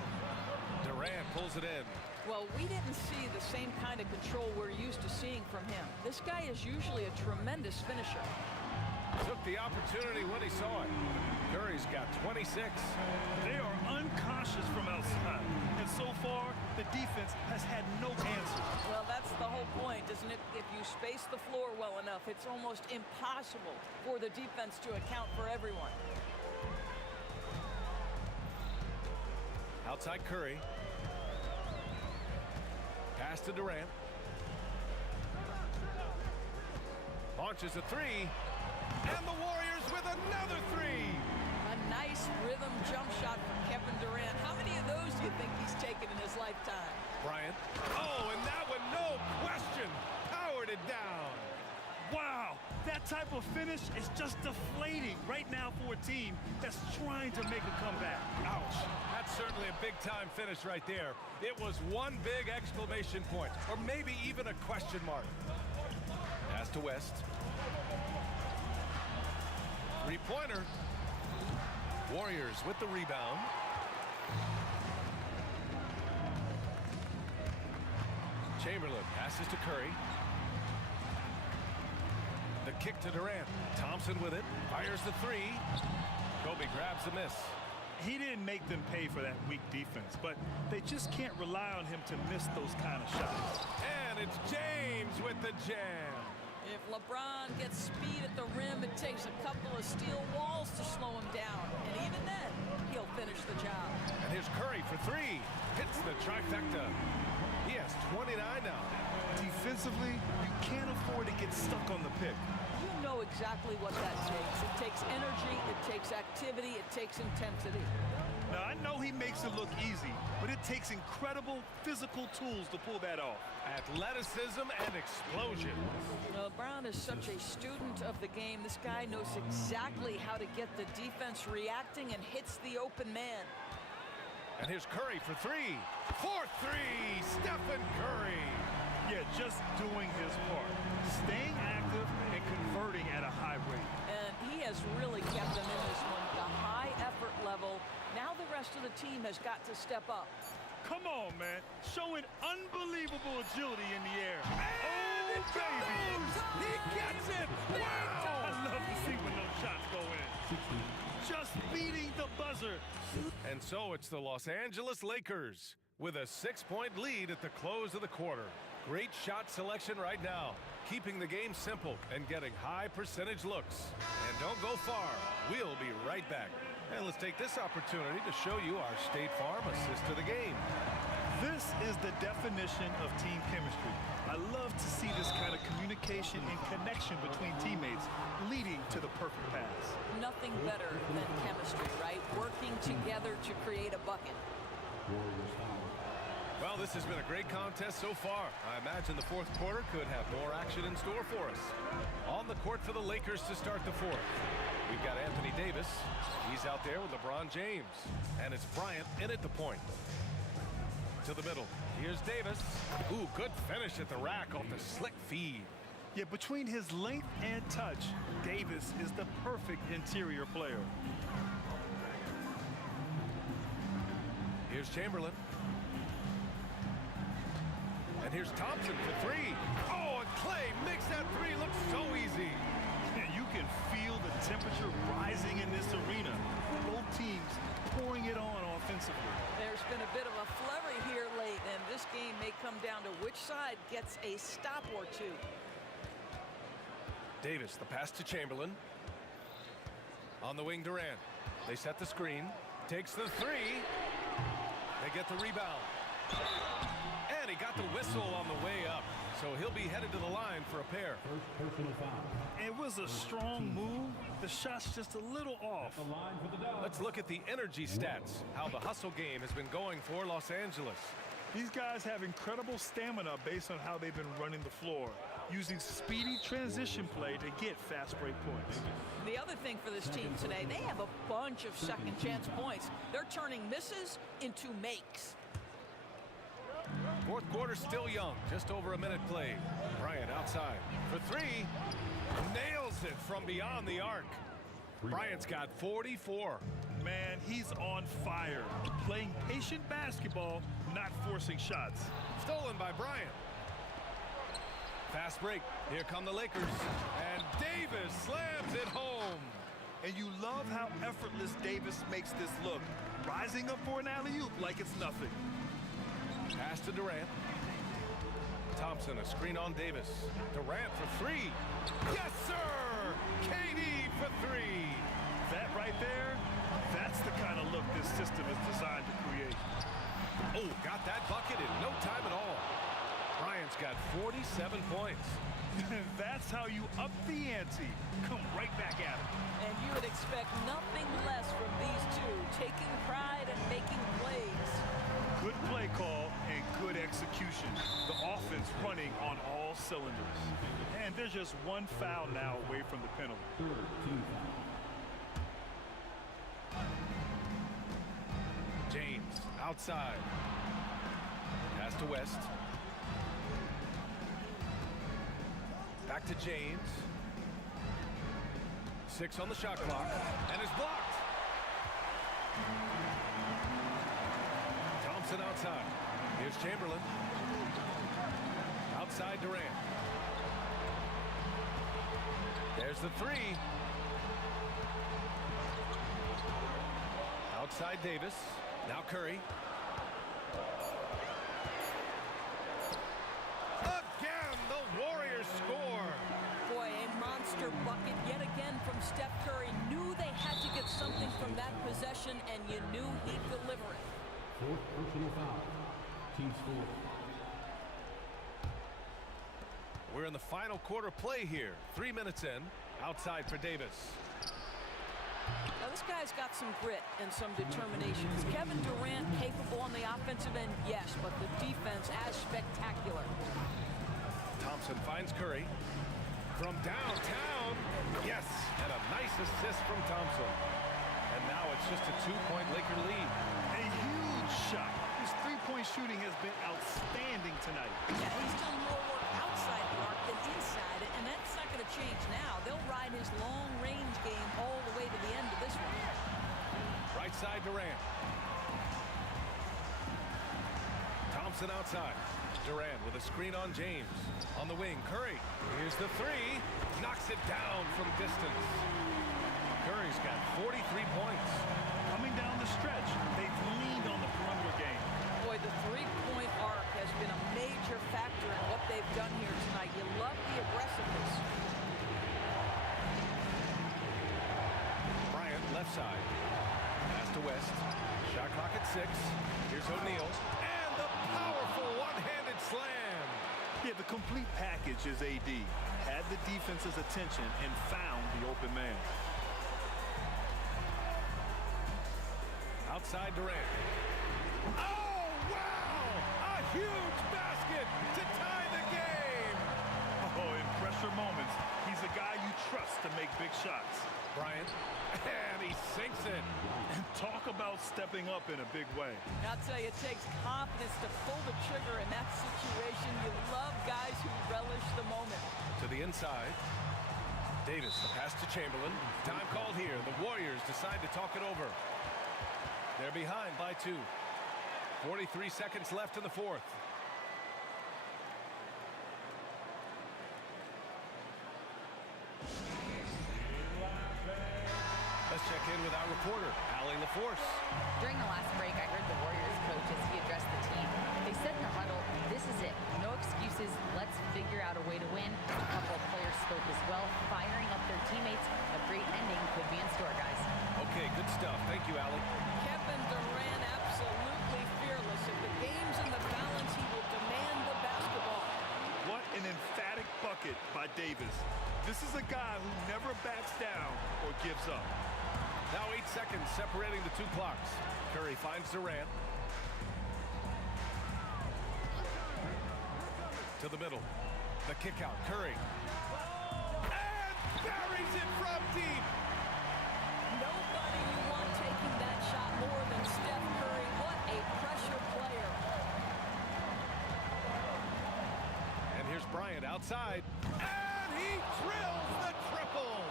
Durant pulls it in. Well, we didn't see the same kind of control we're used to seeing from him. This guy is usually a tremendous finisher. Took the opportunity when he saw it. Curry's got 26. They are uncautious from outside. And so far, the defense has had no answer. Well, that's the whole point, isn't it? If you space the floor well enough, it's almost impossible for the defense to account for everyone. Outside Curry. Pass to Durant. Launches a 3. And the Warriors with another 3. A nice rhythm jump shot from Kevin Durant. How many of those do you think he's taken in his lifetime? Bryant. Oh, and that one, no question, powered it down. Wow, that type of finish is just deflating right now for a team that's trying to make a comeback. Ouch. That's certainly a big-time finish right there. It was one big exclamation point, or maybe even a question mark. Pass to West. Three-pointer. Warriors with the rebound. Chamberlain passes to Curry. The kick to Durant. Thompson with it. Fires the 3. Kobe grabs the miss. He didn't make them pay for that weak defense, but they just can't rely on him to miss those kind of shots. And it's James with the jam. If LeBron gets speed at the rim, it takes a couple of steel walls to slow him down. And even then, he'll finish the job. And here's Curry for 3. Hits the trifecta. He has 29 now. Defensively, you can't afford to get stuck on the pick. You know exactly what that takes. It takes energy, it takes activity, it takes intensity. Now, I know he makes it look easy, but it takes incredible physical tools to pull that off. Athleticism and explosion. Brown is such a student of the game. This guy knows exactly how to get the defense reacting and hits the open man. And here's Curry for three. 4-3, Stephen Curry. Yeah, just doing his part. Staying active and converting at a high rate. And he has really kept them in this one. The high effort level. Now the rest of the team has got to step up. Come on, man. Showing unbelievable agility in the air. And oh, baby. He gets it. Wow. I love to see when those shots go in. Just beating the buzzer. And so it's the Los Angeles Lakers with a 6-point lead at the close of the quarter. Great shot selection right now, keeping the game simple and getting high percentage looks. And don't go far. We'll be right back. And let's take this opportunity to show you our State Farm assist to the game. This is the definition of team chemistry. I love to see this kind of communication and connection between teammates leading to the perfect pass. Nothing better than chemistry, right? Working together to create a bucket. Well, this has been a great contest so far. I imagine the fourth quarter could have more action in store for us. On the court for the Lakers to start the fourth. We've got Anthony Davis. He's out there with LeBron James. And it's Bryant in at the point. To the middle. Here's Davis. Ooh, good finish at the rack off the slick feed. Yeah, between his length and touch, Davis is the perfect interior player. Here's Chamberlain. And here's Thompson for three. Oh, and Clay makes that three look so easy. And you can feel the temperature rising in this arena. Both teams pouring it on offensively. There's been a bit of a flurry here late, and this game may come down to which side gets a stop or two. Davis, the pass to Chamberlain. On the wing, Durant. They set the screen. Takes the three. They get the rebound. And he got the whistle on the way up. So he'll be headed to the line for a pair. It was a strong move. The shot's just a little off. Let's look at the energy stats. How the hustle game has been going for Los Angeles. These guys have incredible stamina based on how they've been running the floor, using speedy transition play to get fast break points. The other thing for this team today, they have a bunch of second chance points. They're turning misses into makes. Fourth quarter still young, just over a minute played. Bryant outside for three. Nails it from beyond the arc. Bryant's got 44. Man, he's on fire. Playing patient basketball, not forcing shots. Stolen by Bryant. Fast break. Here come the Lakers. And Davis slams it home. And you love how effortless Davis makes this look. Rising up for an alley-oop like it's nothing. Pass to Durant. Thompson, a screen on Davis. Durant for three. Yes, sir! KD for three. That right there, that's the kind of look this system is designed to create. Oh, got that bucket in no time at all. Bryant's got 47 points. That's how you up the ante. Come right back at it. And you would expect nothing less from these two, taking pride and making plays. Good play call and good execution. The offense running on all cylinders. And there's just one foul now away from the penalty. James outside. Pass to West. Back to James. 6 on the shot clock. And it's blocked. Thompson outside. Here's Chamberlain. Outside Durant. There's the three. Outside Davis. Now Curry. Again, the Warriors score. Boy, a monster bucket yet again from Steph Curry. Knew they had to get something from that possession, and you knew he'd deliver it. Fourth personal foul. Team score. We're in the final quarter play here. 3 minutes in. Outside for Davis. Now this guy's got some grit and some determination. Is Kevin Durant capable on the offensive end? Yes, but the defense as spectacular. Thompson finds Curry. From downtown. Yes, and a nice assist from Thompson. And now it's just a 2-point Laker lead. A huge shot. His three-point shooting has been outstanding tonight. Yeah, he's done more work outside the arc than inside it, and that's not going to change now. They'll ride his long-range game all the way to the end of this one. Right side Durant. Thompson outside. Durant with a screen on James. On the wing, Curry. Here's the three. Knocks it down from distance. Curry's got 43 points. Coming down the stretch, they've leaned on the perimeter game. Boy, the three-point arc has been a major factor in what they've done here tonight. You love the aggressiveness. Bryant, left side. Pass to West. Shot clock at 6. Here's O'Neal. And the powerful one-handed slam. Yeah, the complete package is AD. Had the defense's attention and found the open man. Outside Durant. Oh, wow! A huge basket to tie the game! Oh, in pressure moments, he's a guy you trust to make big shots. Bryant, and he sinks it. And talk about stepping up in a big way. I'll tell you, it takes confidence to pull the trigger in that situation. You love guys who relish the moment. To the inside. Davis, the pass to Chamberlain. Time called here. The Warriors decide to talk it over. They're behind by 2. 43 seconds left in the fourth. Let's check in with our reporter, Allie LaForce. During the last break, I heard the Warriors coach as he addressed the team. They said in the huddle, this is it. No excuses. Let's figure out a way to win. A couple of players spoke as well, firing up their teammates. A great ending could be in store, guys. Okay, good stuff. Thank you, Allie. Kevin Durant absolutely fearless. If the game's in the balance, he will demand the basketball. What an emphatic bucket by Davis. This is a guy who never backs down or gives up. Now 8 seconds separating the 2 clocks. Curry finds Durant. To the middle. The kick out. Curry. And buries it from deep. Nobody you want taking that shot more than Steph Curry. What a pressure player. And here's Bryant outside. And he drills the triple.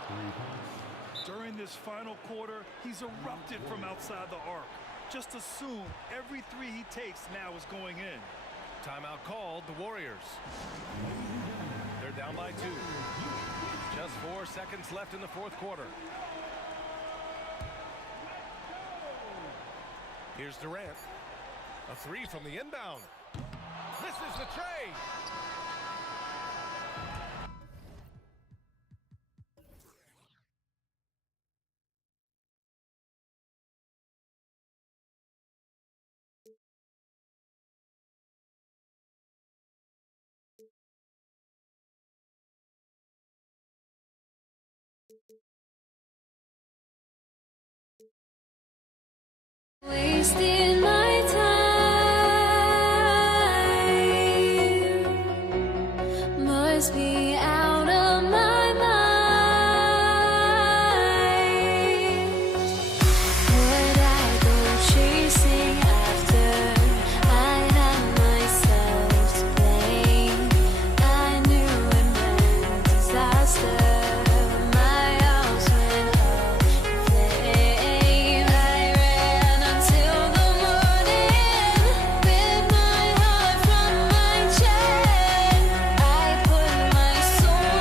During this final quarter, he's erupted from outside the arc. Just assume every three he takes now is going in. Timeout called, the Warriors. They're down by 2. Just 4 seconds left in the fourth quarter. Here's Durant. A 3 from the inbound. This is the tray. Wasting my time, must be out of my mind. Would I go chasing after? I had myself to blame. I knew it meant disaster. My house went up in flames. I ran until the morning with my heart from my chest. I put my soul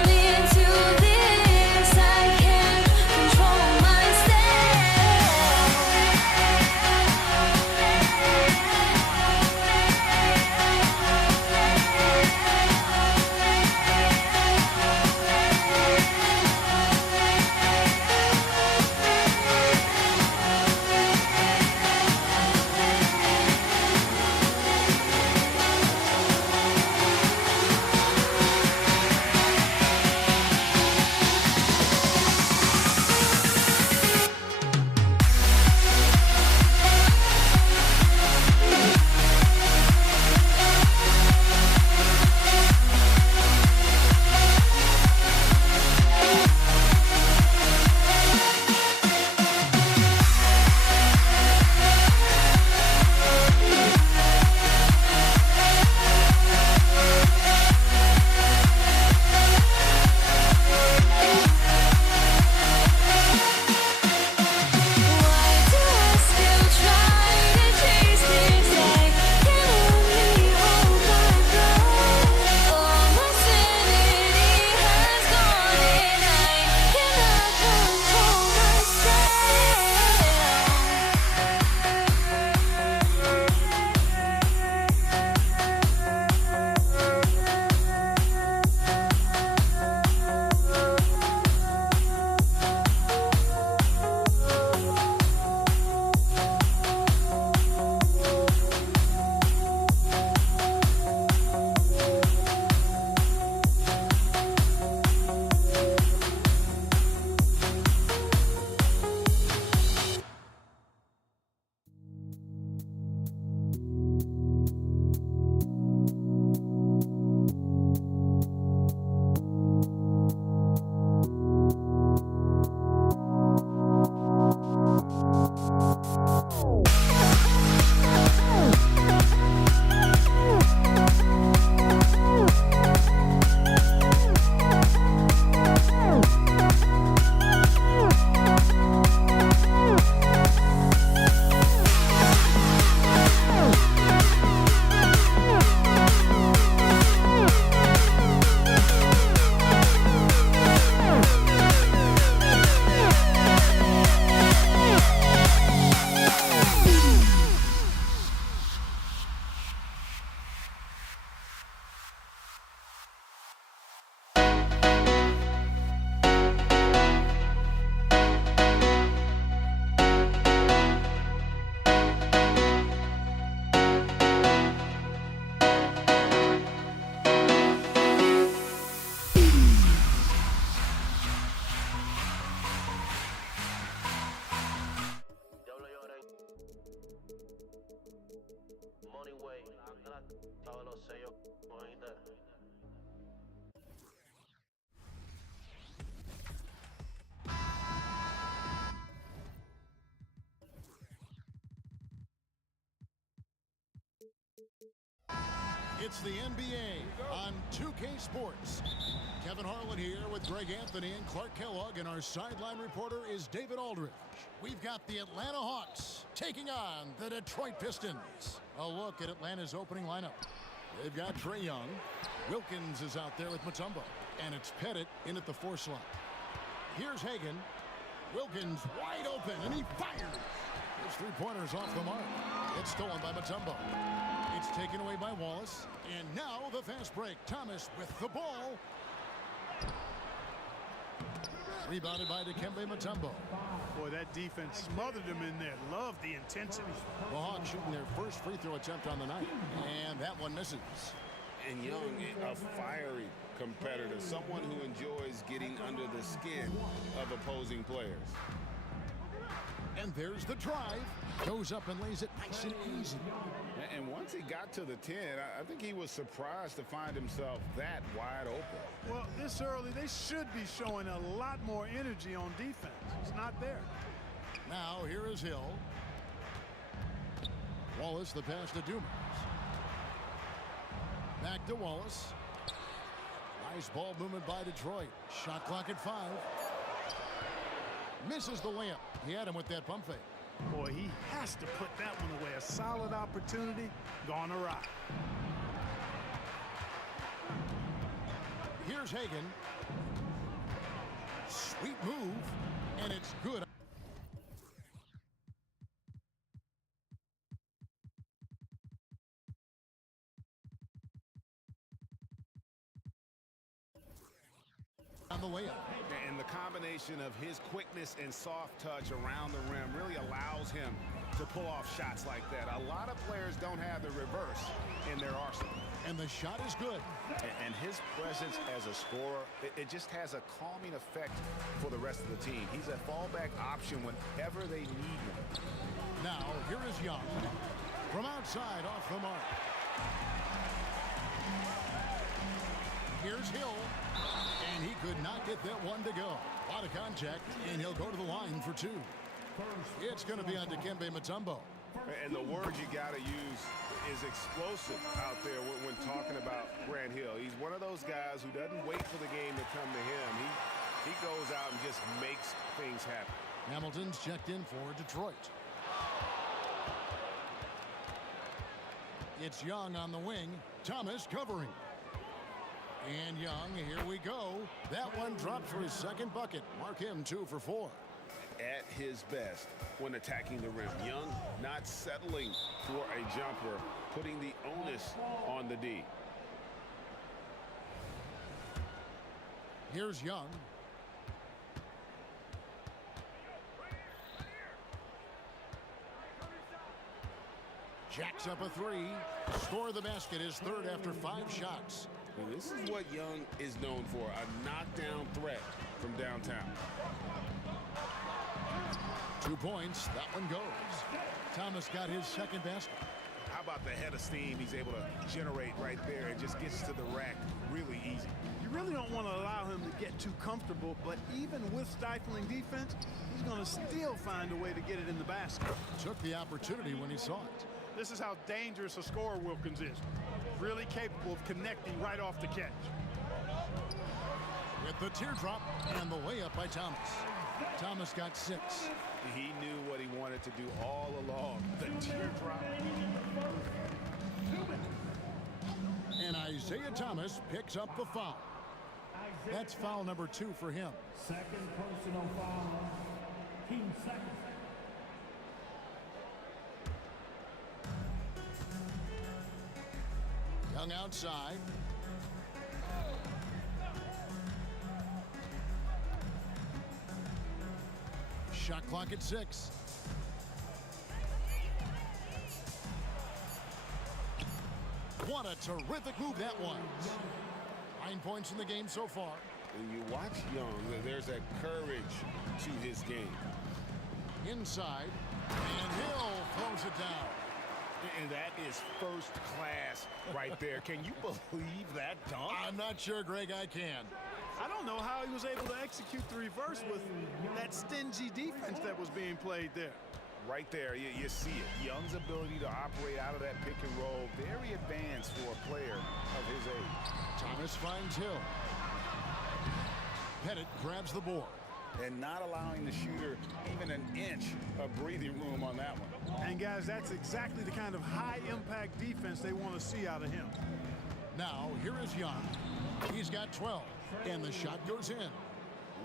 It's the NBA on 2K Sports. Kevin Harlan here with Greg Anthony and Clark Kellogg, and our sideline reporter is David Aldridge. We've got the Atlanta Hawks taking on the Detroit Pistons. A look at Atlanta's opening lineup. They've got Trae Young. Wilkins is out there with Mutombo. And it's Pettit in at the 4 slot. Here's Hagan. Wilkins wide open, and he fires. His 3-pointer's off the mark. It's stolen by Mutombo. It's taken away by Wallace. And now the fast break. Thomas with the ball. Rebounded by Dikembe Mutombo. Boy, that defense smothered him in there. Love the intensity. The Hawks shooting their first free throw attempt on the night. And that one misses. And Young, a fiery competitor, someone who enjoys getting under the skin of opposing players. And there's the drive. Goes up and lays it nice and easy. And once he got to the 10, I think he was surprised to find himself that wide open. Well, this early, they should be showing a lot more energy on defense. It's not there. Now, here is Hill. Wallace, the pass to Dumas. Back to Wallace. Nice ball movement by Detroit. Shot clock at 5. Misses the layup. He had him with that pump fake. Boy, he has to put that one away. A solid opportunity gone awry. Here's Hagan. Sweet move, and it's good. On the layup. And the combination of his quickness and soft touch around the rim really allows him to pull off shots like that. A lot of players don't have the reverse in their arsenal. And the shot is good. And his presence as a scorer, it just has a calming effect for the rest of the team. He's a fallback option whenever they need one. Now, here is Young. From outside, off the mark. Here's Hill. And he could not get that one to go. A lot of contact, and he'll go to the line for 2. It's going to be on Dikembe Mutombo. And the word you got to use is explosive out there when talking about Grant Hill. He's one of those guys who doesn't wait for the game to come to him. He goes out and just makes things happen. Hamilton's checked in for Detroit. It's Young on the wing. Thomas covering. And Young, here we go. That one dropped for his second bucket. Mark him 2 for 4. At his best when attacking the rim. Young not settling for a jumper, putting the onus on the D. Here's Young. Jacks up a 3. Score the basket, his third after 5 shots. And this is what Young is known for, a knockdown threat from downtown. 2 points, that one goes. Thomas got his second basket. How about the head of steam he's able to generate right there and just gets to the rack really easy. You really don't want to allow him to get too comfortable, but even with stifling defense, he's going to still find a way to get it in the basket. Took the opportunity when he saw it. This is how dangerous a scorer Wilkins is. Really capable of connecting right off the catch. With the teardrop and the layup by Thomas. Thomas got 6. He knew what he wanted to do all along. The teardrop. And Isaiah Thomas picks up the foul. That's foul number 2 for him. Second personal foul. Team second. Young outside. Shot clock at 6. What a terrific move that was. 9 points in the game so far. When you watch Young, there's that courage to his game. Inside, and Hill throws it down. And that is first class right there. Can you believe that dunk? I'm not sure, Greg, I can. I don't know how he was able to execute the reverse with that stingy defense that was being played there. Right there, you see it. Young's ability to operate out of that pick and roll, very advanced for a player of his age. Thomas finds Hill. Pettit grabs the board. And not allowing the shooter even an inch of breathing room on that one. And guys, that's exactly the kind of high-impact defense they want to see out of him. Now, here is Young. He's got 12, and the shot goes in.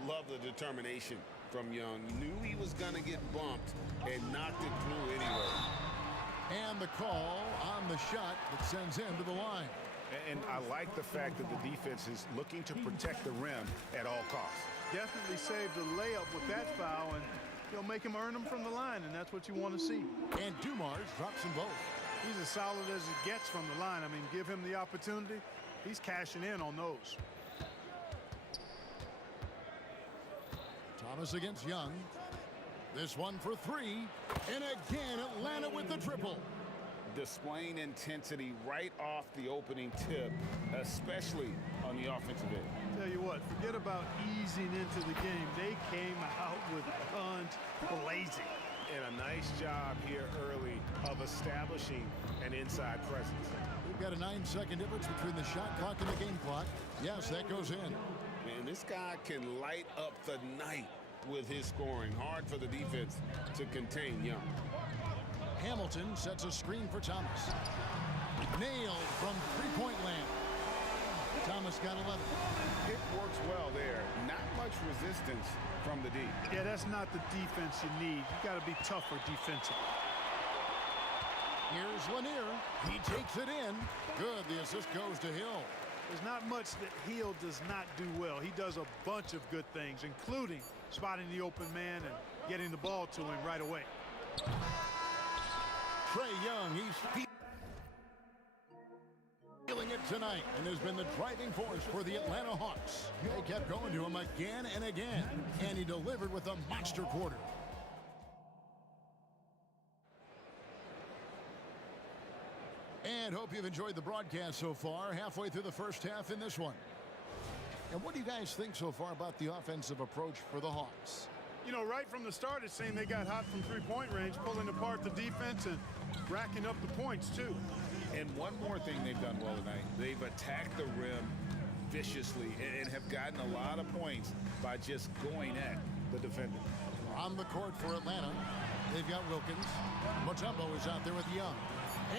Love the determination from Young. Knew he was going to get bumped and knocked it through anyway. And the call on the shot that sends him to the line. And I like the fact that the defense is looking to protect the rim at all costs. Definitely saved the layup with that foul, and he'll make him earn them from the line, and that's what you want to see. And Dumars drops them both. He's as solid as it gets from the line. I mean, give him the opportunity. He's cashing in on those. Thomas against Young. This one for three. And again, Atlanta with the triple. Displaying intensity right off the opening tip, especially on the offensive end. Tell you what, forget about easing into the game. They came out with guns blazing. And a nice job here early of establishing an inside presence. We've got a 9-second difference between the shot clock and the game clock. Yes, that goes in. Man, this guy can light up the night with his scoring. Hard for the defense to contain Young. Hamilton sets a screen for Thomas. Nailed from three-point land. Thomas got 11. It works well there. Not much resistance from the D. Yeah, that's not the defense you need. You got to be tougher defensively. Here's Lanier. He takes it in. Good. The assist goes to Hill. There's not much that Hill does not do well. He does a bunch of good things, including spotting the open man and getting the ball to him right away. Trae Young, he's feeling it tonight and has been the driving force for the Atlanta Hawks. They kept going to him again and again, and he delivered with a monster quarter. And hope you've enjoyed the broadcast so far, halfway through the first half in this one. And what do you guys think so far about the offensive approach for the Hawks? You know, right from the start, it seemed they got hot from three-point range, pulling apart the defense and racking up the points, too. And one more thing they've done well tonight. They've attacked the rim viciously and have gotten a lot of points by just going at the defender. On the court for Atlanta, they've got Wilkins. Mutombo is out there with Young.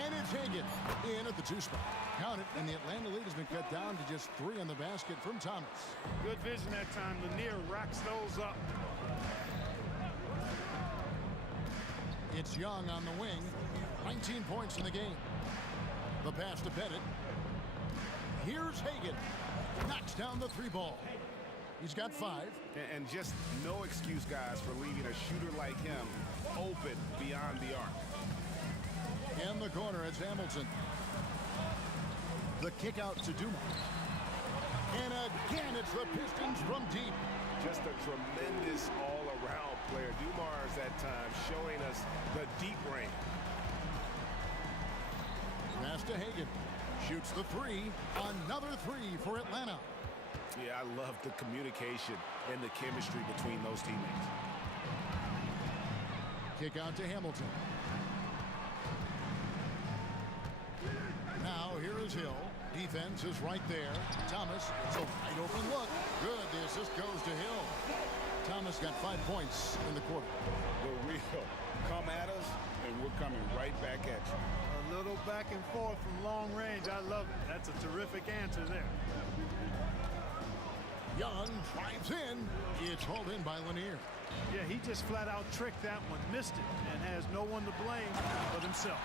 And it's Hagan in at the 2 spot. Count it, and the Atlanta lead has been cut down to just 3 on the basket from Thomas. Good vision that time. Lanier racks those up. It's Young on the wing. 19 points in the game. The pass to Pettit. Here's Hagan. Knocks down the 3 ball. He's got 5. And just no excuse, guys, for leaving a shooter like him open beyond the arc. In the corner, it's Hamilton. The kick out to Dumars. And again, it's the Pistons from deep. Just a tremendous all-around player. Dumars at times showing us the deep range. Pass to Hagan. Shoots the 3. Another 3 for Atlanta. Yeah, I love the communication and the chemistry between those teammates. Kick out to Hamilton. Now here is Hill. Defense is right there. Thomas, it's a wide open look. Good, the assist goes to Hill. Thomas got 5 points in the quarter. The real come at us, and we're coming right back at you. A little back and forth from long range. I love it. That's a terrific answer there. Young drives in. It's hauled in by Lanier. Yeah, he just flat out tricked that one, missed it, and has no one to blame but himself.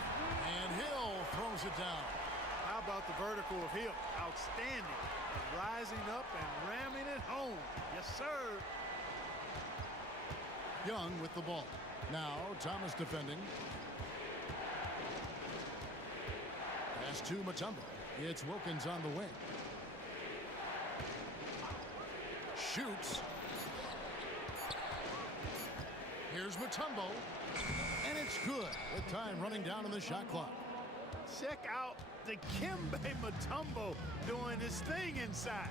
And Hill throws it down. How about the vertical of Hill? Outstanding. Rising up and ramming it home. Yes, sir. Young with the ball. Now Thomas defending. Pass to Mutombo. It's Wilkins on the wing. Shoots. Here's Mutombo. And it's good. With time running down on the shot clock. Check out Dikembe Mutombo doing his thing inside.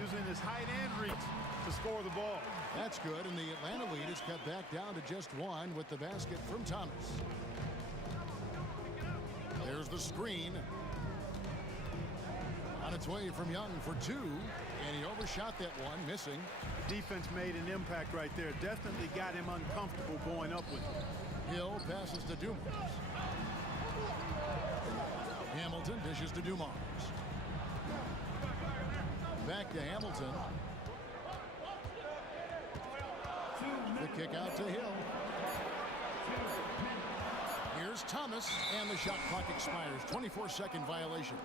Using his height and reach to score the ball. That's good, and the Atlanta lead is cut back down to just one with the basket from Thomas. There's the screen. On its way from Young for two, and he overshot that one, missing. Defense made an impact right there. Definitely got him uncomfortable going up with it. Hill passes to Dumars. Hamilton dishes to Dumars. Back to Hamilton. The kick out to Hill. Here's Thomas, and the shot clock expires. 24-second violation.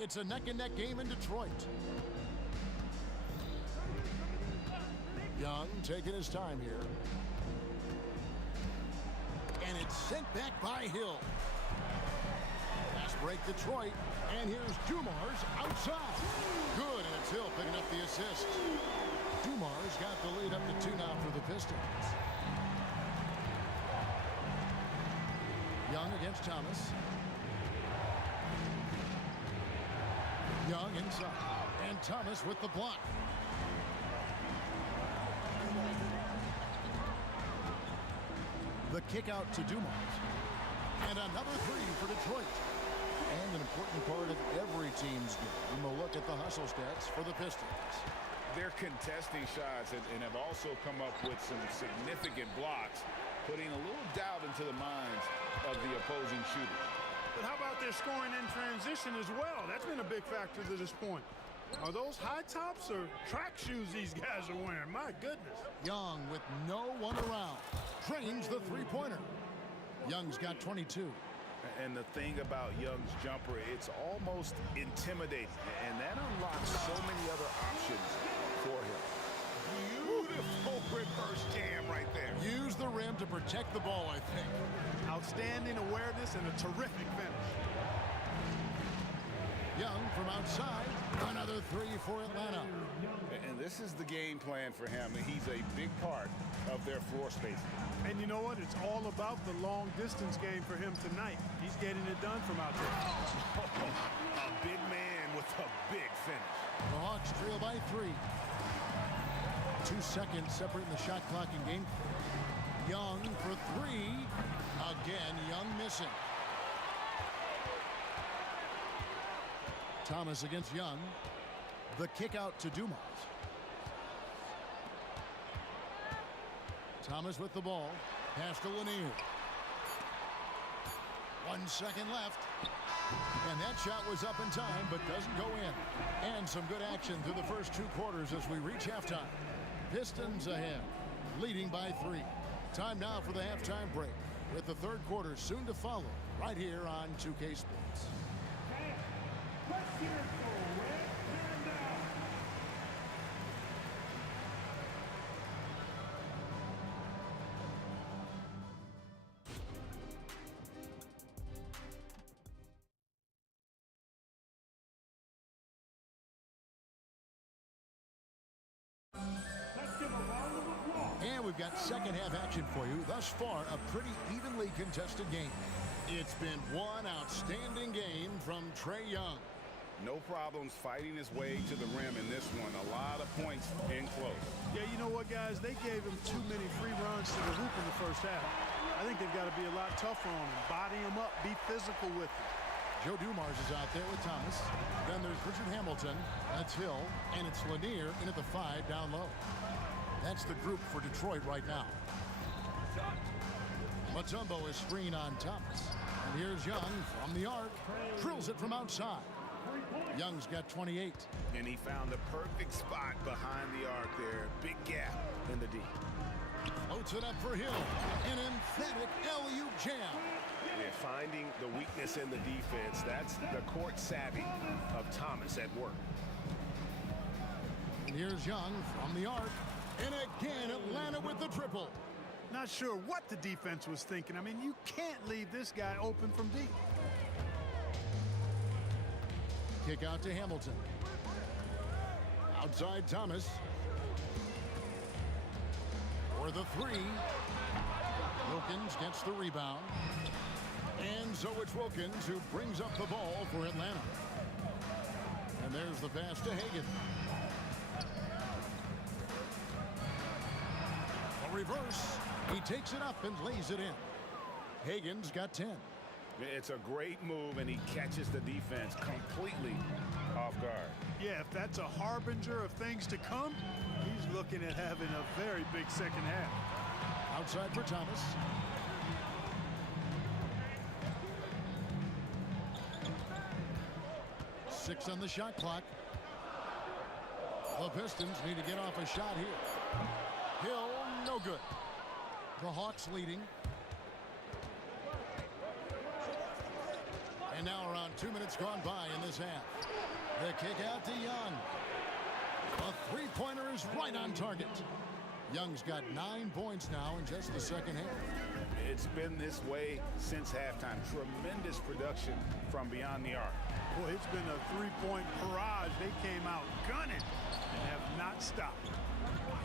It's a neck-and-neck game in Detroit. Young taking his time here. And it's sent back by Hill. Fast break Detroit. And here's Dumars outside. Good, and it's Hill picking up the assist. Dumars got the lead up to 2 now for the Pistons. Young against Thomas. Young inside. And Thomas with the block. The kick out to Dumars. And another three for Detroit. And an important part of every team's game. We'll look at the hustle stats for the Pistons. They're contesting shots and have also come up with some significant blocks, putting a little doubt into the minds of the opposing shooter. But how about their scoring in transition as well? That's been a big factor to this point. Are those high tops or track shoes these guys are wearing? My goodness. Young with no one around. Trains the three-pointer. Young's got 22. And the thing about Young's jumper, it's almost intimidating. And that unlocks so many other options for him. Beautiful reverse jam right there. Use the rim to protect the ball, I think. Outstanding awareness and a terrific finish. Young from outside. Another three for Atlanta. And this is the game plan for him. He's a big part of their floor spacing. And you know what? It's all about the long distance game for him tonight. He's getting it done from out there. A big man with a big finish. The Hawks trail by 3. 2 seconds separating the shot clock and game. Young for 3. Again, Young missing. Thomas against Young. The kick out to Dumars. Thomas with the ball. Pass to Lanier. 1 second left. And that shot was up in time, but doesn't go in. And some good action through the first 2 quarters as we reach halftime. Pistons ahead, leading by 3. Time now for the halftime break, with the third quarter soon to follow, right here on 2K Sports. And we've got second half action for you. Thus far, a pretty evenly contested game. It's been one outstanding game from Trae Young. No problems fighting his way to the rim in this one. A lot of points in close. Yeah, you know what, guys? They gave him too many free runs to the hoop in the first half. I think they've got to be a lot tougher on him. Body him up. Be physical with him. Joe Dumars is out there with Thomas. Then there's Richard Hamilton. That's Hill. And it's Lanier in at the 5 down low. That's the group for Detroit right now. Mutombo is screen on Thomas. And here's Young from the arc. Drills it from outside. Young's got 28. And he found the perfect spot behind the arc there. Big gap in the D. Floats it up for Hill. An emphatic LU jam. Yeah, finding the weakness in the defense. That's the court savvy of Thomas at work. And here's Young from the arc. And again, Atlanta with the triple. Not sure what the defense was thinking. I mean, you can't leave this guy open from deep. Kick out to Hamilton. Outside Thomas. For the 3. Wilkins gets the rebound. And so it's Wilkins who brings up the ball for Atlanta. And there's the pass to Hagan. A reverse. He takes it up and lays it in. Hagan's got 10. It's a great move, and he catches the defense completely off guard. Yeah, if that's a harbinger of things to come, he's looking at having a very big second half. Outside for Thomas. Six on the shot clock. The Pistons need to get off a shot here. Hill, no good. The Hawks leading. And now around 2 minutes gone by in this half. The kick out to Young. A three-pointer is right on target. Young's got 9 points now in just the second half. It's been this way since halftime. Tremendous production from beyond the arc. Boy, it's been a three-point barrage. They came out gunning and have not stopped.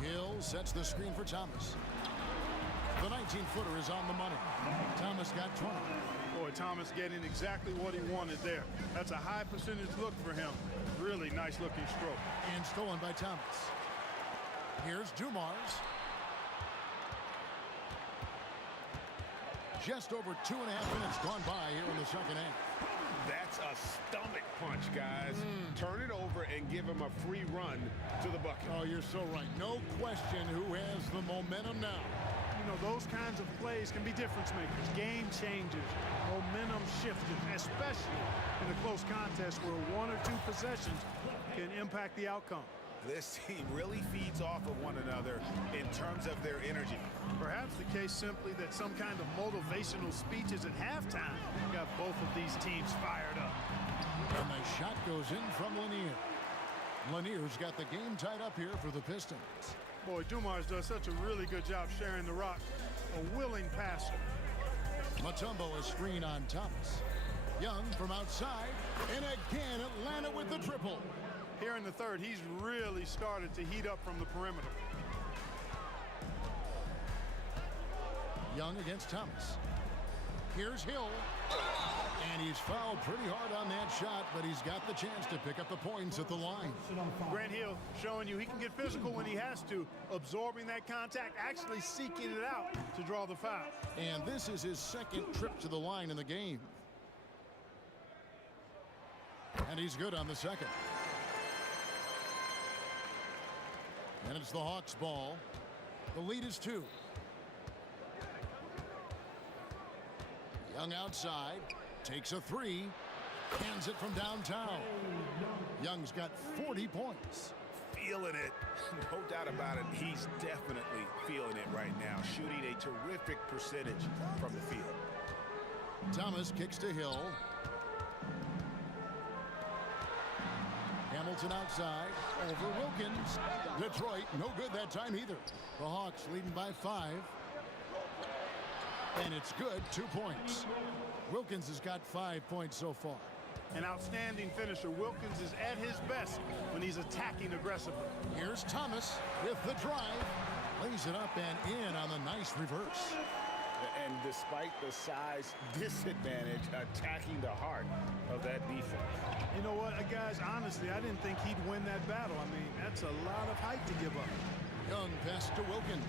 Hill sets the screen for Thomas. The 19-footer is on the money. Thomas got 20. Boy, Thomas getting exactly what he wanted there. That's a high percentage look for him. Really nice looking stroke. And stolen by Thomas. Here's Dumars. Just over 2.5 minutes gone by here in the second half. That's a stomach punch, guys. Turn it over and give him a free run to the bucket. Oh, you're so right. No question who has the momentum now. You know, those kinds of plays can be difference makers, game changers, momentum shifters, especially in a close contest where 1 or 2 possessions can impact the outcome. This team really feeds off of one another in terms of their energy. Perhaps the case simply that some kind of motivational speeches at halftime got both of these teams fired up. And the shot goes in from Lanier. Lanier's got the game tied up here for the Pistons. Boy, Dumars does such a really good job sharing the rock. A willing passer. Mutombo is screen on Thomas. Young from outside. And again, Atlanta with the triple. Here in the third, he's really started to heat up from the perimeter. Young against Thomas. Here's Hill. And he's fouled pretty hard on that shot, but he's got the chance to pick up the points at the line. Grant Hill showing you he can get physical when he has to, absorbing that contact, actually seeking it out to draw the foul. And this is his second trip to the line in the game. And he's good on the second. And it's the Hawks' ball. The lead is 2. Young outside. Takes a 3. Hands it from downtown. Young's got 40 points. Feeling it. No doubt about it. He's definitely feeling it right now. Shooting a terrific percentage from the field. Thomas kicks to Hill. Hamilton outside. Over Wilkins. Detroit, no good that time either. The Hawks leading by 5. And it's good, 2 points. Wilkins has got 5 points so far. An outstanding finisher. Wilkins is at his best when he's attacking aggressively. Here's Thomas with the drive. Lays it up and in on the nice reverse. And despite the size disadvantage, attacking the heart of that defense. You know what, guys, honestly, I didn't think he'd win that battle. I mean, that's a lot of height to give up. Young pass to Wilkins.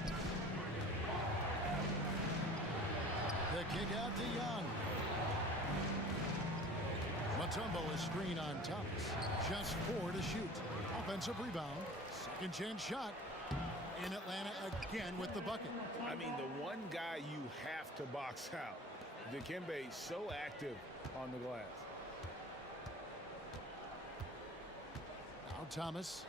The kick out to Young. Mutombo is screen on Thomas. Just 4 to shoot. Offensive rebound. Second chance shot. In Atlanta again with the bucket. I mean, the one guy you have to box out. Dikembe so active on the glass. Now Thomas.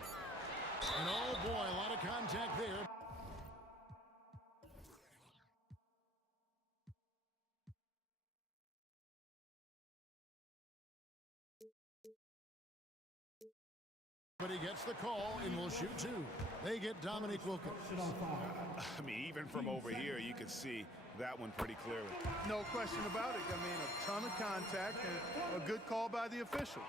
And oh boy, a lot of contact there. But he gets the call and will shoot 2. They get Dominique Wilkins. I mean, even from over here, you can see that one pretty clearly. No question about it. I mean, a ton of contact and a good call by the officials.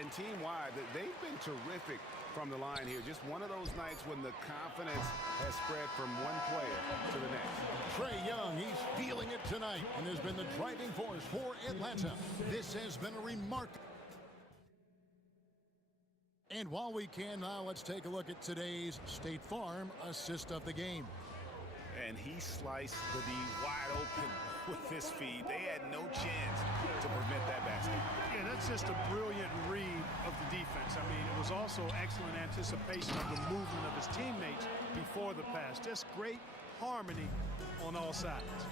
And team-wide, they've been terrific from the line here. Just one of those nights when the confidence has spread from one player to the next. Trae Young, he's feeling it tonight and has been the driving force for Atlanta. This has been a remarkable. And while we can now, let's take a look at today's State Farm assist of the game. And he sliced the D wide open with this feed. They had no chance to prevent that basket. Yeah, that's just a brilliant read of the defense. I mean, it was also excellent anticipation of the movement of his teammates before the pass. Just great harmony on all sides.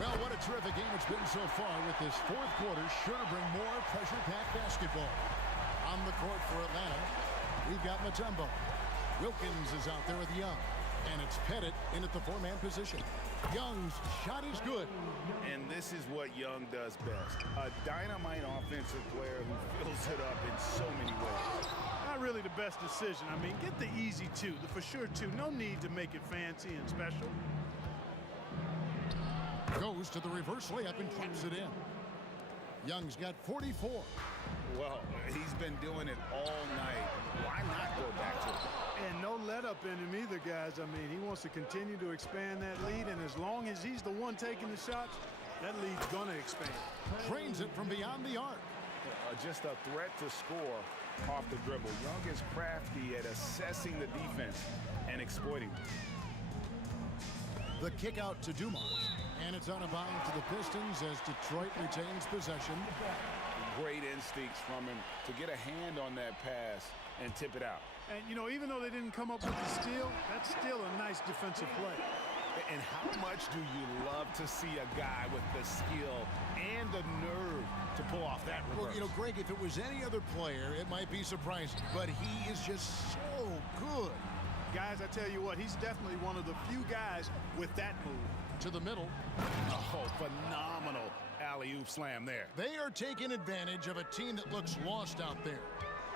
Well, what a terrific game it's been so far, with this fourth quarter sure to bring more pressure-packed basketball. On the court for Atlanta, we've got Mutombo. Wilkins is out there with Young. And it's Pettit in at the four-man position. Young's shot is good. And this is what Young does best. A dynamite offensive player who fills it up in so many ways. Not really the best decision. I mean, get the easy two, the for sure two. No need to make it fancy and special. Goes to the reverse layup and drops it in. Young's got 44. Well, he's been doing it all night. Why not go back to it? And no let up in him either, guys. I mean, he wants to continue to expand that lead, and as long as he's the one taking the shots, that lead's going to expand. Trains it from beyond the arc. Just a threat to score off the dribble. Young is crafty at assessing the defense and exploiting it. The kick out to Dumars. And it's out of bounds to the Pistons as Detroit retains possession. Great instincts from him to get a hand on that pass and tip it out. And, you know, even though they didn't come up with the steal, that's still a nice defensive play. And how much do you love to see a guy with the skill and the nerve to pull off that reverse? Well, you know, Greg, if it was any other player, it might be surprising. But he is just so good. Guys, I tell you what, he's definitely one of the few guys with that move. To the middle. Oh, phenomenal alley-oop slam there. They are taking advantage of a team that looks lost out there.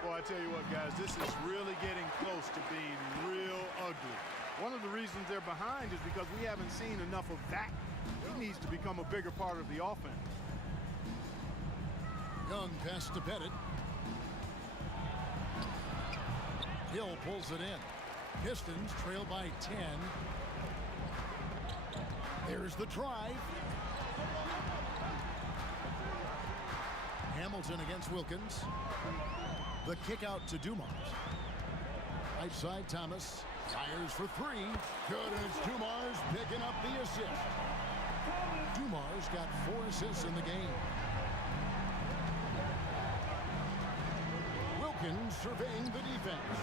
Well, I tell you what, guys, this is really getting close to being real ugly. One of the reasons they're behind is because we haven't seen enough of that. He needs to become a bigger part of the offense. Young pass to Pettit. Hill pulls it in. Pistons trail by 10. There's the drive. Hamilton against Wilkins. The kick out to Dumars. Right side, Thomas fires for three. Good, and it's Dumars picking up the assist. Dumars got 4 assists in the game. Wilkins surveying the defense.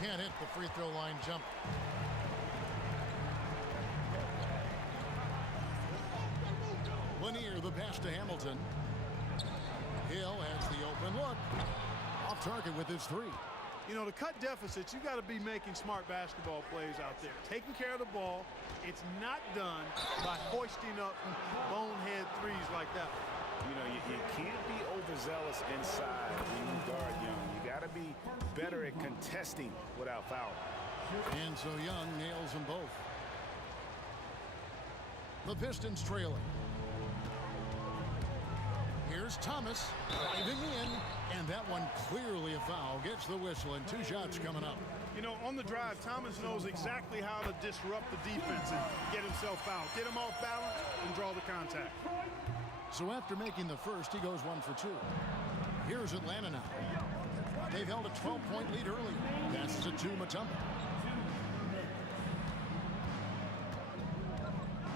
Can't hit the free throw line jump. Lanier, the pass to Hamilton. Hill has the open look. Off target with his 3. You know, to cut deficits, you got to be making smart basketball plays out there. Taking care of the ball. It's not done by hoisting up bonehead threes like that. You know, you can't be overzealous inside when you guard Young. You got to be better at contesting without foul. And so Young nails them both. The Pistons trailing. Here's Thomas driving in, and that one clearly a foul. Gets the whistle, and 2 shots coming up. You know, on the drive, Thomas knows exactly how to disrupt the defense and get himself fouled. Get him off balance and draw the contact. So after making the first, he goes 1 for 2. Here's Atlanta now. They've held a 12-point lead early. Passes it to Mutombo.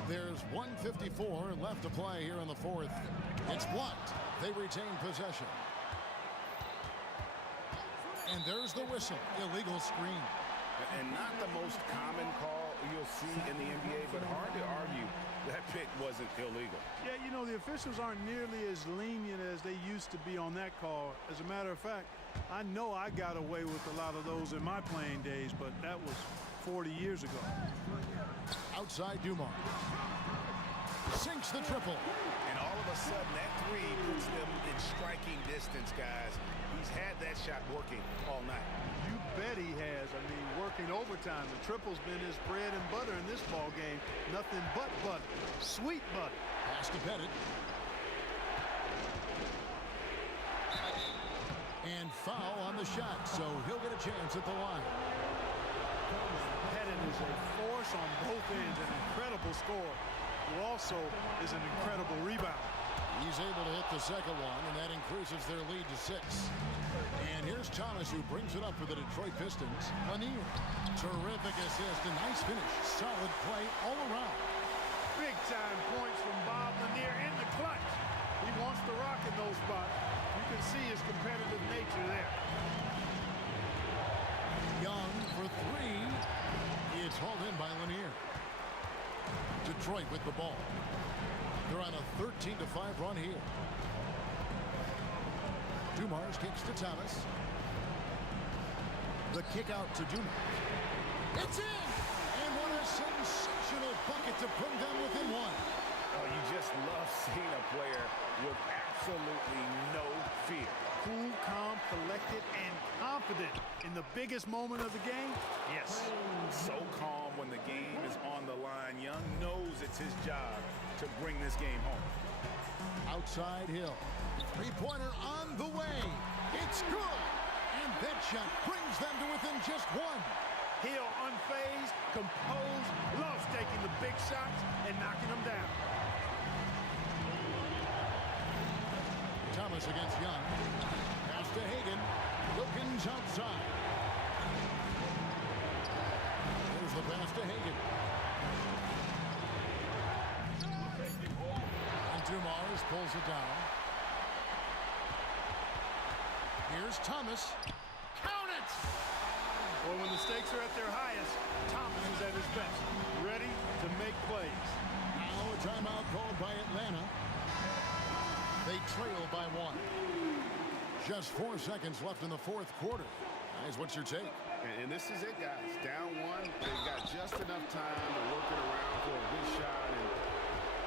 There's 1:54 left to play here in the fourth. It's blocked. They retain possession. And there's the whistle. Illegal screen. And not the most common call you'll see in the NBA, but hard to argue that pick wasn't illegal. Yeah, you know, the officials aren't nearly as lenient as they used to be on that call. As a matter of fact, I know I got away with a lot of those in my playing days, but that was 40 years ago. Outside Dumars. Sinks the triple. And all of a sudden, that 3 puts them in striking distance, guys. He's had that shot working all night. You bet he has. I mean, working overtime. The triple's been his bread and butter in this ball game. Nothing but butter. Sweet butter. Pass to Pettit. And foul on the shot, so he'll get a chance at the line. Pettit is a force on both ends, an incredible score, who also is an incredible rebounder. He's able to hit the second one, and that increases their lead to 6. And here's Thomas, who brings it up for the Detroit Pistons. Lanier, terrific assist, a nice finish. Solid play all around. Big-time points from Bob Lanier in the clutch. He wants to rock in those spots. You can see his competitive nature there. Young for 3. It's hauled in by Lanier. Detroit with the ball. They're on a 13-5 run here. Dumars kicks to Thomas. The kick out to Dumars. It's in! And what a sensational bucket to bring them within 1. Oh, you just love seeing a player with absolutely no fear. Cool, calm, collected, and confident in the biggest moment of the game? Yes. So calm when the game is on the line. Young knows it's his job to bring this game home. Outside Hill. Three-pointer on the way. It's good. And that shot brings them to within just 1. Hill unfazed, composed, loves taking the big shots and knocking them down. Thomas against Young. Pass to Hagan. Wilkins outside. There's the pass to Hagan. And Dumars pulls it down. Here's Thomas. Count it! Well, when the stakes are at their highest, Thomas is at his best, ready to make plays. Now a timeout called by Atlanta. They trail by 1. Just 4 seconds left in the 4th quarter. Guys, what's your take? And this is it, guys. Down 1. They've got just enough time to work it around for a good shot, and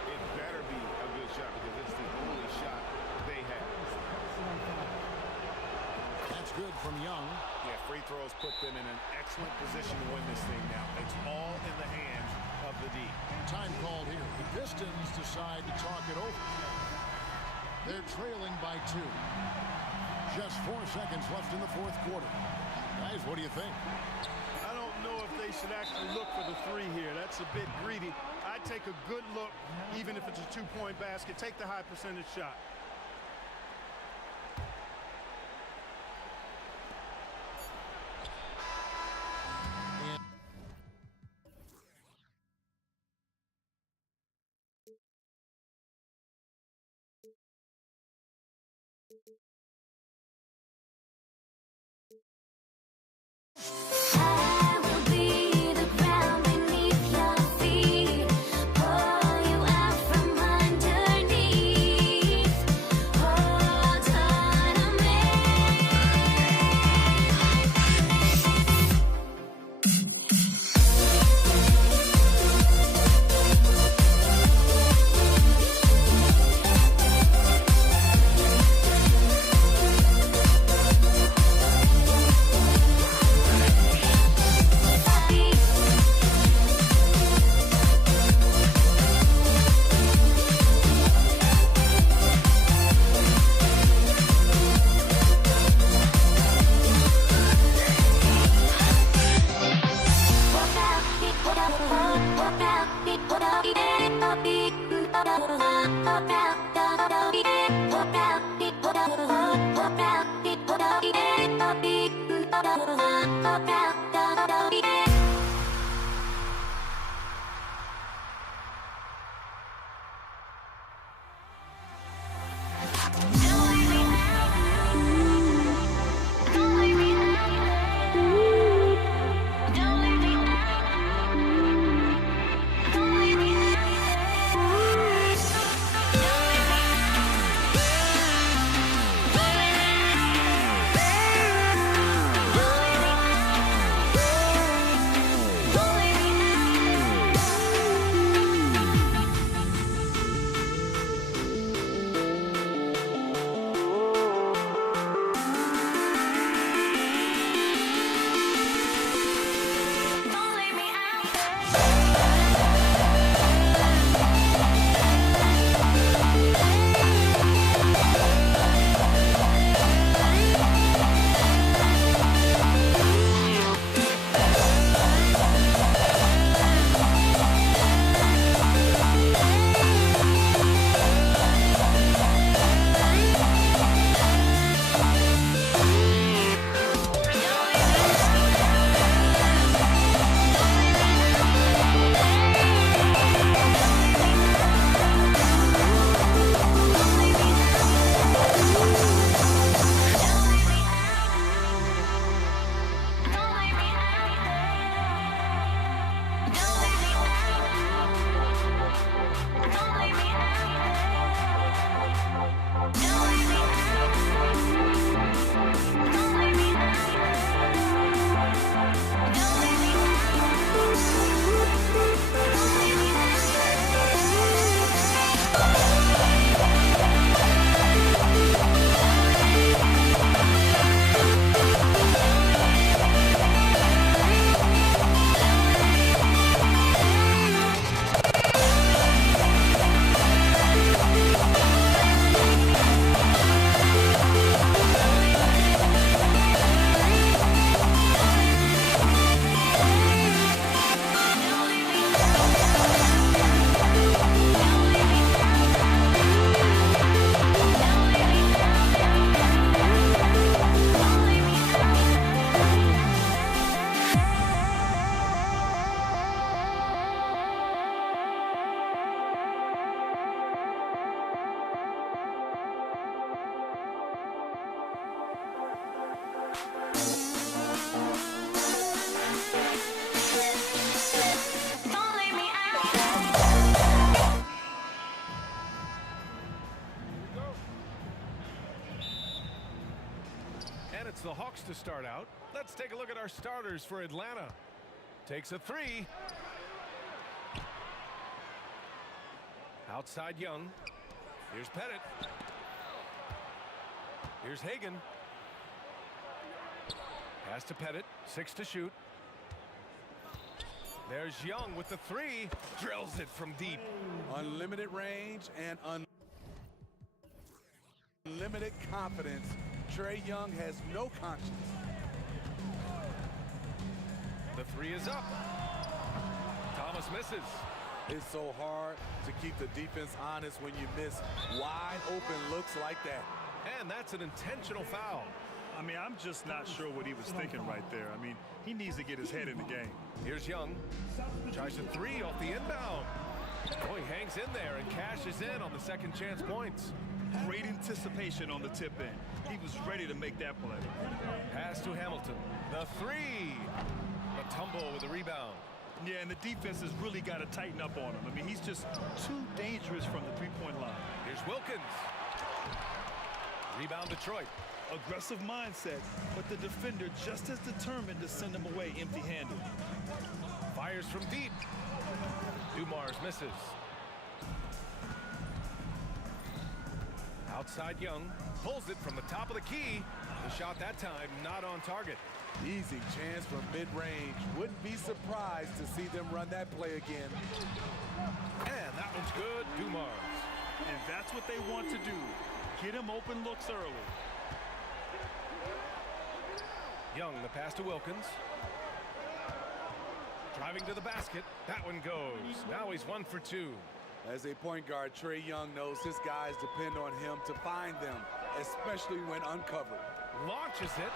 it better be a good shot because it's the only shot they have. That's good from Young. Yeah, free throws put them in an excellent position to win this thing now. It's all in the hands of the D. Time called here. The Pistons decide to talk it over. They're trailing by 2. Just 4 seconds left in the 4th quarter. Guys, what do you think? I don't know if they should actually look for the 3 here. That's a bit greedy. I'd take a good look, even if it's a 2-point basket. Take the high percentage shot. I will be the ground beneath your feet, pull you out from underneath, hold on to me. the Hawks to start out. Let's take a look at our starters for Atlanta. Takes a three. Outside Young. Here's Pettit. Here's Hagan. Pass to Pettit. 6 to shoot. There's Young with the three. Drills it from deep. Unlimited range and unlimited confidence. Trae Young has no conscience. The three is up. Thomas misses. It's so hard to keep the defense honest when you miss wide open looks like that. And that's an intentional foul. I mean, I'm just not sure what he was thinking right there. I mean, he needs to get his head in the game. Here's Young. Tries a three off the inbound. Oh, he hangs in there and cashes in on the second chance points. Great anticipation on the tip in. He was ready to make that play. Pass to Hamilton. The three. A tumble with the rebound. Yeah, and the defense has really got to tighten up on him. I mean, he's just too dangerous from the three-point line. Here's Wilkins. Rebound Detroit. Aggressive mindset, but the defender just as determined to send him away empty-handed. Fires from deep. Dumars misses. Outside Young. Pulls it from the top of the key. The shot that time not on target. Easy chance from mid-range. Wouldn't be surprised to see them run that play again. And that one's good. Dumars. And that's what they want to do. Get him open looks early. Young, the pass to Wilkins. Driving to the basket. That one goes. Now he's 1 for 2. As a point guard, Trae Young knows his guys depend on him to find them, especially when uncovered. Launches it.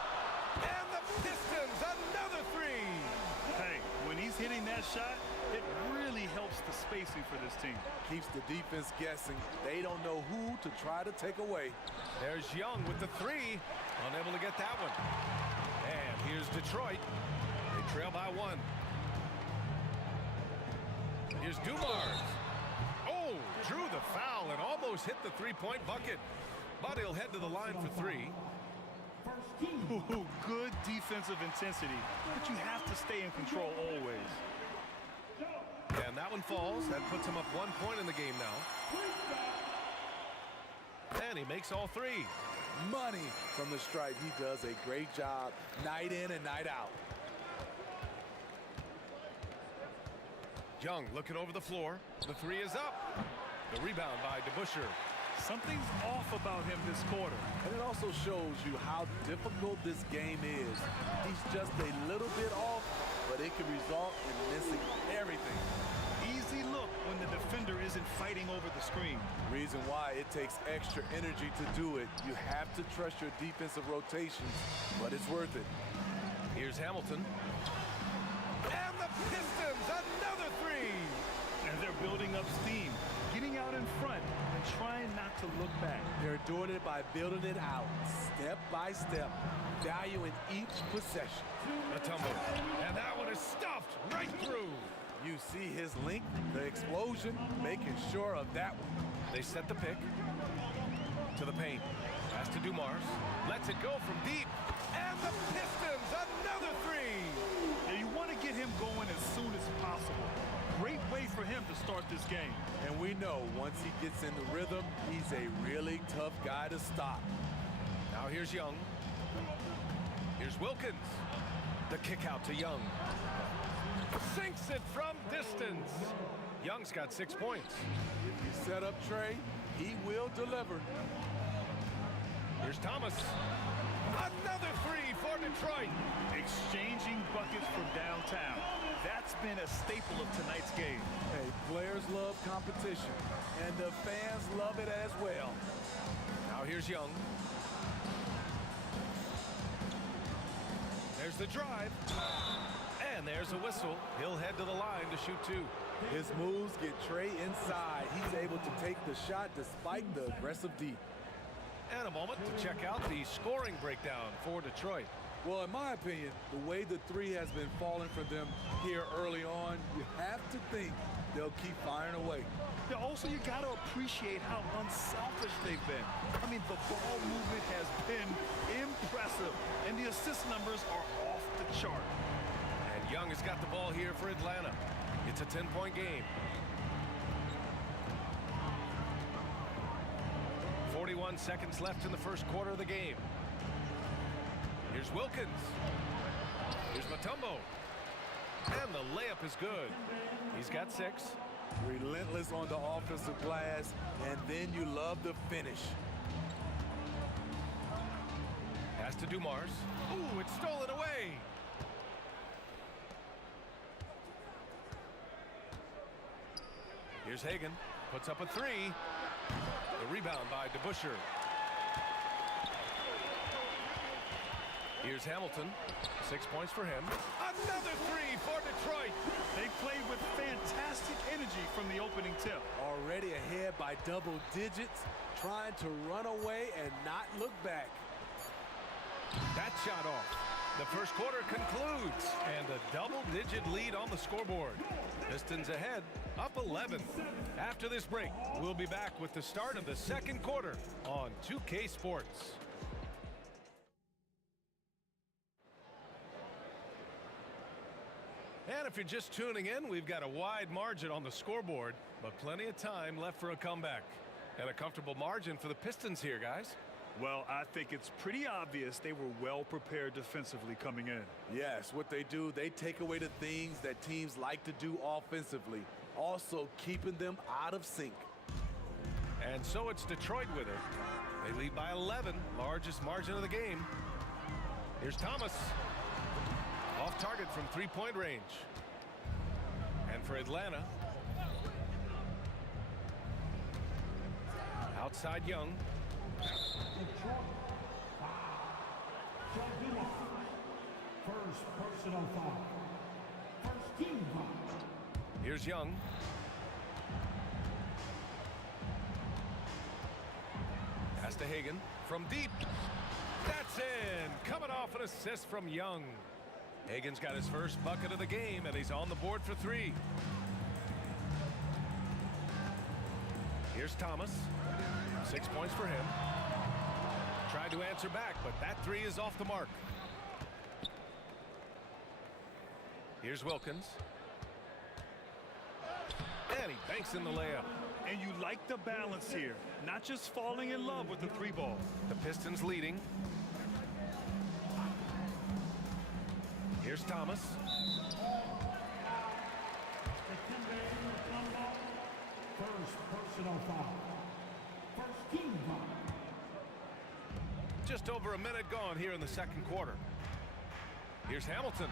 And the Pistons, another three. Hey, when he's hitting that shot, it really helps the spacing for this team. Keeps the defense guessing. They don't know who to try to take away. There's Young with the three. Unable to get that one. And here's Detroit. They trail by 1. Here's Dumars. Oh, drew the foul and almost hit the three-point bucket. But he'll head to the line for 3. Ooh, good defensive intensity, but you have to stay in control always. And that one falls. That puts him up 1 point in the game now. And he makes all 3. Money from the stripe. He does a great job night in and night out. Young looking over the floor. The three is up. The rebound by DeBusschere. Something's off about him this quarter. And it also shows you how difficult this game is. He's just a little bit off, but it can result in missing everything. Easy look when the defender isn't fighting over the screen. Reason why it takes extra energy to do it. You have to trust your defensive rotations, but it's worth it. Here's Hamilton. And the Pistons, another three. And they're building up steam, getting out in front and trying not to look back. They're doing it by building it out, step by step, valuing each possession. A tumble. And that one is stuffed right through. You see his length, the explosion, making sure of that one. They set the pick. To the paint. Pass to Dumars. Lets it go from deep. And the Pistons, another three. Now you want to get him going as soon as possible. Great way for him to start this game. And we know once he gets in the rhythm, he's a really tough guy to stop. Now here's Young. Here's Wilkins. The kick out to Young. Sinks it from distance. Young's got 6 points. If you set up Trae, he will deliver. Here's Thomas. Another three for Detroit. Exchanging buckets from downtown. That's been a staple of tonight's game. Hey, players love competition, and the fans love it as well. Now here's Young. There's the drive. And there's a whistle. He'll head to the line to shoot 2. His moves get Trae inside. He's able to take the shot despite the aggressive D. And a moment to check out the scoring breakdown for Detroit. Well, in my opinion, the way the three has been falling for them here early on, you have to think they'll keep firing away. Also, Also, you got to appreciate how unselfish they've been. I mean, the ball movement has been impressive, and the assist numbers are off the chart. And Young has got the ball here for Atlanta. It's a 10-point game. 41 seconds left in the first quarter of the game. Here's Wilkins. Here's Mutombo. And the layup is good. He's got 6. Relentless on the offensive glass, and then you love the finish. Pass to Dumars. Ooh, it's stolen away. Here's Hagan. Puts up a 3. The rebound by DeBusschere. Here's Hamilton. 6 points for him. Another 3 for Detroit. They played with fantastic energy from the opening tip. Already ahead by double digits, trying to run away and not look back. That shot off. The first quarter concludes, and a double-digit lead on the scoreboard. Pistons ahead, up 11. After this break, we'll be back with the start of the second quarter on 2K Sports. And if you're just tuning in, we've got a wide margin on the scoreboard, but plenty of time left for a comeback. And a comfortable margin for the Pistons here, guys. Well, I think it's pretty obvious they were well prepared defensively coming in. Yes, what they do, they take away the things that teams like to do offensively, also keeping them out of sync. And so it's Detroit with it. They lead by 11, largest margin of the game. Here's Thomas. Off target from three-point range. And for Atlanta, outside Young. First personal foul. First team foul. Here's Young. Pass to Hagan from deep. That's in. Coming off an assist from Young. Hagan's got his first bucket of the game, and he's on the board for 3. Here's Thomas. 6 points for him. Tried to answer back, but that 3 is off the mark. Here's Wilkins. And he banks in the layup. And you like the balance here, not just falling in love with the 3-ball. The Pistons leading. Here's Thomas. First personal foul. First team foul. Just over a minute gone here in the second quarter. Here's Hamilton.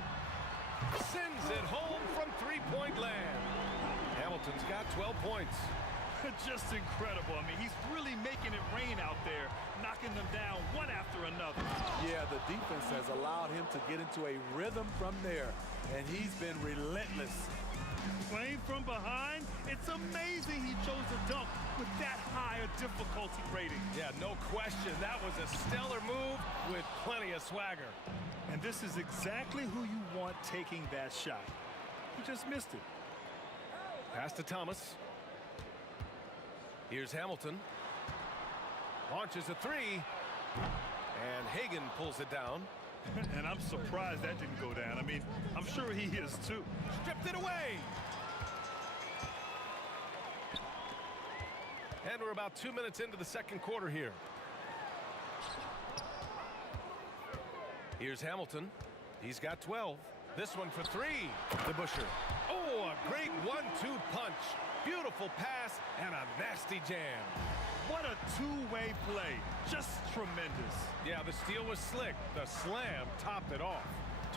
Sends it home from three-point land. Hamilton's got 12 points. Just incredible. I mean, he's really making it rain out there, knocking them down one after another. Yeah, the defense has allowed him to get into a rhythm from there, and he's been relentless. Playing from behind, it's amazing he chose to dunk with that high a difficulty rating. Yeah, no question. That was a stellar move with plenty of swagger. And this is exactly who you want taking that shot. He just missed it. Pass to Thomas. Here's Hamilton. Launches a 3. And Hagan pulls it down. And I'm surprised that didn't go down. I mean, I'm sure he is too. Stripped it away. And we're about 2 minutes into the second quarter here. Here's Hamilton. He's got 12. This one for 3. DeBusschere. Oh, a great 1-2 punch. Beautiful pass and a nasty jam. What a two-way play. Just tremendous. Yeah, the steal was slick. The slam topped it off.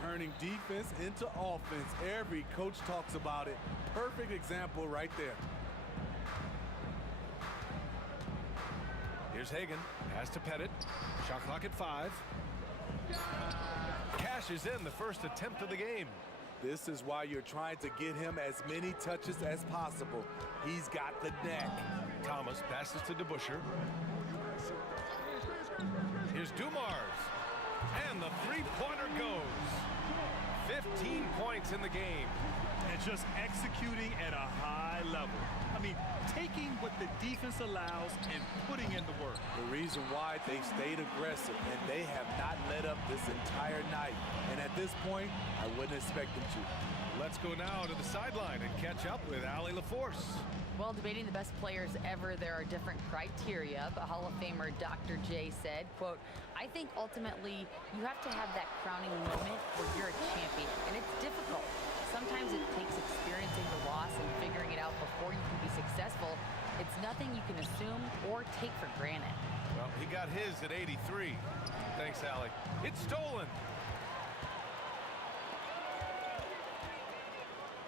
Turning defense into offense. Every coach talks about it. Perfect example right there. Here's Hagan. Pass to Pettit. Shot clock at 5. Cashes in the first attempt of the game. This is why you're trying to get him as many touches as possible. He's got the neck. Thomas passes to DeBusschere. Here's Dumars. And the three-pointer goes. 15 points in the game. And just executing at a high level. I mean, taking taking what the defense allows and putting in the work. The reason why they stayed aggressive, and they have not let up this entire night. And at this point, I wouldn't expect them to. Let's go now to the sideline and catch up with Allie LaForce. Well, debating the best players ever, there are different criteria, but Hall of Famer Dr. J said, quote, I think ultimately you have to have that crowning moment where you're a champion, and it's difficult. Sometimes it takes experiencing the loss and figuring it out before you can be successful. It's nothing you can assume or take for granted. Well, he got his at 83. Thanks, Allie. It's stolen.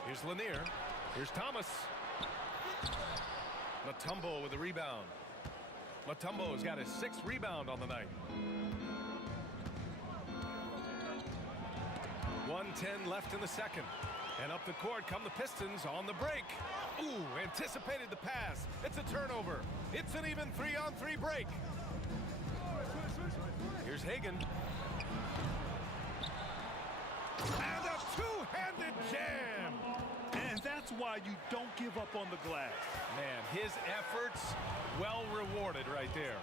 Here's Lanier. Here's Thomas. Mutombo with the rebound. Mutombo's got his 6th rebound on the night. 1:10 left in the second. And up the court come the Pistons on the break. Ooh, anticipated the pass. It's a turnover. It's an even 3-on-3 break. Here's Hagan. And a two-handed jam. And that's why you don't give up on the glass. Man, his efforts well rewarded right there.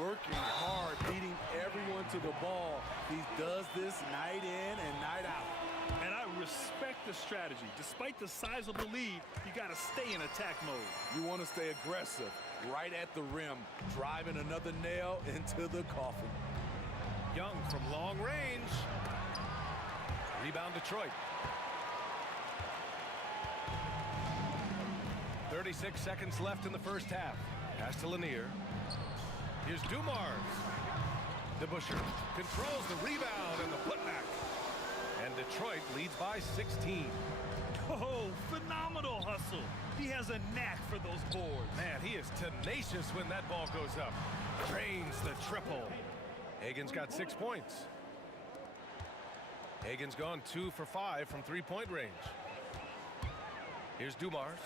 Working hard, beating everyone to the ball. He does this night in and night out. And I respect the strategy. Despite the sizable lead, you got to stay in attack mode. You want to stay aggressive, right at the rim, driving another nail into the coffin. Young from long range. Rebound Detroit. 36 seconds left in the first half. Pass to Lanier. Here's Dumars. DeBusschere controls the rebound and the putback. And Detroit leads by 16. Oh, phenomenal hustle. He has a knack for those boards. Man, he is tenacious when that ball goes up. Drains the triple. Hagan's got 6 points. Hagan's gone 2 for 5 from 3-point range. Here's Dumars.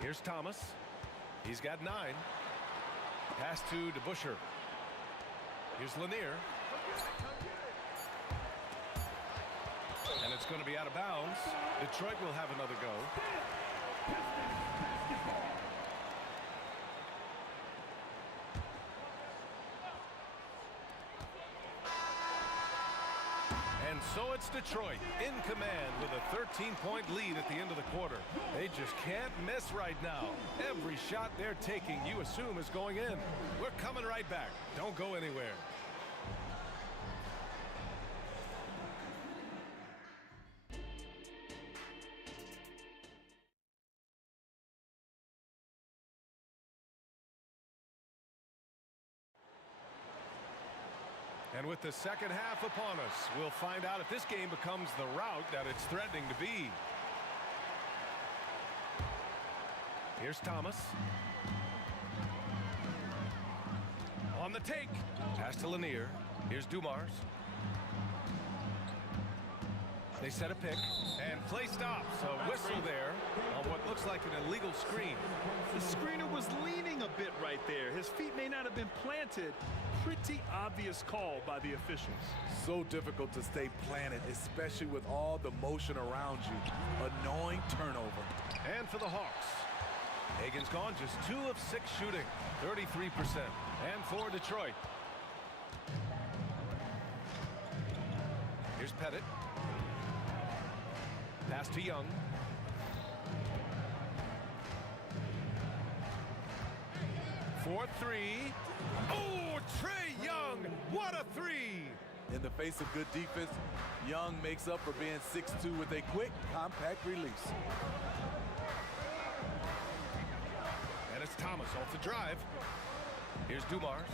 Here's Thomas. He's got 9. Pass to DeBusschere. Here's Lanier. And it's going to be out of bounds. Detroit will have another go. And so it's Detroit in command with a 13-point lead at the end of the quarter. They just can't miss right now. Every shot they're taking, you assume, is going in. We're coming right back. Don't go anywhere. And with the second half upon us, we'll find out if this game becomes the rout that it's threatening to be. Here's Thomas. On the take. Pass to Lanier. Here's Dumars. They set a pick, and play stops. A whistle there on what looks like an illegal screen. The screener was leaning a bit right there. His feet may not have been planted. Pretty obvious call by the officials. So difficult to stay planted, especially with all the motion around you. Annoying turnover. And for the Hawks, Hagan's gone just 2 of 6 shooting, 33%. And for Detroit, here's Pettit. Pass to Young. For 3. Oh, Trae Young, what a 3! In the face of good defense, Young makes up for being 6'2" with a quick, compact release. And it's Thomas off the drive. Here's Dumars.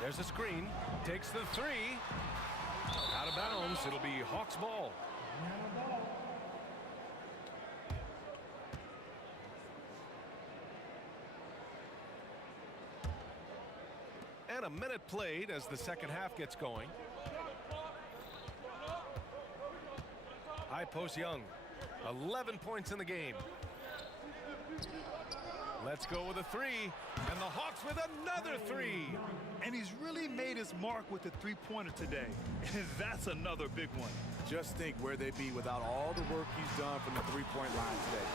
There's a screen. Takes the 3. Out of bounds. It'll be Hawks ball. And a minute played as the second half gets going. High post Young. 11 points in the game. Let's go with a three. And the Hawks with another three. And he's really made his mark with the three-pointer today. And that's another big one. Just think where they'd be without all the work he's done from the three-point line today.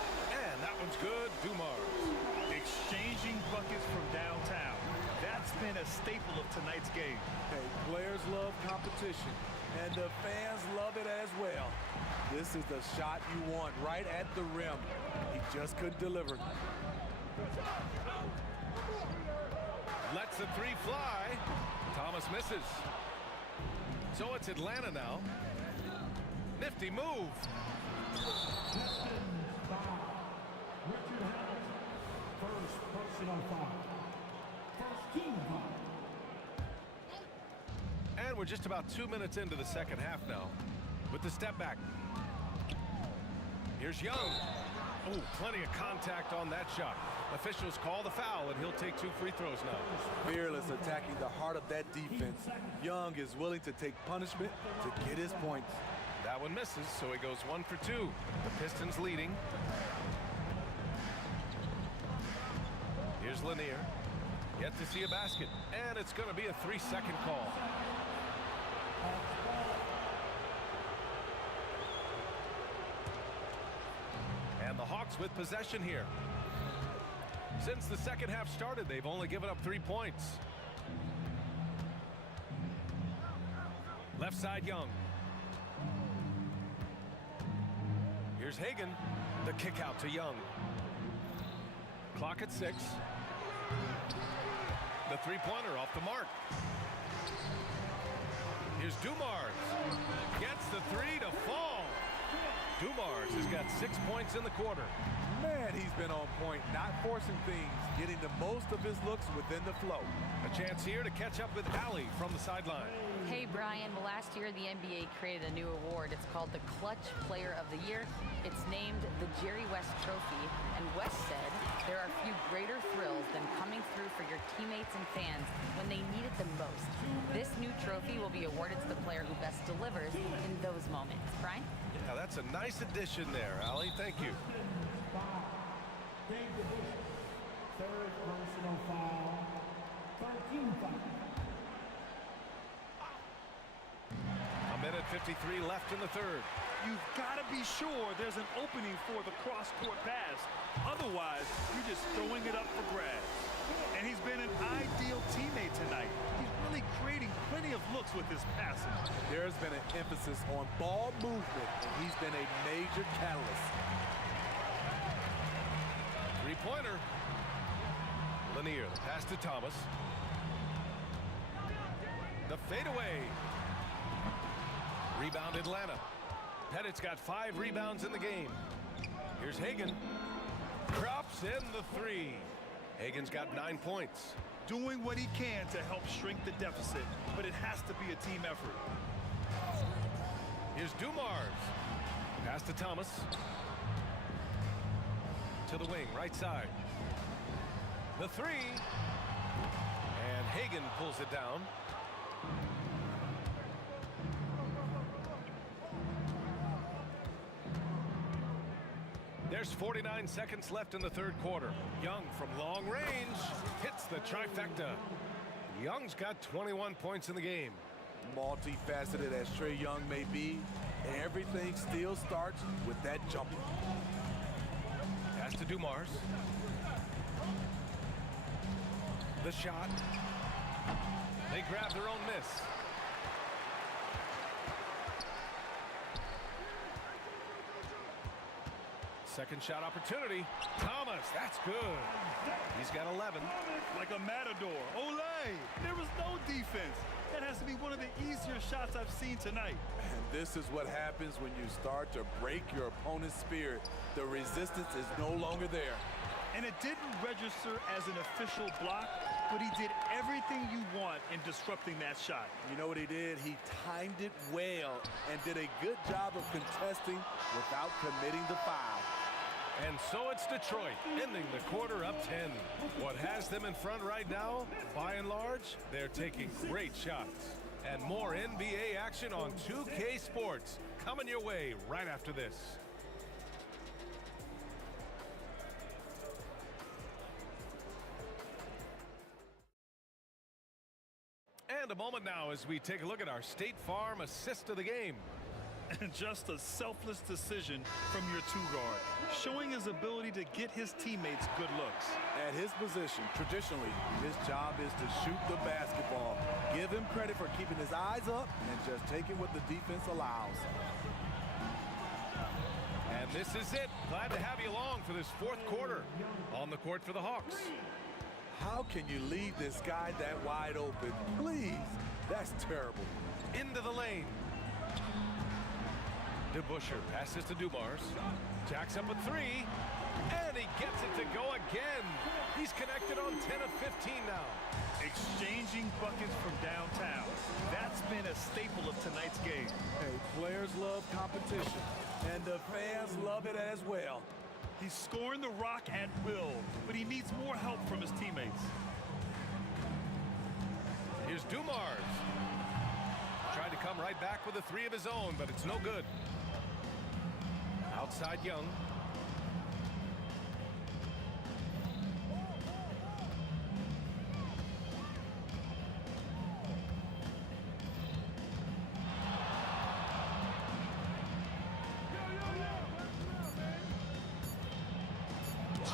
And that one's good. Dumars. Exchanging buckets from downtown. That's been a staple of tonight's game. Hey, players love competition, and the fans love it as well. This is the shot you want right at the rim. He just couldn't deliver. Lets the three fly. Thomas misses. So it's Atlanta now. Nifty move. First personal foul. First team foul. And we're just about 2 minutes into the second half now. With the step back. Here's Young. Oh, plenty of contact on that shot. Officials call the foul, and he'll take 2 free throws now. Fearless attacking the heart of that defense. Young is willing to take punishment to get his points. That one misses, so he goes 1 for 2. The Pistons leading. Here's Lanier. Yet to see a basket, and it's going to be a 3-second call. And the Hawks with possession here. Since the second half started, they've only given up 3 points. Left side, Young. Here's Hagan. The kick out to Young. Clock at 6. The three-pointer off the mark. Here's Dumars. Gets the three to fall. Dumars has got 6 points in the quarter. Man, he's been on point, not forcing things, getting the most of his looks within the flow. A chance here to catch up with Allie from the sideline. Hey, Brian. Well, last year, the NBA created a new award. It's called the Clutch Player of the Year. It's named the Jerry West Trophy. And West said there are few greater thrills than coming through for your teammates and fans when they need it the most. This new trophy will be awarded to the player who best delivers in those moments. Brian? Yeah, that's a nice addition there, Allie. Thank you. Third personal foul. 13 foul. A minute 53 left in the third. You've got to be sure there's an opening for the cross-court pass. Otherwise, you're just throwing it up for grabs. And he's been an ideal teammate tonight. He's really creating plenty of looks with his passing. There's been an emphasis on ball movement, and he's been a major catalyst. Three-pointer. Lanier, the pass to Thomas. The fadeaway. Rebound Atlanta. Pettit's got 5 rebounds in the game. Here's Hagan. Drops in the three. Hagan's got 9 points. Doing what he can to help shrink the deficit, but it has to be a team effort. Here's Dumars. Pass to Thomas. To the wing, right side. The three. And Hagan pulls it down. There's 49 seconds left in the third quarter. Young from long range hits the trifecta. Young's got 21 points in the game. Multifaceted as Trae Young may be, everything still starts with that jumper. Pass to Dumars. The shot. They grab their own miss. Second shot opportunity. Thomas, that's good. He's got 11. Like a matador. Olay! There was no defense. That has to be one of the easier shots I've seen tonight. And this is what happens when you start to break your opponent's spirit. The resistance is no longer there. And it didn't register as an official block, but he did everything you want in disrupting that shot. You know what he did? He timed it well and did a good job of contesting without committing the foul. And so it's Detroit, ending the quarter up 10. What has them in front right now, by and large, they're taking great shots. And more NBA action on 2K Sports coming your way right after this. moment now as we take a look at our State Farm assist of the game. And just a selfless decision from your two-guard, showing his ability to get his teammates good looks. At his position, traditionally, his job is to shoot the basketball. Give him credit for keeping his eyes up and just taking what the defense allows. And this is it. Glad to have you along for this fourth quarter. On the court for the Hawks. How can you leave this guy that wide open? Please, that's terrible. Into the lane. DeBuscher passes to Dumars. Jacks up a three. And he gets it to go again. He's connected on 10 of 15 now. Exchanging buckets from downtown. That's been a staple of tonight's game. Hey, players love competition, and the fans love it as well. He's scoring the rock at will, but he needs more help from his teammates. Here's Dumars. Tried to come right back with a three of his own, but it's no good. Outside Young.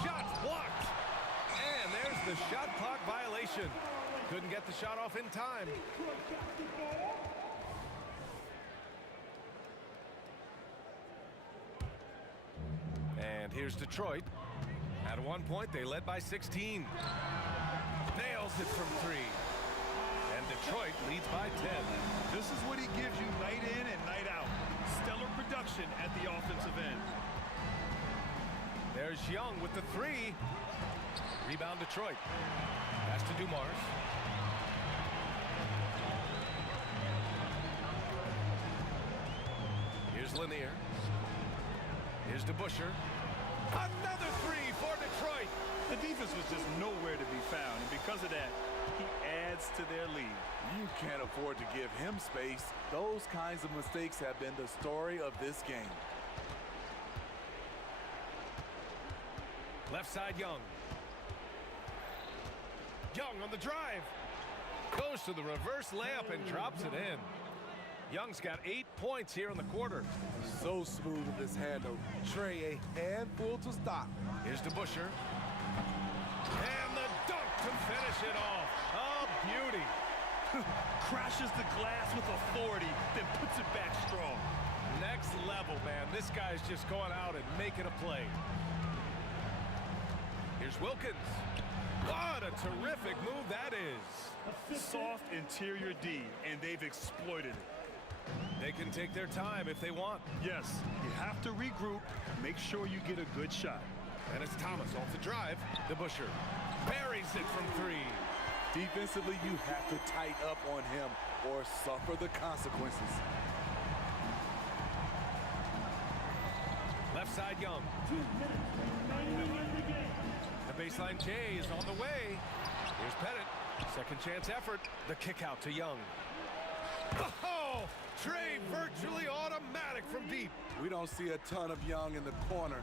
Shot blocked. And there's the shot clock violation. Couldn't get the shot off in time. And here's Detroit. At one point, they led by 16. Nails it from three. And Detroit leads by 10. This is what he gives you night in and night out. Stellar production at the offensive end. There's Young with the three. Rebound Detroit. Pass to Dumars. Here's Lanier. Here's DeBuscher. Another three for Detroit. The defense was just nowhere to be found, and because of that, he adds to their lead. You can't afford to give him space. Those kinds of mistakes have been the story of this game. Left side Young. Young on the drive. Goes to the reverse layup and drops it in. Young's got 8 points here in the quarter. So smooth with his handle. Trey, a handful to stop. Here's DeBuscher. And the dunk to finish it off. Oh, beauty. Crashes the glass with authority, then puts it back strong. Next level, man. This guy's just going out and making a play. Here's Wilkins. What a terrific move that is. Soft interior D, and they've exploited it. They can take their time if they want. Yes, you have to regroup, make sure you get a good shot. And it's Thomas off the drive. DeBuscher buries it from three. Defensively, you have to tighten up on him or suffer the consequences. Left side Young. The baseline J is on the way. Here's Pettit. Second chance effort. The kick out to Young. Oh! Trey virtually automatic from deep. We don't see a ton of Young in the corner.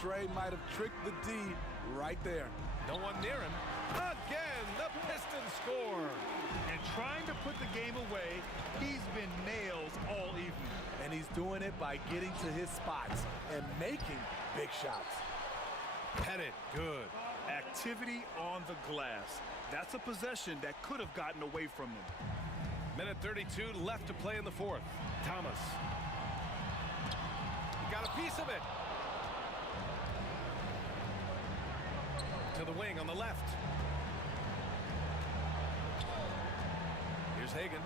Trey might have tricked the D right there. No one near him. Again, the Pistons score. And trying to put the game away, he's been nails all evening. And he's doing it by getting to his spots and making big shots. Pettit, good. Activity on the glass. That's a possession that could have gotten away from him. Minute 32 left to play in the fourth. Thomas. He got a piece of it. To the wing on the left. Here's Hagan.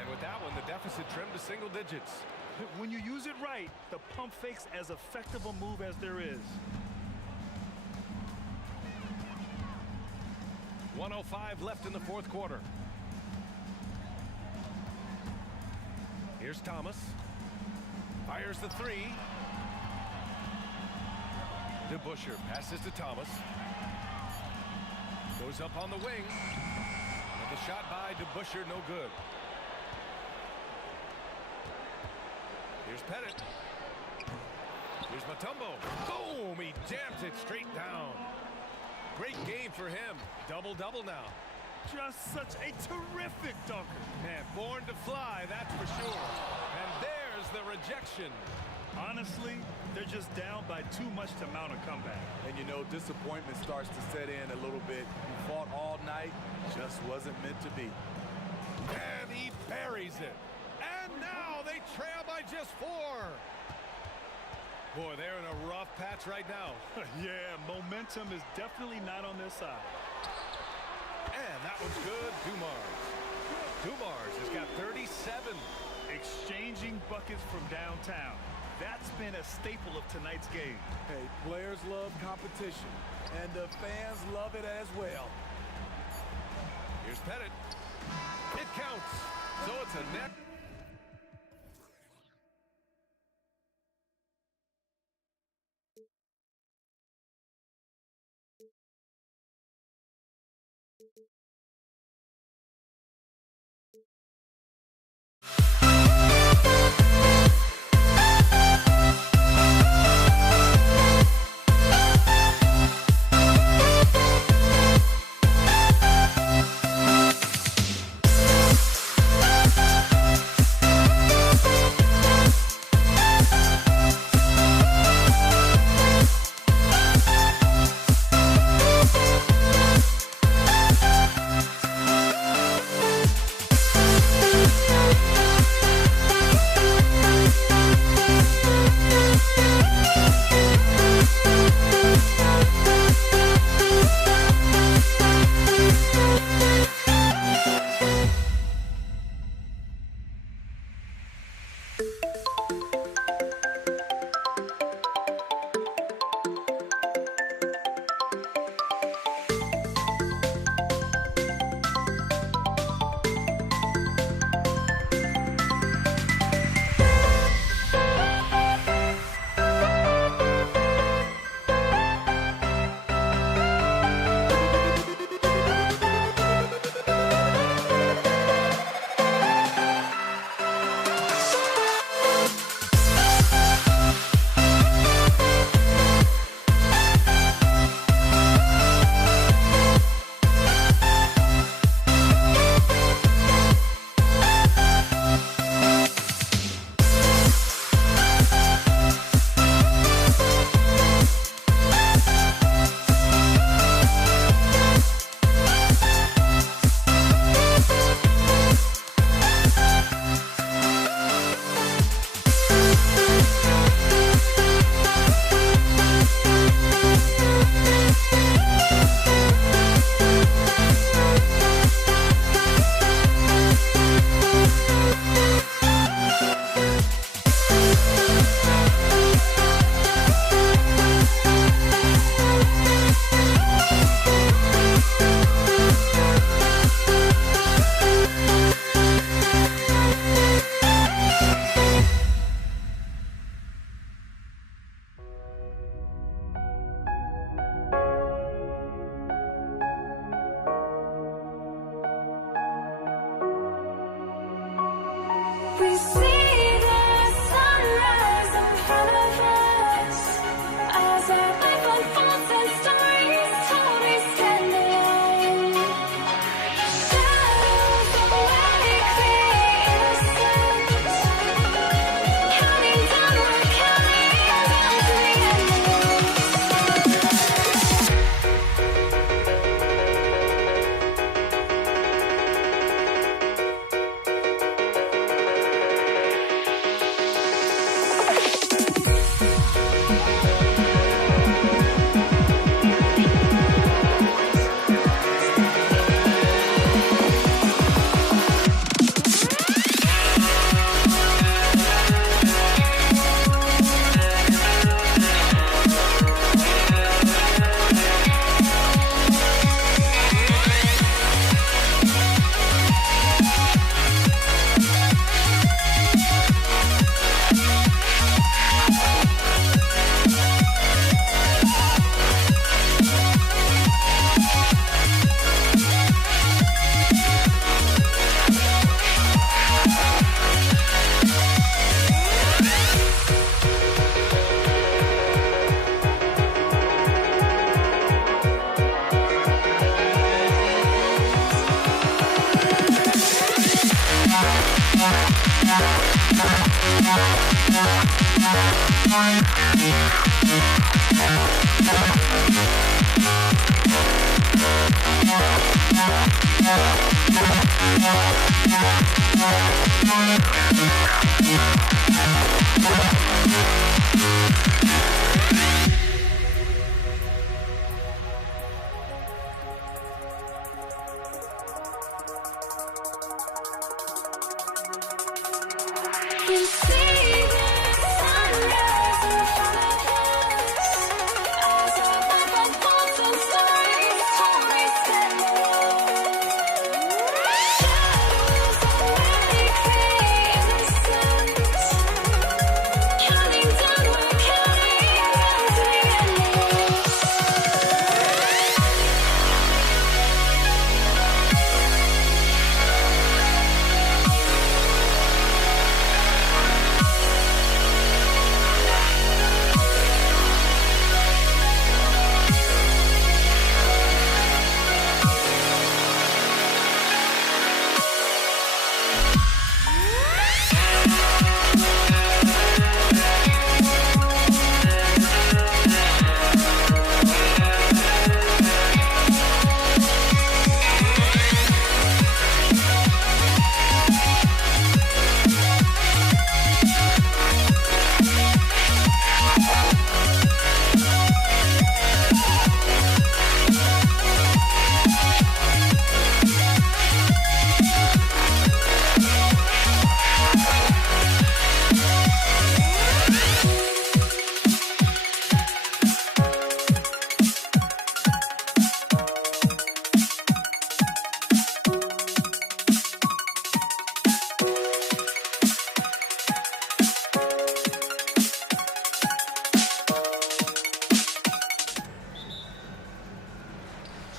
And with that one, the deficit trimmed to single digits. When you use it right, the pump fake's as effective a move as there is. 1:05 left in the fourth quarter. Here's Thomas. Fires the three. DeBuscher passes to Thomas. Goes up on the wing. And the shot by DeBuscher, no good. Here's Pettit. Here's Mutombo. Boom! He jams it straight down. Great game for him. Double-double now. Just such a terrific dunker. Man, born to fly, that's for sure. And there's the rejection. Honestly, they're just down by too much to mount a comeback. And you know, disappointment starts to set in a little bit. You fought all night, just wasn't meant to be. And he buries it. And now they trail by just 4. Boy, they're in a rough patch right now. Yeah, momentum is definitely not on their side. And that was good. Dumars has got 37. Exchanging buckets from downtown. That's been a staple of tonight's game. Hey, players love competition, and the fans love it as well. Here's Pettit. It counts. So it's a net.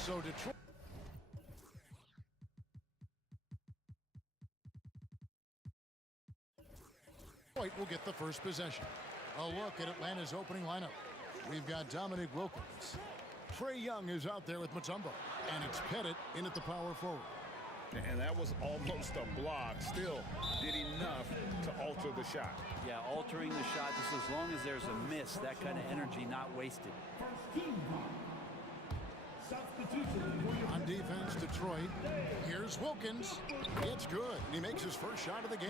So Detroit. Detroit will get the first possession. A look at Atlanta's opening lineup. We've got Dominic Wilkins. Trae Young is out there with Mutombo. And it's Pettit in at the power forward. And that was almost a block. Still did enough to alter the shot. Yeah, altering the shot just as long as there's a miss. That kind of energy not wasted. On defense, Detroit. Here's Wilkins. It's good. And he makes his first shot of the game.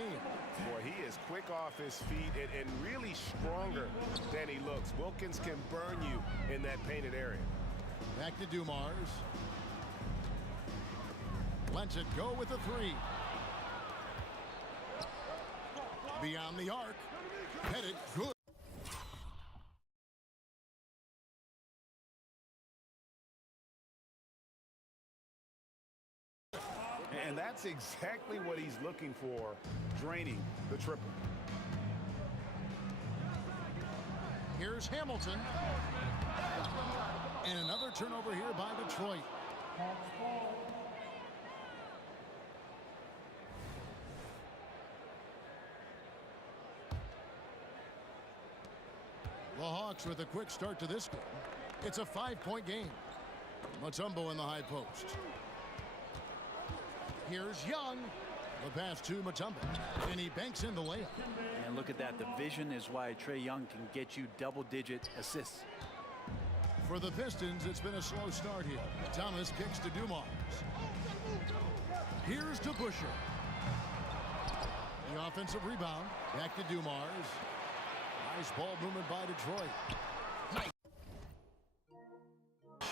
Boy, he is quick off his feet and really stronger than he looks. Wilkins can burn you in that painted area. Back to Dumars. Lets it go with a three. Beyond the arc. Pettit, good. And that's exactly what he's looking for, draining the triple. Here's Hamilton. And another turnover here by Detroit. The Hawks with a quick start to this game. It's a 5-point game. Mutombo in the high post. Here's Young. The pass to Mutombo. And he banks in the layup. And look at that. The vision is why Trae Young can get you double-digit assists. For the Pistons, it's been a slow start here. Thomas kicks to Dumars. Here's to Busher. The offensive rebound. Back to Dumars. Nice ball movement by Detroit. Nice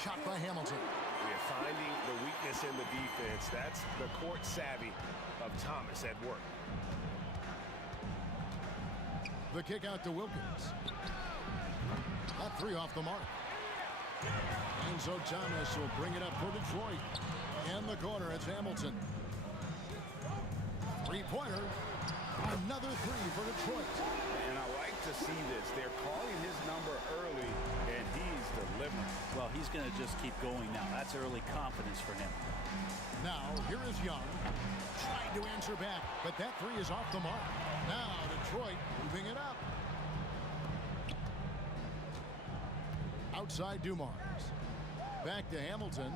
shot by Hamilton. We're finding the weakness in the defense. That's the court savvy of Thomas at work. The kick out to Wilkins. That three off the mark. And so Thomas will bring it up for Detroit. In the corner, it's Hamilton. Three-pointer. Another three for Detroit. And I like to see this. They're calling his number early, and he's delivering. Well, he's going to just keep going now. That's early confidence for him. Now, here is Young. Trying to answer back, but that three is off the mark. Now, Detroit moving it up. Outside Dumars. Back to Hamilton.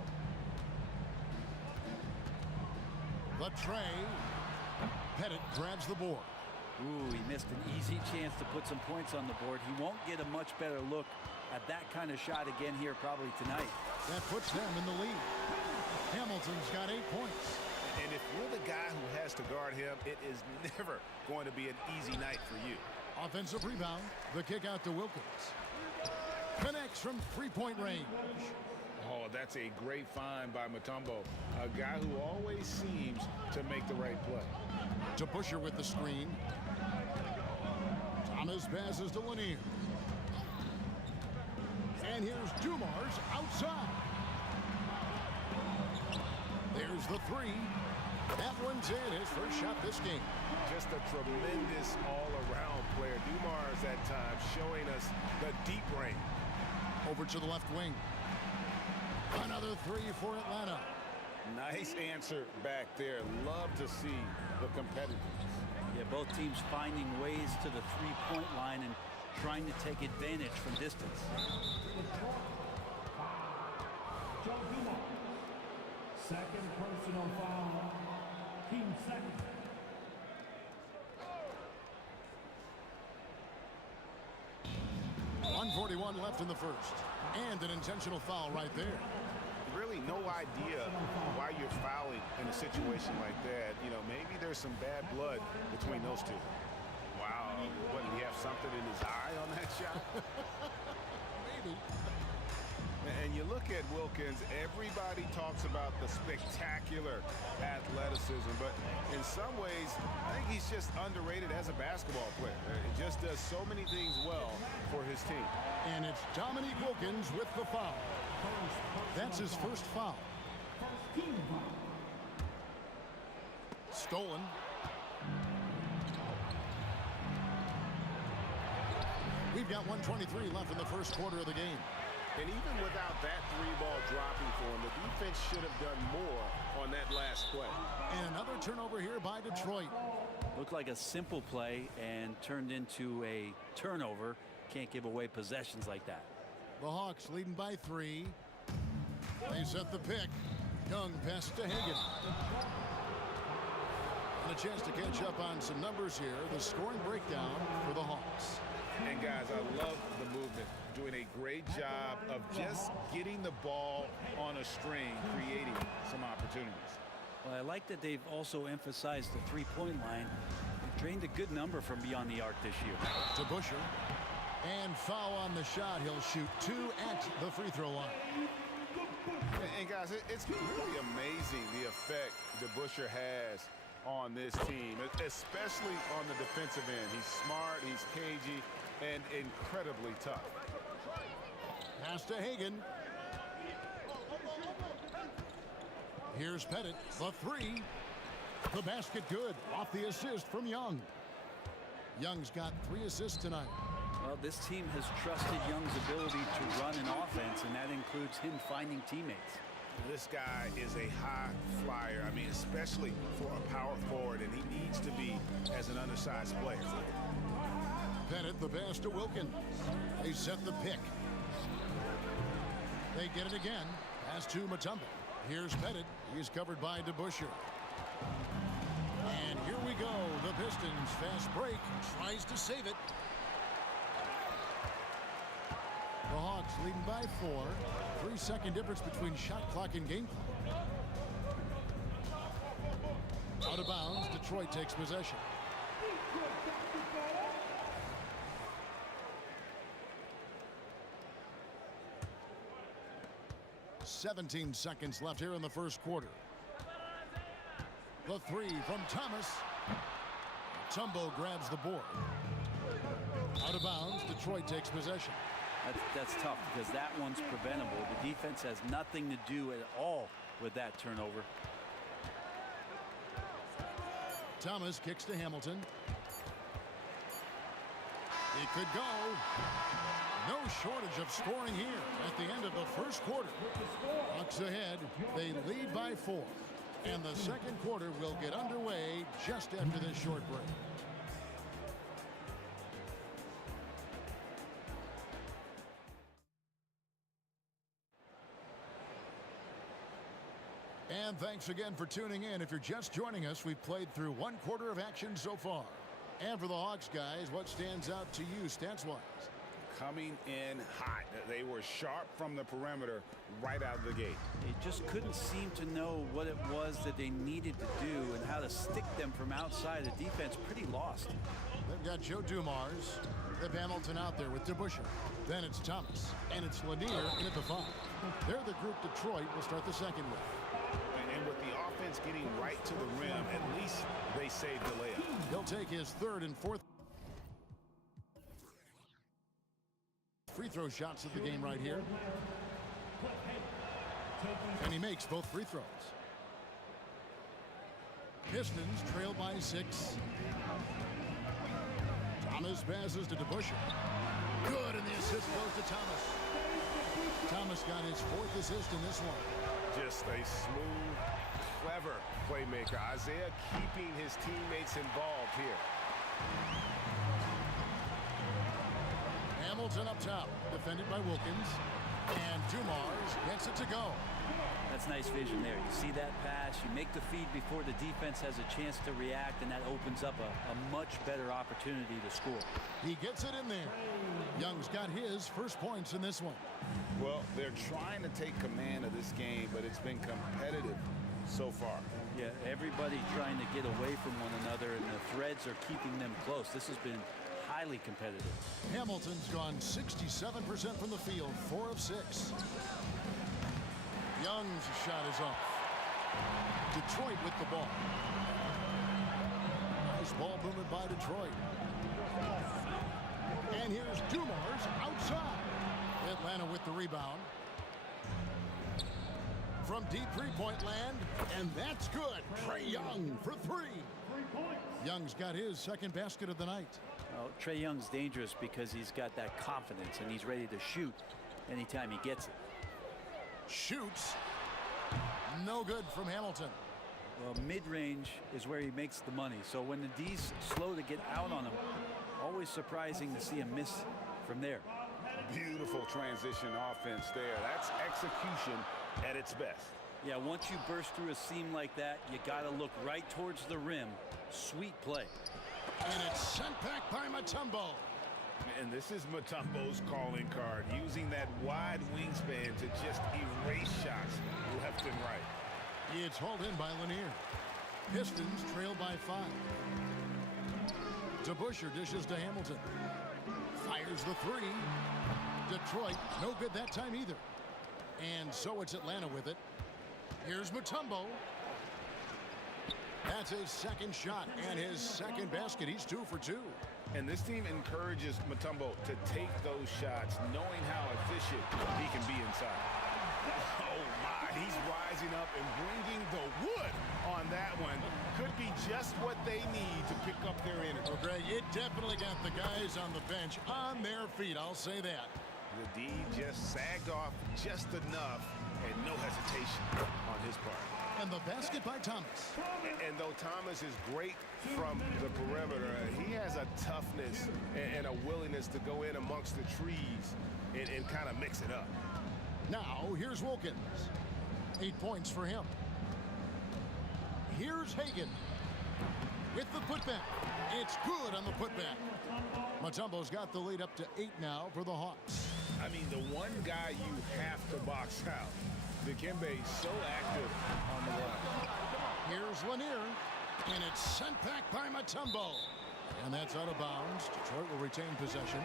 The tray. Pettit grabs the board. Ooh, he missed an easy chance to put some points on the board. He won't get a much better look at that kind of shot again here probably tonight. That puts them in the lead. Hamilton's got 8 points. And if you're the guy who has to guard him, it is never going to be an easy night for you. Offensive rebound. The kick out to Wilkins. Connects from three-point range. Oh, that's a great find by Mutombo, a guy who always seems to make the right play. To Busher with the screen. Thomas passes to Lanier. And here's Dumars outside. There's the three. That one's in, his first shot this game. Just a tremendous all-around player. Dumars at times showing us the deep range. Over to the left wing. Another three for Atlanta. Nice answer back there. Love to see the competitiveness. Yeah, both teams finding ways to the three-point line and trying to take advantage from distance. Second personal foul. Team second. .141 left in the first. And an intentional foul right there. Really no idea why you're fouling in a situation like that. You know, maybe there's some bad blood between those two. Wow, what, did he have something in his eye on that shot? Maybe. And you look at Wilkins, everybody talks about the spectacular athleticism, but in some ways, I think he's just underrated as a basketball player. He just does so many things well for his team. And it's Dominique Wilkins with the foul. That's his first foul. Stolen. We've got 1:23 left in the first quarter of the game. And even without that three ball dropping for him, the defense should have done more on that last play. And another turnover here by Detroit. Looked like a simple play and turned into a turnover. Can't give away possessions like that. The Hawks leading by 3. They set the pick. Young pass to Hagan. And a chance to catch up on some numbers here. The scoring breakdown for the Hawks. And guys, I love the movement. Doing a great job of just getting the ball on a string, creating some opportunities. Well, I like that they've also emphasized the three-point line. They've drained a good number from beyond the arc this year. To Busher. And foul on the shot. He'll shoot 2 at the free throw line. And guys, it's really amazing the effect DeBusschere has on this team, especially on the defensive end. He's smart, he's cagey, and incredibly tough. Pass to Hagan. Here's Pettit, the three. The basket good, off the assist from Young. Young's got 3 assists tonight. Well, this team has trusted Young's ability to run an offense, and that includes him finding teammates. This guy is a high flyer. I mean, especially for a power forward, and he needs to be as an undersized player. Pettit, the pass to Wilkins. They set the pick. They get it again. Pass to Mutombo. Here's Pettit. He's covered by DeBusschere. And here we go. The Pistons fast break. Tries to save it. The Hawks leading by 4. 3-second difference between shot clock and game clock. Out of bounds. Detroit takes possession. .17 seconds left here in the first quarter. The three from Thomas. Tumbo grabs the board. Out of bounds. Detroit takes possession. That's tough because that one's preventable. The defense has nothing to do at all with that turnover. Thomas kicks to Hamilton. It could go. No shortage of scoring here at the end of the first quarter. Hawks ahead. They lead by 4. And the second quarter will get underway just after this short break. And thanks again for tuning in. If you're just joining us, we've played through 1 quarter of action so far. And for the Hawks, guys, what stands out to you stats-wise? Coming in hot. They were sharp from the perimeter right out of the gate. They just couldn't seem to know what it was that they needed to do and how to stick them from outside. The defense pretty lost. They've got Joe Dumars. They've Hamilton out there with DeBusschere. Then it's Thomas. And it's Lanier in at the 5. They're the group Detroit will start the second with. And with the offense getting right to the rim, at least they saved the layup. He'll take his third and fourth free throw shots of the game right here. And he makes both free throws. Pistons trail by 6. Thomas passes to DeBusschere. Good, and the assist goes to Thomas. Thomas got his 4th assist in this one. Just a smooth, clever playmaker. Isaiah keeping his teammates involved here. Hamilton up top, defended by Wilkins. And Dumars gets it to go. That's nice vision there. You see that pass, you make the feed before the defense has a chance to react, and that opens up a much better opportunity to score. He gets it in there. Young's got his first points in this one. Well, they're trying to take command of this game, but it's been competitive so far. Yeah, everybody trying to get away from one another, and the threads are keeping them close. This has been highly competitive. Hamilton's gone 67% from the field, 4 of 6. Young's shot is off. Detroit with the ball. Nice ball movement by Detroit. And here's Dumars outside. Atlanta with the rebound. From deep three-point land, and that's good. Trae Young for 3. Young's got his second basket of the night. Well, Trae Young's dangerous because he's got that confidence, and he's ready to shoot anytime he gets it. Shoots. No good from Hamilton. Well, mid-range is where he makes the money. So when the D's slow to get out on him, always surprising to see him miss from there. Beautiful transition offense there. That's execution at its best. Yeah, once you burst through a seam like that, you got to look right towards the rim. Sweet play. And it's sent back by Mutombo. And this is Mutombo's calling card, using that wide wingspan to just erase shots left and right. It's hauled in by Lanier. Pistons trail by 5. DeBusschere dishes to Hamilton. Fires the 3. Detroit, no good that time either. And so it's Atlanta with it. Here's Mutombo. That's his second shot and his second basket. He's 2 for 2. And this team encourages Mutombo to take those shots, knowing how efficient he can be inside. Oh, my. He's rising up and bringing the wood on that one. Could be just what they need to pick up their energy. Oh, Greg, it definitely got the guys on the bench on their feet. I'll say that. The D just sagged off just enough and no hesitation on his part. And the basket by Thomas. And though Thomas is great from the perimeter, he has a toughness and a willingness to go in amongst the trees and kind of mix it up. Now, here's Wilkins. 8 points for him. Here's Hagan with the putback. It's good on the putback. Mutombo's got the lead up to 8 now for the Hawks. I mean, the one guy you have to box out. Dikembe so active on the line. Here's Lanier, and it's sent back by Mutombo. And that's out of bounds. Detroit will retain possession.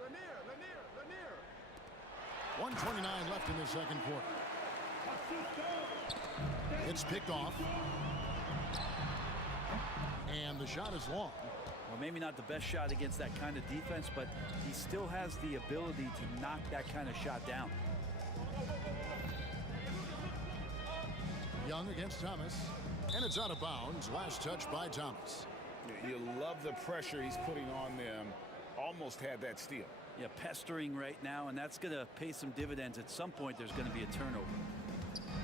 Lanier. 1:29 left in the second quarter. It's picked off. And the shot is long. Well, maybe not the best shot against that kind of defense, but he still has the ability to knock that kind of shot down. Young against Thomas. And it's out of bounds. Last touch by Thomas. You love the pressure he's putting on them. Almost had that steal. Yeah, pestering right now, and that's going to pay some dividends. At some point, there's going to be a turnover.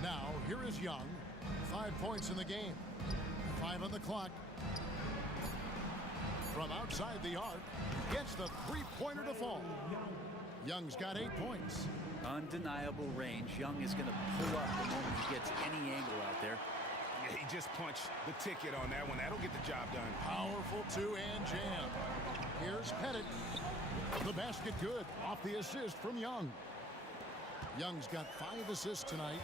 Now, here is Young. 5 points in the game. 5 on the clock. From outside the arc, gets the three-pointer to fall. Young's got 8 points. Undeniable range. Young is going to pull up the moment he gets any angle out there. He just punched the ticket on that one. That'll get the job done. Powerful two-hand jam. Here's Pettit. The basket good off the assist from Young. Young's got 5 assists tonight.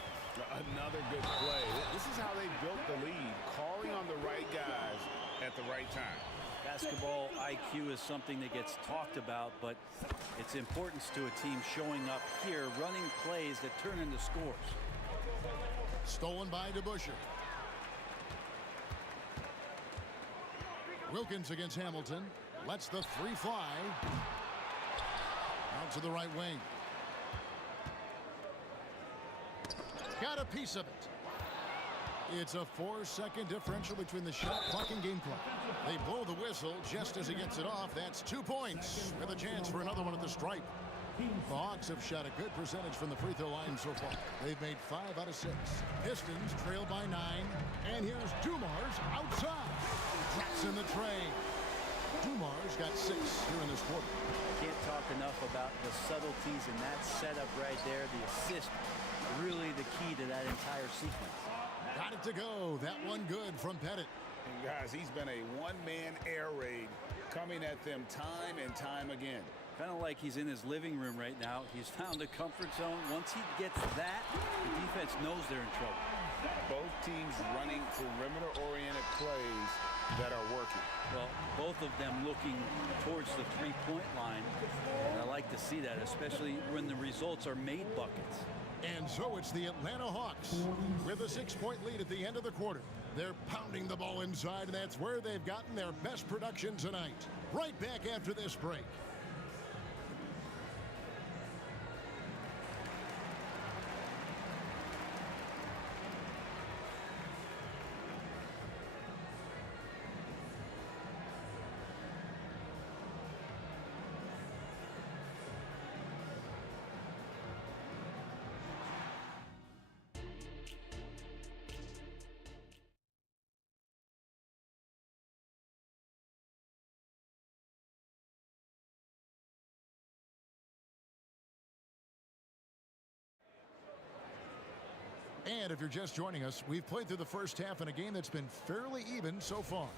Another good play. This is how they built the lead, calling on the right guys at the right time. Basketball IQ is something that gets talked about, but its importance to a team showing up here, running plays that turn into scores. Stolen by DeBusschere. Wilkins against Hamilton. Lets the 3 fly. Out to the right wing. Got a piece of it. It's a 4-second differential between the shot clock and game clock. They blow the whistle just as he gets it off. That's 2 points with a chance for another one at the stripe. The Hawks have shot a good percentage from the free throw line so far. They've made 5 out of 6. Pistons trail by 9. And here's Dumars outside. Drops in the tray. Dumars got 6 here in this quarter. Can't talk enough about the subtleties in that setup right there. The assist, really the key to that entire sequence. Got it to go. That one good from Pettit. And guys, he's been a one-man air raid coming at them time and time again. Kind of like he's in his living room right now. He's found a comfort zone. Once he gets that, the defense knows they're in trouble. Both teams running perimeter-oriented plays that are working. Well, both of them looking towards the three-point line. And I like to see that, especially when the results are made buckets. And so it's the Atlanta Hawks with a 6-point lead at the end of the quarter. They're pounding the ball inside, and that's where they've gotten their best production tonight. Right back after this break. And if you're just joining us, we've played through the first half in a game that's been fairly even so far.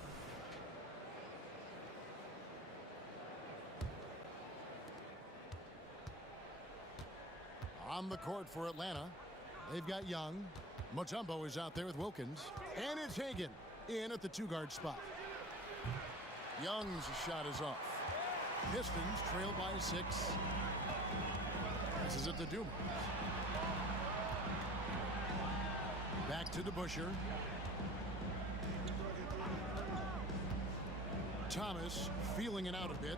On the court for Atlanta, they've got Young. Mutombo is out there with Wilkins. And it's Hagan in at the 2-guard spot. Young's shot is off. Pistons trail by 6. This is at the Dumars. Back to DeBusschere. Thomas feeling it out a bit.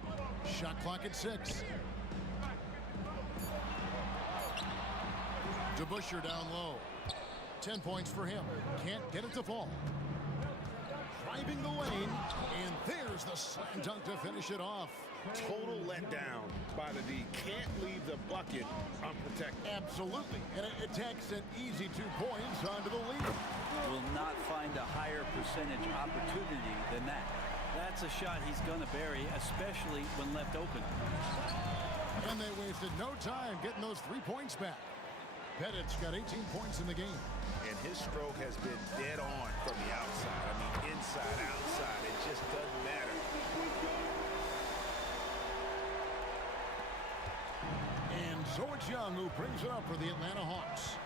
Shot clock at 6. DeBusschere down low. 10 points for him. Can't get it to fall. Driving the lane, and there's the slam dunk to finish it off. Total letdown by the D. Can't leave the bucket unprotected. Absolutely. And it takes an easy 2 points onto the lead. Will not find a higher percentage opportunity than that. That's a shot he's going to bury, especially when left open. And they wasted no time getting those 3 points back. Pettit's got 18 points in the game. And his stroke has been dead on from the outside. I mean, inside, outside. It just doesn't matter. And so it's Young who brings it up for the Atlanta Hawks.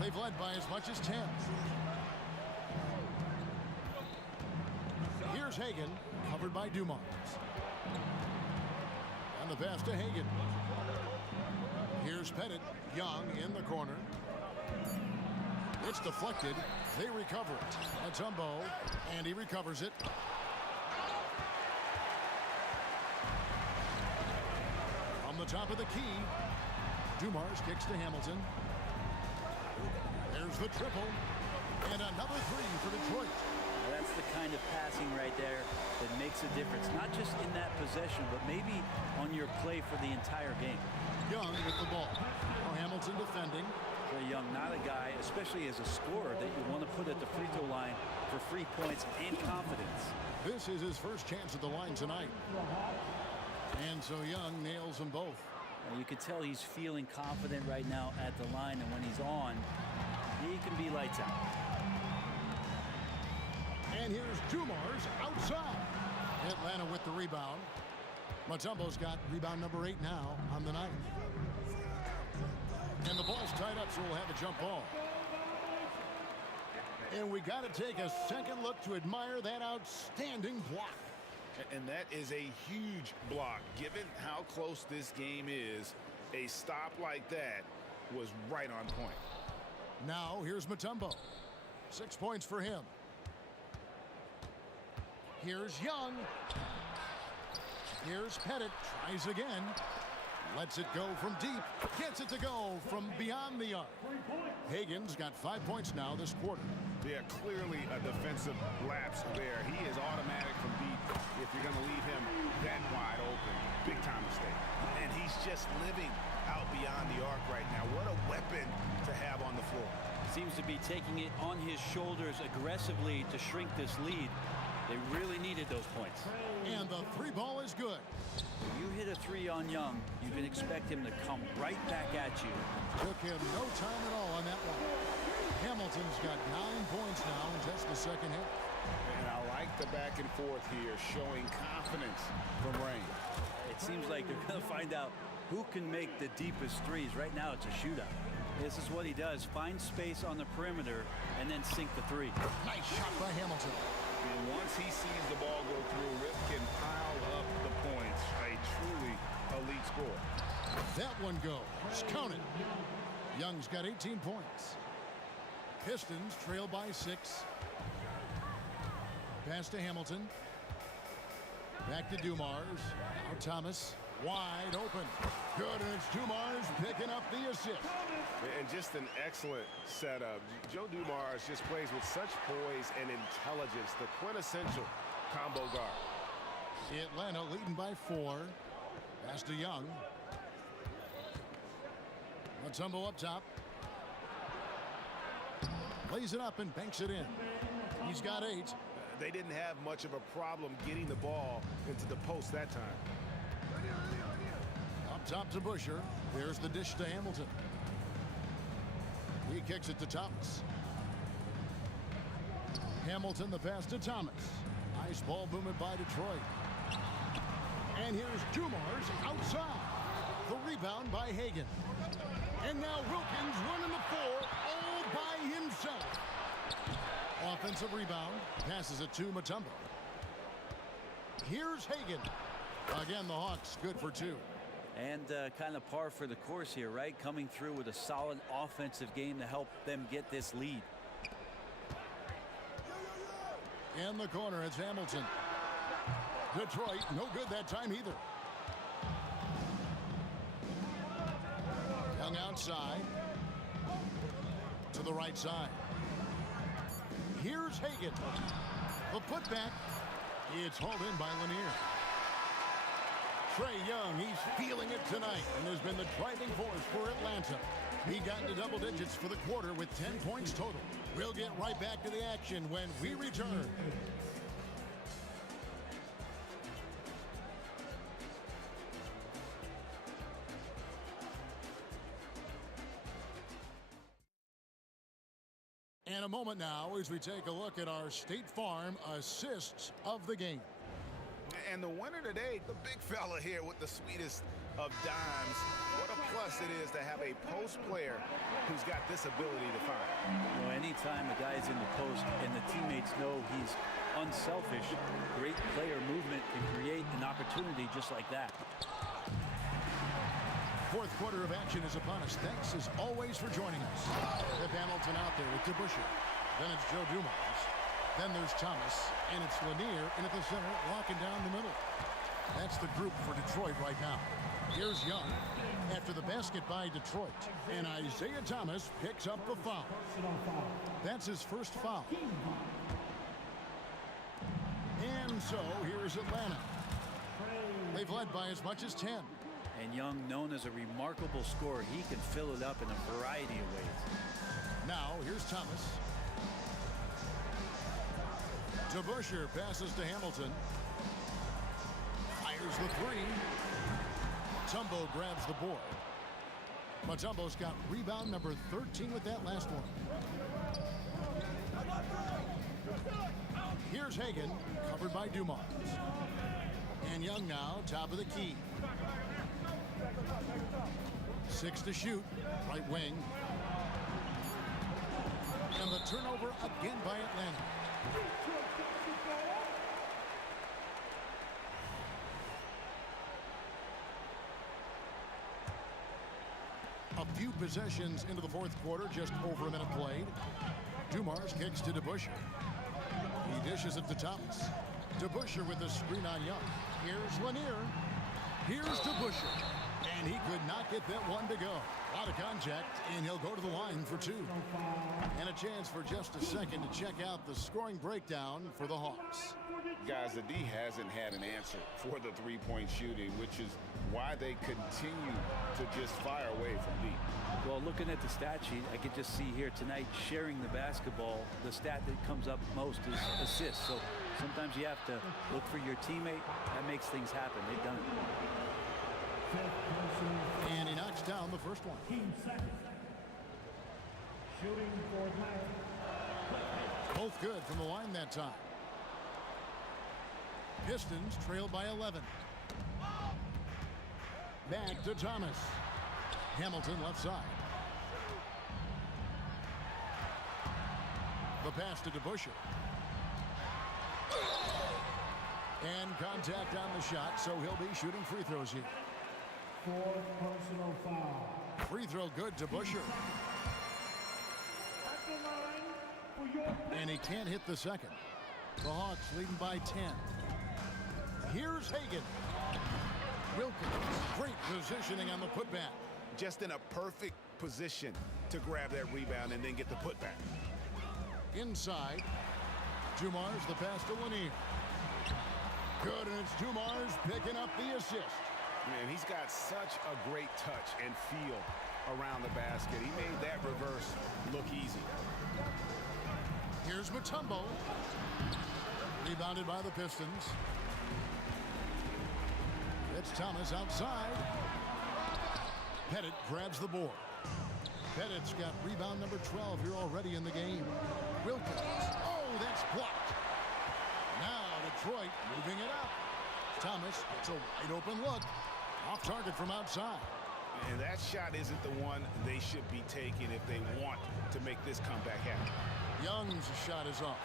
They've led by as much as 10. Here's Hagan, covered by Dumars. And the pass to Hagan. Here's Pettit. Young in the corner. It's deflected. They recover it. Mutombo, and he recovers it. On the top of the key, Dumars kicks to Hamilton. There's the triple. And another 3 for Detroit. That's the kind of passing right there that makes a difference. Not just in that possession, but maybe on your play for the entire game. Young with the ball. Oh, Hamilton defending. Trey Young, not a guy, especially as a scorer, that you want to put at the free throw line for free points and confidence. This is his first chance at the line tonight. And so Young nails them both. And you can tell he's feeling confident right now at the line, and when he's on, he can be lights out. And here's Dumars outside. Atlanta with the rebound. Mutombo's got rebound number 8 now on the night. And the ball's tied up, so we'll have a jump ball. And we got to take a second look to admire that outstanding block. And that is a huge block. Given how close this game is, a stop like that was right on point. Now here's Mutombo. 6 points for him. Here's Young. Here's Pettit. Tries again. Lets it go from deep. Gets it to go from beyond the arc. Hagen's got 5 points now this quarter. Yeah, clearly a defensive lapse there. He is automatic from deep if you're going to leave him that wide open. Big time mistake. And he's just living out beyond the arc right now. What a weapon to have on the floor. Seems to be taking it on his shoulders aggressively to shrink this lead. They really needed those points. And the 3 ball is good. When you hit a 3 on Young, you can expect him to come right back at you. Took him no time at all on that one. Hamilton's got 9 points now in just the second hit. And I like the back and forth here, showing confidence from Rain. It seems like they're going to find out who can make the deepest threes. Right now, it's a shootout. This is what he does. Find space on the perimeter and then sink the 3. Nice shot by Hamilton. And once he sees the ball go through, Rip can pile up the points. A truly elite score. That one goes. Count it. Young's got 18 points. Pistons trail by 6. Pass to Hamilton. Back to Dumars. Now Thomas. Wide open. Good, and it's Dumars picking up the assist. And just an excellent setup. Joe Dumars just plays with such poise and intelligence. The quintessential combo guard. Atlanta leading by 4. Pass to Young. Mutombo up top. Lays it up and banks it in. He's got 8. They didn't have much of a problem getting the ball into the post that time. Up top to Busher. There's the dish to Hamilton. He kicks it to Thomas. Hamilton the pass to Thomas. Nice ball movement by Detroit. And here's Dumars outside. The rebound by Hagen. And now Wilkins running the 4 all by himself. Offensive rebound. Passes it to Mutombo. Here's Hagen. Again, the Hawks good for 2. And kind of par for the course here, right? Coming through with a solid offensive game to help them get this lead. In the corner, it's Hamilton. Detroit, no good that time either. Young outside. To the right side. Here's Hagen. The putback. It's hauled in by Lanier. Trae Young, he's feeling it tonight and has been the driving force for Atlanta. He got into double digits for the quarter with 10 points total. We'll get right back to the action when we return. And a moment now as we take a look at our State Farm assists of the game. And the winner today, the big fella here with the sweetest of dimes. What a plus it is to have a post player who's got this ability to find. Well, anytime a guy's in the post and the teammates know he's unselfish, great player movement can create an opportunity just like that. Fourth quarter of action is upon us. Thanks as always for joining us. With Hamilton out there with DeBusschere. Then it's Joe Dumars. Then there's Thomas, and it's Lanier in at the center, locking down the middle. That's the group for Detroit right now. Here's Young after the basket by Detroit, and Isaiah Thomas picks up the foul. That's his first foul. And so here's Atlanta. They've led by as much as 10. And Young, known as a remarkable scorer, he can fill it up in a variety of ways. Now here's Thomas. DeBusschere passes to Hamilton. Fires the 3. Mutombo grabs the board. Mutombo's got rebound number 13 with that last one. Here's Hagan, covered by Dumars. And Young now, top of the key. 6 to shoot, right wing. And the turnover again by Atlanta. A few possessions into the fourth quarter, just over a minute played. Dumars kicks to DeBusschere. He dishes it to Thomas. DeBusschere with the screen on Young. Here's Lanier. Here's DeBusschere. And he could not get that one to go. A lot of contact, and he'll go to the line for 2. And a chance for just a second to check out the scoring breakdown for the Hawks. Guys, the D hasn't had an answer for the three-point shooting, which is why they continue to just fire away from deep. Well, looking at the stat sheet, I could just see here tonight sharing the basketball. The stat that comes up most is assists. So sometimes you have to look for your teammate. That makes things happen. They've done it. And he knocks down the first one. Team second. Shooting for Atlanta. Both good from the line that time. Pistons trail by 11. Back to Thomas. Hamilton left side. The pass to DeBusschere. And contact on the shot, so he'll be shooting free throws here. 4th personal foul. Free throw good to DeBusschere. And he can't hit the second. The Hawks leading by 10. Here's Hagan. Wilkins, great positioning on the putback. Just in a perfect position to grab that rebound and then get the putback. Inside, Dumars, the pass to Lanier. Good, and it's Dumars picking up the assist. Man, he's got such a great touch and feel around the basket. He made that reverse look easy. Here's Mutombo. Rebounded by the Pistons. It's Thomas outside. Pettit grabs the board. Pettit's got rebound number 12 here already in the game. Wilkins. Oh, that's blocked. Now Detroit moving it up. Thomas, it's a wide open look. Off target from outside. And that shot isn't the one they should be taking if they want to make this comeback happen. Young's shot is off.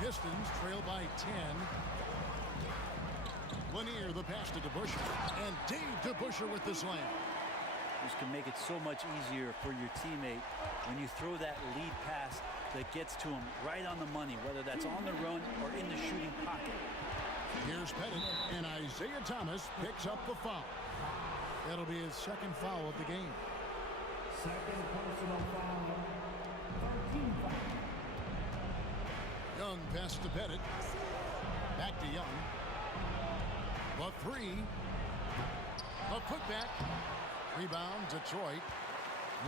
Pistons trail by 10. Lanier, the pass to DeBusschere. And Dave DeBusschere with the slam. This can make it so much easier for your teammate when you throw that lead pass that gets to him right on the money, whether that's on the run or in the shooting pocket. Here's Pettit, and Isaiah Thomas picks up the foul. That'll be his second foul of the game. Second personal foul. 13 foul. Young pass to Pettit. Back to Young. The three. The putback. Rebound, Detroit.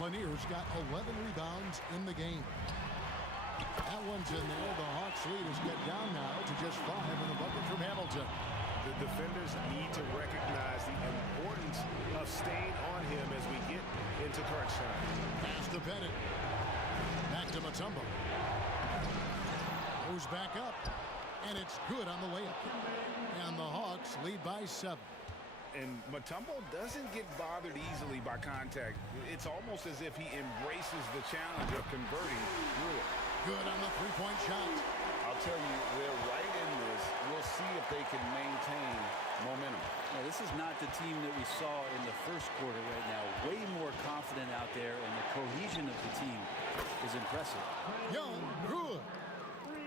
Lanier's got 11 rebounds in the game. That one's in there. The Hawks lead is cut down now to just 5 in the bucket from Hamilton. The defenders need to recognize the importance of staying on him as we get into crunch time. Pass to Pettit. Back to Mutombo. Goes back up. And it's good on the layup. And the Hawks lead by 7. And Mutombo doesn't get bothered easily by contact. It's almost as if he embraces the challenge of converting through it. Good on the three-point shot. I'll tell you, they're right in this. We'll see if they can maintain momentum. Now, this is not the team that we saw in the first quarter right now. Way more confident out there, and the cohesion of the team is impressive. Young, good.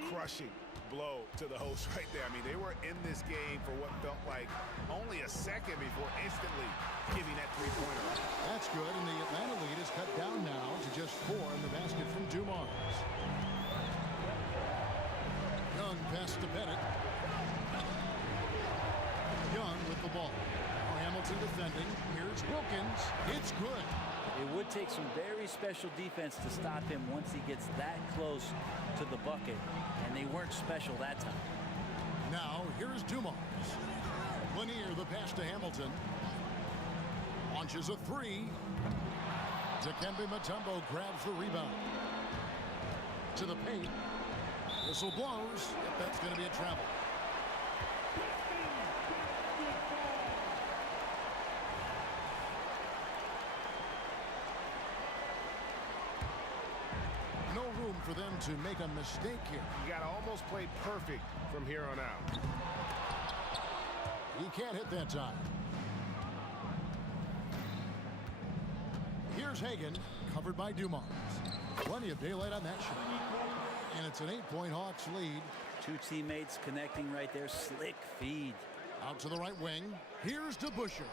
Crushing blow to the host right there. I mean, they were in this game for what felt like only a second before instantly giving that three-pointer. That's good, and the Atlanta lead is cut down now to just 4 in the basket from Dumars. Young pass to Pettit. Young with the ball. Hamilton defending. Here's Wilkins. It's good. It would take some very special defense to stop him once he gets that close to the bucket, and they weren't special that time. Now, here's Dumars. Lanier, the pass to Hamilton. Launches a three. Dikembe Mutombo grabs the rebound. To the paint. Whistle blows. Yep, that's going to be a travel. No room for them to make a mistake here. You got to almost play perfect from here on out. He can't hit that time. Here's Hagan, covered by Dumars. Plenty of daylight on that shot. And it's an 8-point Hawks lead. Two teammates connecting right there. Slick feed. Out to the right wing. Here's DeBusschere.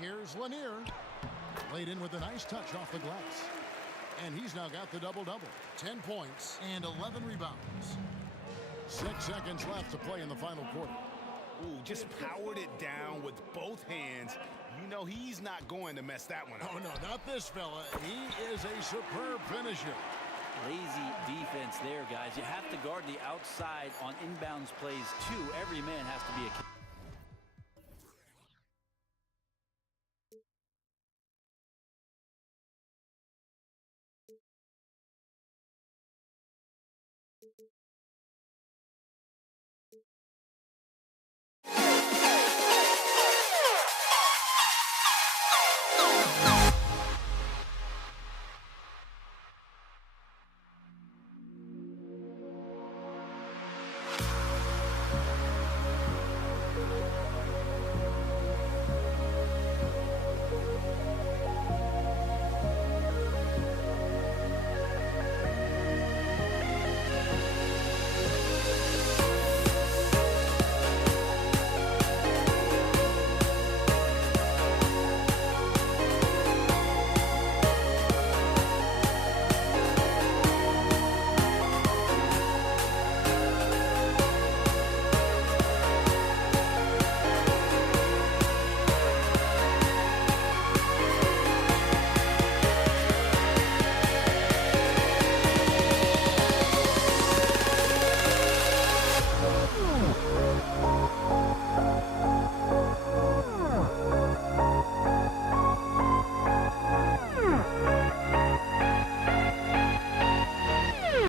Here's Lanier. Laid in with a nice touch off the glass. And he's now got the double-double. 10 points and 11 rebounds. 6 seconds left to play in the final quarter. Ooh, just powered it down with both hands. You know he's not going to mess that one up. Oh, no, not this fella. He is a superb finisher. Lazy defense there, guys. You have to guard the outside on inbounds plays, too. Every man has to be a